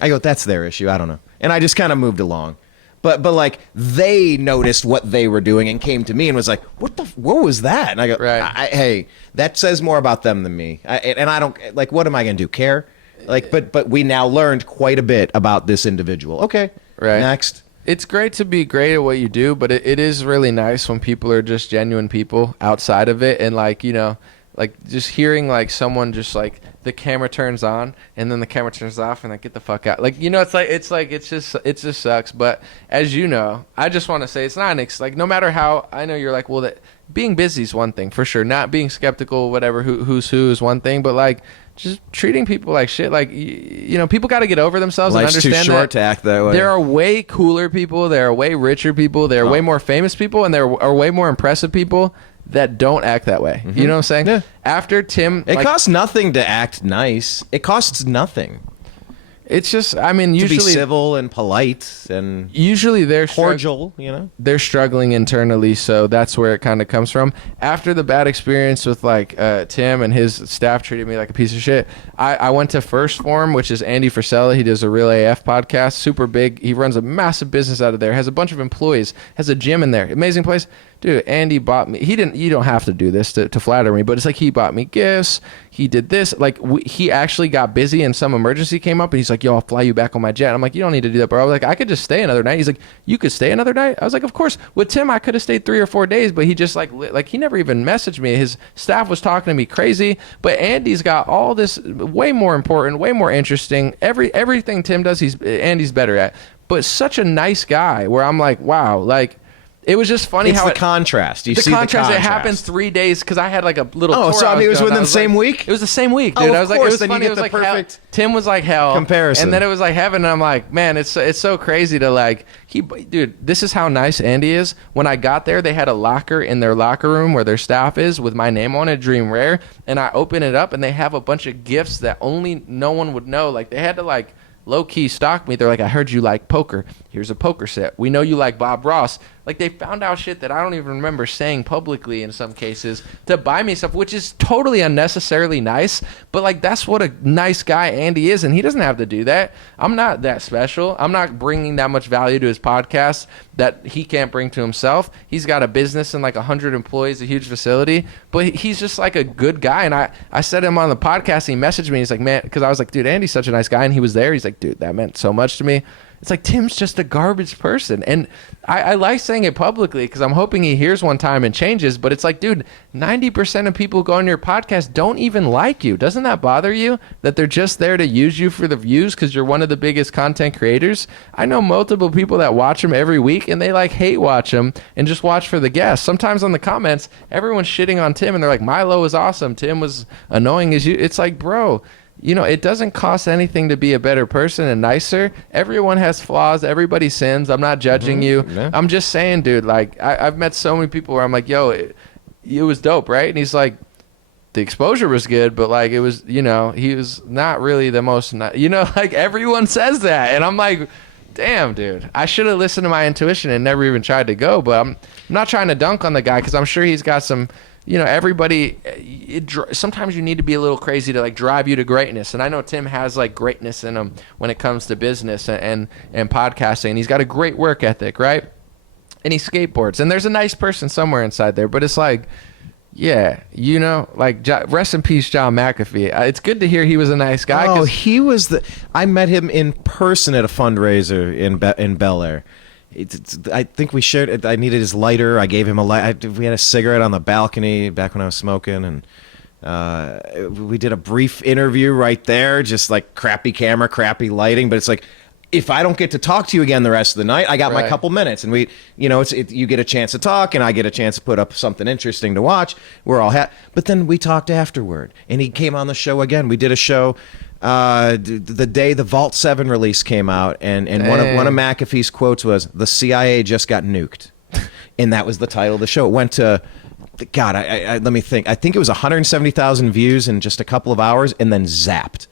go, that's their issue. I don't know. And I just kind of moved along. But like, they noticed what they were doing and came to me and was like, what was that? And I go, right. Hey, that says more about them than me. And I don't, like, what am I going to do? Care? Like, but we now learned quite a bit about this individual. Okay. Right. Next. It's great to be great at what you do, but it is really nice when people are just genuine people outside of it. And like, you know, like just hearing like someone just like the camera turns on and then the camera turns off and like get the fuck out. Like, you know, it just sucks. But as you know, I just want to say it's not like no matter how, I know you're like, well, that being busy is one thing for sure. Not being skeptical, whatever, who's who is one thing, but like just treating people like shit. Like, you know, people got to get over themselves and understand too short to act that way. There are way cooler people. There are way richer people. There are way more famous people, and there are way more impressive people that don't act that way. You know what I'm saying? Yeah. After Tim, it costs nothing to act nice. It costs nothing. It's just, I mean, usually to be civil and polite and usually they're cordial, you know. They're struggling internally, so that's where it kind of comes from. After the bad experience with like Tim and his staff treated me like a piece of shit, I went to First Form, which is Andy Frisella. He does a Real AF podcast, super big. He runs a massive business out of there, has a bunch of employees, has a gym in there, amazing place. Dude, Andy bought me. You don't have to do this to flatter me, but it's like he bought me gifts. He did this. Like he actually got busy and some emergency came up and he's like, yo, I'll fly you back on my jet. I'm like, you don't need to do that, bro. I was like, I could just stay another night. He's like, you could stay another night? I was like, of course. With Tim, I could have stayed 3 or 4 days, but he just like he never even messaged me. His staff was talking to me crazy, but Andy's got all this way more important, way more interesting. Everything Tim does, Andy's better at. But such a nice guy where I'm like, wow, like, it was just funny how the contrast. You see the contrast. It happens 3 days because I had like a little. Oh, tour so I mean, it was within the same week. It was the same week, dude. Oh, I was like, course, it was then funny. you It get was the like perfect Tim was like hell comparison, and then it was like heaven. And I'm like, man, it's so crazy to like dude. This is how nice Andy is. When I got there, they had a locker in their locker room where their staff is with my name on it, Dream Rare, and I open it up and they have a bunch of gifts that only no one would know. Like they had to like low-key stalk me. They're like, I heard you like poker. Here's a poker set. We know you like Bob Ross. Like, they found out shit that I don't even remember saying publicly in some cases to buy me stuff, which is totally unnecessarily nice. But, like, that's what a nice guy Andy is, and he doesn't have to do that. I'm not that special. I'm not bringing that much value to his podcast that he can't bring to himself. He's got a business and, like, 100 employees, a huge facility. But he's just, like, a good guy. And I said him on the podcast, and he messaged me. He's like, man, because I was like, dude, Andy's such a nice guy. And he was there. He's like, dude, that meant so much to me. It's like Tim's just a garbage person. And I like saying it publicly because I'm hoping he hears one time and changes. But it's like, dude, 90% of people who go on your podcast don't even like you. Doesn't that bother you that they're just there to use you for the views because you're one of the biggest content creators? I know multiple people that watch him every week and they like hate watch him and just watch for the guests. Sometimes on the comments, everyone's shitting on Tim and they're like, Milo was awesome. Tim was annoying as you. It's like, bro, you know, it doesn't cost anything to be a better person and nicer. Everyone has flaws. Everybody sins. I'm not judging you. Yeah. I'm just saying, dude, like, I've met so many people where I'm like, yo, it was dope, right? And he's like, the exposure was good, but, like, it was, you know, he was not really the most, you know, like, everyone says that. And I'm like, damn, dude, I should have listened to my intuition and never even tried to go. But I'm not trying to dunk on the guy because I'm sure he's got some... You know, everybody, sometimes you need to be a little crazy to, like, drive you to greatness. And I know Tim has, like, greatness in him when it comes to business and podcasting. He's got a great work ethic, right? And he skateboards. And there's a nice person somewhere inside there. But it's like, yeah, you know, like, rest in peace, John McAfee. It's good to hear he was a nice guy. Oh, he was I met him in person at a fundraiser in Bel Air. I think we shared it. I needed his lighter. I gave him a light. We had a cigarette on the balcony back when I was smoking, and we did a brief interview right there. Just like crappy camera, crappy lighting. But it's like, if I don't get to talk to you again the rest of the night, I got my couple minutes, and you get a chance to talk, and I get a chance to put up something interesting to watch. We're all but then we talked afterward, and he came on the show again. We did a show. The day the Vault 7 release came out, and one of McAfee's quotes was, "The CIA just got nuked," and that was the title of the show. It went to, God, let me think. I think it was 170,000 views in just a couple of hours, and then zapped.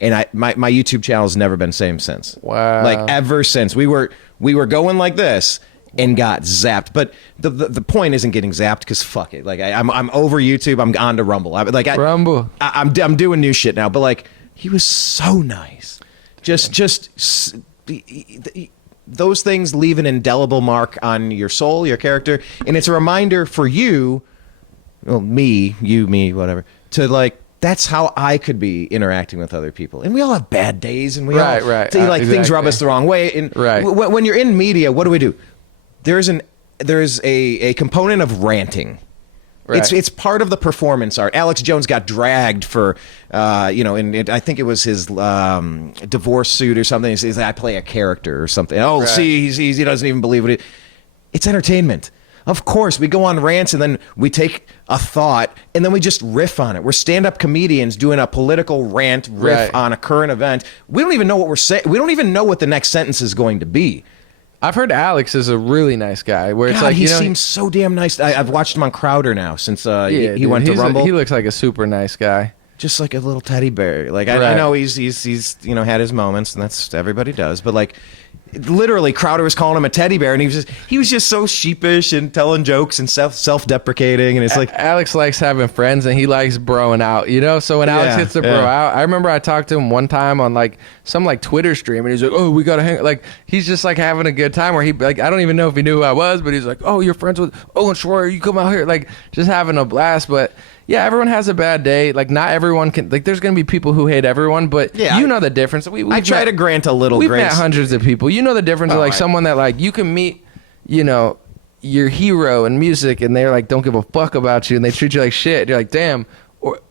And my YouTube channel has never been the same since. Wow! Like ever since we were going like this and got zapped. But the point isn't getting zapped because fuck it. Like I'm over YouTube. I'm on to Rumble. Rumble. I'm doing new shit now. But like. He was so nice. Just those things leave an indelible mark on your soul, your character, and it's a reminder for you, well, me, whatever, to like. That's how I could be interacting with other people, and we all have bad days, and we all exactly. things rub us the wrong way. And when you're in media, what do? There is a component of ranting. Right. It's part of the performance art. Alex Jones got dragged for, and I think it was his divorce suit or something. He says, I play a character or something. Oh, Right. see, he doesn't even believe it. It's entertainment. Of course, we go on rants and then we take a thought and then we just riff on it. We're stand-up comedians doing a political riff Right. on a current event. We don't even know what we're saying. We don't even know what the next sentence is going to be. I've heard Alex is a really nice guy. Where it's God, like he seems so damn nice. I've watched him on Crowder now since he went to Rumble. He looks like a super nice guy. Just like a little teddy bear. Like I Right. know he's had his moments, and that's everybody does. But like, literally, Crowder was calling him a teddy bear, and he was just so sheepish and telling jokes and self-deprecating, and it's like Alex likes having friends and he likes broing out, So when Alex gets to bro out, I remember I talked to him one time on like some like Twitter stream, and he's like, "Oh, we gotta hang." Like he's just like having a good time. Where he like I don't even know if he knew who I was, but he's like, "Oh, you're friends with Owen Schroyer? You come out here?" Like just having a blast, but. Yeah, everyone has a bad day. Like, not everyone can. Like, there's going to be people who hate everyone, but you know the difference. I try to grant a little we've grace. met hundreds of people. You know the difference of, like, someone that, like, you can meet, your hero in music, and they're, like, don't give a fuck about you, and they treat you like shit. You're like, damn.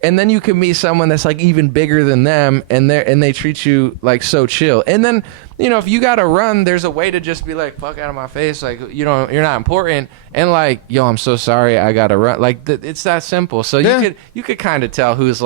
And then you can meet someone that's, like, even bigger than them, and they treat you, like, so chill. And then, if you got to run, there's a way to just be like, fuck out of my face. Like, you're not important. And, like, yo, I'm so sorry. I got to run. Like, it's that simple. So you could kind of tell who's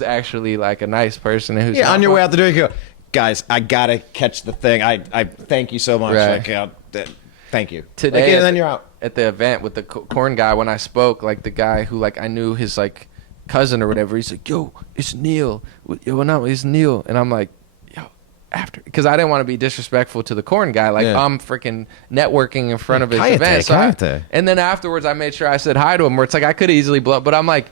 actually, like, a nice person. And who's on your way out the door, you go, guys, I got to catch the thing. I thank you so much. Right. Like, thank you. Today, and then you're out. At the event with the corn guy, when I spoke, like, the guy who, like, I knew his, like, cousin or whatever, he's like, yo, it's Neil. Yo, no, it's Neil. And I'm like, because I didn't want to be disrespectful to the corn guy. Like, I'm freaking networking in front of his event. And then afterwards, I made sure I said hi to him, where it's like, I could easily blow up, but I'm like,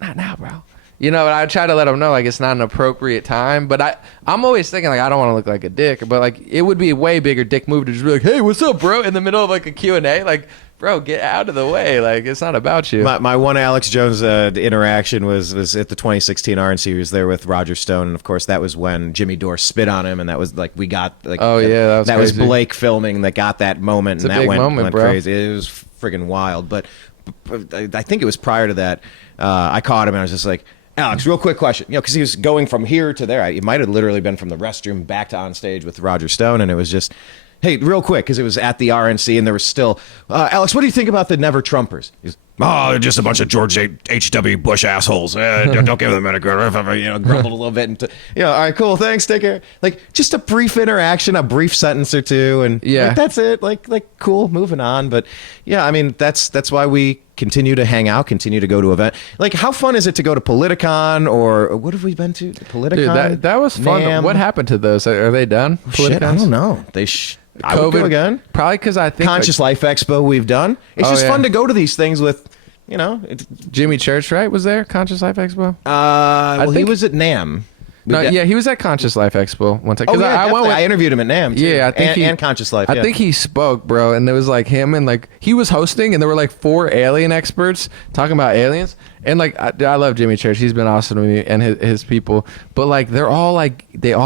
not now, bro. And I try to let him know, like, it's not an appropriate time. But I'm always thinking, like, I don't want to look like a dick. But, like, it would be a way bigger dick move to just be like, hey, what's up, bro? In the middle of, like, a Q&A. Like, bro, get out of the way. Like, it's not about you. My one Alex Jones interaction was at the 2016 RNC. He was there with Roger Stone, and of course that was when Jimmy Dore spit on him, and that was like we got like that was Blake filming that got that moment, and that went crazy. It was friggin' wild. But I think it was prior to that. I caught him, and I was just like, Alex, real quick question. Because he was going from here to there. It might have literally been from the restroom back to on stage with Roger Stone, and it was just. Hey, real quick, because it was at the RNC, and there was still, Alex, what do you think about the Never Trumpers? He's, they're just a bunch of George H.W. Bush assholes. Don't give them any good. Grumbled a little bit. And all right, cool, thanks, take care. Like, just a brief interaction, a brief sentence or two, and that's it. Like, cool, moving on. But, yeah, I mean, that's why we continue to hang out, continue to go to events. Like, how fun is it to go to Politicon, or what have we been to? Politicon? Dude, that was fun. NAMM? What happened to those? Are they done? Shit, I don't know. I would go again. Probably because I think Conscious Life Expo we've done. It's just fun to go to these things with, Jimmy Church, right? Was there Conscious Life Expo? He was at NAMM. He was at Conscious Life Expo one time. I interviewed him at NAMM too. Yeah, I think and Conscious Life. I think he spoke, bro, and there was like him and like he was hosting, and there were like 4 alien experts talking about aliens. And like I love Jimmy Church. He's been awesome to me and his people. But like they all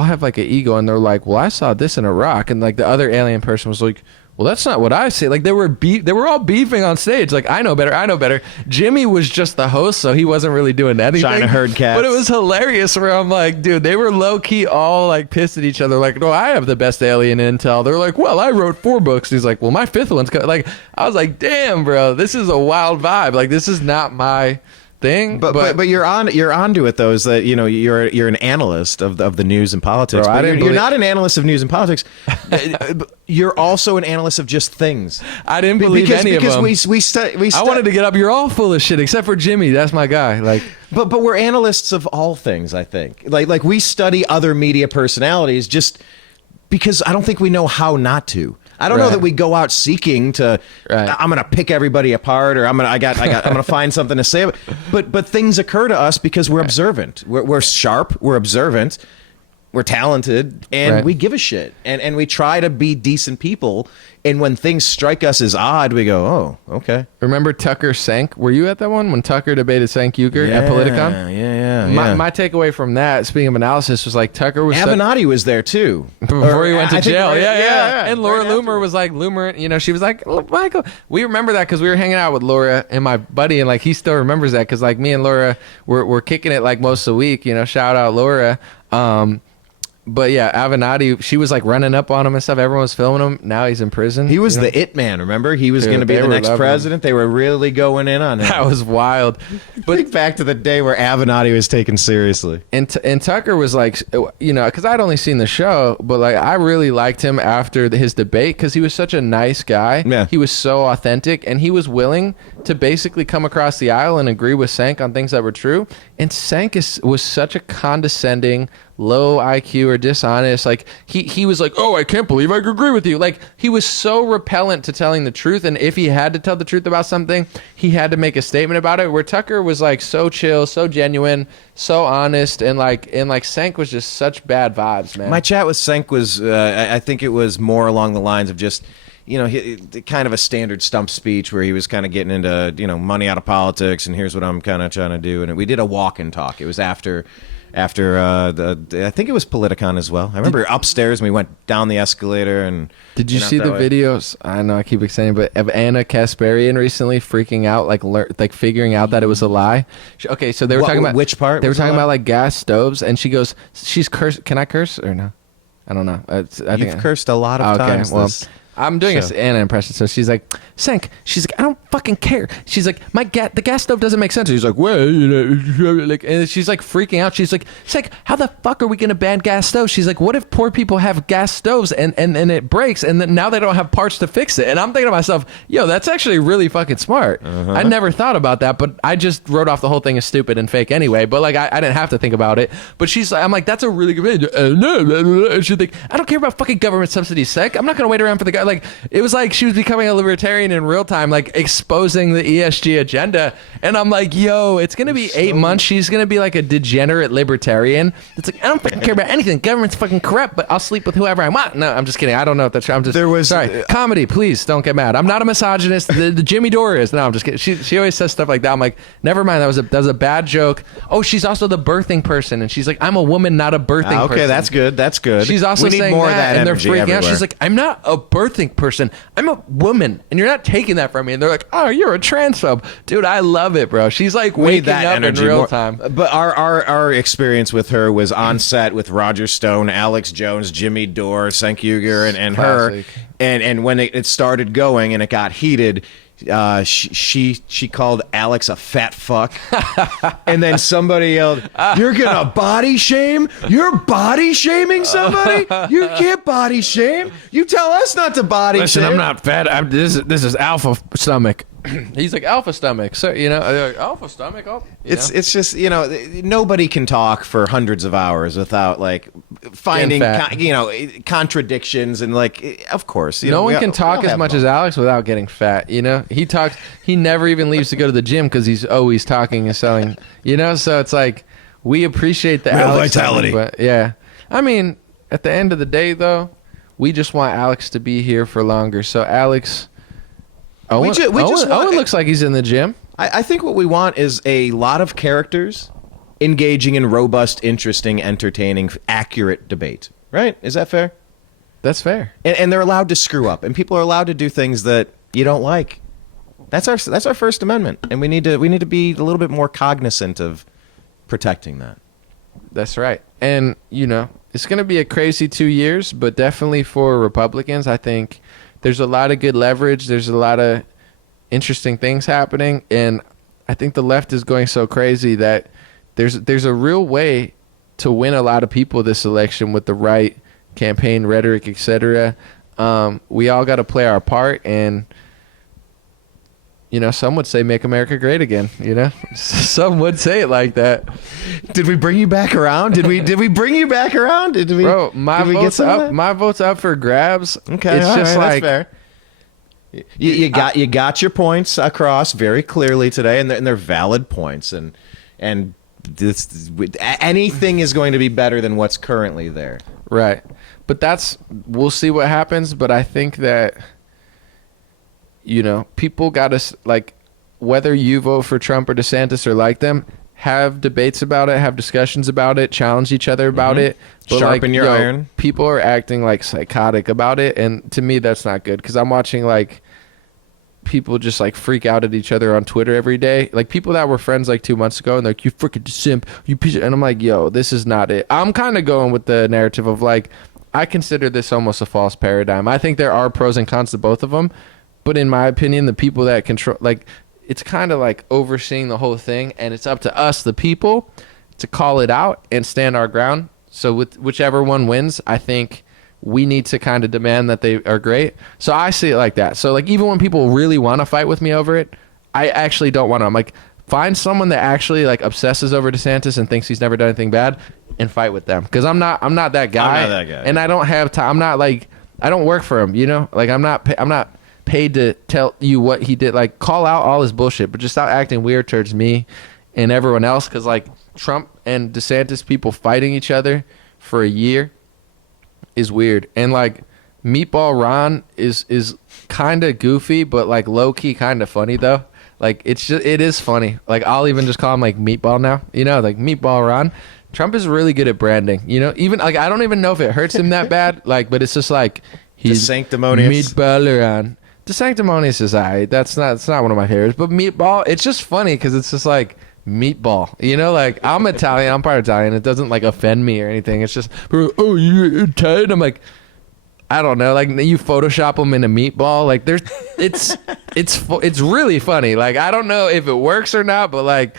have like an ego, and they're like, well, I saw this in Iraq, and like the other alien person was like, well, that's not what I say. Like they were all beefing on stage. Like I know better. Jimmy was just the host, so he wasn't really doing anything. Trying to herd cats. But it was hilarious. Where I'm like, dude, they were low key all like pissed at each other. Like, no, I have the best alien intel. They're like, well, I wrote 4 books. He's like, well, my 5th one's like. I was like, damn, bro, this is a wild vibe. Like this is not my thing. But you're onto it though. Is that you're an analyst of the news and politics. Bro, but you're not an analyst of news and politics. You're also an analyst of just things. I didn't believe any of them. Because I wanted to get up. You're all full of shit except for Jimmy. That's my guy. Like, but we're analysts of all things. I think like we study other media personalities just because I don't think we know how not to. I don't know that we go out seeking to. I'm going to pick everybody apart, or I'm going to find something to say. But things occur to us because we're observant. We're sharp. We're observant. we're talented, and Right. we give a shit, and we try to be decent people. And when things strike us as odd, we go, oh, okay. Remember Tucker Sank? Were you at that one when Tucker debated Sank Uger at Politicon? Yeah. My takeaway from that, speaking of analysis, was like Tucker was An0maly was there too before he went to I think jail. right- Yeah. And Laura right Loomer after. was like, she was like, oh, Michael. We remember that because we were hanging out with Laura and my buddy, and like he still remembers that because like me and Laura were kicking it like most of the week. Shout out Laura. But yeah, An0maly, she was like running up on him and stuff. Everyone was filming him. Now he's in prison. He was the it man, remember? He was Dude, going to be they the were next loving president. They were really going in on him. That was wild. But Think back to the day where An0maly was taken seriously. And Tucker was like, because I'd only seen the show, but like I really liked him after his debate because he was such a nice guy. Yeah. He was so authentic, and he was willing to basically come across the aisle and agree with Sank on things that were true. And Sank was such a condescending, low IQ or dishonest. Like he was like, oh, I can't believe I agree with you. Like he was so repellent to telling the truth, and if he had to tell the truth about something, he had to make a statement about it. Where Tucker was like so chill, so genuine, so honest, and like Sank was just such bad vibes, man. My chat with Senk was, I think it was more along the lines of just, kind of a standard stump speech where he was kind of getting into, money out of politics and here's what I'm kind of trying to do. And we did a walk and talk. It was after I think it was Politicon as well. I remember upstairs and we went down the escalator and. Did you see the videos? I know I keep saying, but of Anna Kasparian recently freaking out, like figuring out that it was a lie. Okay, so they were talking about which part? They were was a talking lie? about like gas stoves, and she goes, "She's cursed. Can I curse or no? I don't know. You've cursed a lot of times. Well, this I'm doing show. an Anna impression. So she's like, Sank. She's like, I don't fucking care. She's like, the gas stove doesn't make sense. He's like, well, like, and she's like freaking out. She's like, Sank, how the fuck are we gonna ban gas stoves? She's like, what if poor people have gas stoves and it breaks and then now they don't have parts to fix it? And I'm thinking to myself, yo, that's actually really fucking smart. I never thought about that, but I just wrote off the whole thing as stupid and fake anyway. But like, I didn't have to think about it. But she's like, I'm like, that's a really good idea. And she's like, I don't care about fucking government subsidies, Sank. I'm not gonna wait around for the guy. Like, it was like she was becoming a libertarian in real time, like exposing the ESG agenda. And I'm like, yo, it's going to be 8 months. She's going to be like a degenerate libertarian. It's like, I don't fucking care about anything. Government's fucking corrupt, but I'll sleep with whoever I want. No, I'm just kidding. I don't know if that's true. I'm just, sorry. Comedy, please don't get mad. I'm not a misogynist. The Jimmy Dore is. No, I'm just kidding. She always says stuff like that. I'm like, never mind. That was a bad joke. Oh, she's also the birthing person. And she's like, I'm a woman, not a birthing person. Okay, that's good. That's good. She's also we need saying more that, of that and they're energy freaking everywhere. out. She's like, I'm not a birthing person. I'm a woman, and you're not taking that from me. And they're like, oh, you're a transphobe. Dude, I love it, bro. She's like We need waking that up in energy real more. time. But our experience with her was on set with Roger Stone, Alex Jones, Jimmy Dore, Cenk Uygur, and her. Classic. And when it started going and it got heated, she called Alex a fat fuck, and then somebody yelled, "You're gonna body shame? You're body shaming somebody? You can't body shame. You tell us not to body Listen, shame." I'm not fat. This is alpha stomach. He's like, alpha stomach. So, alpha stomach. Oh, It's just, nobody can talk for hundreds of hours without like finding contradictions and like, of course, no one can talk as much as Alex without getting fat. He never even leaves to go to the gym because he's always talking and selling. So it's like we appreciate the Male Alex vitality. But yeah, I mean, at the end of the day, though, we just want Alex to be here for longer. So Alex, Owen looks like he's in the gym. I think what we want is a lot of characters engaging in robust, interesting, entertaining, accurate debate. Right? Is that fair? That's fair. And they're allowed to screw up, and people are allowed to do things that you don't like. That's our First Amendment, and we need to be a little bit more cognizant of protecting that. That's right. And it's going to be a crazy 2 years, but definitely for Republicans, I think there's a lot of good leverage. There's a lot of interesting things happening, and I think the left is going so crazy that there's a real way to win a lot of people this election with the right campaign rhetoric, etc. We all got to play our part, and some would say make America great again. Some would say it like that. Did we bring you back around? Did we bring you back around? Bro, my vote's up. My vote's up for grabs. Okay, it's just like that's fair. You got your points across very clearly today, and they're valid points, and anything is going to be better than what's currently there. Right. But we'll see what happens. But I think that, people got to, like, whether you vote for Trump or DeSantis or like them, have debates about it, have discussions about it, challenge each other about it. But sharpen your iron. People are acting like psychotic about it. And to me, that's not good, because I'm watching, like, people just like freak out at each other on Twitter every day. Like people that were friends like 2 months ago and they're like, you freaking simp, you piece of, and I'm like, yo, this is not it. I'm kind of going with the narrative of like, I consider this almost a false paradigm. I think there are pros and cons to both of them, but in my opinion, the people that control, like, it's kind of like overseeing the whole thing, and it's up to us, the people, to call it out and stand our ground. So with whichever one wins, I think we need to kind of demand that they are great. So I see it like that. So like even when people really want to fight with me over it, I actually don't want to. I'm like, find someone that actually like obsesses over DeSantis and thinks he's never done anything bad, and fight with them. Because I'm not that guy. I'm not that guy. And I don't have time. I'm not like, I don't work for him, Like I'm not paid to tell you what he did. Like call out all his bullshit, but just stop acting weird towards me and everyone else. Because like Trump and DeSantis, people fighting each other for a year is weird. And like Meatball Ron is kind of goofy, but like low key kind of funny though. Like it is funny. Like I'll even just call him like Meatball now, like Meatball Ron. Trump is really good at branding, even like I don't even know if it hurts him that bad, like, but it's just like he's sanctimonious Meatball Ron. The sanctimonious is alright. It's not one of my favorites, but Meatball, it's just funny because it's just like meatball, like I'm Italian, I'm part Italian, it doesn't like offend me or anything. It's just, oh, you're Italian. I'm like, I don't know, like you Photoshop them in a meatball, like there's it's really funny. Like I don't know if it works or not, but like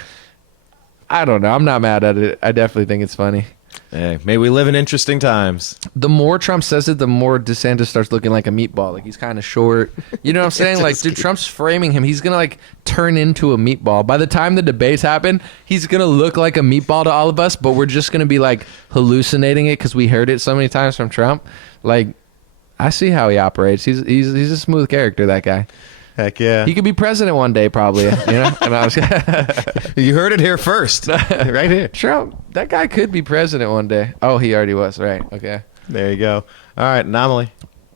I don't know, I'm not mad at it. I definitely think it's funny. Hey, may we live in interesting times. The more Trump says it, the more DeSantis starts looking like a meatball. Like he's kind of short. You know what I'm saying? Like, dude, Trump's framing him. He's going to like turn into a meatball. By the time the debates happen, he's going to look like a meatball to all of us, but we're just going to be like hallucinating it because we heard it so many times from Trump. Like, I see how he operates. He's a smooth character, that guy. Heck yeah. He could be president one day, probably. And I was You heard it here first. Right here. Trump, that guy could be president one day. Oh, he already was. Right. Okay. There you go. All right, An0maly.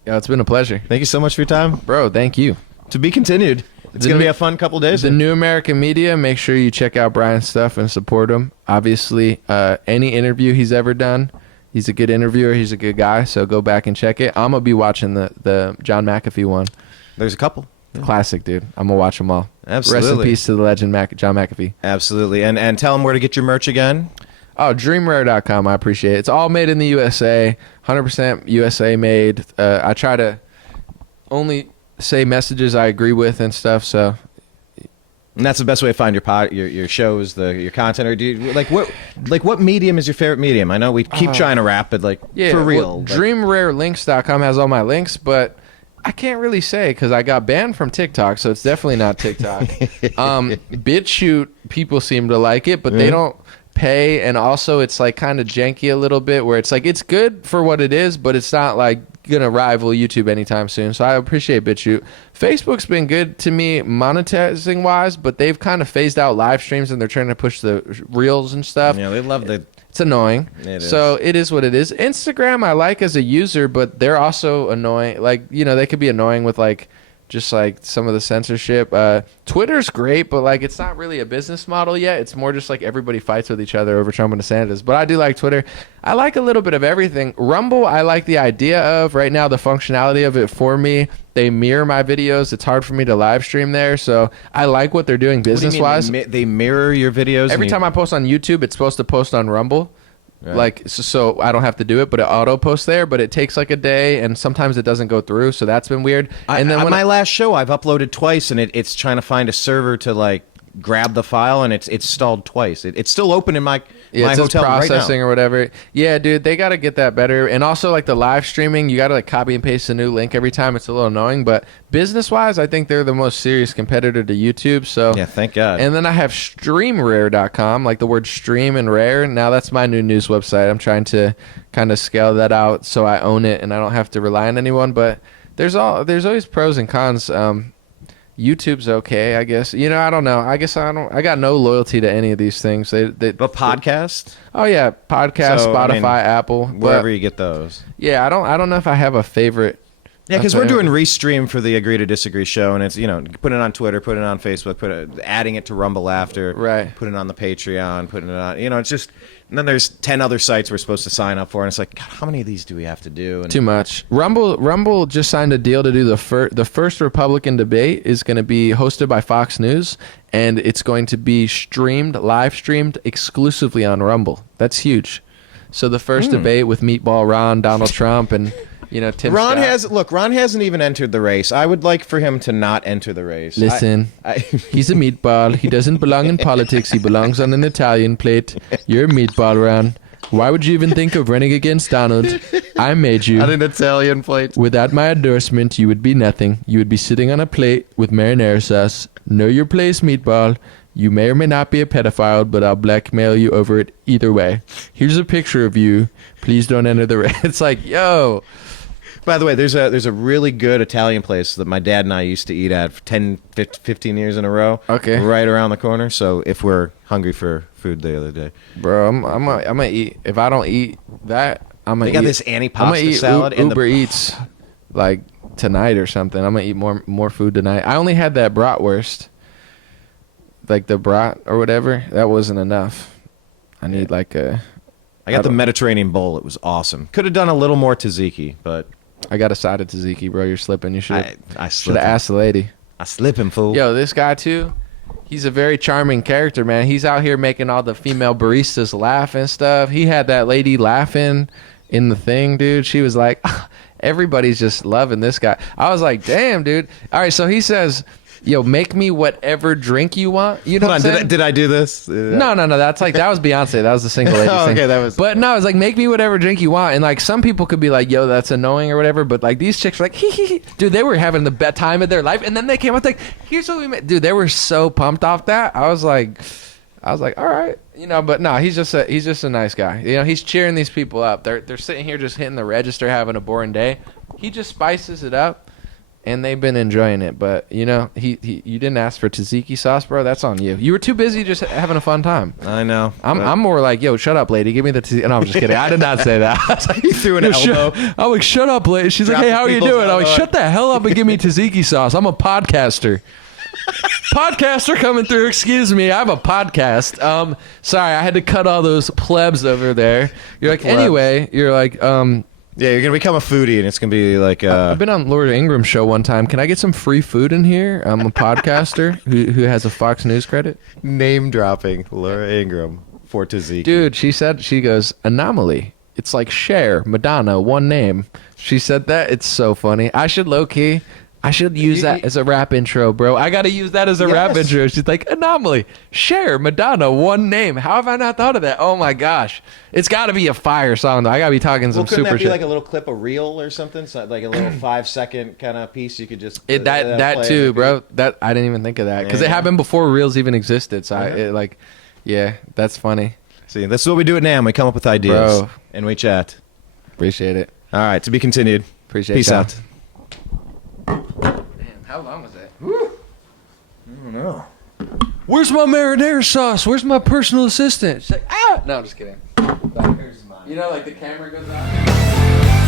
Yeah, it's been a pleasure. Thank you so much for your time. Bro, thank you. To be continued. It's going to be a fun couple days. The New American Media, make sure you check out Brian's stuff and support him. Obviously, any interview he's ever done, he's a good interviewer. He's a good guy, so go back and check it. I'm going to be watching the John McAfee one. There's a couple. Classic, dude. I'm going to watch them all. Absolutely. Rest in peace to the legend John McAfee. Absolutely. And tell them where to get your merch again. Oh, dreamrare.com. I appreciate it. It's all made in the USA. 100% USA made. I try to only say messages I agree with and stuff, so... And that's the best way to find your shows, your content. Or do you what medium is your favorite medium? I know we keep trying to wrap it for real. Well, dreamrarelinks.com has all my links, but I can't really say because I got banned from TikTok, so it's definitely not TikTok. BitChute, people seem to like it, but they don't pay, and also it's like kind of janky a little bit, where it's like it's good for what it is, but it's not like gonna rival YouTube anytime soon. So I appreciate BitChute. Facebook's been good to me monetizing wise, but they've kind of phased out live streams and they're trying to push the reels and stuff. Yeah, they love the... It's annoying. So it is what it is. Instagram I like as a user, but they're also annoying. Like, they could be annoying with like just like some of the censorship. Twitter's great, but like it's not really a business model yet. It's more just like everybody fights with each other over Trump and DeSantis. But I do like Twitter. I like a little bit of everything. Rumble, I like the idea of right now, the functionality of it for me. They mirror my videos. It's hard for me to live stream there. So I like what they're doing business-wise. They mirror your videos? Every time I post on YouTube, it's supposed to post on Rumble. Right. Like so I don't have to do it, but it auto posts there, but it takes like a day and sometimes it doesn't go through, so that's been weird. And then on my last show I've uploaded twice and it's trying to find a server to like grab the file and it's stalled twice. It's still open in my hotel processing right now. Or whatever. Yeah, dude, they got to get that better. And also like the live streaming, you got to like copy and paste a new link every time. It's a little annoying, but business wise, I think they're the most serious competitor to YouTube. So yeah, thank God. And then I have streamrare.com, like the word stream and rare. Now that's my new news website. I'm trying to kind of scale that out so I own it and I don't have to rely on anyone, but there's always pros and cons. YouTube's okay, I guess. You know, I don't know. I guess I got no loyalty to any of these things. But podcast? Oh yeah, podcast, So, Spotify, I mean, Apple, wherever you get those. Yeah, I don't know if I have a favorite. Yeah, because we're doing Restream for the Agree to Disagree show, and it's, put it on Twitter, put it on Facebook, adding it to Rumble after, Right. put it on the Patreon, putting it on, it's just, and then there's 10 other sites we're supposed to sign up for, and it's like, God, how many of these do we have to do? And Too much. Rumble just signed a deal to do the first Republican debate is going to be hosted by Fox News, and it's going to be live streamed exclusively on Rumble. That's huge. So the first debate with Meatball Ron, Donald Trump, and Tim Ron Scott. Ron hasn't even entered the race. I would like for him to not enter the race. Listen, he's a meatball. He doesn't belong in politics. He belongs on an Italian plate. You're a meatball, Ron. Why would you even think of running against Donald? I made you. On an Italian plate. Without my endorsement, you would be nothing. You would be sitting on a plate with marinara sauce. Know your place, meatball. You may or may not be a pedophile, but I'll blackmail you over it either way. Here's a picture of you. Please don't enter the race. It's like, yo. By the way, there's a really good Italian place that my dad and I used to eat at for 10, 15 years in a row. Okay. Right around the corner. So if we're hungry for food the other day. Bro, I'm gonna eat. If I don't eat that, I'm gonna eat. They got this antipasta salad. and Uber Eats like tonight or something. I'm gonna eat more food tonight. I only had that bratwurst. Like the brat or whatever. That wasn't enough. I need like a... I got the Mediterranean bowl. It was awesome. Could have done a little more tzatziki, but... I got a side of tzatziki, bro. You're slipping. You should have asked the lady. I slipping, fool. Yo, this guy too, he's a very charming character, man. He's out here making all the female baristas laugh and stuff. He had that lady laughing in the thing, dude. She was like, everybody's just loving this guy. I was like, damn, dude. All right, so he says, yo, make me whatever drink you want. You know what I'm saying? Did I do this? No. That was Beyonce. That was the single lady thing. Okay, that was... But no, it's like, make me whatever drink you want. And like, some people could be like, yo, that's annoying or whatever. But like, these chicks were like, hee hee hee. Dude, they were having the best time of their life. And then they came out like, here's what we made. Dude, they were so pumped off that. I was like, all right. But no, he's just a nice guy. He's cheering these people up. They're sitting here just hitting the register, having a boring day. He just spices it up. And they've been enjoying it, but you didn't ask for tzatziki sauce, bro. That's on you. You were too busy just having a fun time. I know. I'm more like, yo, shut up, lady. Give me the tzatziki. No, I'm just kidding. I did not say that. I was like, You threw an elbow. I'm like, shut up, lady. She's like, hey, how are you doing? I'm like, shut the hell up and give me tzatziki sauce. I'm a podcaster. Podcaster coming through. Excuse me. I have a podcast. Sorry, I had to cut all those plebs over there. You're like, anyway. You're like, Yeah, you're gonna become a foodie, and it's gonna be like. I've been on Laura Ingram's show one time. Can I get some free food in here? I'm a podcaster who has a Fox News credit. Name dropping Laura Ingram for tzatziki. Dude, she goes, An0maly. It's like Cher, Madonna, one name. She said that. It's so funny. I should use that as a rap intro, bro. I gotta use that as a rap intro. She's like, An0maly, Cher, Madonna, one name. How have I not thought of that? Oh my gosh. It's gotta be a fire song though. I gotta be talking some super shit. Couldn't that be like a little clip of reel or something? So like a little 5-second kind of piece you could just... that too, bro. That I didn't even think of that. Because it happened before reels even existed. So that's funny. See, this is what we do at NAMM. We come up with ideas. Bro. And we chat. Appreciate it. All right, to be continued. Appreciate it. Peace out. Man, how long was that? I don't know. Where's my marinara sauce? Where's my personal assistant? She's like, ah! No, I'm just kidding. Like the camera goes out.